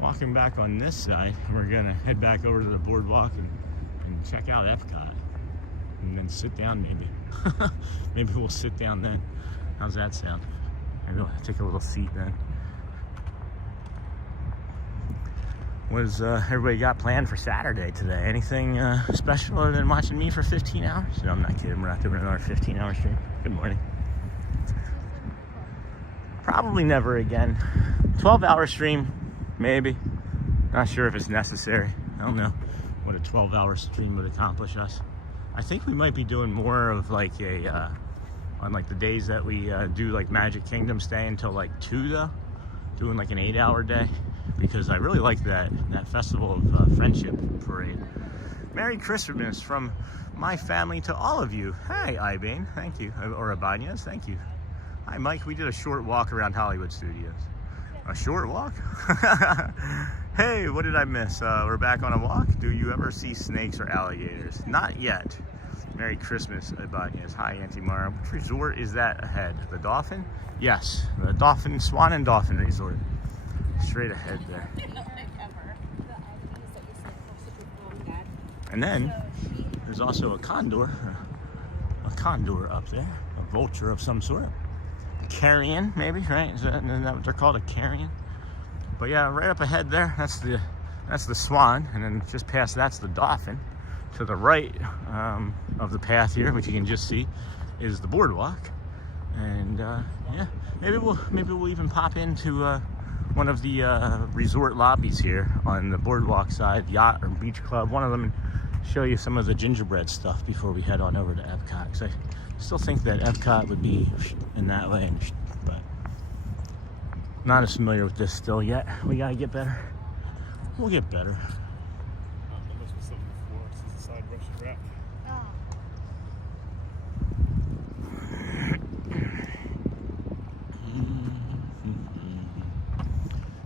We're gonna head back over to the boardwalk and check out Epcot, and then sit down maybe. Maybe we'll sit down then. How's that sound? Maybe I'll take a little seat then. What does everybody got planned for Saturday today? Anything special other than watching me for 15 hours? No, I'm not kidding. We're not doing another 15-hour stream. Good morning. Probably never again. 12-hour stream, maybe. Not sure if it's necessary. I don't know what a 12-hour stream would accomplish us. I think we might be doing more of like on like the days that we do like Magic Kingdom, stay until like 2 though. Doing like an 8-hour day, because I really like that Festival of Friendship parade. Merry Christmas from my family to all of you. Hi, Ibane, thank you. Or Abanez, thank you. Hi, Mike. We did a short walk around Hollywood Studios. A short walk? Hey, what did I miss? We're back on a walk. Do you ever see snakes or alligators? Not yet. Merry Christmas, Abanez. Hi, Auntie Mara. Which resort is that ahead? The Dolphin? Yes, the Dolphin, Swan and Dolphin Resort. Straight ahead there. And then there's also a condor up there, a vulture of some sort. Carrion, maybe, right? Isn't that what they're called, a carrion? But yeah, right up ahead there, that's the Swan, and then just past that's the Dolphin. To the right of the path here, which you can just see, is the boardwalk. And yeah, maybe we'll even pop into one of the resort lobbies here on the boardwalk side, yacht or beach club, one of them, and show you some of the gingerbread stuff before we head on over to Epcot. Because I still think that Epcot would be in that way, but not as familiar with this still yet. We gotta get better. We'll get better.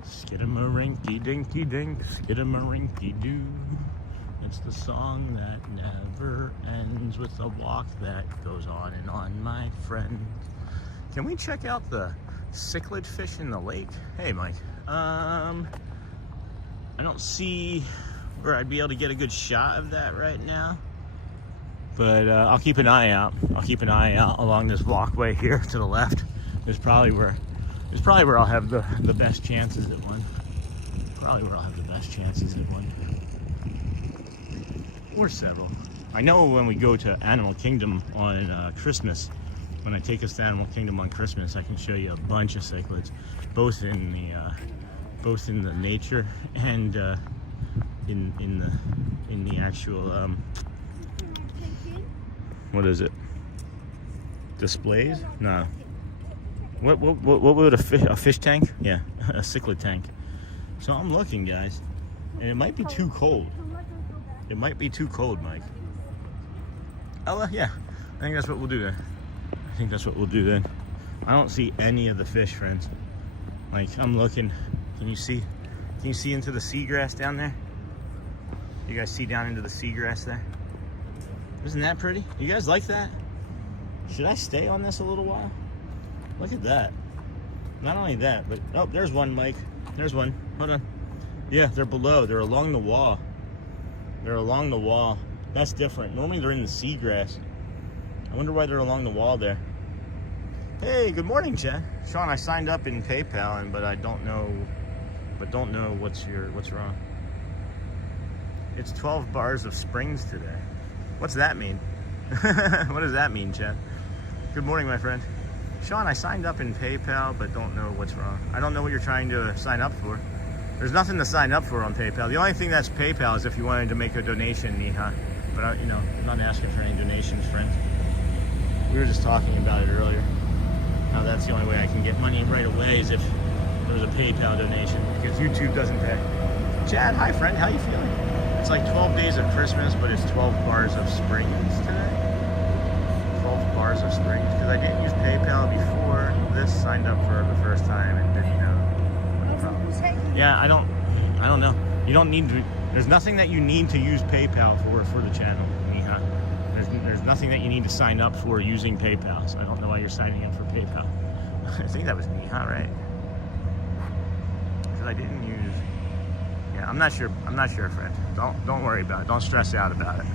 Skidamarinky dinky dink, skidamarinky doo. It's the song that never ends with a walk that goes on and on, my friend. Can we check out the cichlid fish in the lake? Hey, Mike. I don't see where I'd be able to get a good shot of that right now, but I'll keep an eye out. I'll keep an eye out along this walkway here to the left. There's probably where I'll have the best chances at one. Or several. I know when we go to Animal Kingdom on Christmas, when I take us to Animal Kingdom on Christmas, I can show you a bunch of cichlids, both in the nature and in the actual what is it? displays? No. What would a fish tank? Yeah, a cichlid tank. So I'm looking, guys, and it might be too cold. It might be too cold, Mike. Ella, yeah, I think that's what we'll do then. I think that's what we'll do then. I don't see any of the fish, friends. Like, I'm looking. Can you see into the seagrass down there? You guys see down into the seagrass there? Isn't that pretty? You guys like that? Should I stay on this a little while? Look at that. Not only that, but oh, there's one, Mike. There's one. Hold on. Yeah, they're below. They're along the wall. They're along the wall. That's different. Normally they're in the seagrass. I wonder why they're along the wall there. Hey, good morning, Chad. Sean, I signed up in PayPal, but I don't know what's wrong. It's 12 bars of springs today. What's that mean? What does that mean, Chad? Good morning, my friend. Sean, I signed up in PayPal, but don't know what's wrong. I don't know what you're trying to sign up for. There's nothing to sign up for on PayPal. The only thing that's PayPal is if you wanted to make a donation, Neha. But I'm not asking for any donations, friends. We were just talking about it earlier. Now that's the only way I can get money right away is if there was a PayPal donation, because YouTube doesn't pay. Chad, hi friend, how you feeling? It's like 12 days of Christmas, but it's 12 bars of springs today. 12 bars of springs, because I didn't use PayPal before this, signed up for the first time and didn't know what the problem was. Yeah, I don't know. You don't need to, there's nothing that you need to use PayPal for the channel, Neha. There's nothing that you need to sign up for using PayPal, so I don't know why you're signing up for PayPal. I think that was Neha, right? Because I didn't use, yeah, I'm not sure, friend. Don't worry about it. Don't stress out about it.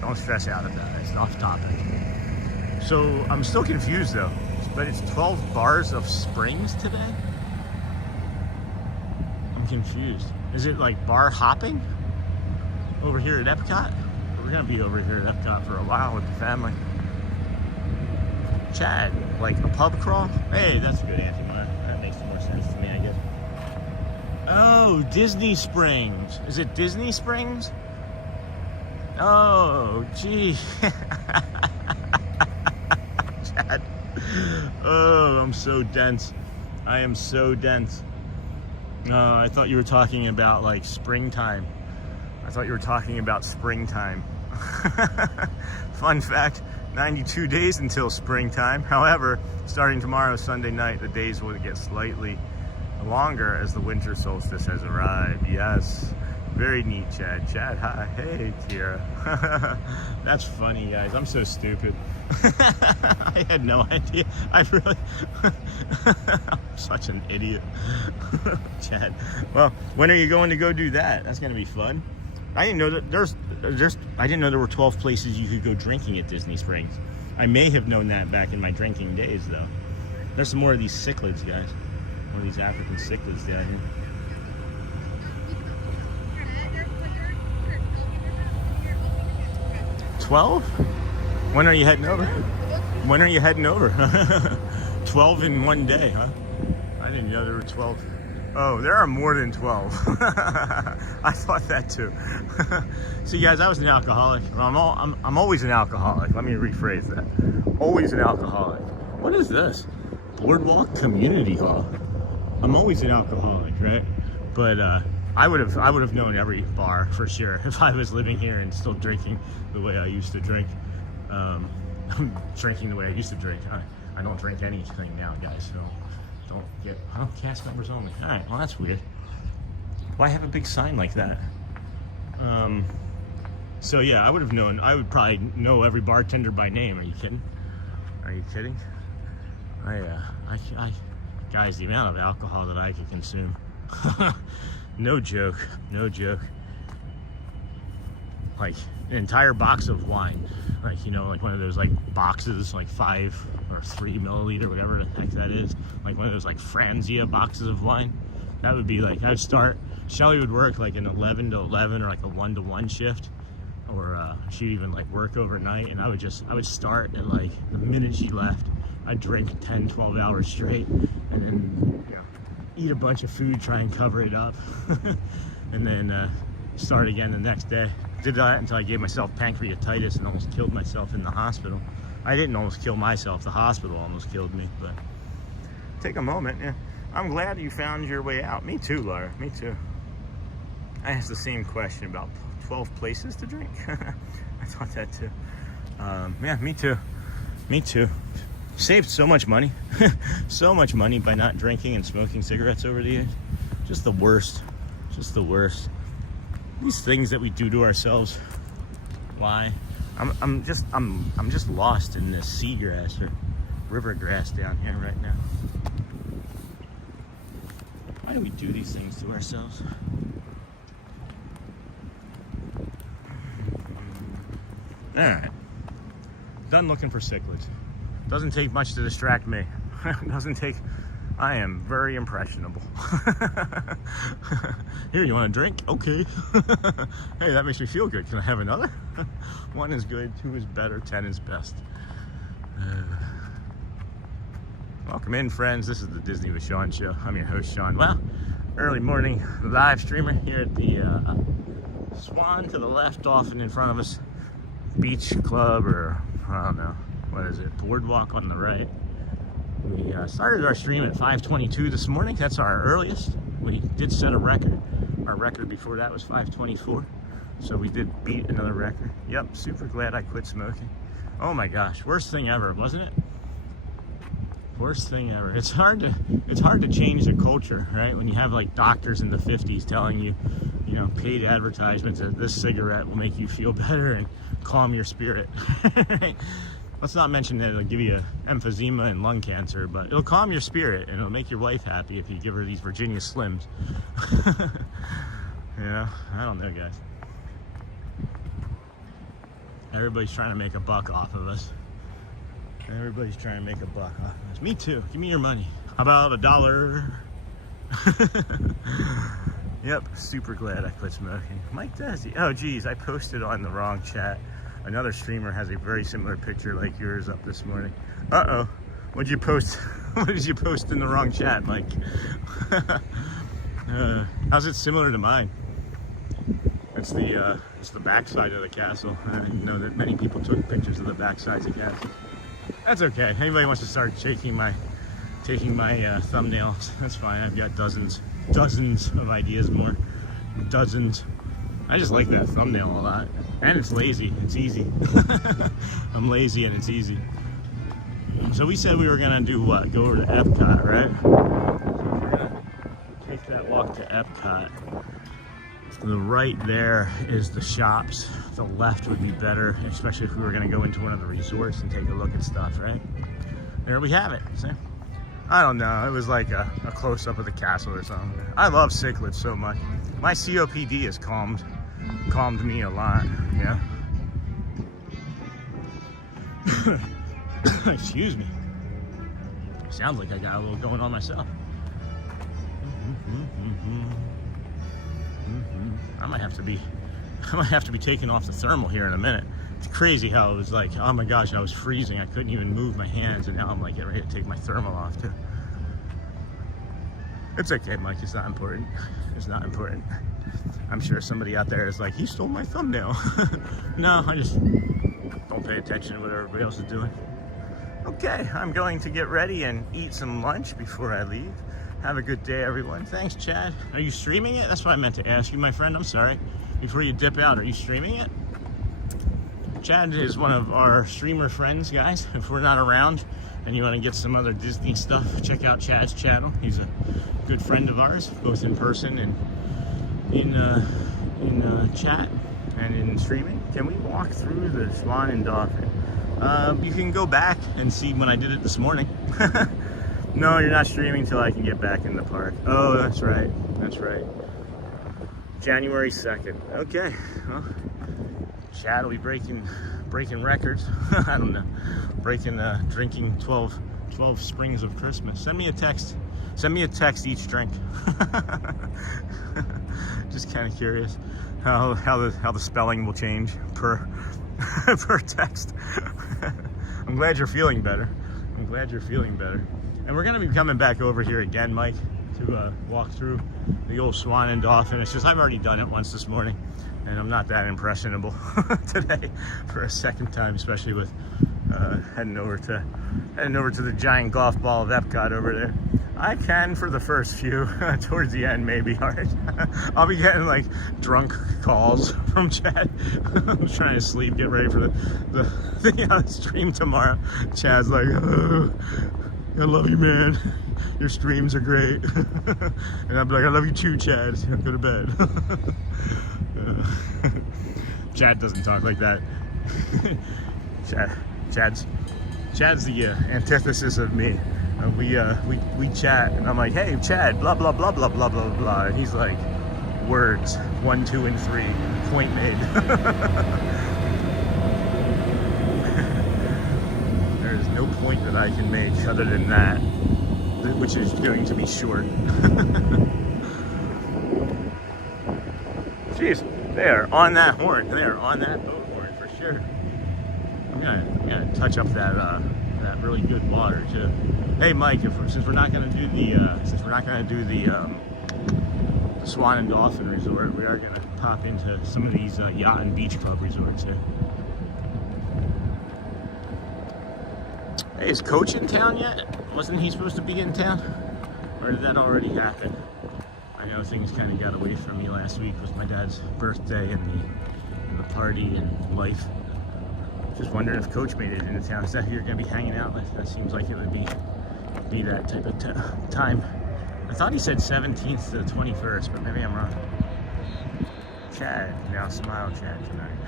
Don't stress out about it. It's off topic. So I'm still confused though, but it's 12 bars of springs today? I'm confused. Is it like bar hopping over here at Epcot? We're gonna be over here at Epcot for a while with the family. Chad, like a pub crawl? Hey, that's good, Auntie Mara. That makes more sense to me, I guess. Oh, Disney Springs. Is it Disney Springs? Oh, gee. Chad. Oh, I'm so dense. I am so dense. No, I thought you were talking about like springtime. I thought you were talking about springtime. Fun fact, 92 days until springtime. However, starting tomorrow, Sunday night, the days will get slightly longer as the winter solstice has arrived. Yes, very neat, Chad. Chad, hi. Hey, Tiara. That's funny, guys. I'm so stupid. I had no idea. I really, I'm such an idiot. Chad. Well, when are you going to go do that? That's going to be fun. I didn't know that I didn't know there were 12 places you could go drinking at Disney Springs. I may have known that back in my drinking days, though. There's some more of these cichlids, guys. One of these African cichlids down here. 12? When are you heading over? When are you heading over? 12 in one day, huh? I didn't know there were 12. Oh, there are more than 12. I thought that too. See, guys, I was an alcoholic. Well, I'm always an alcoholic. Let me rephrase that. Always an alcoholic. What is this? Boardwalk Community Hall. I'm always an alcoholic, right? But I would have known every bar for sure if I was living here and still drinking the way I used to drink. I'm drinking the way I used to drink. I don't drink anything now, guys. So. Cast members only. All right, well, that's weird. Why have a big sign like that? So yeah, I would have known. I would probably know every bartender by name. Are you kidding? Are you kidding? Guys, the amount of alcohol that I could consume. No joke, no joke. Like an entire box of wine. Like, like one of those like boxes, like 5 or 3 milliliter, whatever the heck that is. Like one of those like Franzia boxes of wine. That would be like, I'd start, Shelly would work like an 11 to 11 or like a 1 to 1 shift. Or she'd even like work overnight, and I would start, and like the minute she left, I'd drink 10, 12 hours straight, and then eat a bunch of food, try and cover it up, and then start again the next day. Did that until I gave myself pancreatitis and almost killed myself in the hospital. I didn't almost kill myself. The hospital almost killed me, but take a moment. Yeah. I'm glad you found your way out. Me too, Laura. Me too. I asked the same question about 12 places to drink. I thought that too. Yeah, me too. Me too. Saved so much money. So much money by not drinking and smoking cigarettes over the years. Just the worst. Just the worst. These things that we do to ourselves. Why? I'm just lost in this seagrass or river grass down here right now. Why do we do these things to ourselves? All right, done looking for cichlids. Doesn't take much to distract me. Doesn't take. I am very impressionable. Here, you want a drink? Okay. Hey, that makes me feel good. Can I have another? 1 is good, 2 is better, 10 is best. Welcome in, friends. This is the Disney with Sean show. I'm your host, Sean. Well, early morning live streamer here at the Swan to the left, Dolphin in front of us. Beach Club, or I don't know, what is it? Boardwalk on the right. We started our stream at 5:22 this morning. That's our earliest. We did set a record. Our record before that was 5:24. So we did beat another record. Yep, super glad I quit smoking. Oh my gosh, worst thing ever, wasn't it? Worst thing ever. It's hard to change the culture, right? When you have like doctors in the 50s telling you, you know, paid advertisements that this cigarette will make you feel better and calm your spirit. Right? Let's not mention that it'll give you emphysema and lung cancer, but it'll calm your spirit and it'll make your wife happy if you give her these Virginia Slims. You know, I don't know, guys. Everybody's trying to make a buck off of us. Everybody's trying to make a buck off of us. Me too. Give me your money. How about $1? Yep, super glad I quit smoking. Mike Desi. Oh, geez, I posted on the wrong chat. Another streamer has a very similar picture like yours up this morning. Uh-oh. What did you post? What did you post in the wrong chat, Mike? How's it similar to mine? It's the backside of the castle. I know that many people took pictures of the backsides of castles. That's okay. Anybody wants to start taking my thumbnails, that's fine. I've got dozens of ideas more. Dozens. I just like that thumbnail a lot. And it's lazy. It's easy. I'm lazy and it's easy. So we said we were gonna do what? Go over to Epcot, right? So we're gonna take that walk to Epcot. To the right there is the shops. The left would be better, especially if we were gonna go into one of the resorts and take a look at stuff, right? There we have it. See? I don't know. It was like a close-up of the castle or something. I love cichlids so much. My COPD has calmed me a lot. Yeah. Excuse me. Sounds like I got a little going on myself. I might have to be taking off the thermal here in a minute. It's crazy how it was like, oh my gosh, I was freezing. I couldn't even move my hands, and now I'm like getting ready to take my thermal off too. It's okay, Mike. It's not important. It's not important. I'm sure somebody out there is like, he stole my thumbnail. No, I just don't pay attention to what everybody else is doing. Okay, I'm going to get ready and eat some lunch before I leave. Have a good day, everyone. Thanks, Chad. Are you streaming it? That's what I meant to ask you, my friend. I'm sorry. Before you dip out, are you streaming it? Chad is one of our streamer friends, guys. If we're not around and you want to get some other Disney stuff, check out Chad's channel. He's a good friend of ours, both in person and in chat and in streaming. Can we walk through the Swan and Dolphin? You can go back and see when I did it this morning. No, you're not streaming till I can get back in the park. Oh, that's right. That's right. January 2nd. Okay. Well, Chad will be breaking records. I don't know. Drinking 12 springs of Christmas. Send me a text. Send me a text each drink. Just kind of curious how the spelling will change per text. I'm glad you're feeling better. I'm glad you're feeling better. And we're gonna be coming back over here again, Mike, to walk through the old Swan and Dolphin. It's just I've already done it once this morning, and I'm not that impressionable today for a second time, especially with heading over to the giant golf ball of Epcot over there. I can for the first few. Towards the end, maybe hard. I'll be getting like drunk calls from Chad. I'm trying to sleep, get ready for the stream tomorrow. Chad's like, oh, I love you, man. Your streams are great. And I'm like, I love you too, Chad. Go to bed. Chad doesn't talk like that. Chad's the antithesis of me. We chat, and I'm like, hey, Chad, blah blah blah blah blah blah blah, and he's like, words 1, 2, and 3, point made. There is no point that I can make other than that, which is going to be short. Jeez, they are on that horn. They are on that boat horn for sure. I'm gonna touch up that really good water too. Hey Mike, since we're not gonna do the Swan and Dolphin resort, we are gonna pop into some of these yacht and beach club resorts here. Hey, is Coach in town yet? Wasn't he supposed to be in town? Or did that already happen? I know things kind of got away from me last week with my dad's birthday and the party and life. Just wondering if Coach made it into town. Is that who you're going to be hanging out with? That seems like it would be that type of time. I thought he said 17th to the 21st, but maybe I'm wrong. Chad, now smile, Chad, tonight.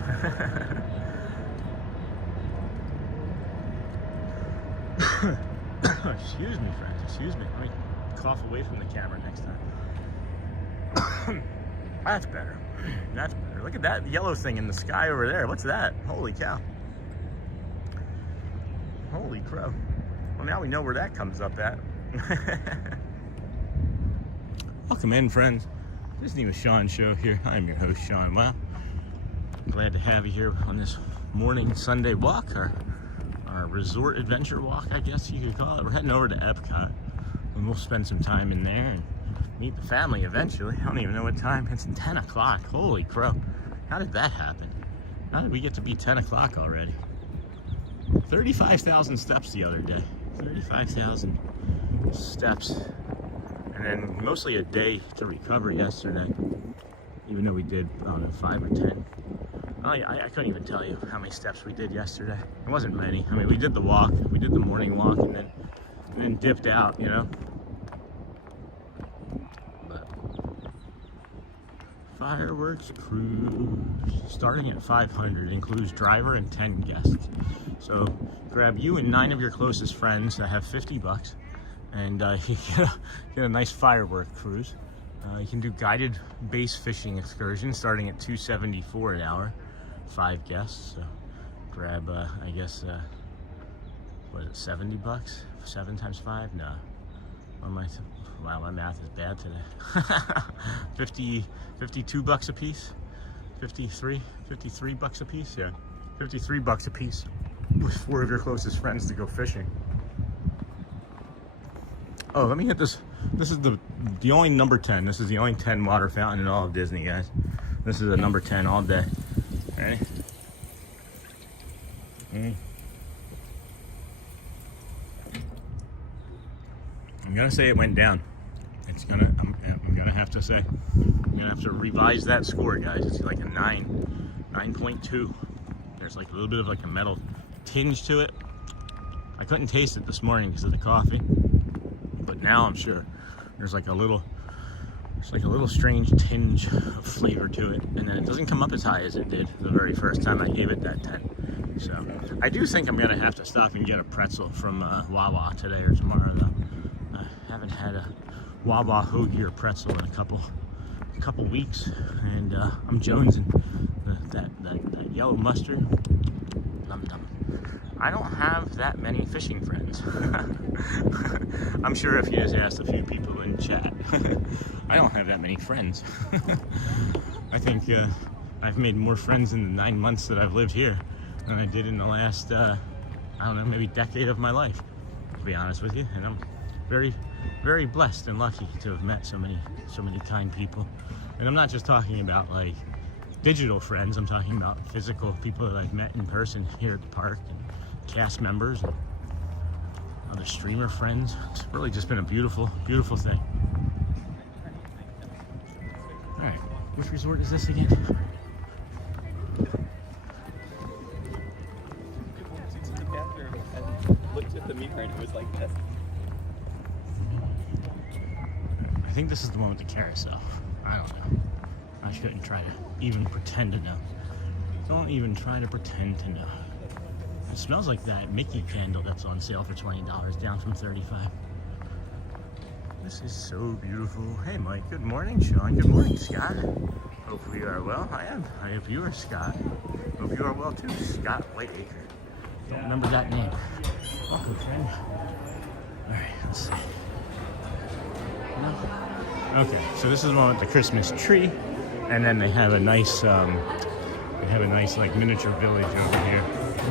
Excuse me, friends. Excuse me. Let me cough away from the camera next time. That's better. That's better. Look at that yellow thing in the sky over there. What's that? Holy cow. Holy crow. Well, now we know where that comes up at. Welcome in, friends. Disney with Sean show here. I'm your host, Sean. Well, glad to have you here on this morning Sunday walk, our resort adventure walk, I guess you could call it. We're heading over to Epcot, and we'll spend some time in there and meet the family eventually. I don't even know what time. It's 10 o'clock. Holy crow. How did that happen? How did we get to be 10 o'clock already? 35,000 steps the other day. 35,000 steps. And then mostly a day to recover yesterday. Even though we did, I don't know, 5 or 10. I couldn't even tell you how many steps we did yesterday. It wasn't many. I mean, we did the walk. We did the morning walk and then dipped out, you know. But fireworks cruise starting at 500 includes driver and 10 guests. So grab you and 9 of your closest friends that have $50, and you get a nice firework cruise. You can do guided base fishing excursions starting at $274 an hour, 5 guests. So grab, I guess, what is it, $70? 7 times 5? No. Wow, my math is bad today. $52 a piece? 53 bucks a piece? Yeah, $53 a piece with 4 of your closest friends to go fishing. Oh, let me hit this. This is the only number 10. This is the only 10 water fountain in all of Disney, guys. This is a number 10 all day. Ready? I'm gonna say it went down. I'm gonna have to say. I'm gonna have to revise that score, guys. It's like a 9.2. There's like a little bit of like a metal tinge to it. I couldn't taste it this morning because of the coffee, but now I'm sure there's like a little strange tinge of flavor to it, and then it doesn't come up as high as it did the very first time I gave it that 10. So I do think I'm gonna have to stop and get a pretzel from Wawa today or tomorrow, though. I haven't had a Wawa hoagie or pretzel in a couple weeks, and I'm jonesing that yellow mustard. Num num. I don't have that many fishing friends. I'm sure if you just asked a few people in chat, I don't have that many friends. I think I've made more friends in the 9 months that I've lived here than I did in the last, I don't know, maybe decade of my life, to be honest with you. And I'm very, very blessed and lucky to have met so many kind people. And I'm not just talking about like digital friends. I'm talking about physical people that I've met in person here at the park cast members and other streamer friends. It's really just been a beautiful, beautiful thing. All right, which resort is this again? Looked at the mirror and it was like this. I think this is the one with the carousel. I don't know. I shouldn't try to even pretend to know. Don't even try to pretend to know. It smells like that Mickey candle that's on sale for $20, down from $35. This is so beautiful. Hey Mike, good morning. Sean, good morning. Scott, hope you are well. I am. I hope you are, Scott. Hope you are well too. Scott Whiteacre. Don't remember that name. Welcome, friend. All right, let's see. No? Okay, so this is the one with the Christmas tree, and then they have a nice, like miniature village over here.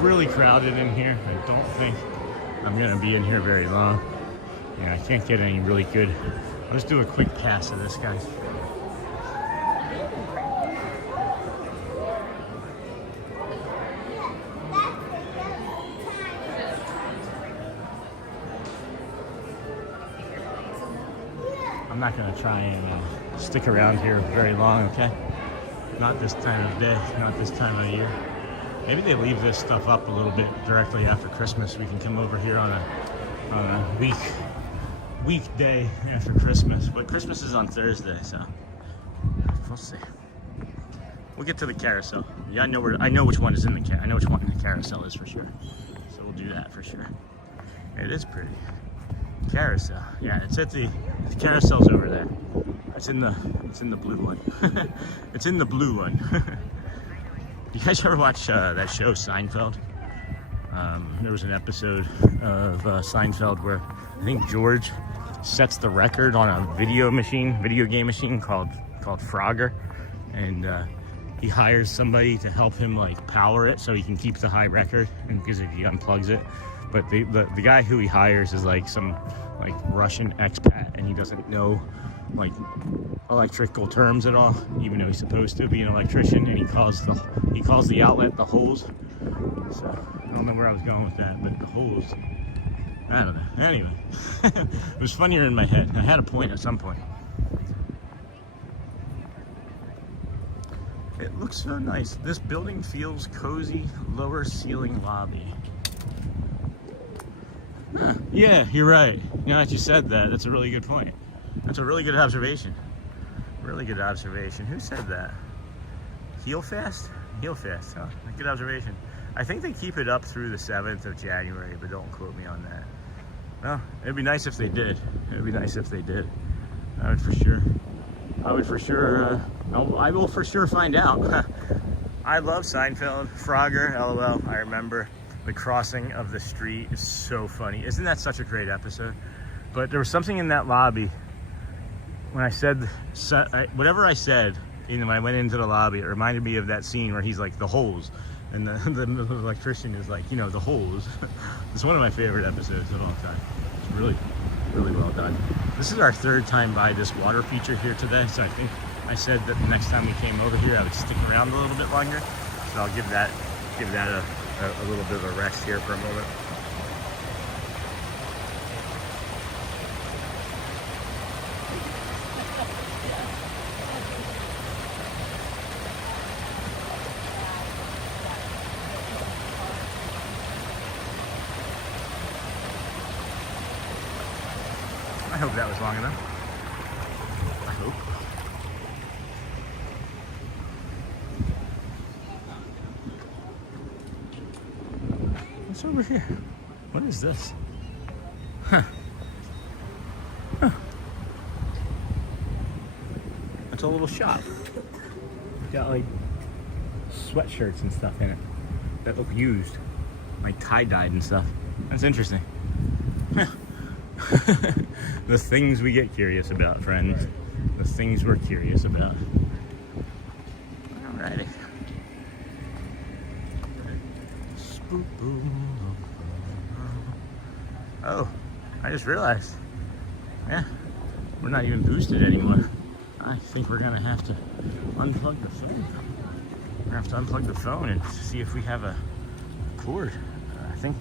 Really crowded in here. I don't think I'm gonna be in here very long. Yeah, I can't get any really good. I'll just do a quick pass of this, guys. I'm not gonna try and stick around here very long, okay? Not this time of day, not this time of year. Maybe they leave this stuff up a little bit directly after Christmas. We can come over here on a weekday after Christmas, but Christmas is on Thursday, so we'll see. We'll get to the carousel. Yeah, I know which one is in the I know which one the carousel is for sure. So we'll do that for sure. It is pretty. Carousel. Yeah, it's at the carousel's over there. It's in the blue one. It's in the blue one. You guys ever watch that show Seinfeld? There was an episode of Seinfeld where I think George sets the record on a video game machine called Frogger, and he hires somebody to help him like power it so he can keep the high record, and because if he unplugs it. But the guy who he hires is like some like Russian expat, and he doesn't know like electrical terms at all, even though he's supposed to be an electrician, and he calls the outlet the hose. So I don't know where I was going with that, but the hose, I don't know. Anyway, it was funnier in my head. I had a point at some point. It looks so nice. This building feels cozy. Lower ceiling lobby. Yeah, you're right. Now that you said that, that's a really good point. That's a really good observation. Really good observation. Who said that? Heel fast? Heel fast, huh? Good observation. I think they keep it up through the 7th of January, but don't quote me on that. No, it'd be nice if they did. It'd be nice if they did. I would for sure find out. I love Seinfeld. Frogger, LOL, I remember. The crossing of the street is so funny. Isn't that such a great episode? But there was something in that lobby when I said, whatever I said, when I went into the lobby, it reminded me of that scene where he's like, the holes. And the electrician is like, the holes. It's one of my favorite episodes of all time. It's really, really well done. This is our 3rd time by this water feature here today. So I think I said that the next time we came over here, I would stick around a little bit longer. So I'll give that a little bit of a rest here for a moment. I hope that was long enough. I hope. What's over here? What is this? Huh. It's a little shop. It's got like sweatshirts and stuff in it that look used, like tie-dyed and stuff. That's interesting. The things we get curious about, friends. The things we're curious about. Alrighty. Oh, I just realized. Yeah, we're not even boosted anymore. I think we're gonna have to unplug the phone. We're gonna have to unplug the phone and see if we have a cord. think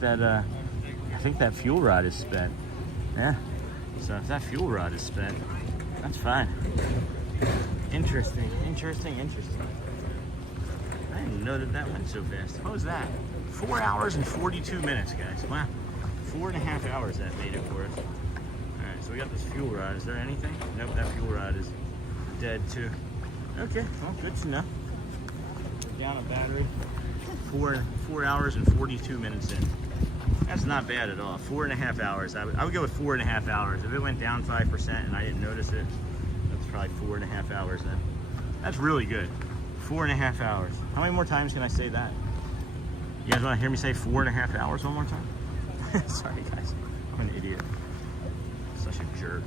that fuel rod is spent. Yeah. So if that fuel rod is spent, that's fine. Interesting. I didn't know that went so fast. What was that? 4 hours and 42 minutes, guys. Wow. 4.5 hours that made it for us. Alright, so we got this fuel rod. Is there anything? Nope, that fuel rod is dead too. Okay, well, good to know. Down a battery. 4 hours and 42 minutes in. That's not bad at all. 4.5 hours. I would go with 4.5 hours. If it went down 5% and I didn't notice it, that's probably 4.5 hours then. That's really good. 4.5 hours. How many more times can I say that? You guys want to hear me say 4.5 hours one more time? Sorry guys, I'm an idiot. Such a jerk.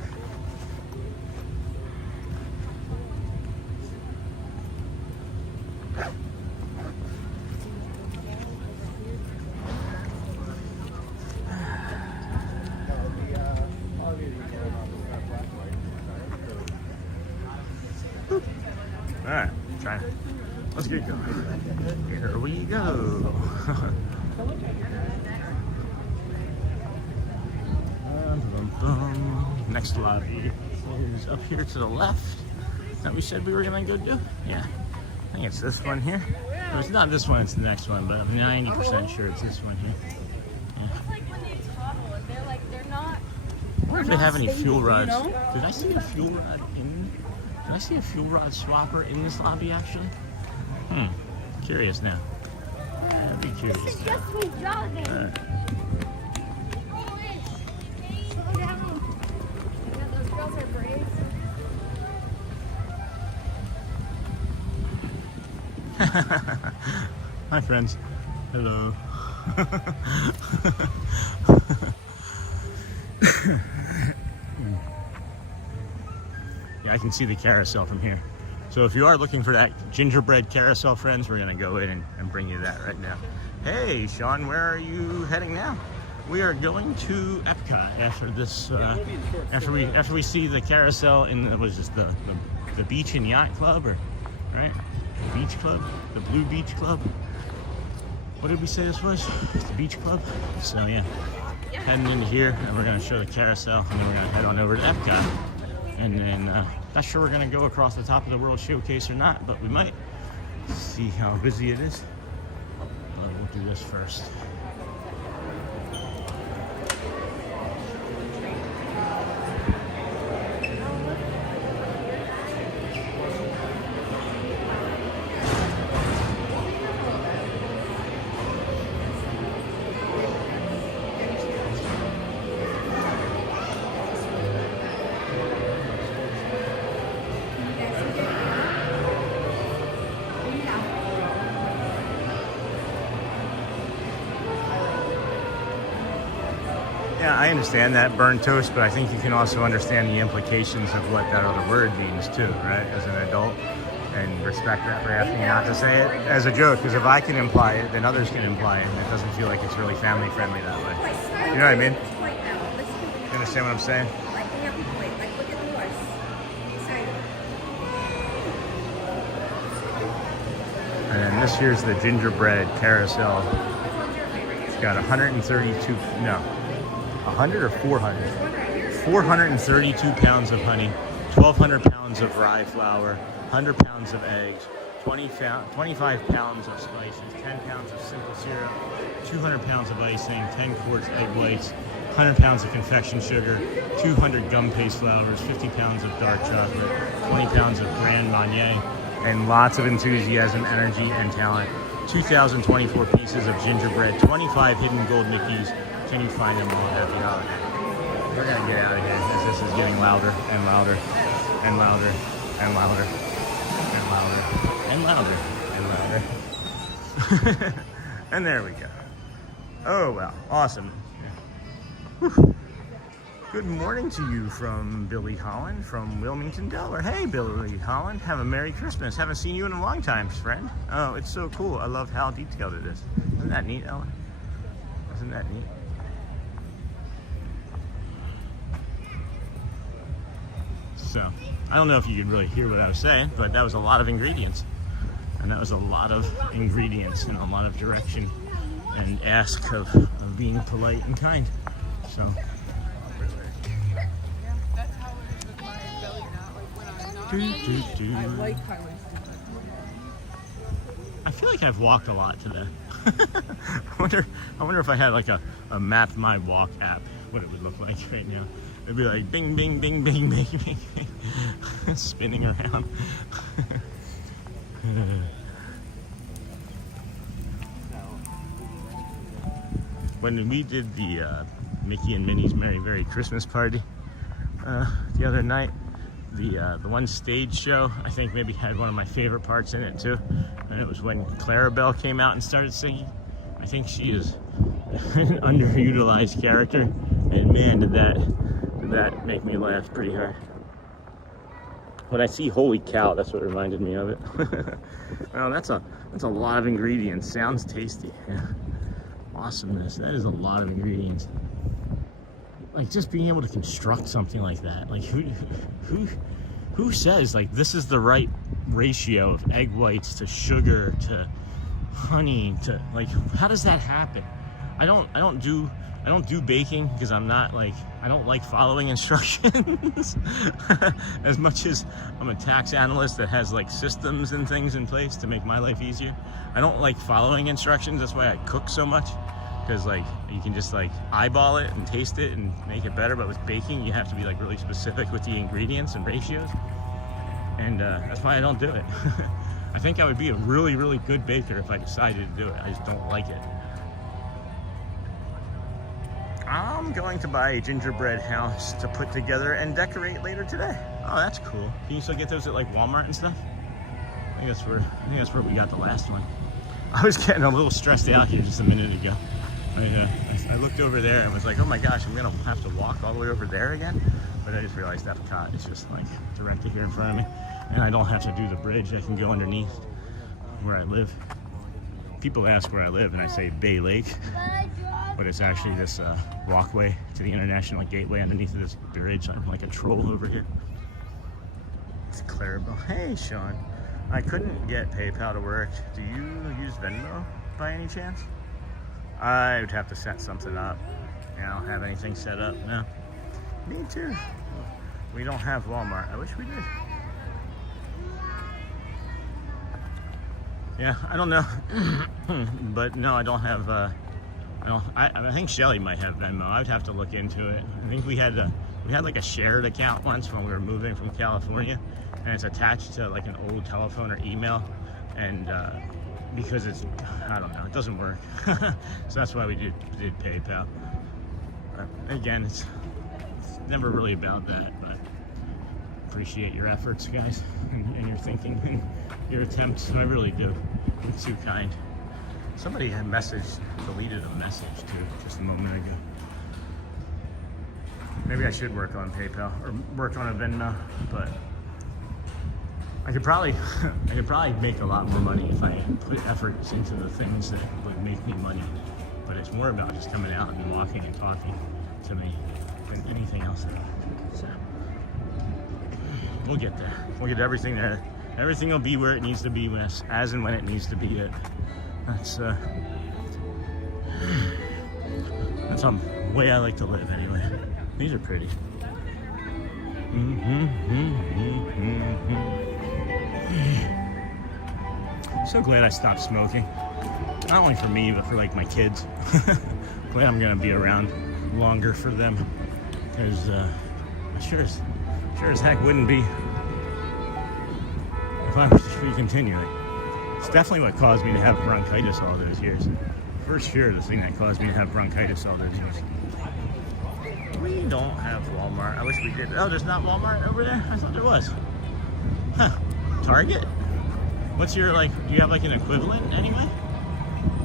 Alright, let's get going. Here we go. Next lobby is up here to the left that we said we were gonna go do. Yeah, I think it's this one here. If it's not this one, it's the next one, but I'm 90% sure it's this one here. Yeah. It's like when they toddle and they're not. I wonder if they have any fuel rods. You know? Did I see a fuel rod in? Did I see a fuel rod swapper in this lobby actually? Curious now. I'd be curious. Just me jogging. Alright. Slow down. Yeah, those girls are brave. Hi friends. Hello. Yeah, I can see the carousel from here. So if you are looking for that gingerbread carousel, friends, we're gonna go in and bring you that right now. Hey, Sean, where are you heading now? We are going to Epcot after this. After we see the carousel in the Beach and Yacht Club, or right? The Beach Club, the Blue Beach Club. What did we say this was? It's the Beach Club. So yeah, heading into here, and we're gonna show the carousel, and then we're gonna head on over to Epcot. And then, not sure we're gonna go across the top of the World Showcase or not, but we might. See how busy it is. But we'll do this first. Yeah, I understand that, burnt toast, but I think you can also understand the implications of what that other word means too, right? As an adult, and respect that for asking not to say it as a joke, because if I can imply it, then others can imply it, and it doesn't feel like it's really family friendly that way. You know what I mean? You understand what I'm saying? And then this here's the gingerbread carousel. It's got 100 or 400? 432 pounds of honey, 1,200 pounds of rye flour, 100 pounds of eggs, 25 pounds of spices, 10 pounds of simple syrup, 200 pounds of icing, 10 quarts egg whites, 100 pounds of confection sugar, 200 gum paste flours, 50 pounds of dark chocolate, 20 pounds of Grand Marnier, and lots of enthusiasm, energy, and talent. 2,024 pieces of gingerbread, 25 hidden gold Mickeys. Can you find them all? Happy holiday. We're gonna get out of here as this is getting louder and louder and louder and louder and louder and louder and louder. And there we go. Oh well, awesome. Whew. Good morning to you from Billy Holland from Wilmington, Delaware. Hey Billy Holland, have a Merry Christmas. Haven't seen you in a long time, friend. Oh, it's so cool. I love how detailed it is. Isn't that neat, Ella? Isn't that neat? So, I don't know if you could really hear what I was saying, but that was a lot of ingredients. And that was a lot of ingredients and a lot of direction and ask of being polite and kind. So. I feel like I've walked a lot today. I wonder if I had like a Map My Walk app, what it would look like right now. It'd be like bing, bing, bing, bing, bing, bing, bing. Spinning around. When we did the Mickey and Minnie's Merry Christmas party the other night, the one stage show I think maybe had one of my favorite parts in it too, and it was when Clarabelle came out and started singing. I think she is an underutilized character, and man, did that make me laugh pretty hard. When I see holy cow, that's what reminded me of it. Well, that's a lot of ingredients. Sounds tasty. Yeah. Awesomeness. That is a lot of ingredients. Like, just being able to construct something like that. Like, who says like this is the right ratio of egg whites to sugar to honey to, like, how does that happen? I don't do baking because I'm not like, I don't like following instructions as much as I'm a tax analyst that has like systems and things in place to make my life easier. I don't like following instructions. That's why I cook so much, because like you can just like eyeball it and taste it and make it better. But with baking, you have to be like really specific with the ingredients and ratios, and that's why I don't do it. I think I would be a really good baker if I decided to do it. I just don't like it. I'm going to buy a gingerbread house to put together and decorate later today. Oh, that's cool. Can you still get those at like Walmart and stuff? I think that's where we got the last one. I was getting a little stressed out here just a minute ago. I looked over there and was like, oh my gosh, I'm gonna have to walk all the way over there again. But I just realized Epcot is just like directly here in front of me, and I don't have to do the bridge. I can go underneath where I live. People ask where I live, and I say Bay Lake, but it's actually this walkway to the International Gateway underneath of this bridge. I'm like a troll over here. It's Clarabelle. Hey, Sean. I couldn't get PayPal to work. Do you use Venmo by any chance? I would have to set something up. I don't have anything set up. No. Me too. We don't have Walmart. I wish we did. Yeah, I don't know. But no, I don't have, I think Shelly might have Venmo. I would have to look into it. I think we had like a shared account once when we were moving from California, and it's attached to like an old telephone or email, and because it's, I don't know, it doesn't work. So that's why we did PayPal. Again, it's never really about that, but appreciate your efforts, guys, and your thinking and your attempts. I really do. It's too kind. Somebody had deleted a message too, just a moment ago. Maybe I should work on PayPal or work on a Venmo, but I could probably make a lot more money if I put efforts into the things that would make me money. But it's more about just coming out and walking and talking to me than anything else. So we'll get there. We'll get everything there. Everything will be where it needs to be, as and when it needs to be. That's the way I like to live, anyway. These are pretty. So glad I stopped smoking. Not only for me, but for like my kids. Glad I'm gonna be around longer for them, because sure as heck wouldn't be if I was to be continuing. It's definitely what caused me to have bronchitis all those years. For sure, the thing that caused me to have bronchitis all those years. We don't have Walmart. I wish we did. Oh, there's not Walmart over there? I thought there was. Huh. Target? What's your, like, do you have like an equivalent anyway?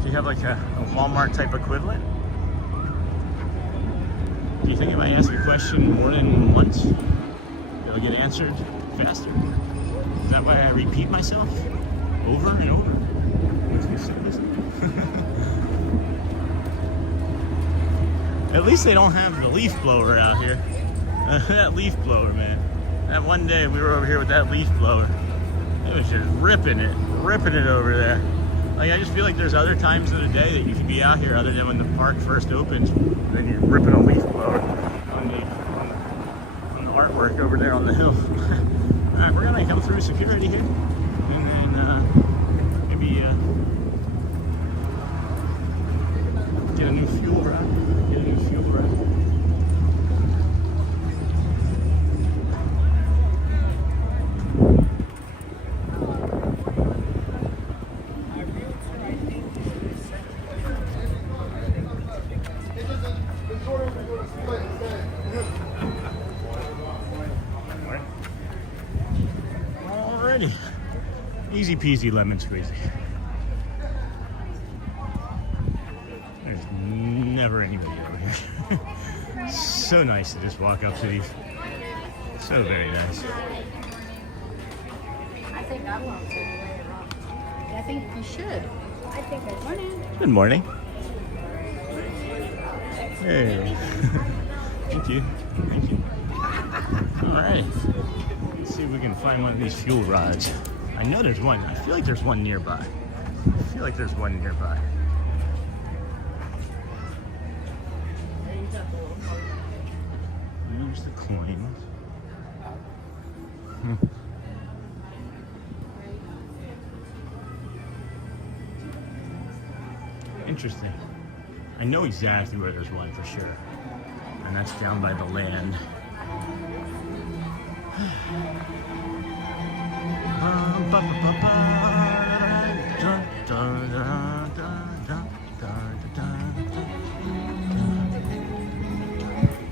Do you have like a Walmart type equivalent? Do you think if I ask a question more than once, it'll get answered faster? Is that why I repeat myself over and over? Makes me sick, isn't it? At least they don't have the leaf blower out here. That leaf blower, man. That one day we were over here with that leaf blower. It was just ripping it over there. Like, I just feel like there's other times of the day that you can be out here other than when the park first opens. Then you're ripping a leaf blower on the artwork over there on the hill. All right, we're gonna come through security here, and then maybe get a new fuel rod. Get a new fuel rod. Alrighty, easy peasy lemon squeezy. There's never anybody over here. So nice to just walk up to these. So very nice. I think I want to later on. I think you should. I think I should. Good morning. Hey. Thank you. Thank you. Alright. Let's see if we can find one of these fuel rods. I know there's one. I feel like there's one nearby. Use the coins. Interesting. I know exactly where there's one for sure. And that's down by the land.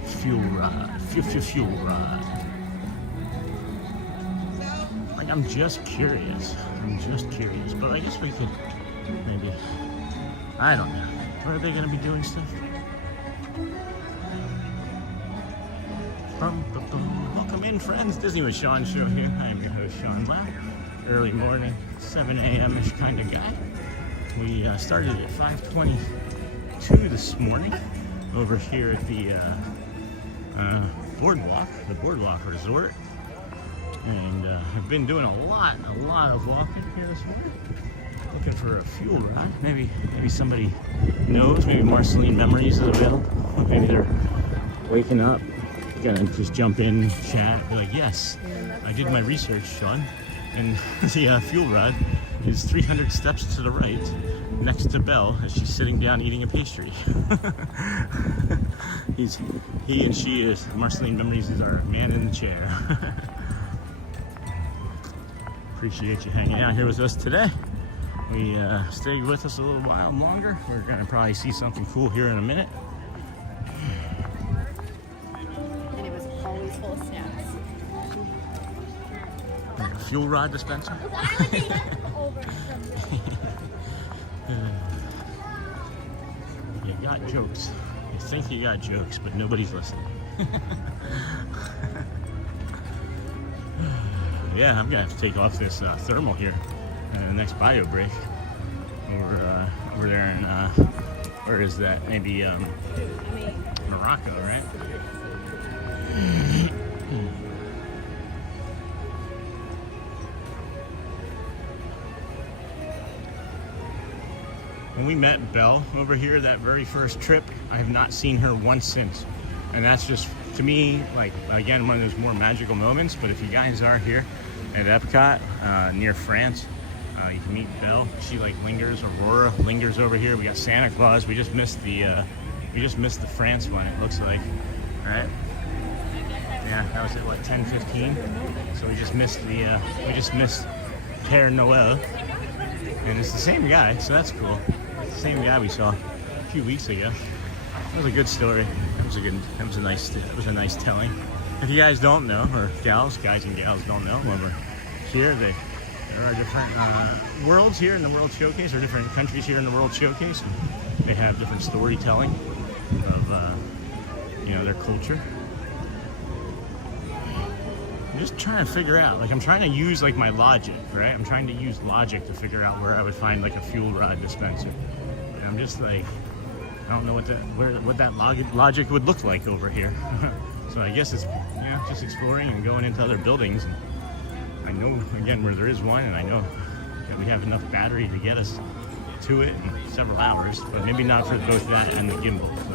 Fuel rod. Fuel rod. Like, I'm just curious. But I guess we could maybe, I don't know. Where are they going to be doing stuff? Welcome in, friends. Disney with Sean show here. I am your host, Sean Lau. Early morning, 7 a.m.-ish kind of guy. We started at 5:22 this morning over here at the Boardwalk Resort. And I've been doing a lot of walking here this morning. Looking for a fuel rod. Maybe somebody knows. Maybe Marceline Memories is available. Maybe they're waking up. Gonna just jump in, chat, be like, yes, I did my research, Sean, and the fuel rod is 300 steps to the right, next to Belle, as she's sitting down eating a pastry. He and she is, Marceline Memories is our man in the chair. Appreciate you hanging out here with us today. We stayed with us a little while longer. We're gonna probably see something cool here in a minute. And it was always full of snacks. Like a fuel rod dispenser. You got jokes. You think you got jokes, but nobody's listening. Yeah, I'm gonna have to take off this thermal here in the next bio break. Over there in where is that? Maybe Morocco, right? When we met Belle over here that very first trip, I have not seen her once since. And that's just, to me, like, again, one of those more magical moments. But if you guys are here at Epcot, near France, you can meet Belle. She like lingers. Aurora lingers over here. We got Santa Claus. We just missed the France one, it looks like. All right. Yeah, that was at what, 10:15. So we just missed Père Noël. And it's the same guy, so that's cool. It's the same guy we saw a few weeks ago. That was a good story. That was a nice telling. If you guys don't know, or guys and gals don't know, when we're here, there are different worlds here in the World Showcase, or different countries here in the World Showcase, and they have different storytelling of their culture. I'm just trying to figure out, like, I'm trying to use like my logic, right? I'm trying to use logic to figure out where I would find like a fuel rod dispenser. And I'm just like, I don't know what that logic would look like over here. So I guess it's just exploring and going into other buildings. And I know again where there is one, and I know that we have enough battery to get us to it in several hours, but maybe not for both that and the gimbal. So.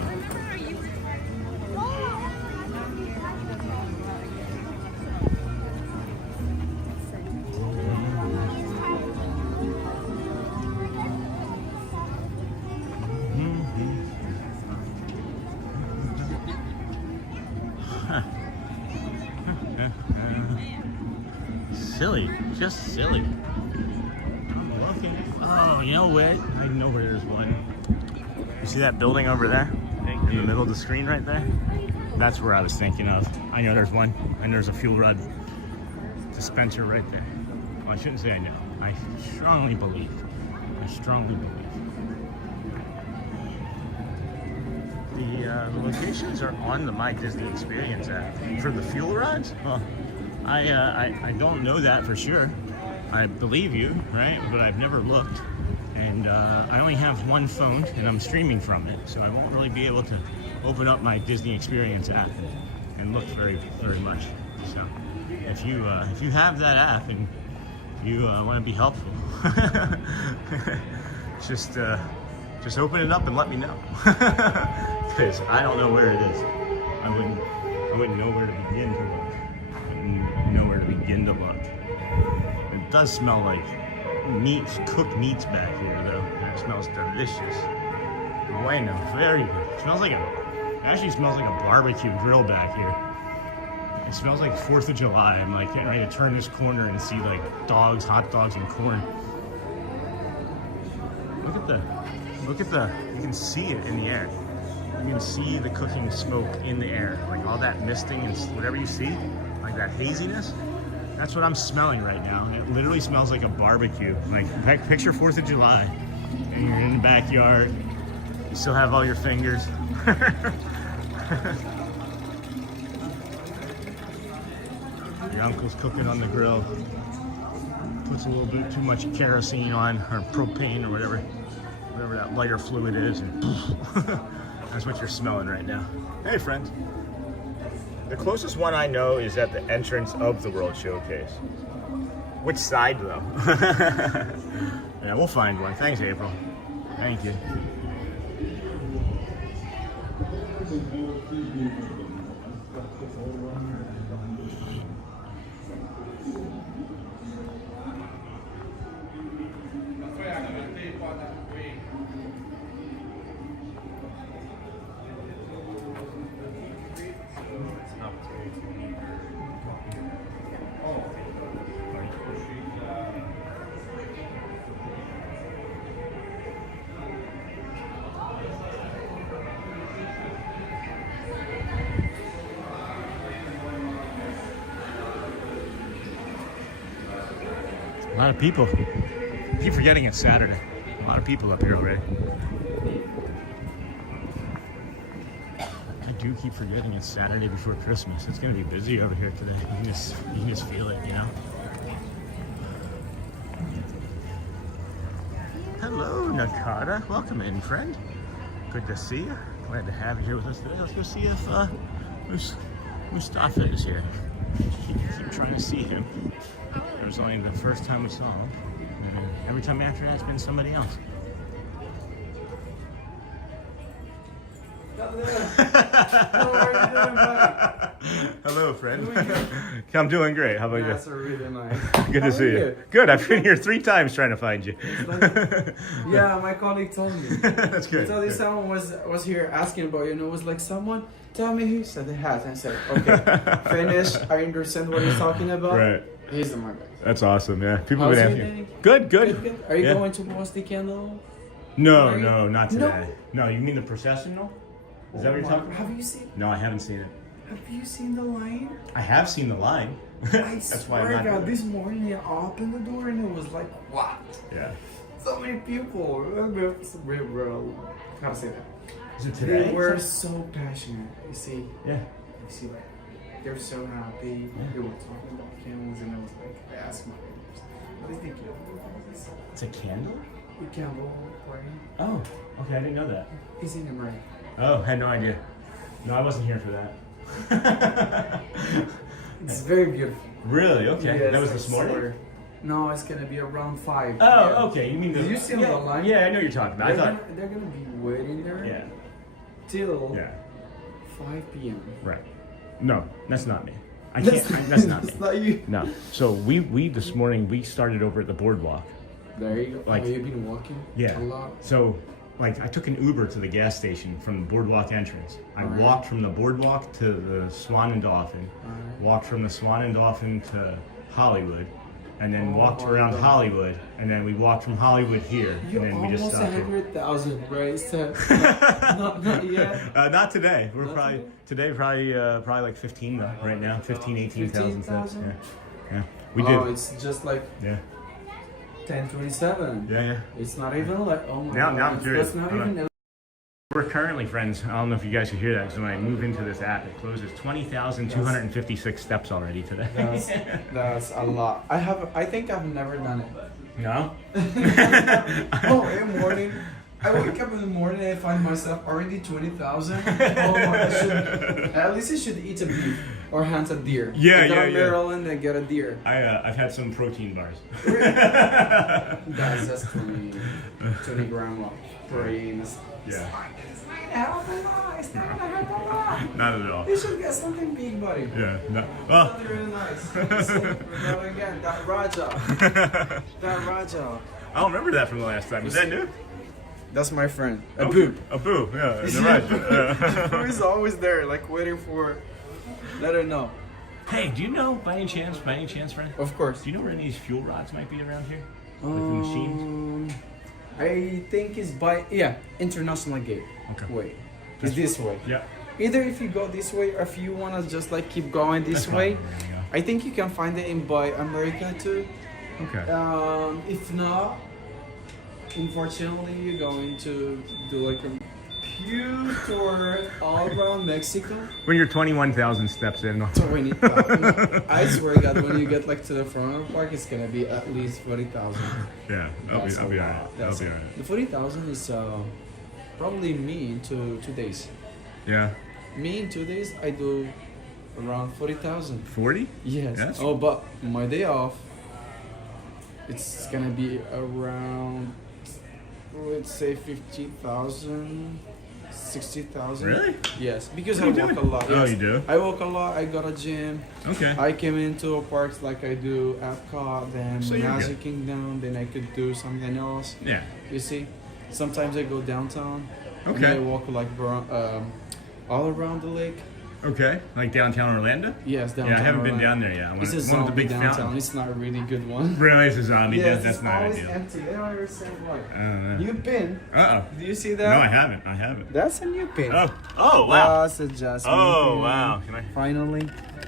Silly, just silly. I'm looking. Oh, you know what? I know where there's one. You see that building over there? In the middle of the screen right there? That's where I was thinking of. I know there's one, and there's a fuel rod dispenser right there. Well, I shouldn't say I know. I strongly believe. I strongly believe. The locations are on the My Disney Experience app. For the fuel rods? Well, I don't know that for sure. I believe you, right? But I've never looked. And I only have one phone and I'm streaming from it. So I won't really be able to open up my Disney Experience app and look very, very much. So if you have that app and you want to be helpful, just open it up and let me know. Because I don't know where it is. I wouldn't know where to begin to look. Nowhere to begin to look. It does smell like meats, cooked meats back here though. It smells delicious. Bueno, very good. It actually smells like a barbecue grill back here. It smells like 4th of July. I'm like getting ready to turn this corner and see like dogs, hot dogs and corn. Look at the, you can see it in the air. You can see the cooking smoke in the air. Like all that misting and whatever you see. Like that haziness, that's what I'm smelling right now. It literally smells like a barbecue. Like picture 4th of July, and you're in the backyard. You still have all your fingers. Your uncle's cooking on the grill. Puts a little bit too much kerosene on, or propane, or whatever that lighter fluid is, and that's what you're smelling right now. Hey, friends. The closest one I know is at the entrance of the World Showcase. Which side, though? Yeah, we'll find one. Thanks, April. Thank you. A lot of people. I keep forgetting it's Saturday. A lot of people up here already. I do keep forgetting it's Saturday before Christmas. It's gonna be busy over here today. You can just feel it, you know? Hello, Nakata. Welcome in, friend. Good to see you. Glad to have you here with us today. Let's go see if Mustafa is here. Keep trying to see him. It was only the first time we saw him. And every time after that, it's been somebody else. Hello, friend. I'm doing great. How about you? That's really nice. Good to see you. Good. I've been here 3 times trying to find you. Yeah, my colleague told me. That's good. So this someone was here asking about you, and it was like, someone tell me who said the hat. And I said, okay, finish. I understand what he's talking about. Right. He's the my guy. That's awesome. Yeah. People How's have your been asking. day? Good. Are you Yeah. going to post the candle? No, not today. No, you mean the processional? Is that what you're talking about? Have you seen? No, I haven't seen it. Have you seen the line? I have seen the line. I That's why I'm swear not to God, doing it. this morning I opened the door and it was like, what? Yeah. So many people. How to say that? Is it today? They were so passionate. You see? Yeah. You see, like, they're so happy. They were talking about candles, and I was like, I asked my neighbors, what is the candle? It's a candle? The candle burning. Oh, okay. I didn't know that. He's in the right. Oh, had no idea. No, I wasn't here for that. It's very beautiful. Really? Okay. Yes, That was I this morning? swear. No, it's gonna be around 5. Oh, okay. You mean the? Did you see yeah, the line? Yeah, I know what you're talking about. I thought. They're gonna be waiting there Yeah. till Yeah. 5 p.m. Right. No, that's not me. I can't. That's not me. It's not you. No. So we this morning we started over at the boardwalk. There you go. Like- Oh, you've been walking Yeah. a lot. So, like, I took an Uber to the gas station from the boardwalk entrance. I Alright. walked from the boardwalk to the Swan and Dolphin. Alright. Walked from the Swan and Dolphin to Hollywood, and then Oh walked my around God. Hollywood, and then we walked from Hollywood here, You're and then we just almost stopped. here. 100,000, right? So, not yet. Not today. We're Not probably today probably like 15 though. Right now, 15, 18,000 steps. 15,000? Yeah. Yeah. We did. Oh, it's just like Yeah. 10:27. Yeah. Yeah. It's not even like, oh my Now God. I'm curious. That's not Hold on. even. We're currently, friends, I don't know if you guys can hear that, because when I move into this app, it closes 20,256 steps already today. That's a lot. I think I've never done it. No? Oh, in the morning. I wake up in the morning and I find myself already 20,000. Oh my, at least I should eat a beef or hunt a deer. Yeah, I go yeah, to yeah. Maryland and get a deer. I've had some protein bars. That's just 20 gram of protein. Yeah. It's not gonna help a lot. It's not gonna help a lot. Not at all. You should get something big, buddy. Yeah. No. Well. Something really nice. Now again, that Raja. That Raja. I don't remember that from the last time. Is that new? That's my friend. Okay. Abu. Yeah. The right. Abu is always there, like waiting for. Let her know. Hey, do you know by any chance, friend? Of course. Do you know where any of these fuel rods might be around here? Like the machines? I think it's by International Gate. Okay. Wait, it's this way. Yeah. Either if you go this way, or if you wanna just like keep going this That's way, fine. There you go. I think you can find it in by America too. Okay. If not, unfortunately, you're going to do like a huge tour all around Mexico. When you're 21,000 steps in. 20,000. I swear to God, when you get like to the front of the park, it's gonna be at least 40,000. Yeah. I'll That's be a alright. lot. I'll That's be a- alright. The 40,000 is probably me in 2 days. Yeah. Me in 2 days, I do around 40,000. 40? Yes. That's- Oh, but my day off, it's gonna be around, let's say 50,000, 60,000. Really? Yes, because What I are you walk doing? a lot. Oh, Yes. you do? I walk a lot. I got a gym. Okay. I came into parks like I do Epcot, then So you're Magic good. Kingdom, then I could do something else. Yeah. You see, sometimes I go downtown. And Okay. I walk like all around the lake. Okay. Like downtown Orlando? Yes, downtown. Yeah, I haven't been Orlando. down there yet. I want It's a one of the zombie big downtown. fountains. It's not a really good one. Really, it's a zombie. Yes, That's it's not always ideal. empty. They don't understand why. I don't know. New pin. Uh-oh. Do you see No, that? I haven't. I haven't. That's a new pin. Oh, wow. That's a Jasmine Oh, pin. wow. Can I? Finally,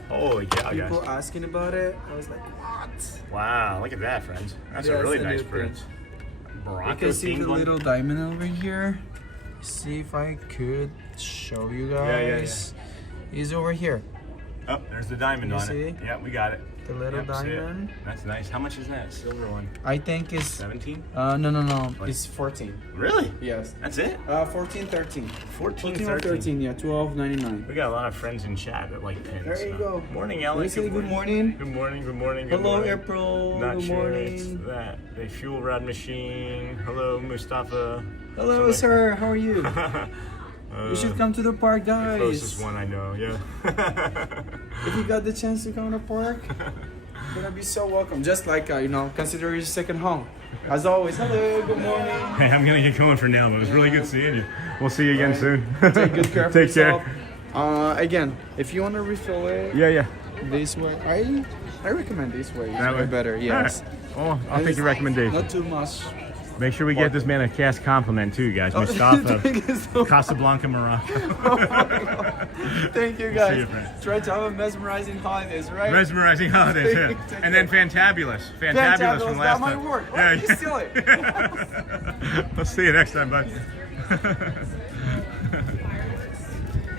Holy cow, people guys. asking about it. I was like, what? Wow, look at that, friends. That's Yeah, a really it's a nice new pin. print. You Bronco can see themed the one. little diamond over here. See if I could show you guys. He's over here. Oh, there's the diamond You on see? it. Yeah, we got it. The little Yep, see it. diamond. That's nice. How much is that silver one? I think it's 17? no. What? It's 14. Really? Yes. That's it? 14, 13. 14, 14 or 13, yeah, 12.99. We got a lot of friends in chat that like pins. There you so. go. Morning, Can Ellen. you say good morning? Good morning, good morning, good Hello, morning. April. Not Good sure it's morning. that. The fuel rod machine. Hello, Mustafa. Hello, sir. How are you? Uh, You should come to the park, the guys. closest one I know, yeah. If you got the chance to come to the park, you're gonna be so welcome. Just like, consider it your second home. As always, hello, good morning. Hey, I'm gonna get going for now, but it was really good seeing you. We'll see you again soon. Take good care of Take yourself. care. Again, if you want to refill it Yeah. this way, I recommend this way. It's That way way? better, yes. All right. Well, I'll take It's your recommendation. Not too much. Make sure we get this man a cast compliment too, guys. Thank you Mustafa, so much. Casablanca, Morocco. Oh my God. Thank you, See guys. you, friend. Try to have a mesmerizing holidays, right? Mesmerizing holidays, yeah. Take And then Fantabulous. Fantabulous from last that time. might work. Yeah, What? You steal it. We'll see you next time, bud.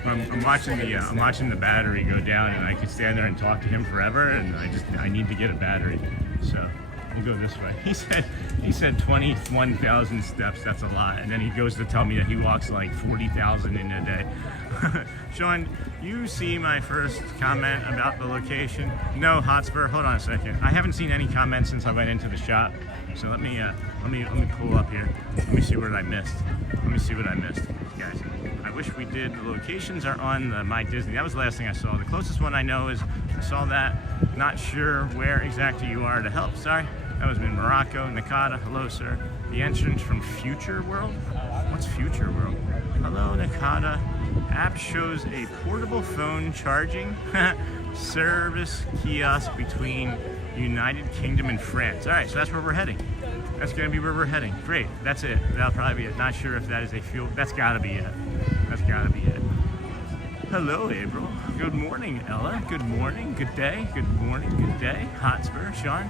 I'm watching the battery go down, and I could stand there and talk to him forever, and I need to get a battery. So we'll go this way. He said 21,000 steps, that's a lot. And then he goes to tell me that he walks like 40,000 in a day. Sean, you see my first comment about the location? No, Hotspur, hold on a second. I haven't seen any comments since I went into the shop. So let me pull up here. Let me see what I missed. Let me see what I missed, guys. I wish we did. The locations are on the My Disney. That was the last thing I saw. The closest one I know is I saw that. Not sure where exactly you are to help. Sorry. That was in Morocco, Nakata. Hello, sir. The entrance from Future World? What's Future World? Hello, Nakata. App shows a portable phone charging service kiosk between United Kingdom and France. All right, so that's where we're heading. That's gonna be where we're heading. Great, that's it. That'll probably be it. Not sure if that is a fuel. That's gotta be it. That's gotta be it. Hello, April. Good morning, Ella. Good morning, good day. Good morning, good day. Hotspur, Sean.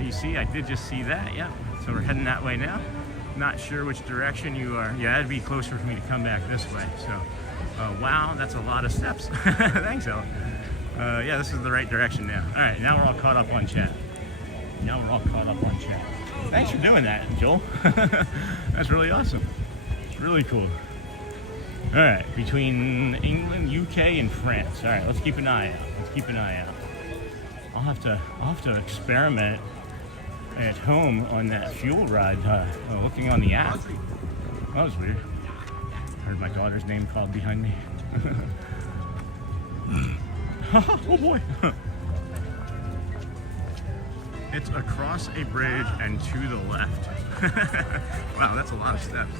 You see, I did just see that, yeah. So we're heading that way now. Not sure which direction you are. Yeah, it'd be closer for me to come back this way. So, wow, that's a lot of steps. Thanks, Ella. Yeah, this is the right direction now. All right, now we're all caught up on chat. Thanks for doing that, Joel. That's really awesome. Really cool. All right, between England, UK, and France. All right, let's keep an eye out. I'll have to experiment at home on that fuel ride, looking on the app. That was weird. Heard my daughter's name called behind me. Oh boy. It's across a bridge and to the left. Wow, that's a lot of steps.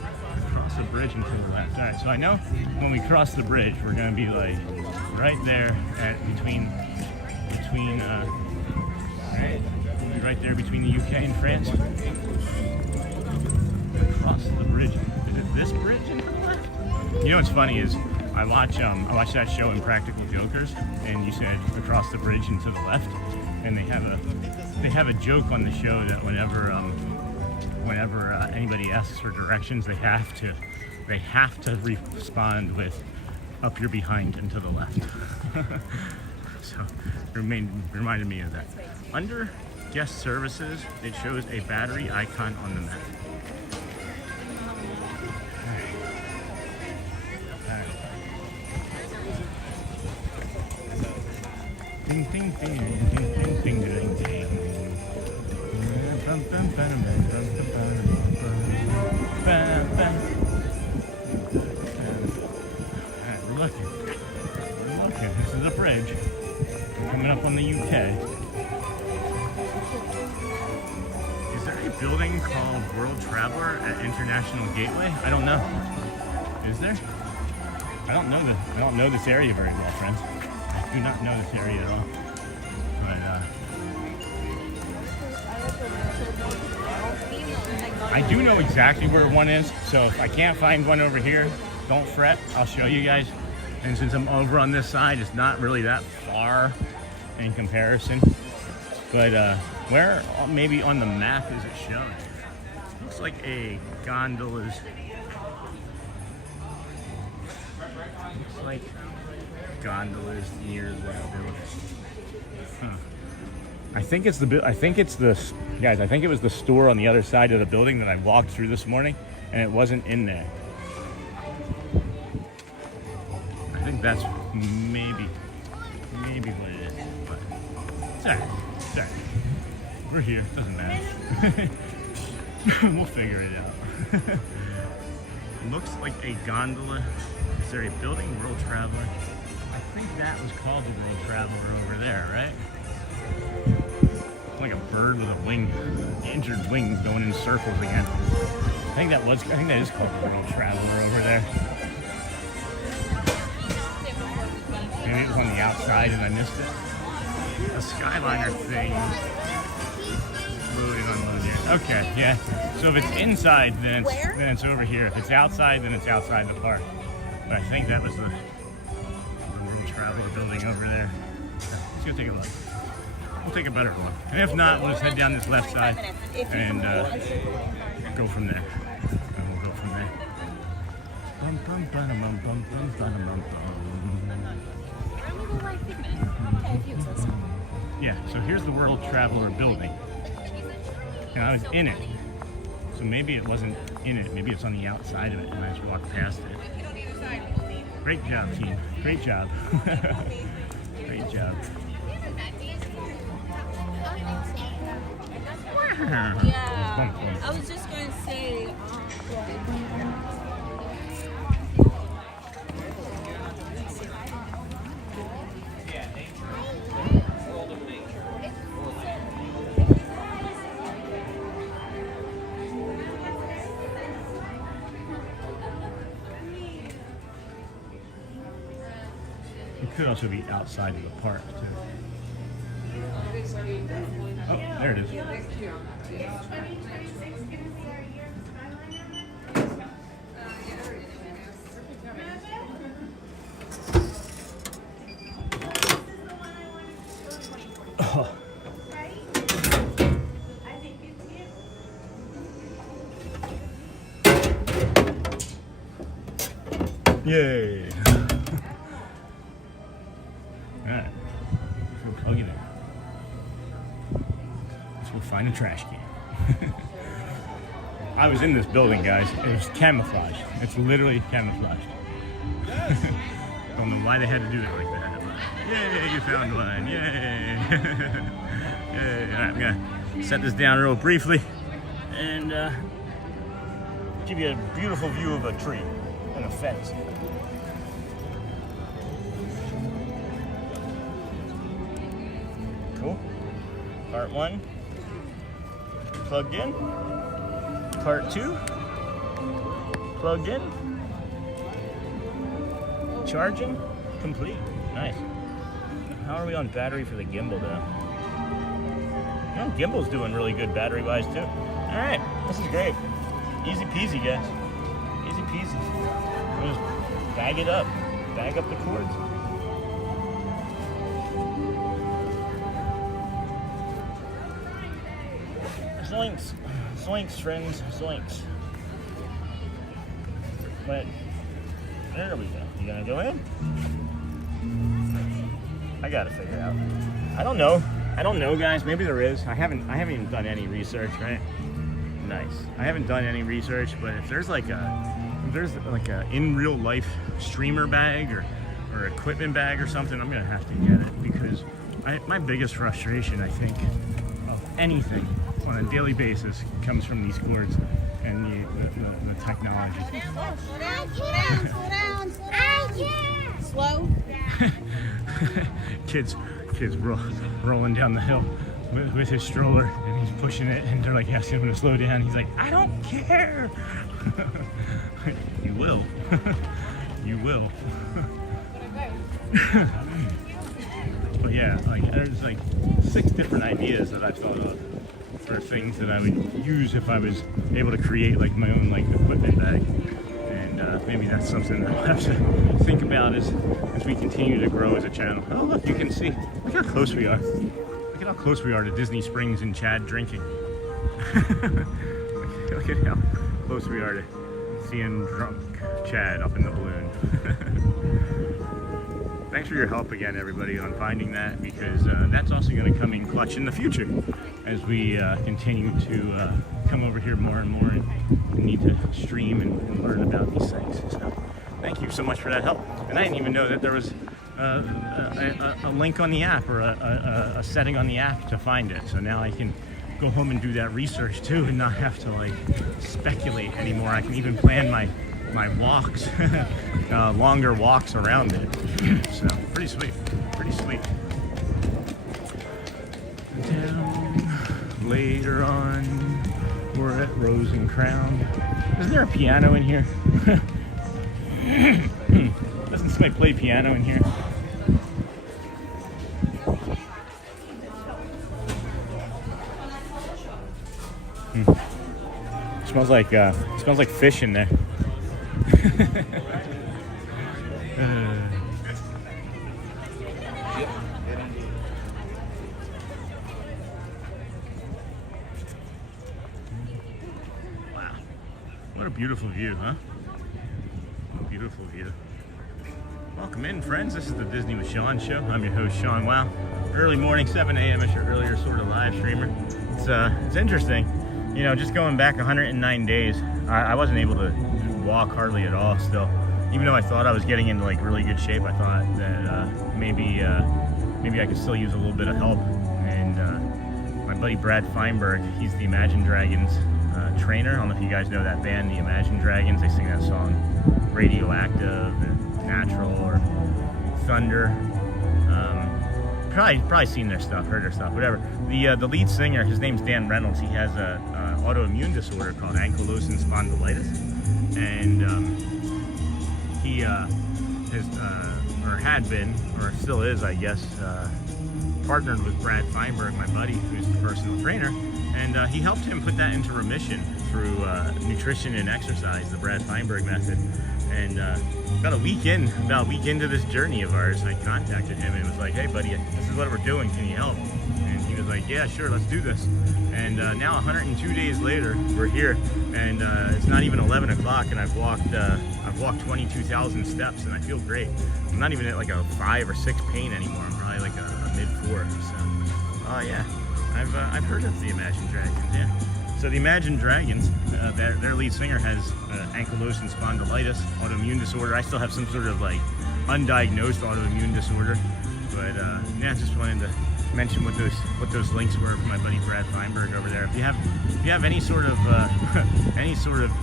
Across the bridge and to the left. All right, so I know when we cross the bridge, we're gonna be like right there at right there between the UK and France. Across the bridge. Is it this bridge and to the left? You know what's funny is I watch that show Impractical Jokers, and you said across the bridge and to the left, and they have a joke on the show that whenever anybody asks for directions, they have to respond with up your behind and to the left. So reminded me of that. Under guest services, it shows a battery icon on the map. Ding ding ding ding ding ding ding ding. We're looking. This is a bridge. Coming up on the UK. Is there a building called World Traveler at International Gateway? I don't know. Is there? I don't know this area very well, friends. I do not know this area at all. But I do know exactly where one is. So if I can't find one over here, don't fret. I'll show you guys. And since I'm over on this side, it's not really that far in comparison. But where maybe on the map is it showing? Looks like a gondola's. Looks like gondolas near the building. Huh. I think it was the store on the other side of the building that I walked through this morning, and it wasn't in there. I think that's maybe what it is, but it's alright. We're here, doesn't matter. We'll figure it out. Looks like a gondola. Is there a building? World Traveler? I think that was called the World Traveler over there, right? Like a bird with a wing, injured wing going in circles again. I think that is called the World Traveler over there. Maybe it was on the outside and I missed it. A Skyliner thing. Loading, unloading. Okay, yeah. So if it's inside, then it's over here. If it's outside, then it's outside the park. But I think that was the World Traveler building over there. Let's go take a look. We'll take a better look. And if not, we'll just head down this left side and go from there. And we'll go from there. Yeah, so here's the World Traveler building. And I was in it So maybe it wasn't in it. Maybe it's on the outside of it, and I just walked past it. Great job, team. Great job. Great job. Yeah, I was just going to say. It could also be outside of the park too. Oh, there it is. Oh. Yay! Alright, we'll plug it in. Let's go find a trash can. I was in this building, guys. It was camouflaged. It's literally camouflaged. I don't know why they had to do it like that. Yay, you found one. Yay. Yay. Alright, I'm gonna set this down real briefly and give you a beautiful view of a tree and a fence. Cool. Part 1 plugged in. Part 2 plugged in. Charging complete. Nice. How are we on battery for the gimbal though? Oh, gimbal's doing really good battery wise too. Alright, this is great. Easy peasy, guys. Easy peasy. We'll just bag it up. Bag up the cords. Zoinks. Zoinks, friends. Zoinks. But there we go. You gonna go in? I gotta figure out. I don't know, guys. Maybe there is. I haven't even done any research, right? Nice. I haven't done any research, but if there's like a in real life streamer bag or equipment bag or something, I'm gonna have to get it because my biggest frustration, I think, of anything on a daily basis comes from these cords and the technology. Slow. kids rolling down the hill with his stroller, and he's pushing it, and they're like asking him to slow down. He's like, I don't care. You will. You will. But yeah, like there's like 6 different ideas that I thought of for things that I would use if I was able to create like my own like equipment bag. And maybe that's something that I'll have to think about as we continue to grow as a channel. Oh look, you can see, look how close we are. Look at how close we are to Disney Springs and Chad drinking. Look at how close we are to seeing drunk Chad up in the balloon. Thanks for your help again, everybody, on finding that, because that's also going to come in clutch in the future as we continue to come over here more and more and need to stream and learn about these things. So thank you so much for that help. And I didn't even know that there was a link on the app or a setting on the app to find it. So now I can go home and do that research too and not have to like speculate anymore. I can even plan my walks, longer walks around it. So pretty sweet, pretty sweet. Down later on, we're at Rose and Crown. Is there a piano in here? Doesn't somebody play piano in here? Smells like fish in there. Wow, what a beautiful view, huh? What a beautiful view. Welcome in, friends. This is the Disney with Sean show. I'm your host, Sean. Wow, early morning, 7 a.m. as your earlier sort of live streamer. It's interesting. you know, just going back 109 days, I wasn't able to walk hardly at all still. Even though I thought I was getting into like really good shape, I thought that maybe I could still use a little bit of help. And my buddy Brad Feinberg, he's the Imagine Dragons trainer. I don't know if you guys know that band, the Imagine Dragons. They sing that song Radioactive and Natural or Thunder. Probably seen their stuff, heard their stuff, whatever. The lead singer, his name's Dan Reynolds. He has a autoimmune disorder called ankylosing spondylitis, and he has or had been, or still is, I guess, partnered with Brad Feinberg, my buddy, who's the personal trainer, and he helped him put that into remission through nutrition and exercise, the Brad Feinberg method. And about a week into this journey of ours, I contacted him and was like, "Hey, buddy, this is what we're doing. Can you help?" And he was like, "Yeah, sure, let's do this." And now 102 days later, we're here, and it's not even 11 o'clock, and I've walked 22,000 steps, and I feel great. I'm not even at like a 5 or 6 pain anymore. I'm probably like a mid 4. So, yeah, I've heard of the Imagine Dragons. Yeah. So the Imagine Dragons, their lead singer has ankylosing spondylitis, autoimmune disorder. I still have some sort of like undiagnosed autoimmune disorder, but yeah, just wanted to mention what those links were for my buddy Brad Feinberg over there. If you have any sort of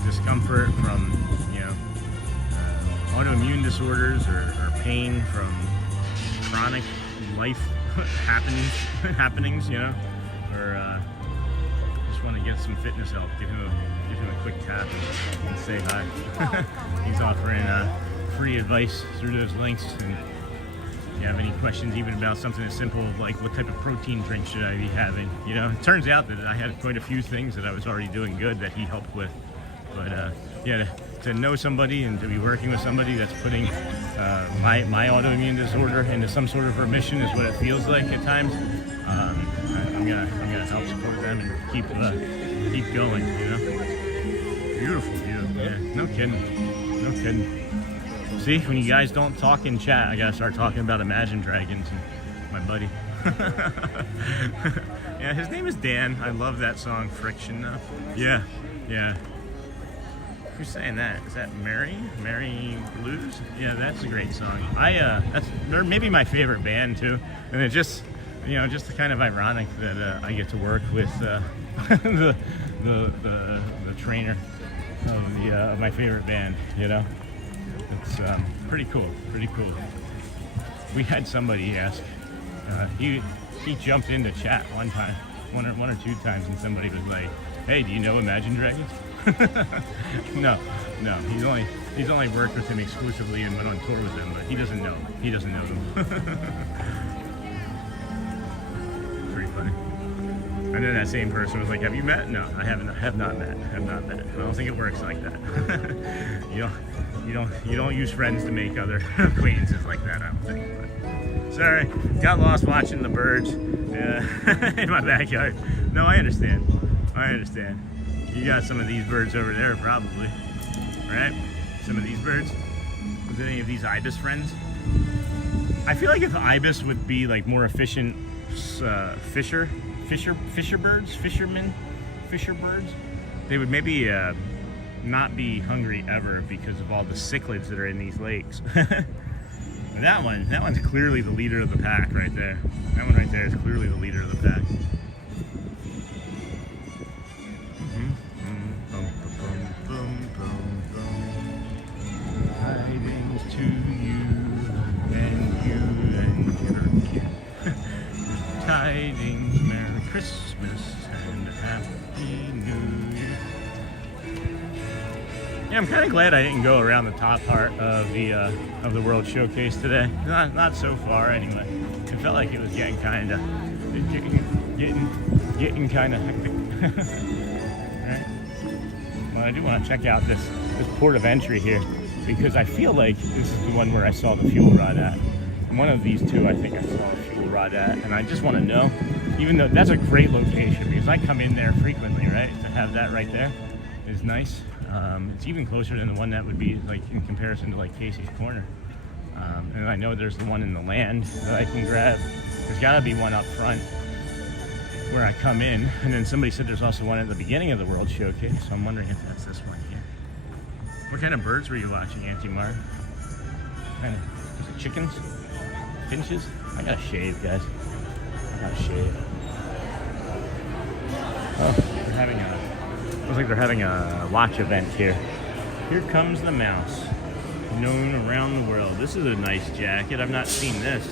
discomfort from, you know, autoimmune disorders or pain from chronic life happenings, you know, or want to get some fitness help, give him a quick tap and say hi. He's offering free advice through those links, and if you have any questions even about something as simple like what type of protein drink should I be having, you know, it turns out that I had quite a few things that I was already doing good that he helped with. But yeah, to know somebody and to be working with somebody that's putting my autoimmune disorder into some sort of remission is what it feels like at times. I'm gonna help support them and keep going, you know. Beautiful view, yeah. No kidding. See, when you guys don't talk in chat, I gotta start talking about Imagine Dragons and my buddy. Yeah, his name is Dan. I love that song, Friction. Yeah. Who's saying that? Is that Mary Blues? Yeah, that's a great song. They're maybe my favorite band too, and it just, you know, just kind of ironic that I get to work with the trainer of my favorite band. You know, it's pretty cool. We had somebody ask. He jumped into chat one or two times, and somebody was like, "Hey, do you know Imagine Dragons?" No. He's only worked with him exclusively and went on tour with him, but he doesn't know them. Pretty funny. And then that same person was like, "Have you met?" No, I have not met. I don't think it works like that. You don't use friends to make other acquaintances like that, I don't think. But, sorry, got lost watching the birds in my backyard. No, I understand. You got some of these birds over there, probably, right? Some of these birds. Was it any of these ibis friends? I feel like if ibis would be like more efficient fisher birds, they would maybe not be hungry ever because of all the cichlids that are in these lakes. That one's clearly the leader of the pack right there. That one right there is clearly the leader of the pack. Tidings to you and your kid. Tidings, Merry Christmas and Happy New Year. Yeah, I'm kind of glad I didn't go around the top part of the World Showcase today. Not so far anyway. It felt like it was getting kind of hectic. Right? Well, I do want to check out this port of entry here, because I feel like this is the one where I saw the fuel rod at. And one of these two I think I saw a fuel rod at, and I just want to know, even though that's a great location, because I come in there frequently, right? To have that right there is nice. It's even closer than the one that would be like in comparison to like Casey's Corner. And I know there's the one in the land that I can grab. There's gotta be one up front. where I come in, and then somebody said there's also one at the beginning of the World Showcase, so I'm wondering if that's this one here. What kind of birds were you watching, Auntie Mar? Kind of, was it chickens? Finches? I gotta shave, guys. I gotta shave. Oh, they're having a, looks like they're having a watch event here. Here comes the mouse, known around the world. This is a nice jacket. I've not seen this.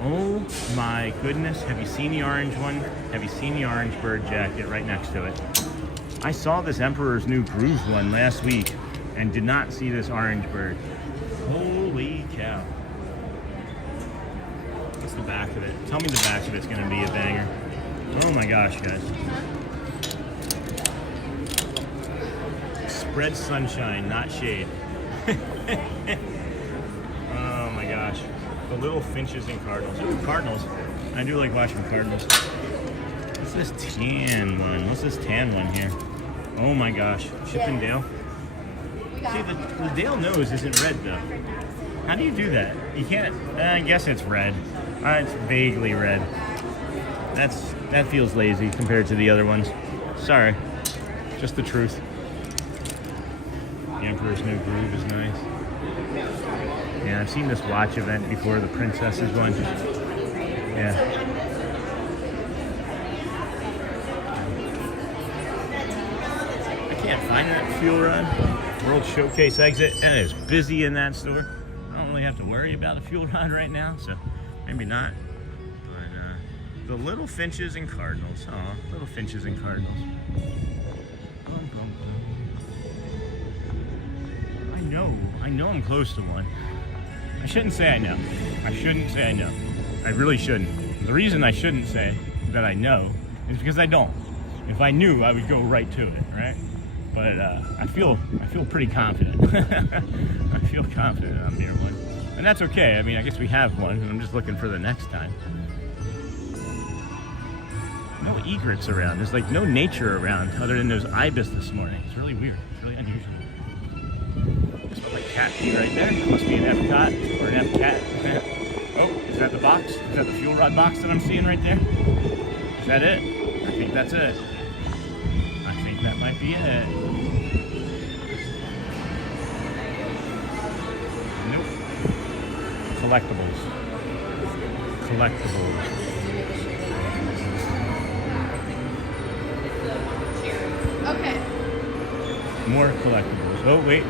Oh my goodness. Have you seen the orange one? Have you seen the orange bird jacket right next to it? I saw this Emperor's New Groove one last week and did not see this orange bird. Holy cow. What's the back of it? Tell me the back of it's going to be a banger. Oh my gosh, guys. Spread sunshine, not shade. Oh my gosh. The little finches and cardinals. Ooh, cardinals. I do like watching cardinals. What's this tan one? What's this tan one here? Oh my gosh. Chippendale. See, the Dale nose isn't red though. How do you do that? You can't. I guess it's red. It's vaguely red. That feels lazy compared to the other ones. Sorry. Just the truth. The Emperor's New Groove is nice. Yeah, I've seen this watch event before, the Princesses one. Yeah. I can't find that fuel rod. World Showcase exit, and it's busy in that store. I don't really have to worry about a fuel rod right now, so maybe not. But the little finches and cardinals. Aw, little finches and cardinals. I know I'm close to one. I shouldn't say I know. I shouldn't say I know. I really shouldn't. The reason I shouldn't say that I know is because I don't. If I knew, I would go right to it, right? But I feel pretty confident. I feel confident I'm near one. And that's okay. I mean, I guess we have one, and I'm just looking for the next time. No egrets around. There's like no nature around other than those ibis this morning. It's really weird. It's really unusual. There's my cat pee right there. Must be an Epcot or an Epcat. Oh, is that the box? Is that the fuel rod box that I'm seeing right there? Is that it? I think that's it. I think that might be it. Nope. Collectibles. Collectibles. Okay. More collectibles. Oh, wait.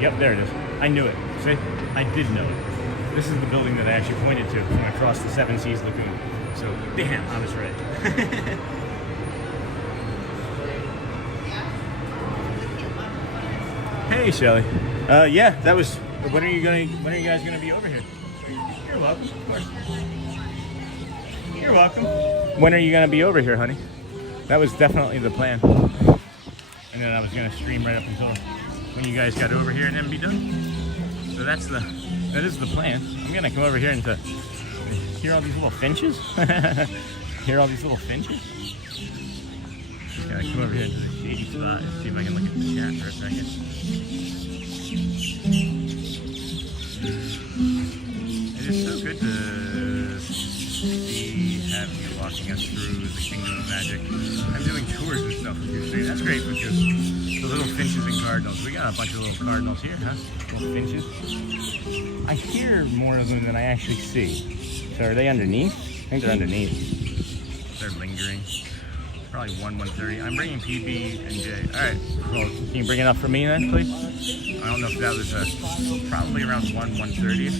Yep, there it is. I knew it. See? I did know it. This is the building that I actually pointed to from across the Seven Seas Lagoon. So, damn, I was right. Hey, Shelly. Yeah, that was. When are you guys gonna be over here? You're welcome. Of course. You're welcome. When are you gonna be over here, honey? That was definitely the plan. And then I was gonna stream right up until when you guys got over here and then be done. So that is the plan. I'm gonna come over here and to hear all these little finches. Hear all these little finches. Just gotta come over here into the shady spot and see if I can look at the chat for a second. It is so good to have you walking us through the Kingdom of Magic. I'm doing tours and stuff with you, so that's great because the little finches and cardinals. We got a bunch of little cardinals here, huh? Little finches. I hear more of them than I actually see. So are they underneath? I think they're underneath. They're lingering. Probably 1:30. I'm bringing PB and J. All right. Well, can you bring it up for me then, please? I don't know if that was probably around 1:30.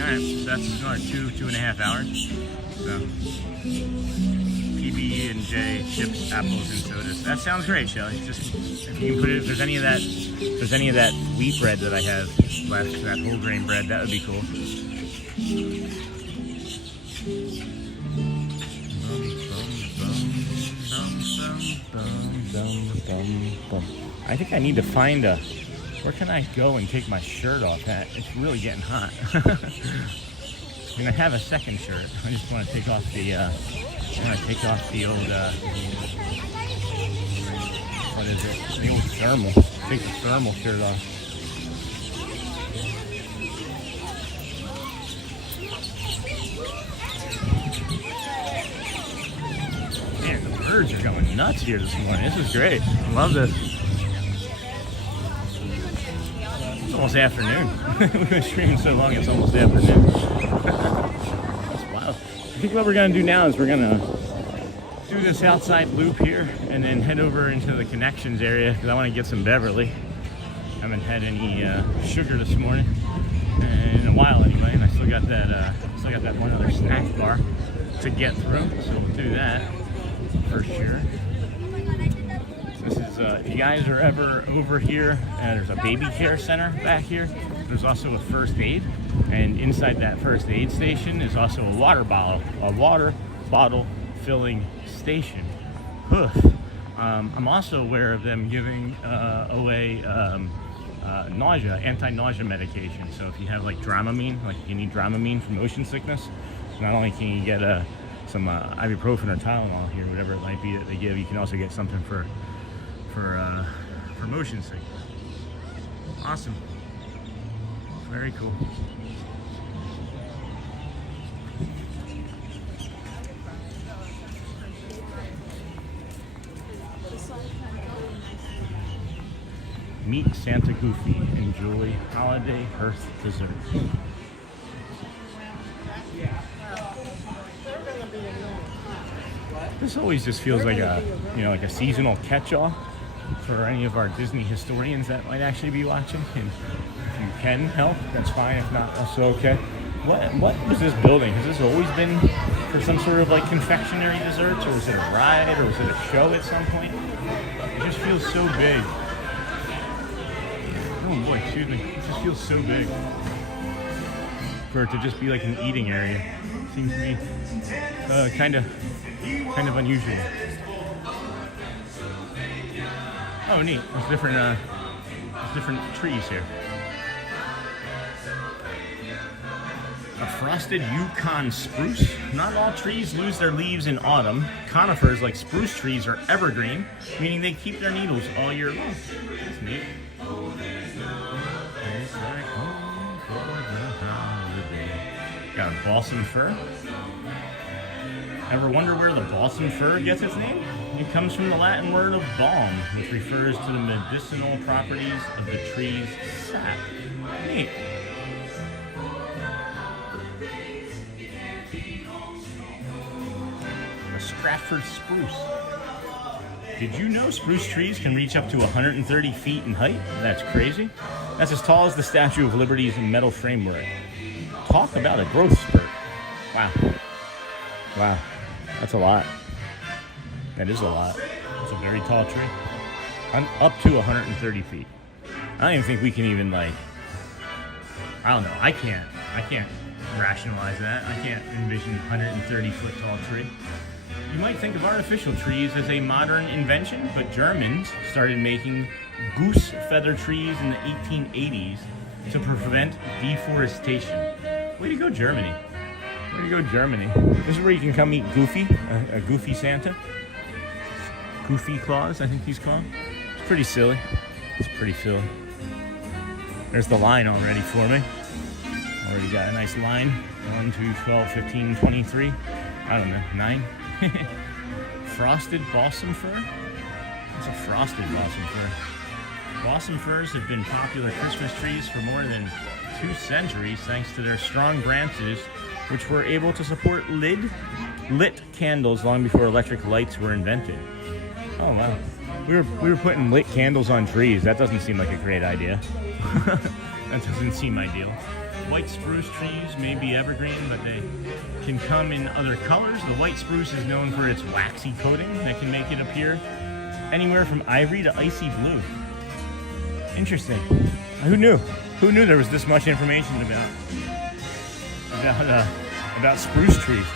All right. So that's another 2.5 hours. So PB and J, chips, apples, and sodas. That sounds great, Shelly. Just if you can put it, if there's any of that wheat bread that I have left, that whole grain bread, that would be cool. I think I need to find where can I go and take my shirt off at? It's really getting hot. I mean, I have a second shirt. I just want to take off the old, what is it? The old thermal. Take the thermal shirt off. birds are going nuts here this morning. This is great. I love this. It's almost afternoon. We've been streaming so long, it's almost afternoon. That's wild. I think what we're going to do now is we're going to do this outside loop here and then head over into the connections area because I want to get some Beverly. I haven't had any sugar this morning in a while anyway, and I still got that one other snack bar to get through, so we'll do that for sure. This is if you guys are ever over here, there's a baby care center back here. There's also a first aid, and inside that first aid station is also a water bottle filling station. Hoof. I'm also aware of them giving away anti-nausea medication. So if you have like Dramamine, like you need Dramamine for motion sickness, not only can you get some ibuprofen or Tylenol here, whatever it might be that they give, you can also get something for motion sickness. Awesome. Very cool. Meet Santa Goofy. Enjoy holiday hearth desserts. This always just feels like a, like a seasonal catch-all for any of our Disney historians that might actually be watching. And if you can help, that's fine. If not, also okay. What was this building? Has this always been for some sort of like confectionery desserts, or was it a ride, or was it a show at some point? It just feels so big. Oh boy, excuse me. It just feels so big for it to just be like an eating area. Seems to me kind of unusual. Oh, neat. There's different trees here. A frosted Yukon spruce. Not all trees lose their leaves in autumn. Conifers, like spruce trees, are evergreen, meaning they keep their needles all year long. That's neat. Got a balsam fir. Ever wonder where the balsam fir gets its name? It comes from the Latin word of balm, which refers to the medicinal properties of the tree's sap. Neat. A Stratford spruce. Did you know spruce trees can reach up to 130 feet in height? That's crazy. That's as tall as the Statue of Liberty's metal framework. Talk about a growth spurt. Wow. Wow. That's a lot. That is a lot. It's a very tall tree. I'm up to 130 feet. I don't even think we can even I don't know. I can't rationalize that. I can't envision a 130 foot tall tree. You might think of artificial trees as a modern invention, but Germans started making goose feather trees in the 1880s to prevent deforestation. Way to go, Germany. Way to go, Germany. This is where you can come meet Goofy, a Goofy Santa. Goofy Claus, I think he's called. It's pretty silly. It's pretty silly. There's the line already for me. Already got a nice line. 1, 2, 12, 15, 23. I don't know, 9. Frosted balsam fir? It's a frosted balsam fir. Balsam firs have been popular Christmas trees for more than 2 centuries thanks to their strong branches, which were able to support lit candles long before electric lights were invented. Oh wow. We were putting lit candles on trees. That doesn't seem like a great idea. That doesn't seem ideal. White spruce trees may be evergreen, but they can come in other colors. The white spruce is known for its waxy coating that can make it appear anywhere from ivory to icy blue. Interesting. Who knew? Who knew there was this much information about spruce trees?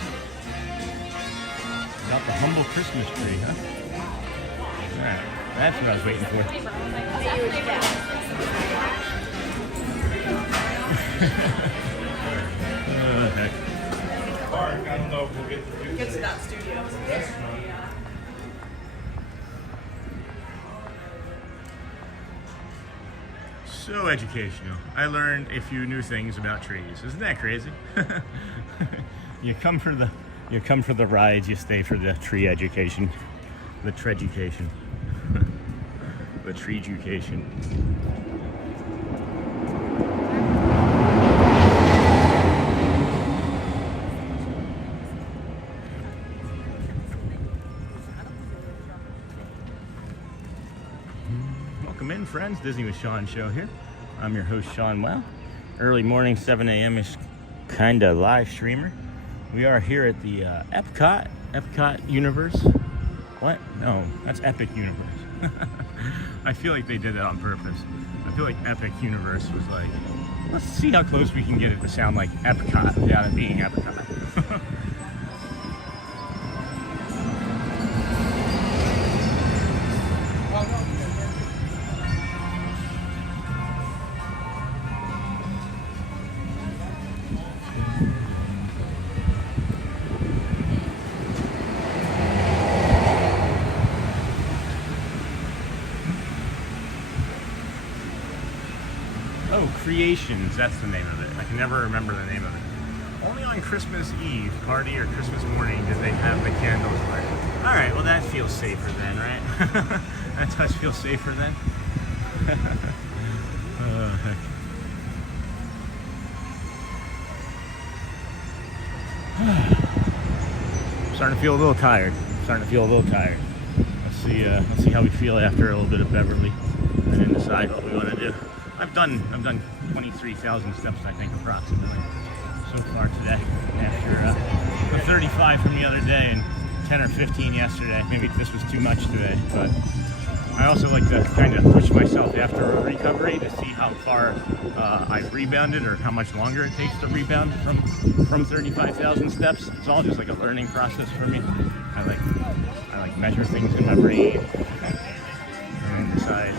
About the humble Christmas tree, huh? All right, that's what I was waiting for. Heck. I don't know if we'll get to do Get to that studio. So educational. I learned a few new things about trees. Isn't that crazy? You come for the rides, you stay for the tree education. the treeducation. The treeducation. Welcome in, friends. Disney with Sean show here. I'm your host, Sean Well. Early morning, 7 a.m.-ish kind of live streamer. We are here at the Epcot Universe. What? No, that's Epic Universe. I feel like they did that on purpose. I feel like Epic Universe was like, let's see how close we can get it to sound like Epcot without it being Epcot. Oh, Creations, that's the name of it. I can never remember the name of it. Only on Christmas Eve party or Christmas morning did they have the candles lit. All right, well that feels safer then, right? That does feel safer then. Oh, heck. Starting to feel a little tired. Let's see how we feel after a little bit of Beverly, and then decide what we want to do. I've done 23,000 steps, I think, approximately so far today. After the 35 from the other day and 10 or 15 yesterday. Maybe this was too much today, but I also like to kind of push myself after a recovery to see how far I've rebounded or how much longer it takes to rebound from 35,000 steps. It's all just like a learning process for me. I like measure things in my brain and decide,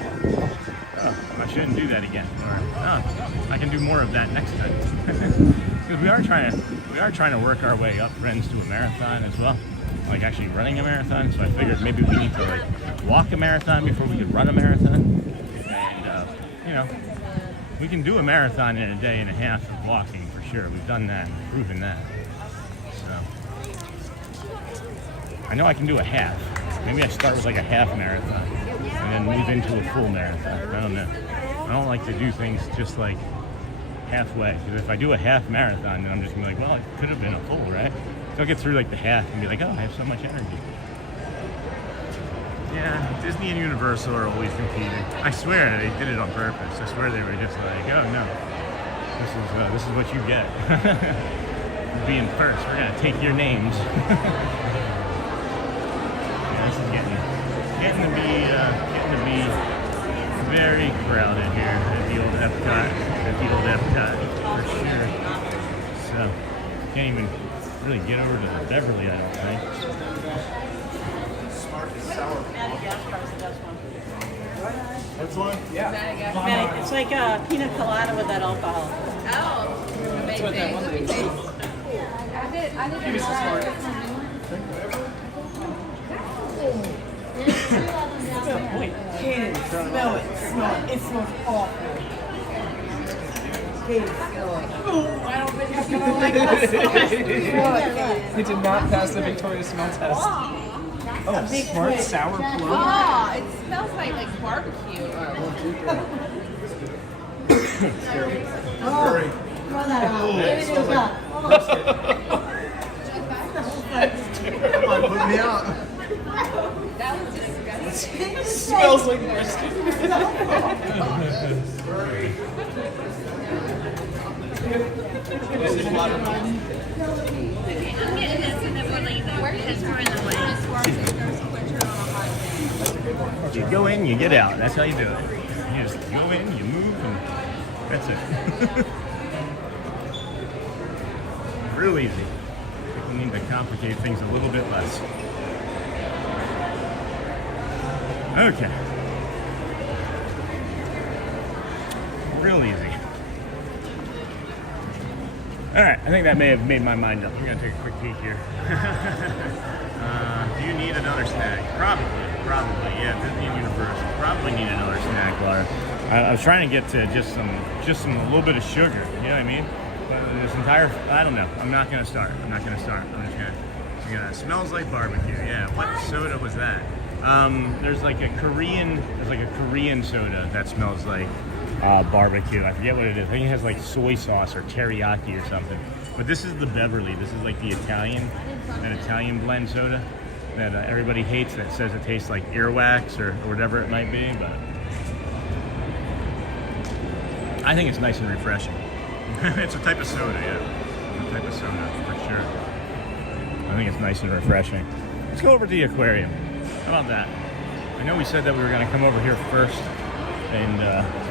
oh, I shouldn't do that again, or oh, I can do more of that next time. Because we are trying to work our way up, friends, to a marathon as well, like actually running a marathon. So I figured maybe we need to like walk a marathon before we could run a marathon, and you know, we can do a marathon in a day and a half of walking for sure. We've done that, proven that. So I know I can do a half. Maybe I start with like a half marathon and then move into a full marathon. I don't know. I don't like to do things just like halfway, because if I do a half marathon, then I'm just gonna be like, well, it could have been a full, right? So I'll get through like the half and be like, oh, I have so much energy. Yeah, Disney and Universal are always competing. I swear they did it on purpose. I swear they were just like, oh no, this is what you get. Being first, we're gonna take your names. Yeah, this is getting to be very crowded here at the old Epcot, for sure. So can't even really get over to the Beverly, I don't think. Which one? Yeah. It's like a pina colada with that alcohol. Oh, amazing. I did Wait, Kaden, smell it. It smells awful. Kaden, smell it. Oh, I don't think I'm gonna like this. He did not pass the Victoria smell test. Oh, smart sour plum. Oh, it smells like barbecue. Throw that out. It smells like Come on, put me out. That was disgusting. It smells like brisket. This is watermelon. I'm getting this and then we're leaving because we're in the way. You go in, you get out. That's how you do it. You just go in, you move, and that's it. Real easy. We need to complicate things a little bit less. Okay. Real easy. All right, I think that may have made my mind up. I'm gonna take a quick peek here. Do you need another snack? Probably, yeah. Disney and Universal probably need another snack bar. I was trying to get to just some a little bit of sugar. You know what I mean? But this entire, I don't know. I'm not gonna start. I'm just gonna. It smells like barbecue. Yeah. What soda was that? There's like a Korean soda that smells like barbecue. I forget what it is. I think it has like soy sauce or teriyaki or something. But this is the Beverly. This is like the Italian blend soda that everybody hates. That says it tastes like earwax or whatever it might be. But I think it's nice and refreshing. It's a type of soda, yeah. A type of soda for sure. I think it's nice and refreshing. Let's go over to the aquarium. How about that? I know we said that we were going to come over here first and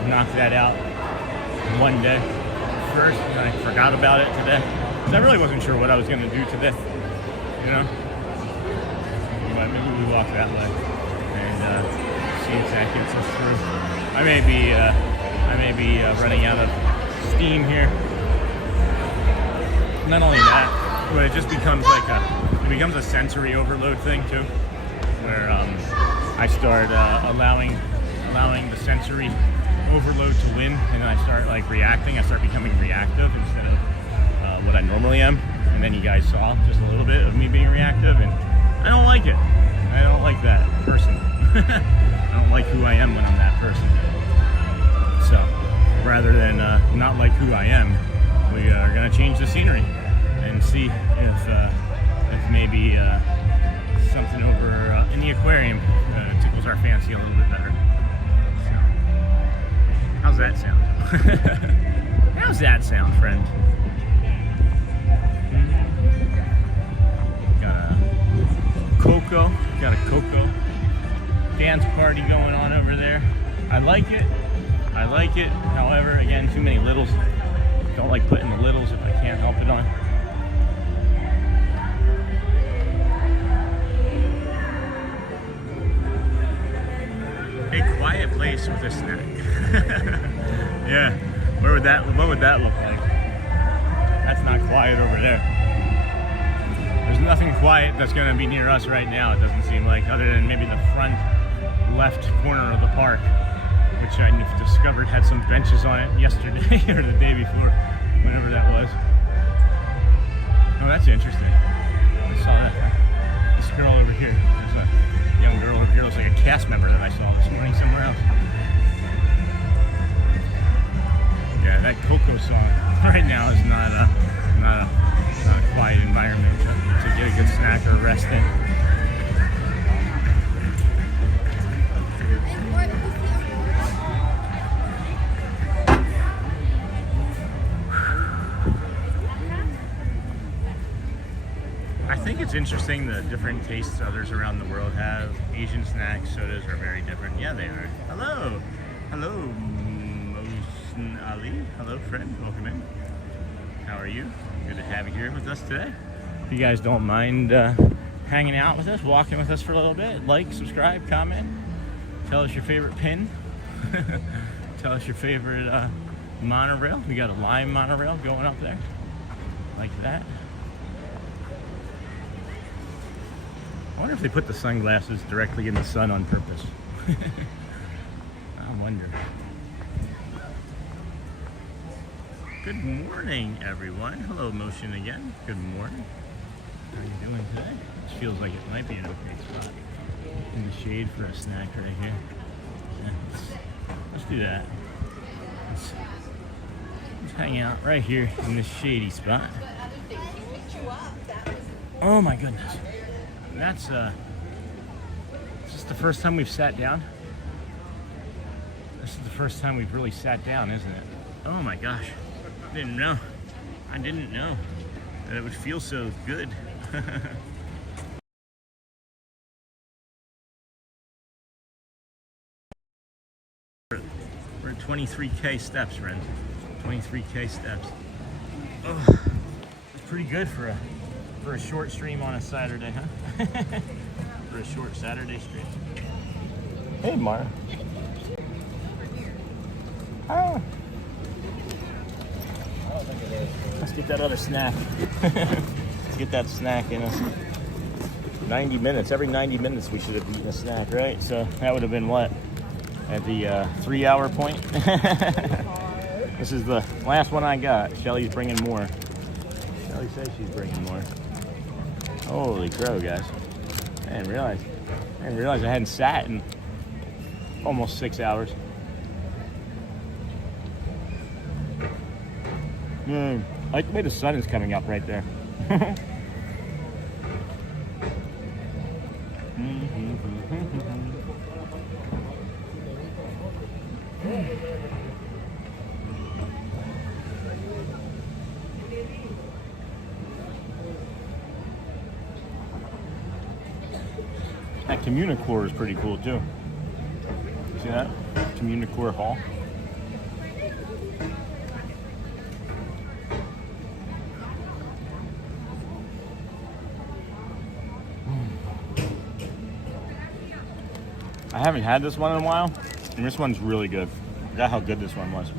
knock that out one day first, and I forgot about it today because I really wasn't sure what I was going to do today, you know. But maybe we walk that way and see if that gets us through. I may be running out of steam here. Not only that, but it just becomes like a sensory overload thing too, where I start allowing the sensory overload to win, and then I start like reacting. I start becoming reactive instead of what I normally am. And then you guys saw just a little bit of me being reactive, and I don't like it. I don't like that person. I don't like who I am when I'm that person. So rather than not like who I am, we are going to change the scenery and see if maybe something over in the aquarium tickles our fancy a little bit better. So, how's that sound? How's that sound, friend? Got a cocoa dance party going on over there. I like it. However, again, too many littles. Don't like putting the littles if I can't help it on. A quiet place with a snack. Yeah. What would that look like? That's not quiet over there. There's nothing quiet that's going to be near us right now, it doesn't seem like, other than maybe the front left corner of the park, which I discovered had some benches on it yesterday or the day before, whenever that was. Oh, that's interesting. I saw that. This girl over here. There's a young girl over here. Looks like a cast member that I saw this morning somewhere else. Yeah, that Coco song right now is not a quiet environment to get a good snack or rest in. I think it's interesting the different tastes others around the world have. Asian snacks, sodas are very different. Yeah, they are. Hello. Hello, Mohsen Ali. Hello, friend. Welcome in. How are you? Good to have you here with us today. If you guys don't mind hanging out with us, walking with us for a little bit, like, subscribe, comment, tell us your favorite pin, tell us your favorite monorail. We got a lime monorail going up there, like that. I wonder if they put the sunglasses directly in the sun on purpose. I wonder. Good morning, everyone. Hello, Motion again. Good morning. How are you doing today? This feels like it might be an okay spot in the shade for a snack right here. Yeah, let's do that. Let's hang out right here in this shady spot. Oh my goodness. That's is this the first time we've sat down? This is the first time we've really sat down, isn't it? Oh my gosh. I didn't know that it would feel so good. We're at 23K steps, friends. 23K steps. Oh, it's pretty good for a short stream on a Saturday, huh? For a short Saturday stream. Hey, Mara. Oh. Let's get that other snack. Let's get that snack in us. 90 minutes. Every 90 minutes we should have eaten a snack, right? So that would have been what? At the 3-hour point? This is the last one I got. Shelly's bringing more. Shelly says she's bringing more. Holy crow, guys. I didn't realize I hadn't sat in almost 6 hours. I like the way the sun is coming up right there. That Communicore is pretty cool too. See that? Communicore Hall. I haven't had this one in a while, and this one's really good. I forgot how good this one was.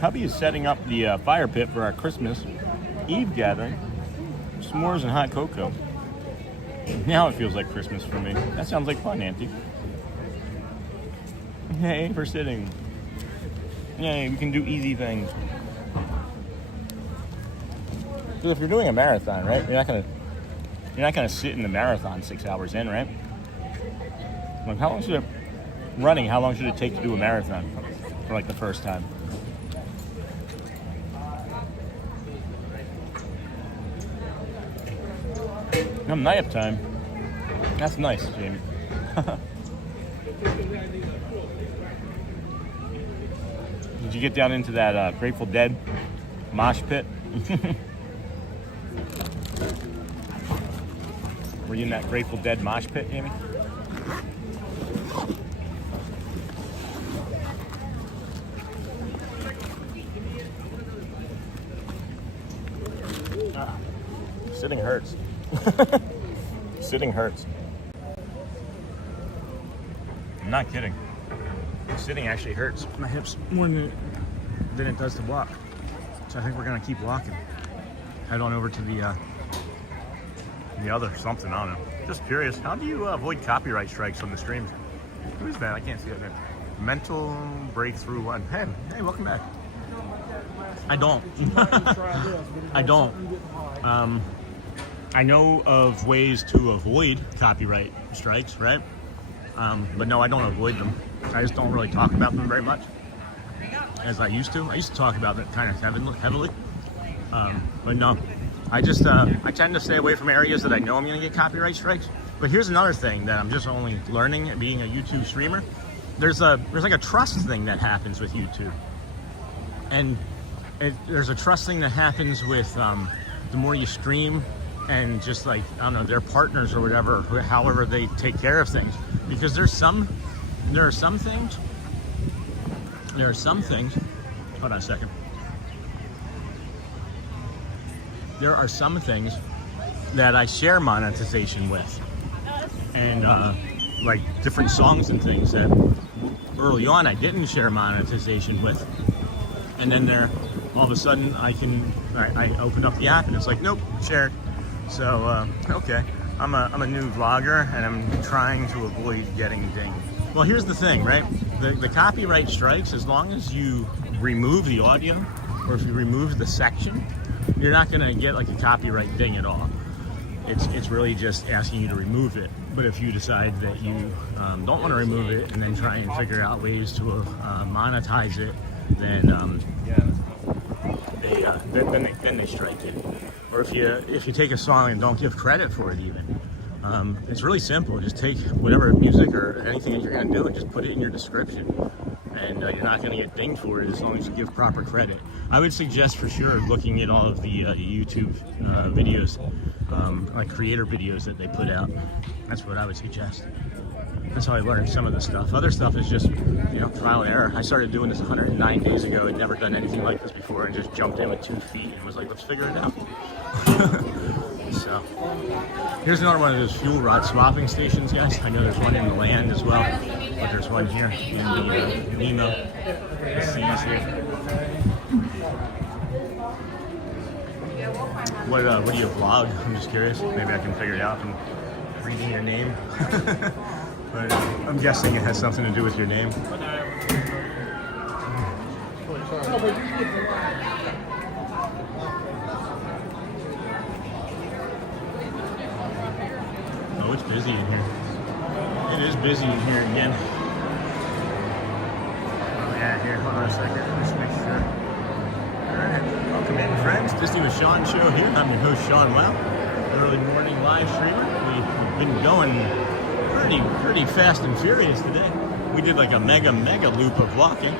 Hubby is setting up the fire pit for our Christmas Eve gathering. S'mores and hot cocoa. Now it feels like Christmas for me. That sounds like fun, Auntie. Yay for sitting. Yay, we can do easy things. So if you're doing a marathon, right? You're not gonna sit in the marathon 6 hours in, right? Like how long should it take to do a marathon for like the first time? Night time. That's nice, Jamie. Did you get down into that Grateful Dead mosh pit? Were you in that Grateful Dead mosh pit, Jamie? Sitting hurts. Sitting hurts. I'm not kidding. Sitting actually hurts my hips more than it does to walk. So I think we're gonna keep walking. Head on over to the other something, I don't know. Just curious, how do you avoid copyright strikes on the streams? Who's that? I can't see it. Mental Breakthrough One. Hey, welcome back. I don't. I don't. I know of ways to avoid copyright strikes, right? But no, I don't avoid them. I just don't really talk about them very much, as I used to. I used to talk about it kind of heavily. But no, I tend to stay away from areas that I know I'm going to get copyright strikes. But here's another thing that I'm just only learning at being a YouTube streamer. There's like a trust thing that happens with YouTube, and there's a trust thing that happens with the more you stream. And just like, I don't know, their partners or whatever, however they take care of things. Because there are some things, hold on a second. There are some things that I share monetization with. And like different songs and things that early on I didn't share monetization with. And then all of a sudden I open up the app and it's like, nope, shared. So, okay, I'm a new vlogger and I'm trying to avoid getting dinged. Well, here's the thing, right? The copyright strikes, as long as you remove the audio or if you remove the section, you're not gonna get like a copyright ding at all. It's really just asking you to remove it. But if you decide that you don't want to remove it and then try and figure out ways to monetize it, then they strike it. Or if you take a song and don't give credit for it even. It's really simple. Just take whatever music or anything that you're going to do and just put it in your description. And you're not going to get dinged for it as long as you give proper credit. I would suggest for sure looking at all of the YouTube videos, like creator videos that they put out. That's what I would suggest. That's how I learned some of the stuff. Other stuff is just, trial and error. I started doing this 109 days ago. I'd never done anything like this before and just jumped in with 2 feet and was like, let's figure it out. So, here's another one of those fuel rod swapping stations, guys. I know there's one in the land as well, but there's one here in the Nemo. Seas here. What do you vlog? I'm just curious. Maybe I can figure it out from reading your name. But I'm guessing it has something to do with your name. Oh, busy in here. It is busy in here again. Oh yeah, here, hold on a second. Just make sure. Alright, welcome in, friends. Disney with Sean show here. I'm your host, Sean Wow. Early morning live streamer. We've been going pretty fast and furious today. We did like a mega loop of walking.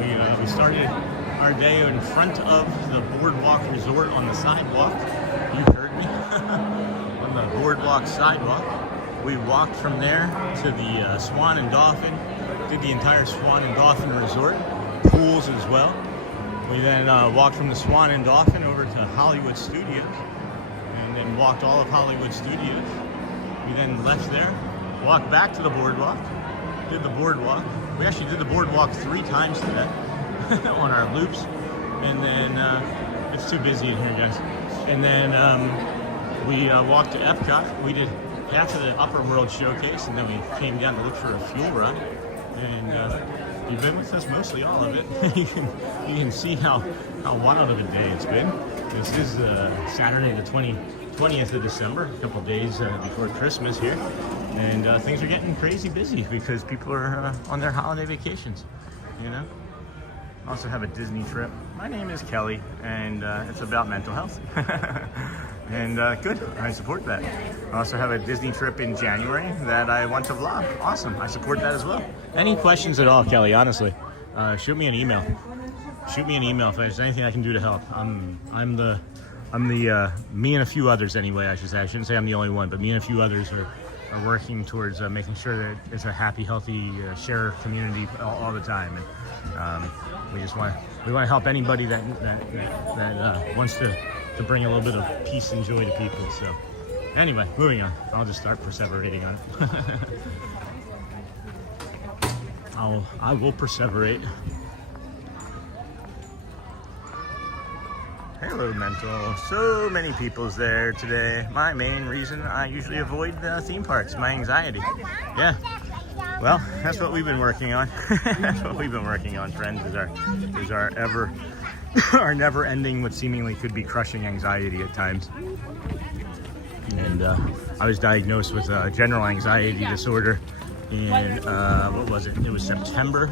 We started our day in front of the Boardwalk Resort on the sidewalk. You heard me. On the Boardwalk sidewalk. We walked from there to the Swan and Dolphin. Did the entire Swan and Dolphin resort. Pools as well. We then walked from the Swan and Dolphin over to Hollywood Studios. And then walked all of Hollywood Studios. We then left there. Walked back to the boardwalk. Did the boardwalk. We actually did the boardwalk 3 times today. On our loops, and then it's too busy in here, guys. And then we walked to Epcot. We did half of the Upper World Showcase, and then we came down to look for a fuel ride. And you've been with us mostly all of it. you can see how wild of a day it's been. This is Saturday the 20th of December, a couple days before Christmas here, and things are getting crazy busy because people are on their holiday vacations, you know. I also have a Disney trip. My name is Kelly, and it's about mental health. And good, I support that. I also have a Disney trip in January that I want to vlog. Awesome, I support that as well. Any questions at all, Kelly, honestly, shoot me an email. Shoot me an email if there's anything I can do to help. I'm the me and a few others anyway, I should say. I shouldn't say I'm the only one, but me and a few others are working towards making sure that it's a happy, healthy, share community all the time. And we just want to help anybody that wants to bring a little bit of peace and joy to people. So anyway, moving on. I'll just start perseverating on it. I will perseverate. Hello, Mental. So many people's there today. My main reason I usually avoid theme parks, my anxiety. Yeah. Well, that's what we've been working on. That's what we've been working on, friends, is our never-ending, what seemingly could be crushing anxiety at times. And I was diagnosed with general anxiety disorder in, what was it? It was September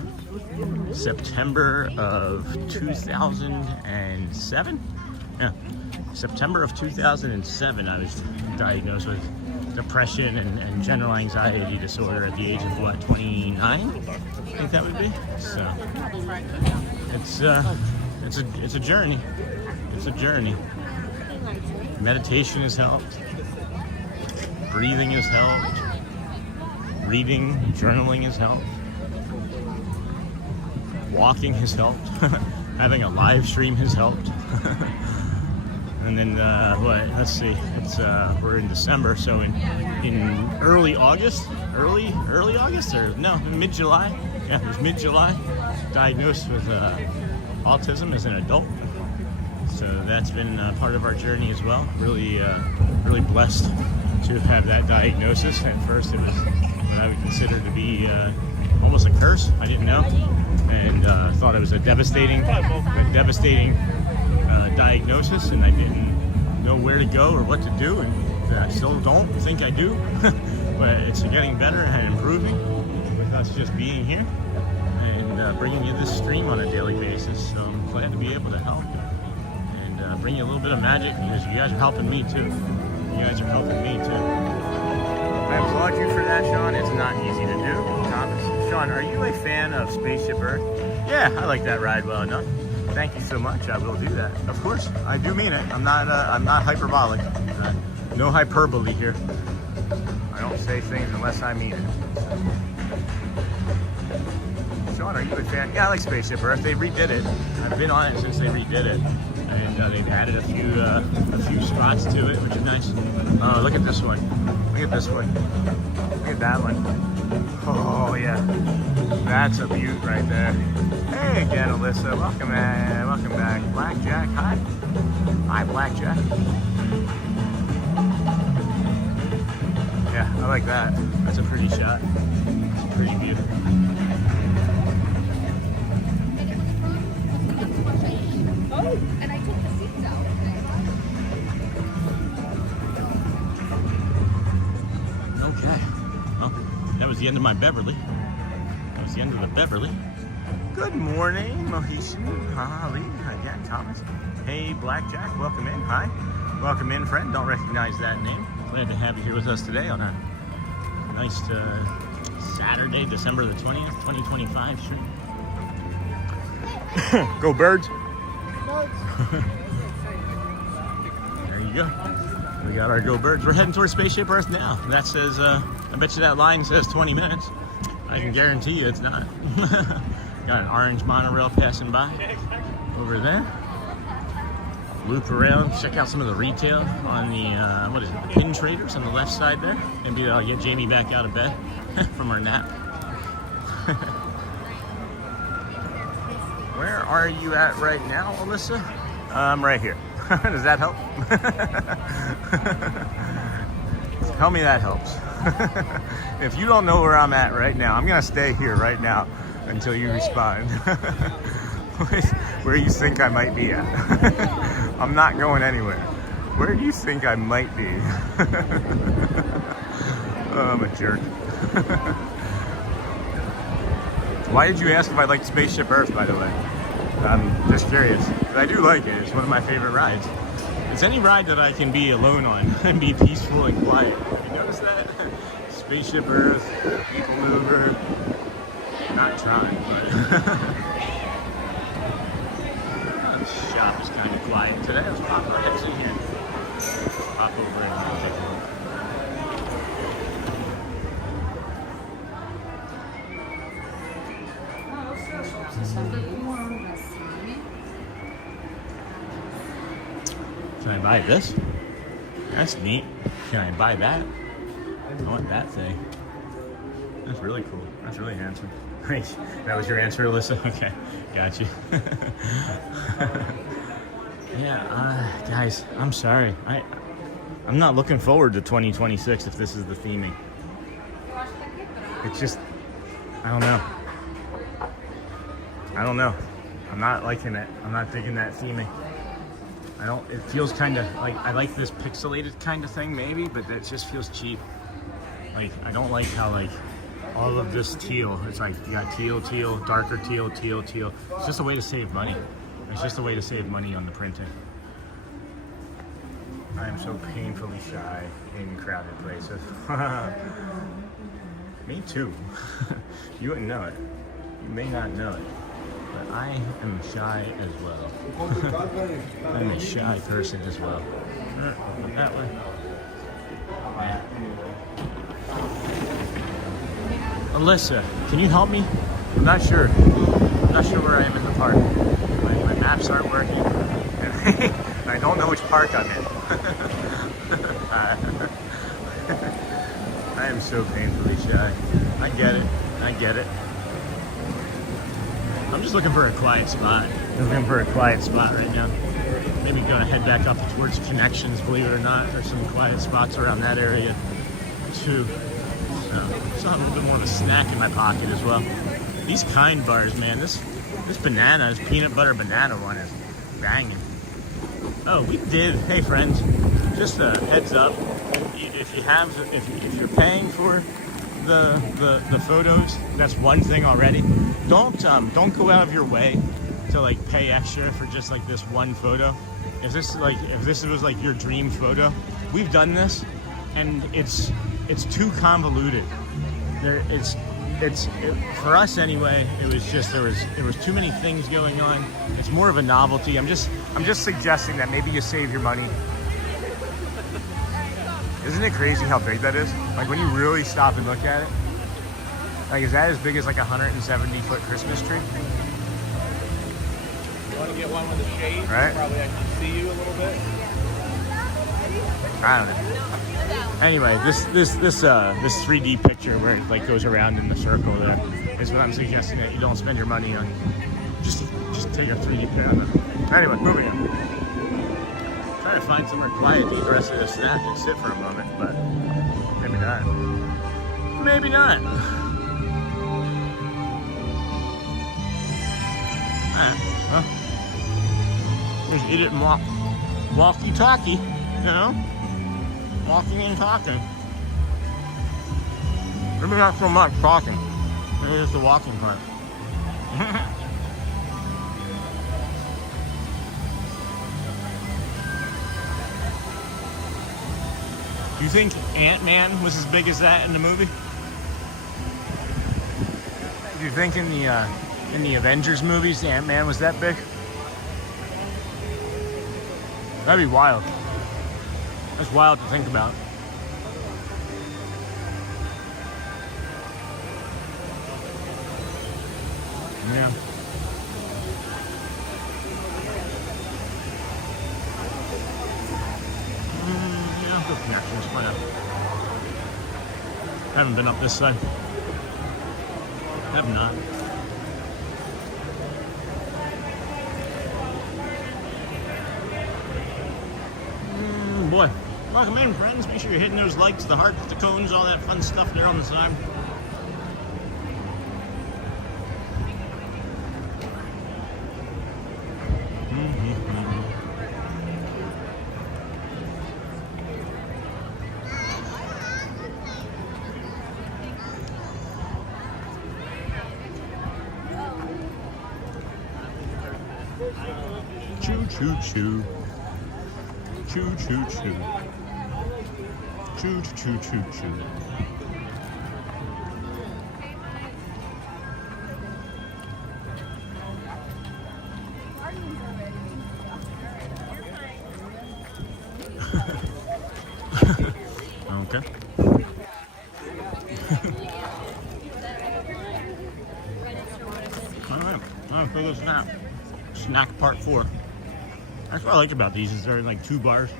of 2007? Yeah, September of 2007, I was diagnosed with depression and general anxiety disorder at the age of, what, 29? I think that would be. So it's a journey. It's a journey. Meditation has helped. Breathing has helped. Reading, journaling has helped. Walking has helped. Having a live stream has helped. And then let's see, it's we're in December, so in early August, mid-July, yeah, it was mid-July, diagnosed with autism as an adult. So that's been part of our journey as well. Really blessed to have that diagnosis. At first it was what I would consider to be almost a curse. I didn't know, and thought it was a devastating diagnosis, and I didn't know where to go or what to do, and I still don't think I do. But it's getting better and improving with us just being here and bringing you this stream on a daily basis. So I'm glad to be able to help and bring you a little bit of magic, because you guys are helping me too. You guys are helping me too. I applaud you for that, Sean. It's not easy to do. Thomas, Sean, are you a fan of Spaceship Earth? Yeah, I like that ride well enough. Thank you so much. I will do that. Of course, I do mean it. I'm not hyperbolic. No hyperbole here. I don't say things unless I mean it. Sean, are you a fan? Yeah, I like Spaceship Earth. They redid it. I've been on it since they redid it, and they've added a few spots to it, which is nice. Oh, look at this one. Look at this one. Look at that one. Oh yeah, that's a beaut right there. Hey again, Alyssa. Welcome back. Blackjack, hi. Hi, Blackjack. Yeah, I like that. That's a pretty shot. It's pretty beautiful. Oh, and I took the seats out. No the end of my Beverly. That was the end of the Beverly. Good morning, Mohician, Holly, again, Thomas. Hey, Blackjack, welcome in. Hi. Welcome in, friend. Don't recognize that name. Glad to have you here with us today on a nice Saturday, December the 20th, 2025 stream. Go Birds. There you go. We got our Go Birds. We're heading towards Spaceship Earth now. That says, I bet you that line says 20 minutes. I can guarantee you it's not. Got an orange monorail passing by over there. Loop around, check out some of the retail on the, what is it, the Pin Traders on the left side there. Maybe that'll get Jamie back out of bed from her nap. Where are you at right now, Alyssa? I'm right here. Does that help? Tell me that helps. If you don't know where I'm at right now, I'm gonna stay here right now until you respond. Where you think I might be at? I'm not going anywhere. Where do you think I might be? Oh, I'm a jerk. Why did you ask if I liked Spaceship Earth, by the way? I'm just curious. I do like it. It's one of my favorite rides. It's any ride that I can be alone on and be peaceful and quiet. You notice that? Spaceship Earth, people mover. Not trying, but the shop is kind of quiet today. Let's pop our heads in here. Pop over and take a look. Can I buy this? That's neat. Can I buy that? I want that thing. That's really cool. That's really handsome. Great. That was your answer, Alyssa? Okay. Got you. Yeah, guys, I'm sorry. I'm not looking forward to 2026 if this is the theming. It's just, I don't know. I don't know. I'm not liking it. I'm not digging that theming. It feels kind of like, I like this pixelated kind of thing maybe, but that just feels cheap. Like, I don't like how like all of this teal, it's like you got teal, darker teal. It's just a way to save money. It's just a way to save money on the printing. I am so painfully shy in crowded places. Me too. You wouldn't know it. You may not know it. But I am shy as well. I'm a shy person as well. That way. Yeah. Alyssa, can you help me? I'm not sure. I'm not sure where I am in the park. My maps aren't working. And I don't know which park I'm in. I am so painfully shy. I get it. I'm just looking for a quiet spot. Right now. Maybe gonna head back up towards Connections, believe it or not. There's some quiet spots around that area too. So I have a little bit more of a snack in my pocket as well. These Kind bars, man, this banana, this peanut butter banana one is banging. Oh, we did. Hey friends, just a heads up. If you're paying for the photos, that's one thing already. Don't go out of your way to like pay extra for just like this one photo. If this was like your dream photo, we've done this, and it's too convoluted. For us anyway. It was just there was too many things going on. It's more of a novelty. I'm just suggesting that maybe you save your money. Isn't it crazy how big that is? Like when you really stop and look at it, like is that as big as like a 170-foot Christmas tree? You want to get one with a shade? Right. Probably actually see you a little bit. I don't know. Anyway, this 3D picture where it like goes around in the circle there is what I'm suggesting that you don't spend your money on. Just take a 3D picture. Anyway, moving on. Trying to find somewhere quiet to eat the rest of this snack and sit for a moment, but maybe not. Maybe not. Well, just eat it and walkie-talkie, you know? Walking and talking. Maybe not so much talking. Maybe just the walking part. Do you think Ant-Man was as big as that in the movie? Do you think in the Avengers movies, Ant-Man was that big? That'd be wild. That's wild to think about. Yeah. Yeah, good connections. Why not? Haven't been up this side. Have not. Boy, welcome in, friends. Make sure you're hitting those likes, the hearts, the cones, all that fun stuff there on the side. Choo choo choo. Choo choo choo. Choo choo choo choo. Okay. Alright, I'm for the snack. Snack part 4. That's what I like about these is they're in like 2 bars,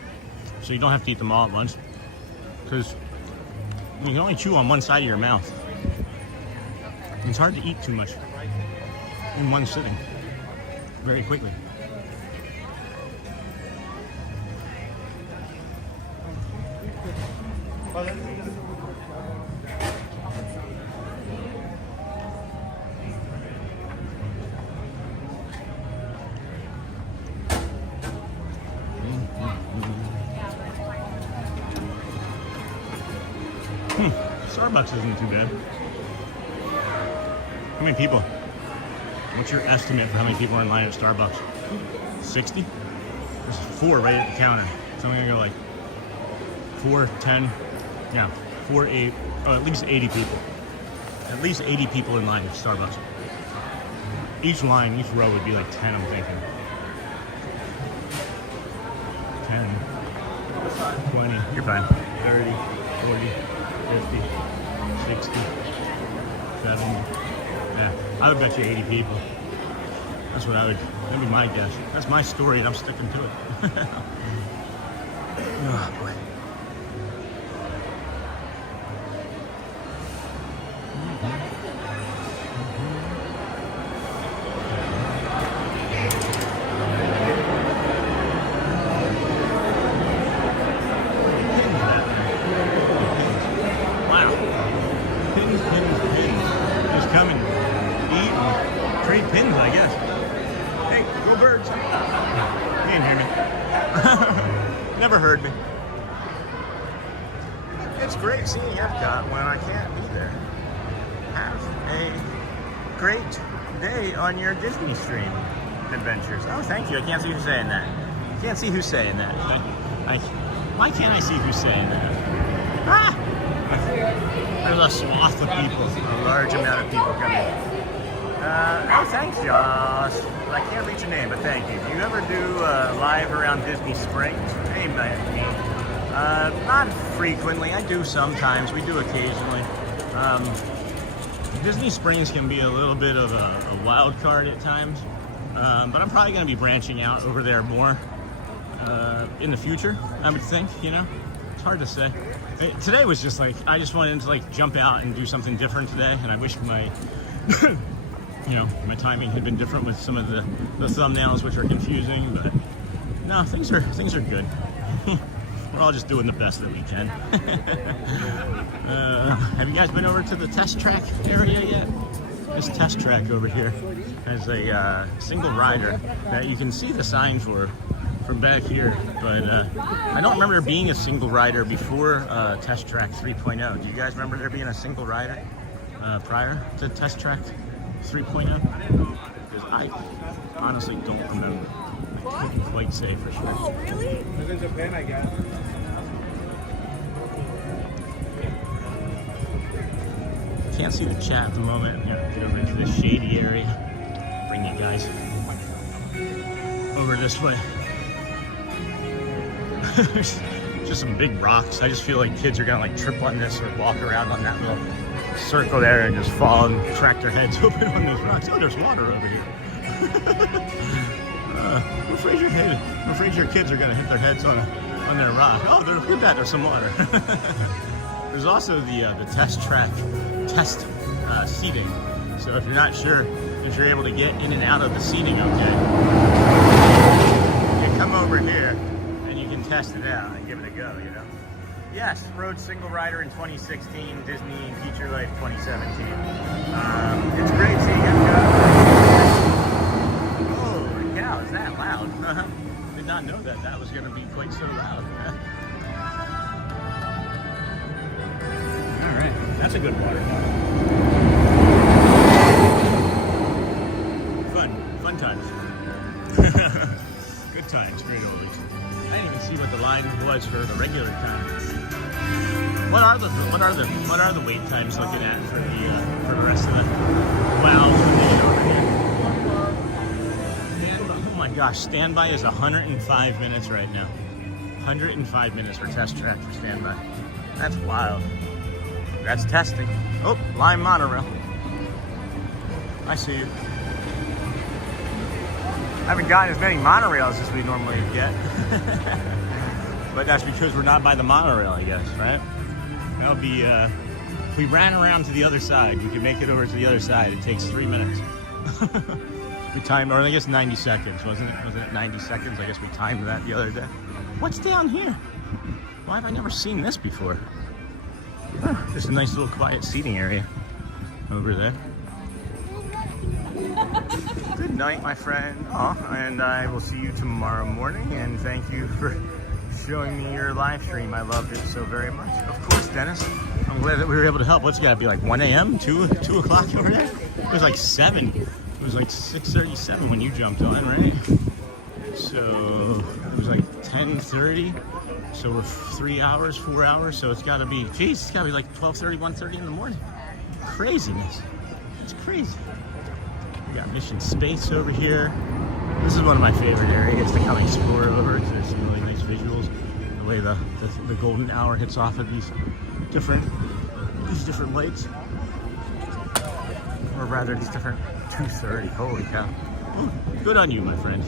so you don't have to eat them all at once. Because you can only chew on one side of your mouth. It's hard to eat too much in one sitting very quickly. Starbucks isn't too bad. How many people? What's your estimate for how many people are in line at Starbucks? 60? There's 4 right at the counter. So I'm gonna go like 4, 10, yeah, 4, 8, oh, at least 80 people. At least 80 people in line at Starbucks. Each line, each row would be like 10, I'm thinking. 10, 20, you're fine. 30, 40, 50, 60, 70. Yeah, I would bet you 80 people. That's what that'd be my guess. That's my story and I'm sticking to it. Oh boy. Never heard me. It's great seeing Epcot when I can't be there. Have a great day on your Disney stream adventures. Oh, thank you. I can't see who's saying that. Can't see who's saying that. Why can't I see who's saying that? Ah! There's a swath of people, a large amount of people coming. Oh, thanks, Josh. I can't reach your name, but thank you. Do you ever do live around Disney Springs? Hey, man. Not frequently. I do sometimes. We do occasionally. Disney Springs can be a little bit of a wild card at times, but I'm probably going to be branching out over there more in the future, I would think, you know? It's hard to say. Today was just like, I just wanted to like jump out and do something different today, and I wish my... you know, my timing had been different with some of the thumbnails, which are confusing, but no, things are good. We're all just doing the best that we can. Have you guys been over to the test track area yet? This test track over here has a single rider that you can see the sign for from back here, but I don't remember there being a single rider before Test Track 3.0. Do you guys remember there being a single rider prior to Test Track 3.0? Because I honestly don't remember. I couldn't quite say for sure. Oh, really? There's a pen I got. Can't see the chat at the moment. I'm gonna get over into this shady area. Bring you guys over this way. Just some big rocks. I just feel like kids are gonna like trip on this or walk around on that little circle there and just fall and crack their heads open on those rocks. Oh, there's water over here. I'm afraid your kids are gonna hit their heads on their rock. Oh, look at that. There's some water. There's also the test track test seating. So if you're not sure if you're able to get in and out of the seating, okay, you come over here and you can test it out and give it a go. You know. Yes, rode single rider in 2016, Disney Feature Life 2017. It's great seeing Epcot. Holy cow, is that loud? Did not know that was going to be quite so loud. All right, that's a good water. Fun times. Good times, great oldies. I didn't even see what the line was for the regular time. What are the wait times looking at for the rest of the wow? Oh my gosh, standby is 105 minutes right now. 105 minutes for test track for standby. That's wild. That's testing. Oh, Lime monorail. I see you. I haven't gotten as many monorails as we normally get. But that's because we're not by the monorail, I guess, right? That'll be, if we ran around to the other side, we could make it over to the other side. It takes 3 minutes. We timed, or I guess 90 seconds, wasn't it? Wasn't it 90 seconds? I guess we timed that the other day. What's down here? Why have I never seen this before? Oh, just a nice little quiet seating area over there. Good night, my friend. And I will see you tomorrow morning. And thank you for showing me your live stream. I loved it so very much. Of course, Dennis. I'm glad that we were able to help. What's it got to be like 1 a.m., 2 o'clock over there? It was like 7. It was like 6:37 when you jumped on, right? So it was like 10:30. So we're 3 hours, 4 hours. So it's got to be, geez, it's got to be like 12:30, 1:30 in the morning. Craziness. It's crazy. We got Mission Space over here. This is one of my favorite areas to come explore over. There's some really nice visuals. The way the golden hour hits off of these different lights. Or rather, these different 2:30. Holy cow. Ooh, good on you, my friend.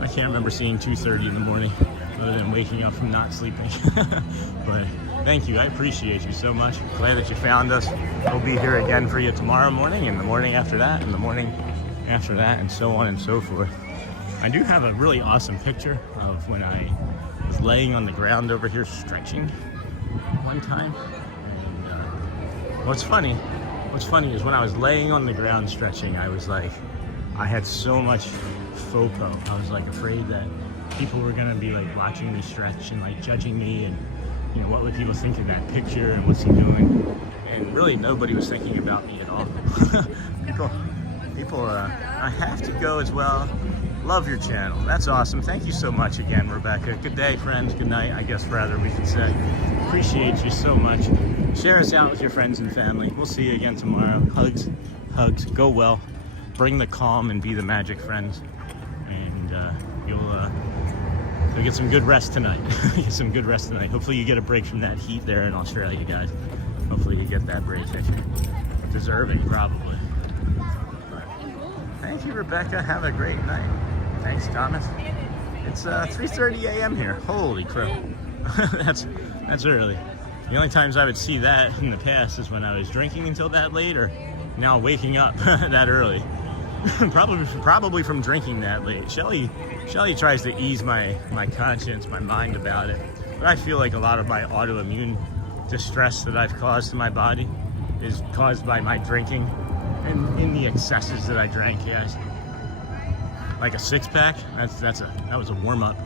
I can't remember seeing 2:30 in the morning other than waking up from not sleeping. But thank you. I appreciate you so much. Glad that you found us. We'll be here again for you tomorrow morning, and the morning after that, and the morning after that, and so on and so forth. I do have a really awesome picture of when I was laying on the ground over here stretching one time. And what's funny is when I was laying on the ground stretching, I was like, I had so much FOMO. I was like afraid that people were gonna be like watching me stretch and like judging me, and you know, what would people think of that picture and what's he doing? And really nobody was thinking about me at all. people I have to go as well. Love your channel. That's awesome. Thank you so much again, Rebecca. Good day, friends. Good night, I guess rather we could say. Appreciate you so much. Share us out with your friends and family. We'll see you again tomorrow. Hugs, hugs. Go well. Bring the calm and be the magic, friends. And you'll get some good rest tonight. Get some good rest tonight. Hopefully you get a break from that heat there in Australia, guys. Hopefully you get that break that you're deserving, probably. But thank you, Rebecca. Have a great night. Thanks, Thomas. It's 3:30 a.m. here. Holy crap. That's early. The only times I would see that in the past is when I was drinking until that late, or now waking up that early. Probably from drinking that late. Shelly tries to ease my conscience, my mind about it. But I feel like a lot of my autoimmune distress that I've caused to my body is caused by my drinking and in the excesses that I drank, guys. like a 6-pack. That was a warm up.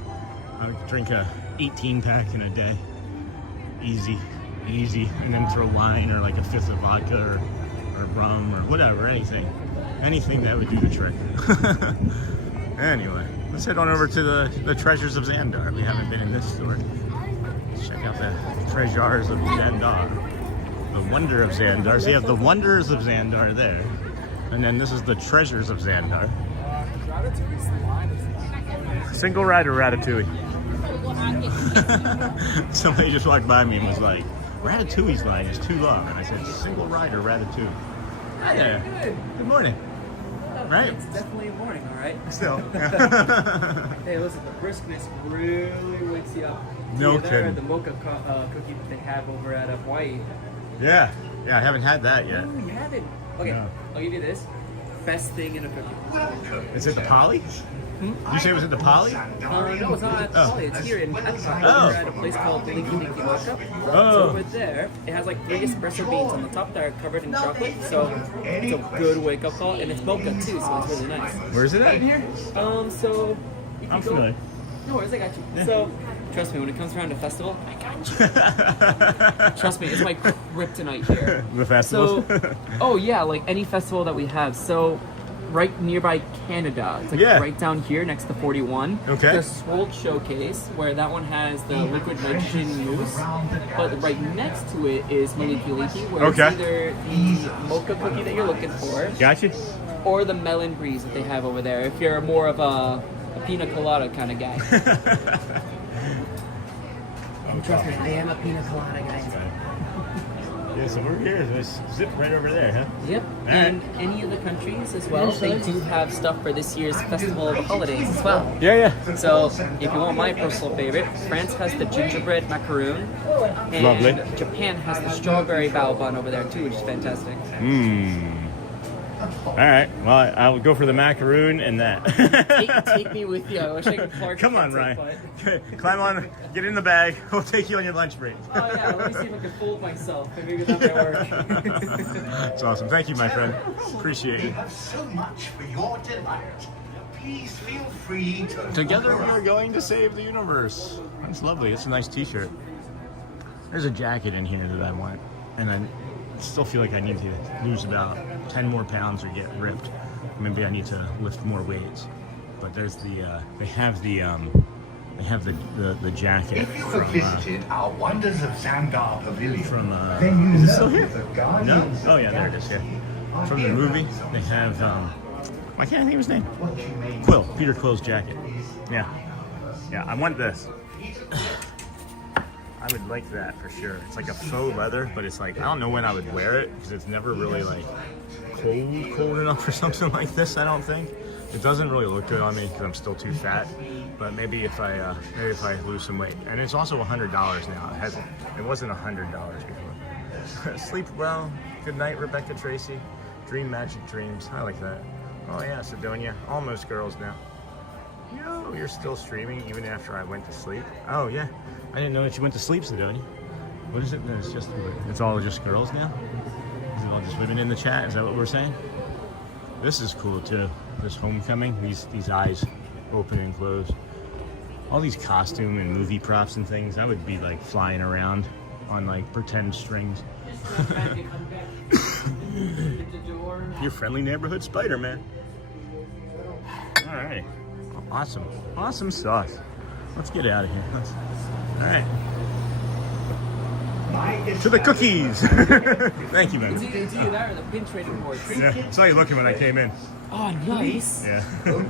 I would drink a 18-pack in a day, easy, and then throw wine or like a 5th of vodka or rum or whatever, anything that would do the trick. Anyway, let's head on over to the treasures of Xandar. We haven't been in this store. Let's check out the treasures of Xandar, the wonder of Xandar. So you have the wonders of Xandar there, and then this is the treasures of Xandar. Single ride or Ratatouille? Somebody just walked by me and was like, Ratatouille's line is too long. And I said, single ride or Ratatouille? Hi there. Good morning. Right? It's definitely a morning, all right? Still. Hey, listen, the briskness really wakes you up. No There, kidding. the mocha cookie that they have over at Hawaii. Yeah, I haven't had that yet. Oh, you haven't? Okay, No. I'll give you this. Best thing in a cookie. Is it the Poly? Did you say it was at the Poly? No, it's not at Oh. Poly. It's here in Epcot. Oh. We're at a place called Blinky Dinky Mocha. Oh. So over there, it has like 3 espresso beans on the top that are covered in chocolate. So it's a good wake-up call, and it's mocha too, so it's really nice. Where's it at? So you can I'm go. familiar. No worries, I got you. So trust me, when it comes around to festival, I got you. Trust me, it's my kryptonite here. The festivals? So, oh yeah, like any festival that we have. So, right nearby Canada, it's like Yeah. right down here next to 41. Okay. The Swold Showcase, where that one has the liquid nitrogen mousse, but right next to it is Maliki Liki, where Okay. it's either the mocha cookie that you're looking for, Gotcha. or the melon breeze that they have over there. If you're more of a pina colada kind of guy. Trust me, I am a pina colada guy. Yeah, so we're here. This zip right over there, huh? Yep, and any of the countries as well, they do have stuff for this year's Festival of the Holidays as well. Yeah. So, if you want my personal favorite, France has the gingerbread macaroon, and Lovely. Japan has the strawberry bao bun over there too, which is fantastic. All right. Well, I would go for the macaroon and that. Take me with you. I wish I could Clark. Come on, Ryan. Climb on. Get in the bag. We'll take you on your lunch break. Oh yeah, let me see if I can fold myself. Maybe that might work. That's awesome. Thank you, my friend. Appreciate it. So much for your delight. Please feel free to. Together we are going to save the universe. That's lovely. It's a nice t-shirt. There's a jacket in here that I want, and I still feel like I need to lose about 10 more pounds or get ripped. Maybe I need to lift more weights. But there's the they have the jacket If you have visited our Wonders of Xandar Pavilion, from then you is it know still here? the No? Guardians Oh yeah, there it is. Yeah. From the movie, they have I can't think of his name. Quill, Peter Quill's jacket. Yeah, I want this. I would like that for sure. It's like a faux leather, but it's like, I don't know when I would wear it because it's never really like cold enough for something like this, I don't think. It doesn't really look good on me because I'm still too fat, but maybe if I lose some weight. And it's also $100 now. It wasn't $100 before. Sleep well. Good night, Rebecca Tracy. Dream magic dreams. I like that. Oh yeah, Sidonia. Almost girls now. Yo, you're still streaming even after I went to sleep? Oh yeah. I didn't know that you went to sleep, Sidonia. What is it? It's all just girls now? Is it all just women in the chat? Is that what we're saying? This is cool too. This homecoming, these eyes open and close. All these costume and movie props and things, I would be like flying around on like pretend strings. Your friendly neighborhood Spider-Man. All right. Awesome sauce. Let's get out of here. All right. To the cookies. Thank you, man. It's either that or the pin trading boards. Yeah, I saw you looking when I came in. Oh, nice. Yeah.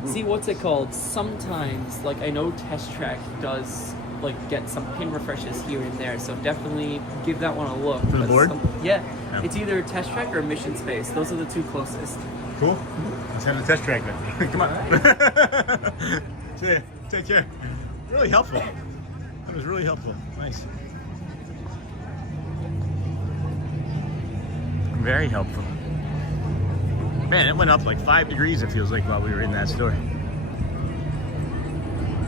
See, what's it called? Sometimes, like, I know Test Track does, like, get some pin refreshes here and there, so definitely give that one a look. For the board? Yeah. Yeah. It's either Test Track or Mission Space. Those are the two closest. Cool. Let's have the test track then. Come on. See ya. Take care. Really helpful. That was really helpful. Nice. Very helpful. Man, it went up like 5 degrees, it feels like, while we were in that store.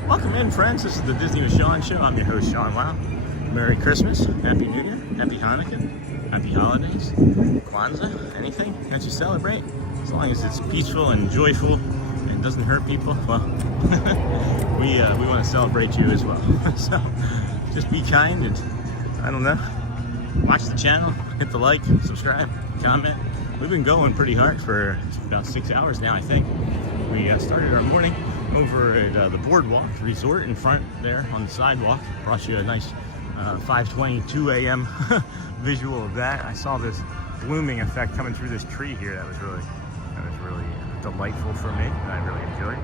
Welcome in, friends. This is the Disney with Sean show. I'm your host, Sean Wow. Merry Christmas, Happy New Year, Happy Hanukkah, Happy Holidays, Kwanzaa, anything that you celebrate. As long as it's peaceful and joyful and doesn't hurt people, well, we want to celebrate you as well. So just be kind and, I don't know, watch the channel, hit the like, subscribe, comment. We've been going pretty hard for about 6 hours now, I think. We started our morning over at the Boardwalk Resort in front there on the sidewalk. Brought you a nice 5:22 a.m. visual of that. I saw this blooming effect coming through this tree here. That was really delightful for me. I really enjoyed.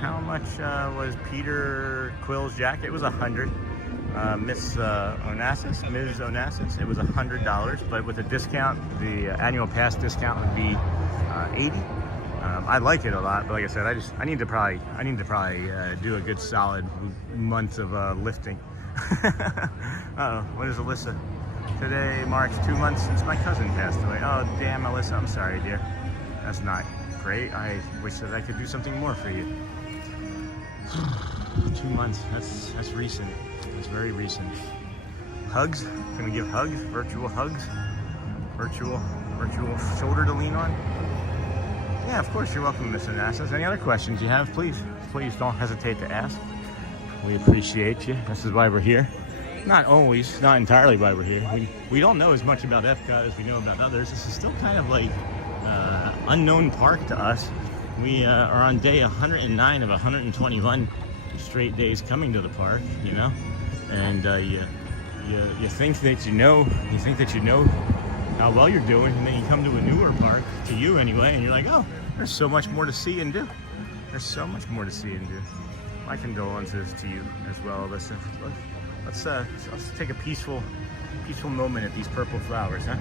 How much was Peter Quill's jacket? It was $100. Ms. Onassis, it was $100, but with a discount, the annual pass discount would be $80. I like it a lot, but like I said, I need to probably do a good solid month of lifting. What is Alyssa? Today marks 2 months since my cousin passed away. Oh damn, Alyssa, I'm sorry, dear. That's not great. I wish that I could do something more for you. 2 months. That's recent. It's very recent. Hugs? Can we give hugs? Virtual hugs? Virtual shoulder to lean on? Yeah, of course, you're welcome, Mr. Onassis. Any other questions you have, please don't hesitate to ask. We appreciate you. This is why we're here. Not always, not entirely why we're here. We don't know as much about Epcot as we know about others. This is still kind of like unknown park to us. We are on day 109 of 121 straight days coming to the park, you know, and you think that you know how well you're doing, and then you come to a newer park, to you anyway, and you're like, oh, there's so much more to see and do. There's so much more to see and do. My condolences to you as well, Alyssa. Let's take a peaceful moment at these purple flowers, huh?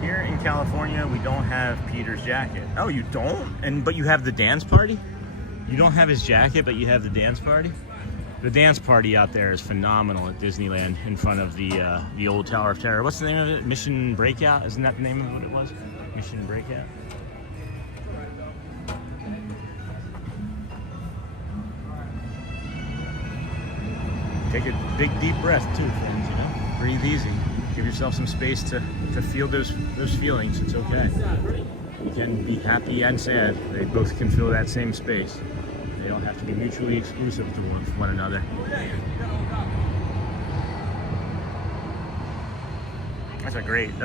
Here in California, we don't have Peter's jacket. Oh, you don't? But you have the dance party? You don't have his jacket, but you have the dance party? The dance party out there is phenomenal at Disneyland in front of the old Tower of Terror. What's the name of it? Mission Breakout? Isn't that the name of what it was? Mission Breakout? Take a big deep breath too, friends, you know? Breathe easy. Give yourself some space to feel those feelings. It's okay. You can be happy and sad. They both can fill that same space. They don't have to be mutually exclusive to one another. That's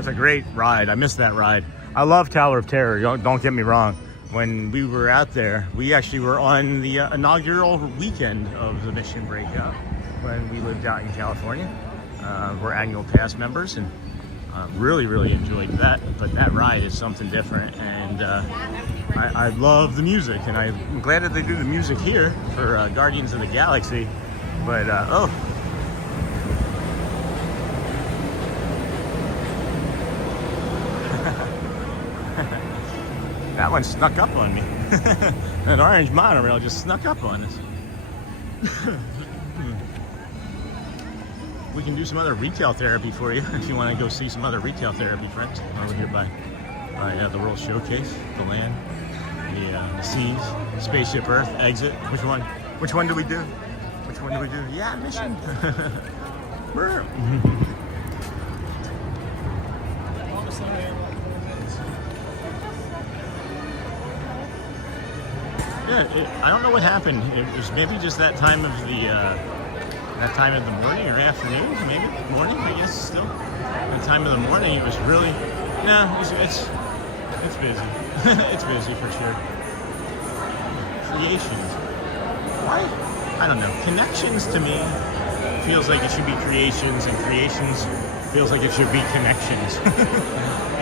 a great ride. I missed that ride. I love Tower of Terror. Don't get me wrong. When we were out there, we actually were on the inaugural weekend of the Mission Breakout when we lived out in California. We're annual pass members and really enjoyed that. But that ride is something different, and I love the music, and I'm glad that they do the music here for Guardians of the Galaxy. But oh. That one snuck up on me. An orange monorail just snuck up on us. We can do some other retail therapy for you if you want to go see some other retail therapy, friends. Over here by the World Showcase, the land, the seas, Spaceship Earth, exit. Which one? Which one do we do? Which one do we do? Yeah, Mission. Yeah, I don't know what happened. It was maybe just that time of the morning or afternoon, maybe morning. I guess still that time of the morning. It was really it's busy. It's busy for sure. Creations. Why? I don't know. Connections to me feels like it should be creations, and creations feels like it should be connections.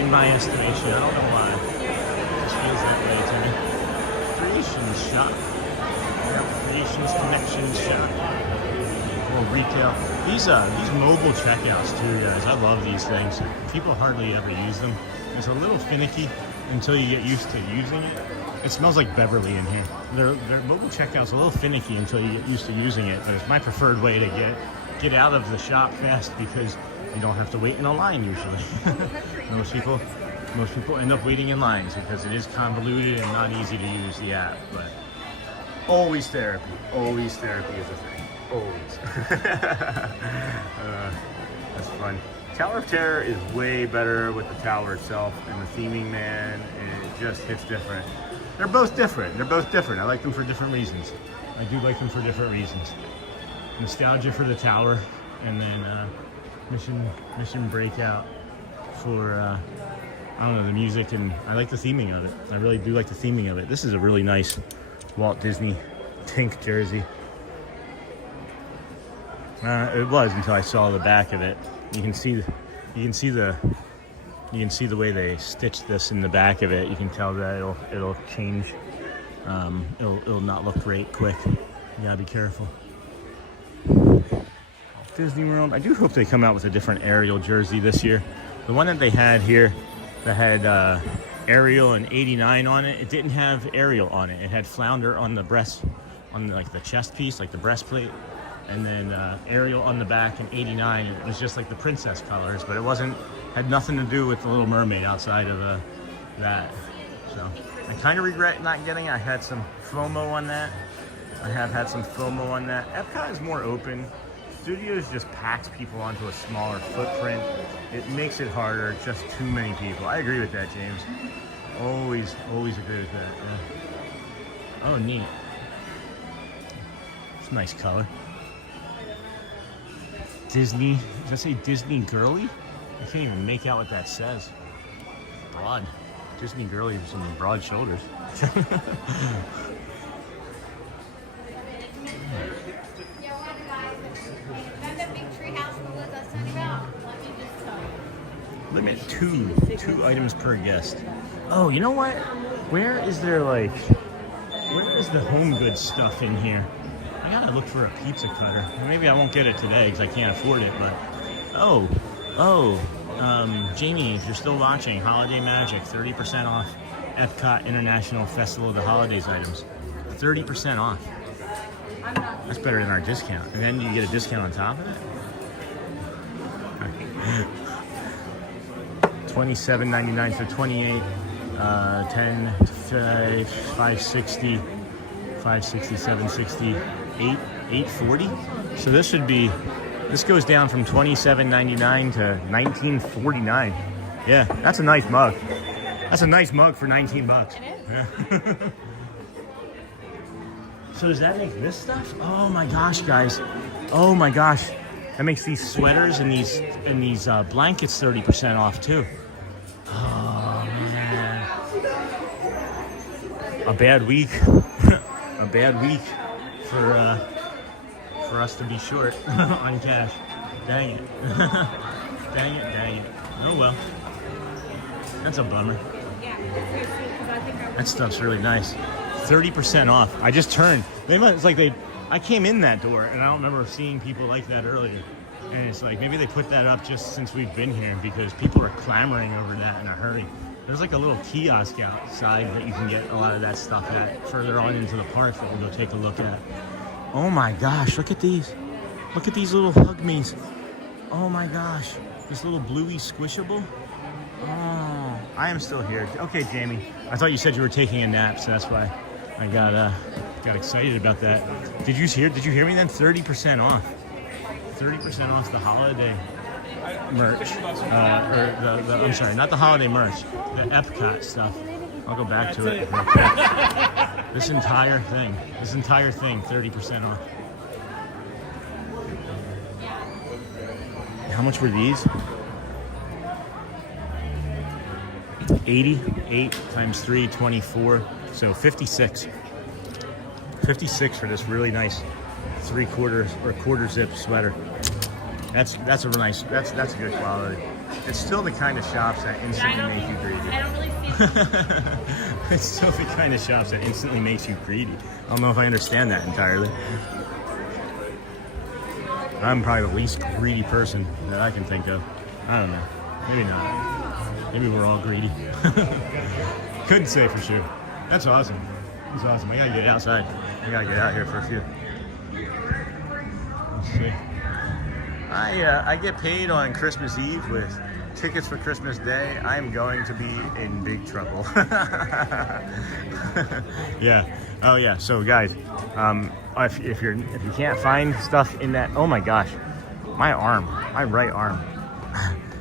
In my estimation, I don't know why. It just feels that way to me. Creations shop. Creations, connections shop. Well, retail. These mobile checkouts too, guys. I love these things. People hardly ever use them. It's a little finicky until you get used to using it. It smells like Beverly in here. Their mobile checkout's a little finicky until you get used to using it, but it's my preferred way to get out of the shop fast because you don't have to wait in a line usually. Most people end up waiting in lines because it is convoluted and not easy to use the app. But always therapy is a thing. Always. That's fun. Tower of Terror is way better with the tower itself and the theming, man. just hits different. They're both different. They're both different. I like them for different reasons. I do like them for different reasons. Nostalgia for the tower, and then Mission Breakout for I don't know, the music, and I like the theming of it. I really do like the theming of it. This is a really nice Walt Disney Tink jersey. It was until I saw the back of it. You can see the way they stitched this in the back of it. You can tell that it'll change. It'll not look great quick. You gotta be careful. Disney World. I do hope they come out with a different Ariel jersey this year. The one that they had here that had Ariel and 89 on it, it didn't have Ariel on it. It had Flounder on the breast, on like the chest piece, like the breastplate, and then Ariel on the back and 89. It was just like the princess colors, but it had nothing to do with the Little Mermaid outside of that. So I kind of regret not getting it. I had some FOMO on that. I have had some FOMO on that. Epcot is more open. Studios just packs people onto a smaller footprint. It makes it harder, just too many people. I agree with that, James. Always agree with that. Yeah. Oh, neat. It's a nice color. Disney, does that say Disney Girly? I can't even make out what that says. Broad. Disney Girly with some broad shoulders. Limit two items per guest. Oh, you know what? Where is the home goods stuff in here? I gotta look for a pizza cutter. Maybe I won't get it today because I can't afford it, but Jamie, if you're still watching, Holiday Magic, 30% off Epcot International Festival of the Holidays items. 30% off. That's better than our discount. And then you get a discount on top of it? $27.99 for 28, 10, 560, 560, 760, 840. So this goes down from $27.99 to $19.49. Yeah, that's a nice mug. That's a nice mug for 19 bucks. It is. Yeah. So does that make this stuff? Oh my gosh, guys. Oh my gosh. That makes these sweaters and these blankets 30% off too. Oh man. A bad week. A bad week for us to be short on cash. Dang it. Dang it. Oh well. That's a bummer. That stuff's really nice. 30% off. I just turned. I came in that door and I don't remember seeing people like that earlier. And it's like maybe they put that up just since we've been here because people are clamoring over that in a hurry. There's like a little kiosk outside that you can get a lot of that stuff at further on into the park that we'll go take a look at. Oh my gosh, look at these. Look at these little Hugmies. Oh my gosh. This little bluey squishable. Oh, I am still here. Okay, Jamie. I thought you said you were taking a nap, so that's why I got excited about that. Did you hear me then? 30% off. 30% off the holiday merch. I'm sorry, not the holiday merch. The Epcot stuff. I'll go back to it. This entire thing, 30% off. How much were these? 80, 8 times 3, 24. So 56. 56 for this really nice 3/4 or quarter zip sweater. That's a nice. That's a good quality. It's still the kind of shops that instantly make you greedy. I don't really see it. It's still the kind of shops that instantly makes you greedy. I don't know if I understand that entirely. I'm probably the least greedy person that I can think of. I don't know. Maybe not. Maybe we're all greedy. Couldn't say for sure. That's awesome. That's awesome. We gotta get outside. We gotta get out here for a few. Let's see. I get paid on Christmas Eve with tickets for Christmas Day. I'm going to be in big trouble. Yeah. Oh yeah. So guys, if you can't find stuff in that, oh my gosh, my right arm.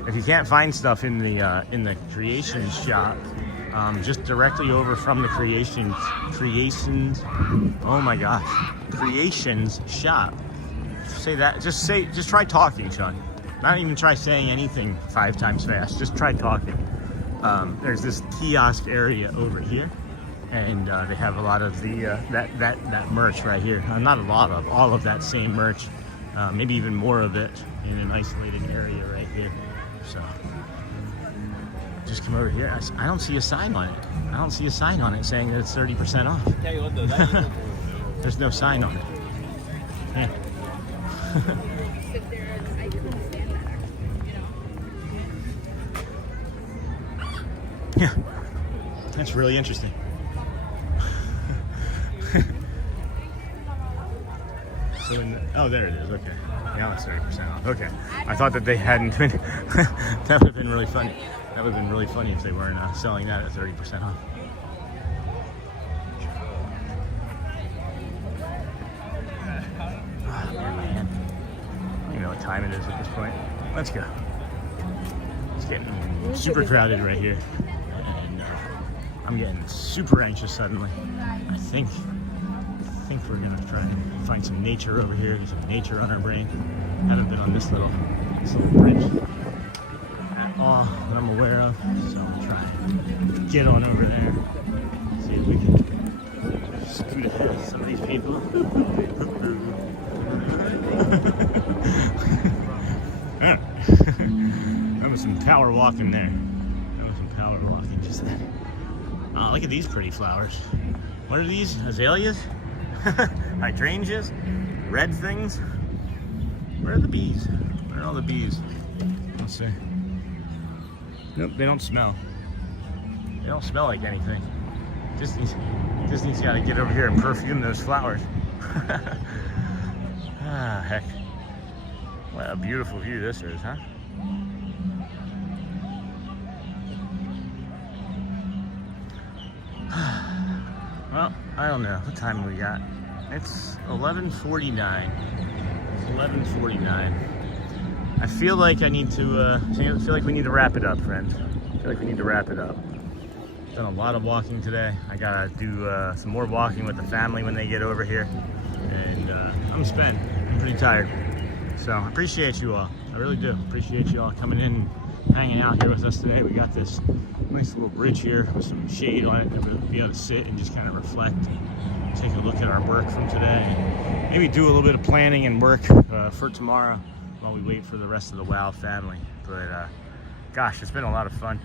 If you can't find stuff in the creation shop, just directly over from the creations, oh my gosh, creations shop. Say that, just try talking, Sean. Not even try saying anything 5 times fast, just try talking. There's this kiosk area over here, and they have a lot of the that merch right here. Not a lot of, all of that same merch, maybe even more of it in an isolated area right here. So just come over here. I don't see a sign on it. I don't see a sign on it saying that it's 30% off. Tell you what though, that There's no sign on it. Yeah. Yeah, that's really interesting. So oh, there it is. Okay, now it's 30% off. Okay, I thought that they hadn't been. That would have been really funny. That would have been really funny if they weren't selling that at 30% off. Oh, man. I don't even know what time it is at this point. Let's go. It's getting super crowded right here. And I'm getting super anxious suddenly. I think we're gonna try and find some nature over here. Get some nature on our brain. Haven't been on this little bridge at all that I'm aware of. So I'm gonna try and get on over there. See if we can scoot ahead of some of these people. There was some power walking there. There was some power walking just then. Oh, look at these pretty flowers. What are these? Azaleas? Hydrangeas? Red things? Where are the bees? Where are all the bees? Let's see. Nope, they don't smell. They don't smell like anything. Disney's got to get over here and perfume those flowers. Ah, heck. What a beautiful view this is, huh? Well, I don't know. What time we got? It's 11:49. It's 11:49. I feel like I need to, feel like we need to wrap it up, friends. I feel like we need to wrap it up. Done a lot of walking today. I gotta do some more walking with the family when they get over here. And I'm spent. I'm pretty tired. So I appreciate you all. I really do. Appreciate you all coming in and hanging out here with us today. We got this nice little bridge here with some shade on it that we'll be able to sit and just kind of reflect and take a look at our work from today. Maybe do a little bit of planning and work for tomorrow while we wait for the rest of the WOW family. But gosh, it's been a lot of fun.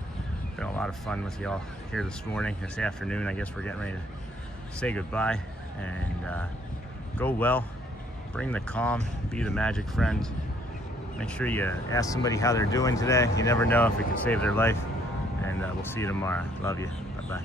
It's been a lot of fun with y'all here this morning, this afternoon. I guess we're getting ready to say goodbye and go well. Bring the calm, be the magic friend. Make sure you ask somebody how they're doing today. You never know if it can save their life. And we'll see you tomorrow. Love you. Bye-bye.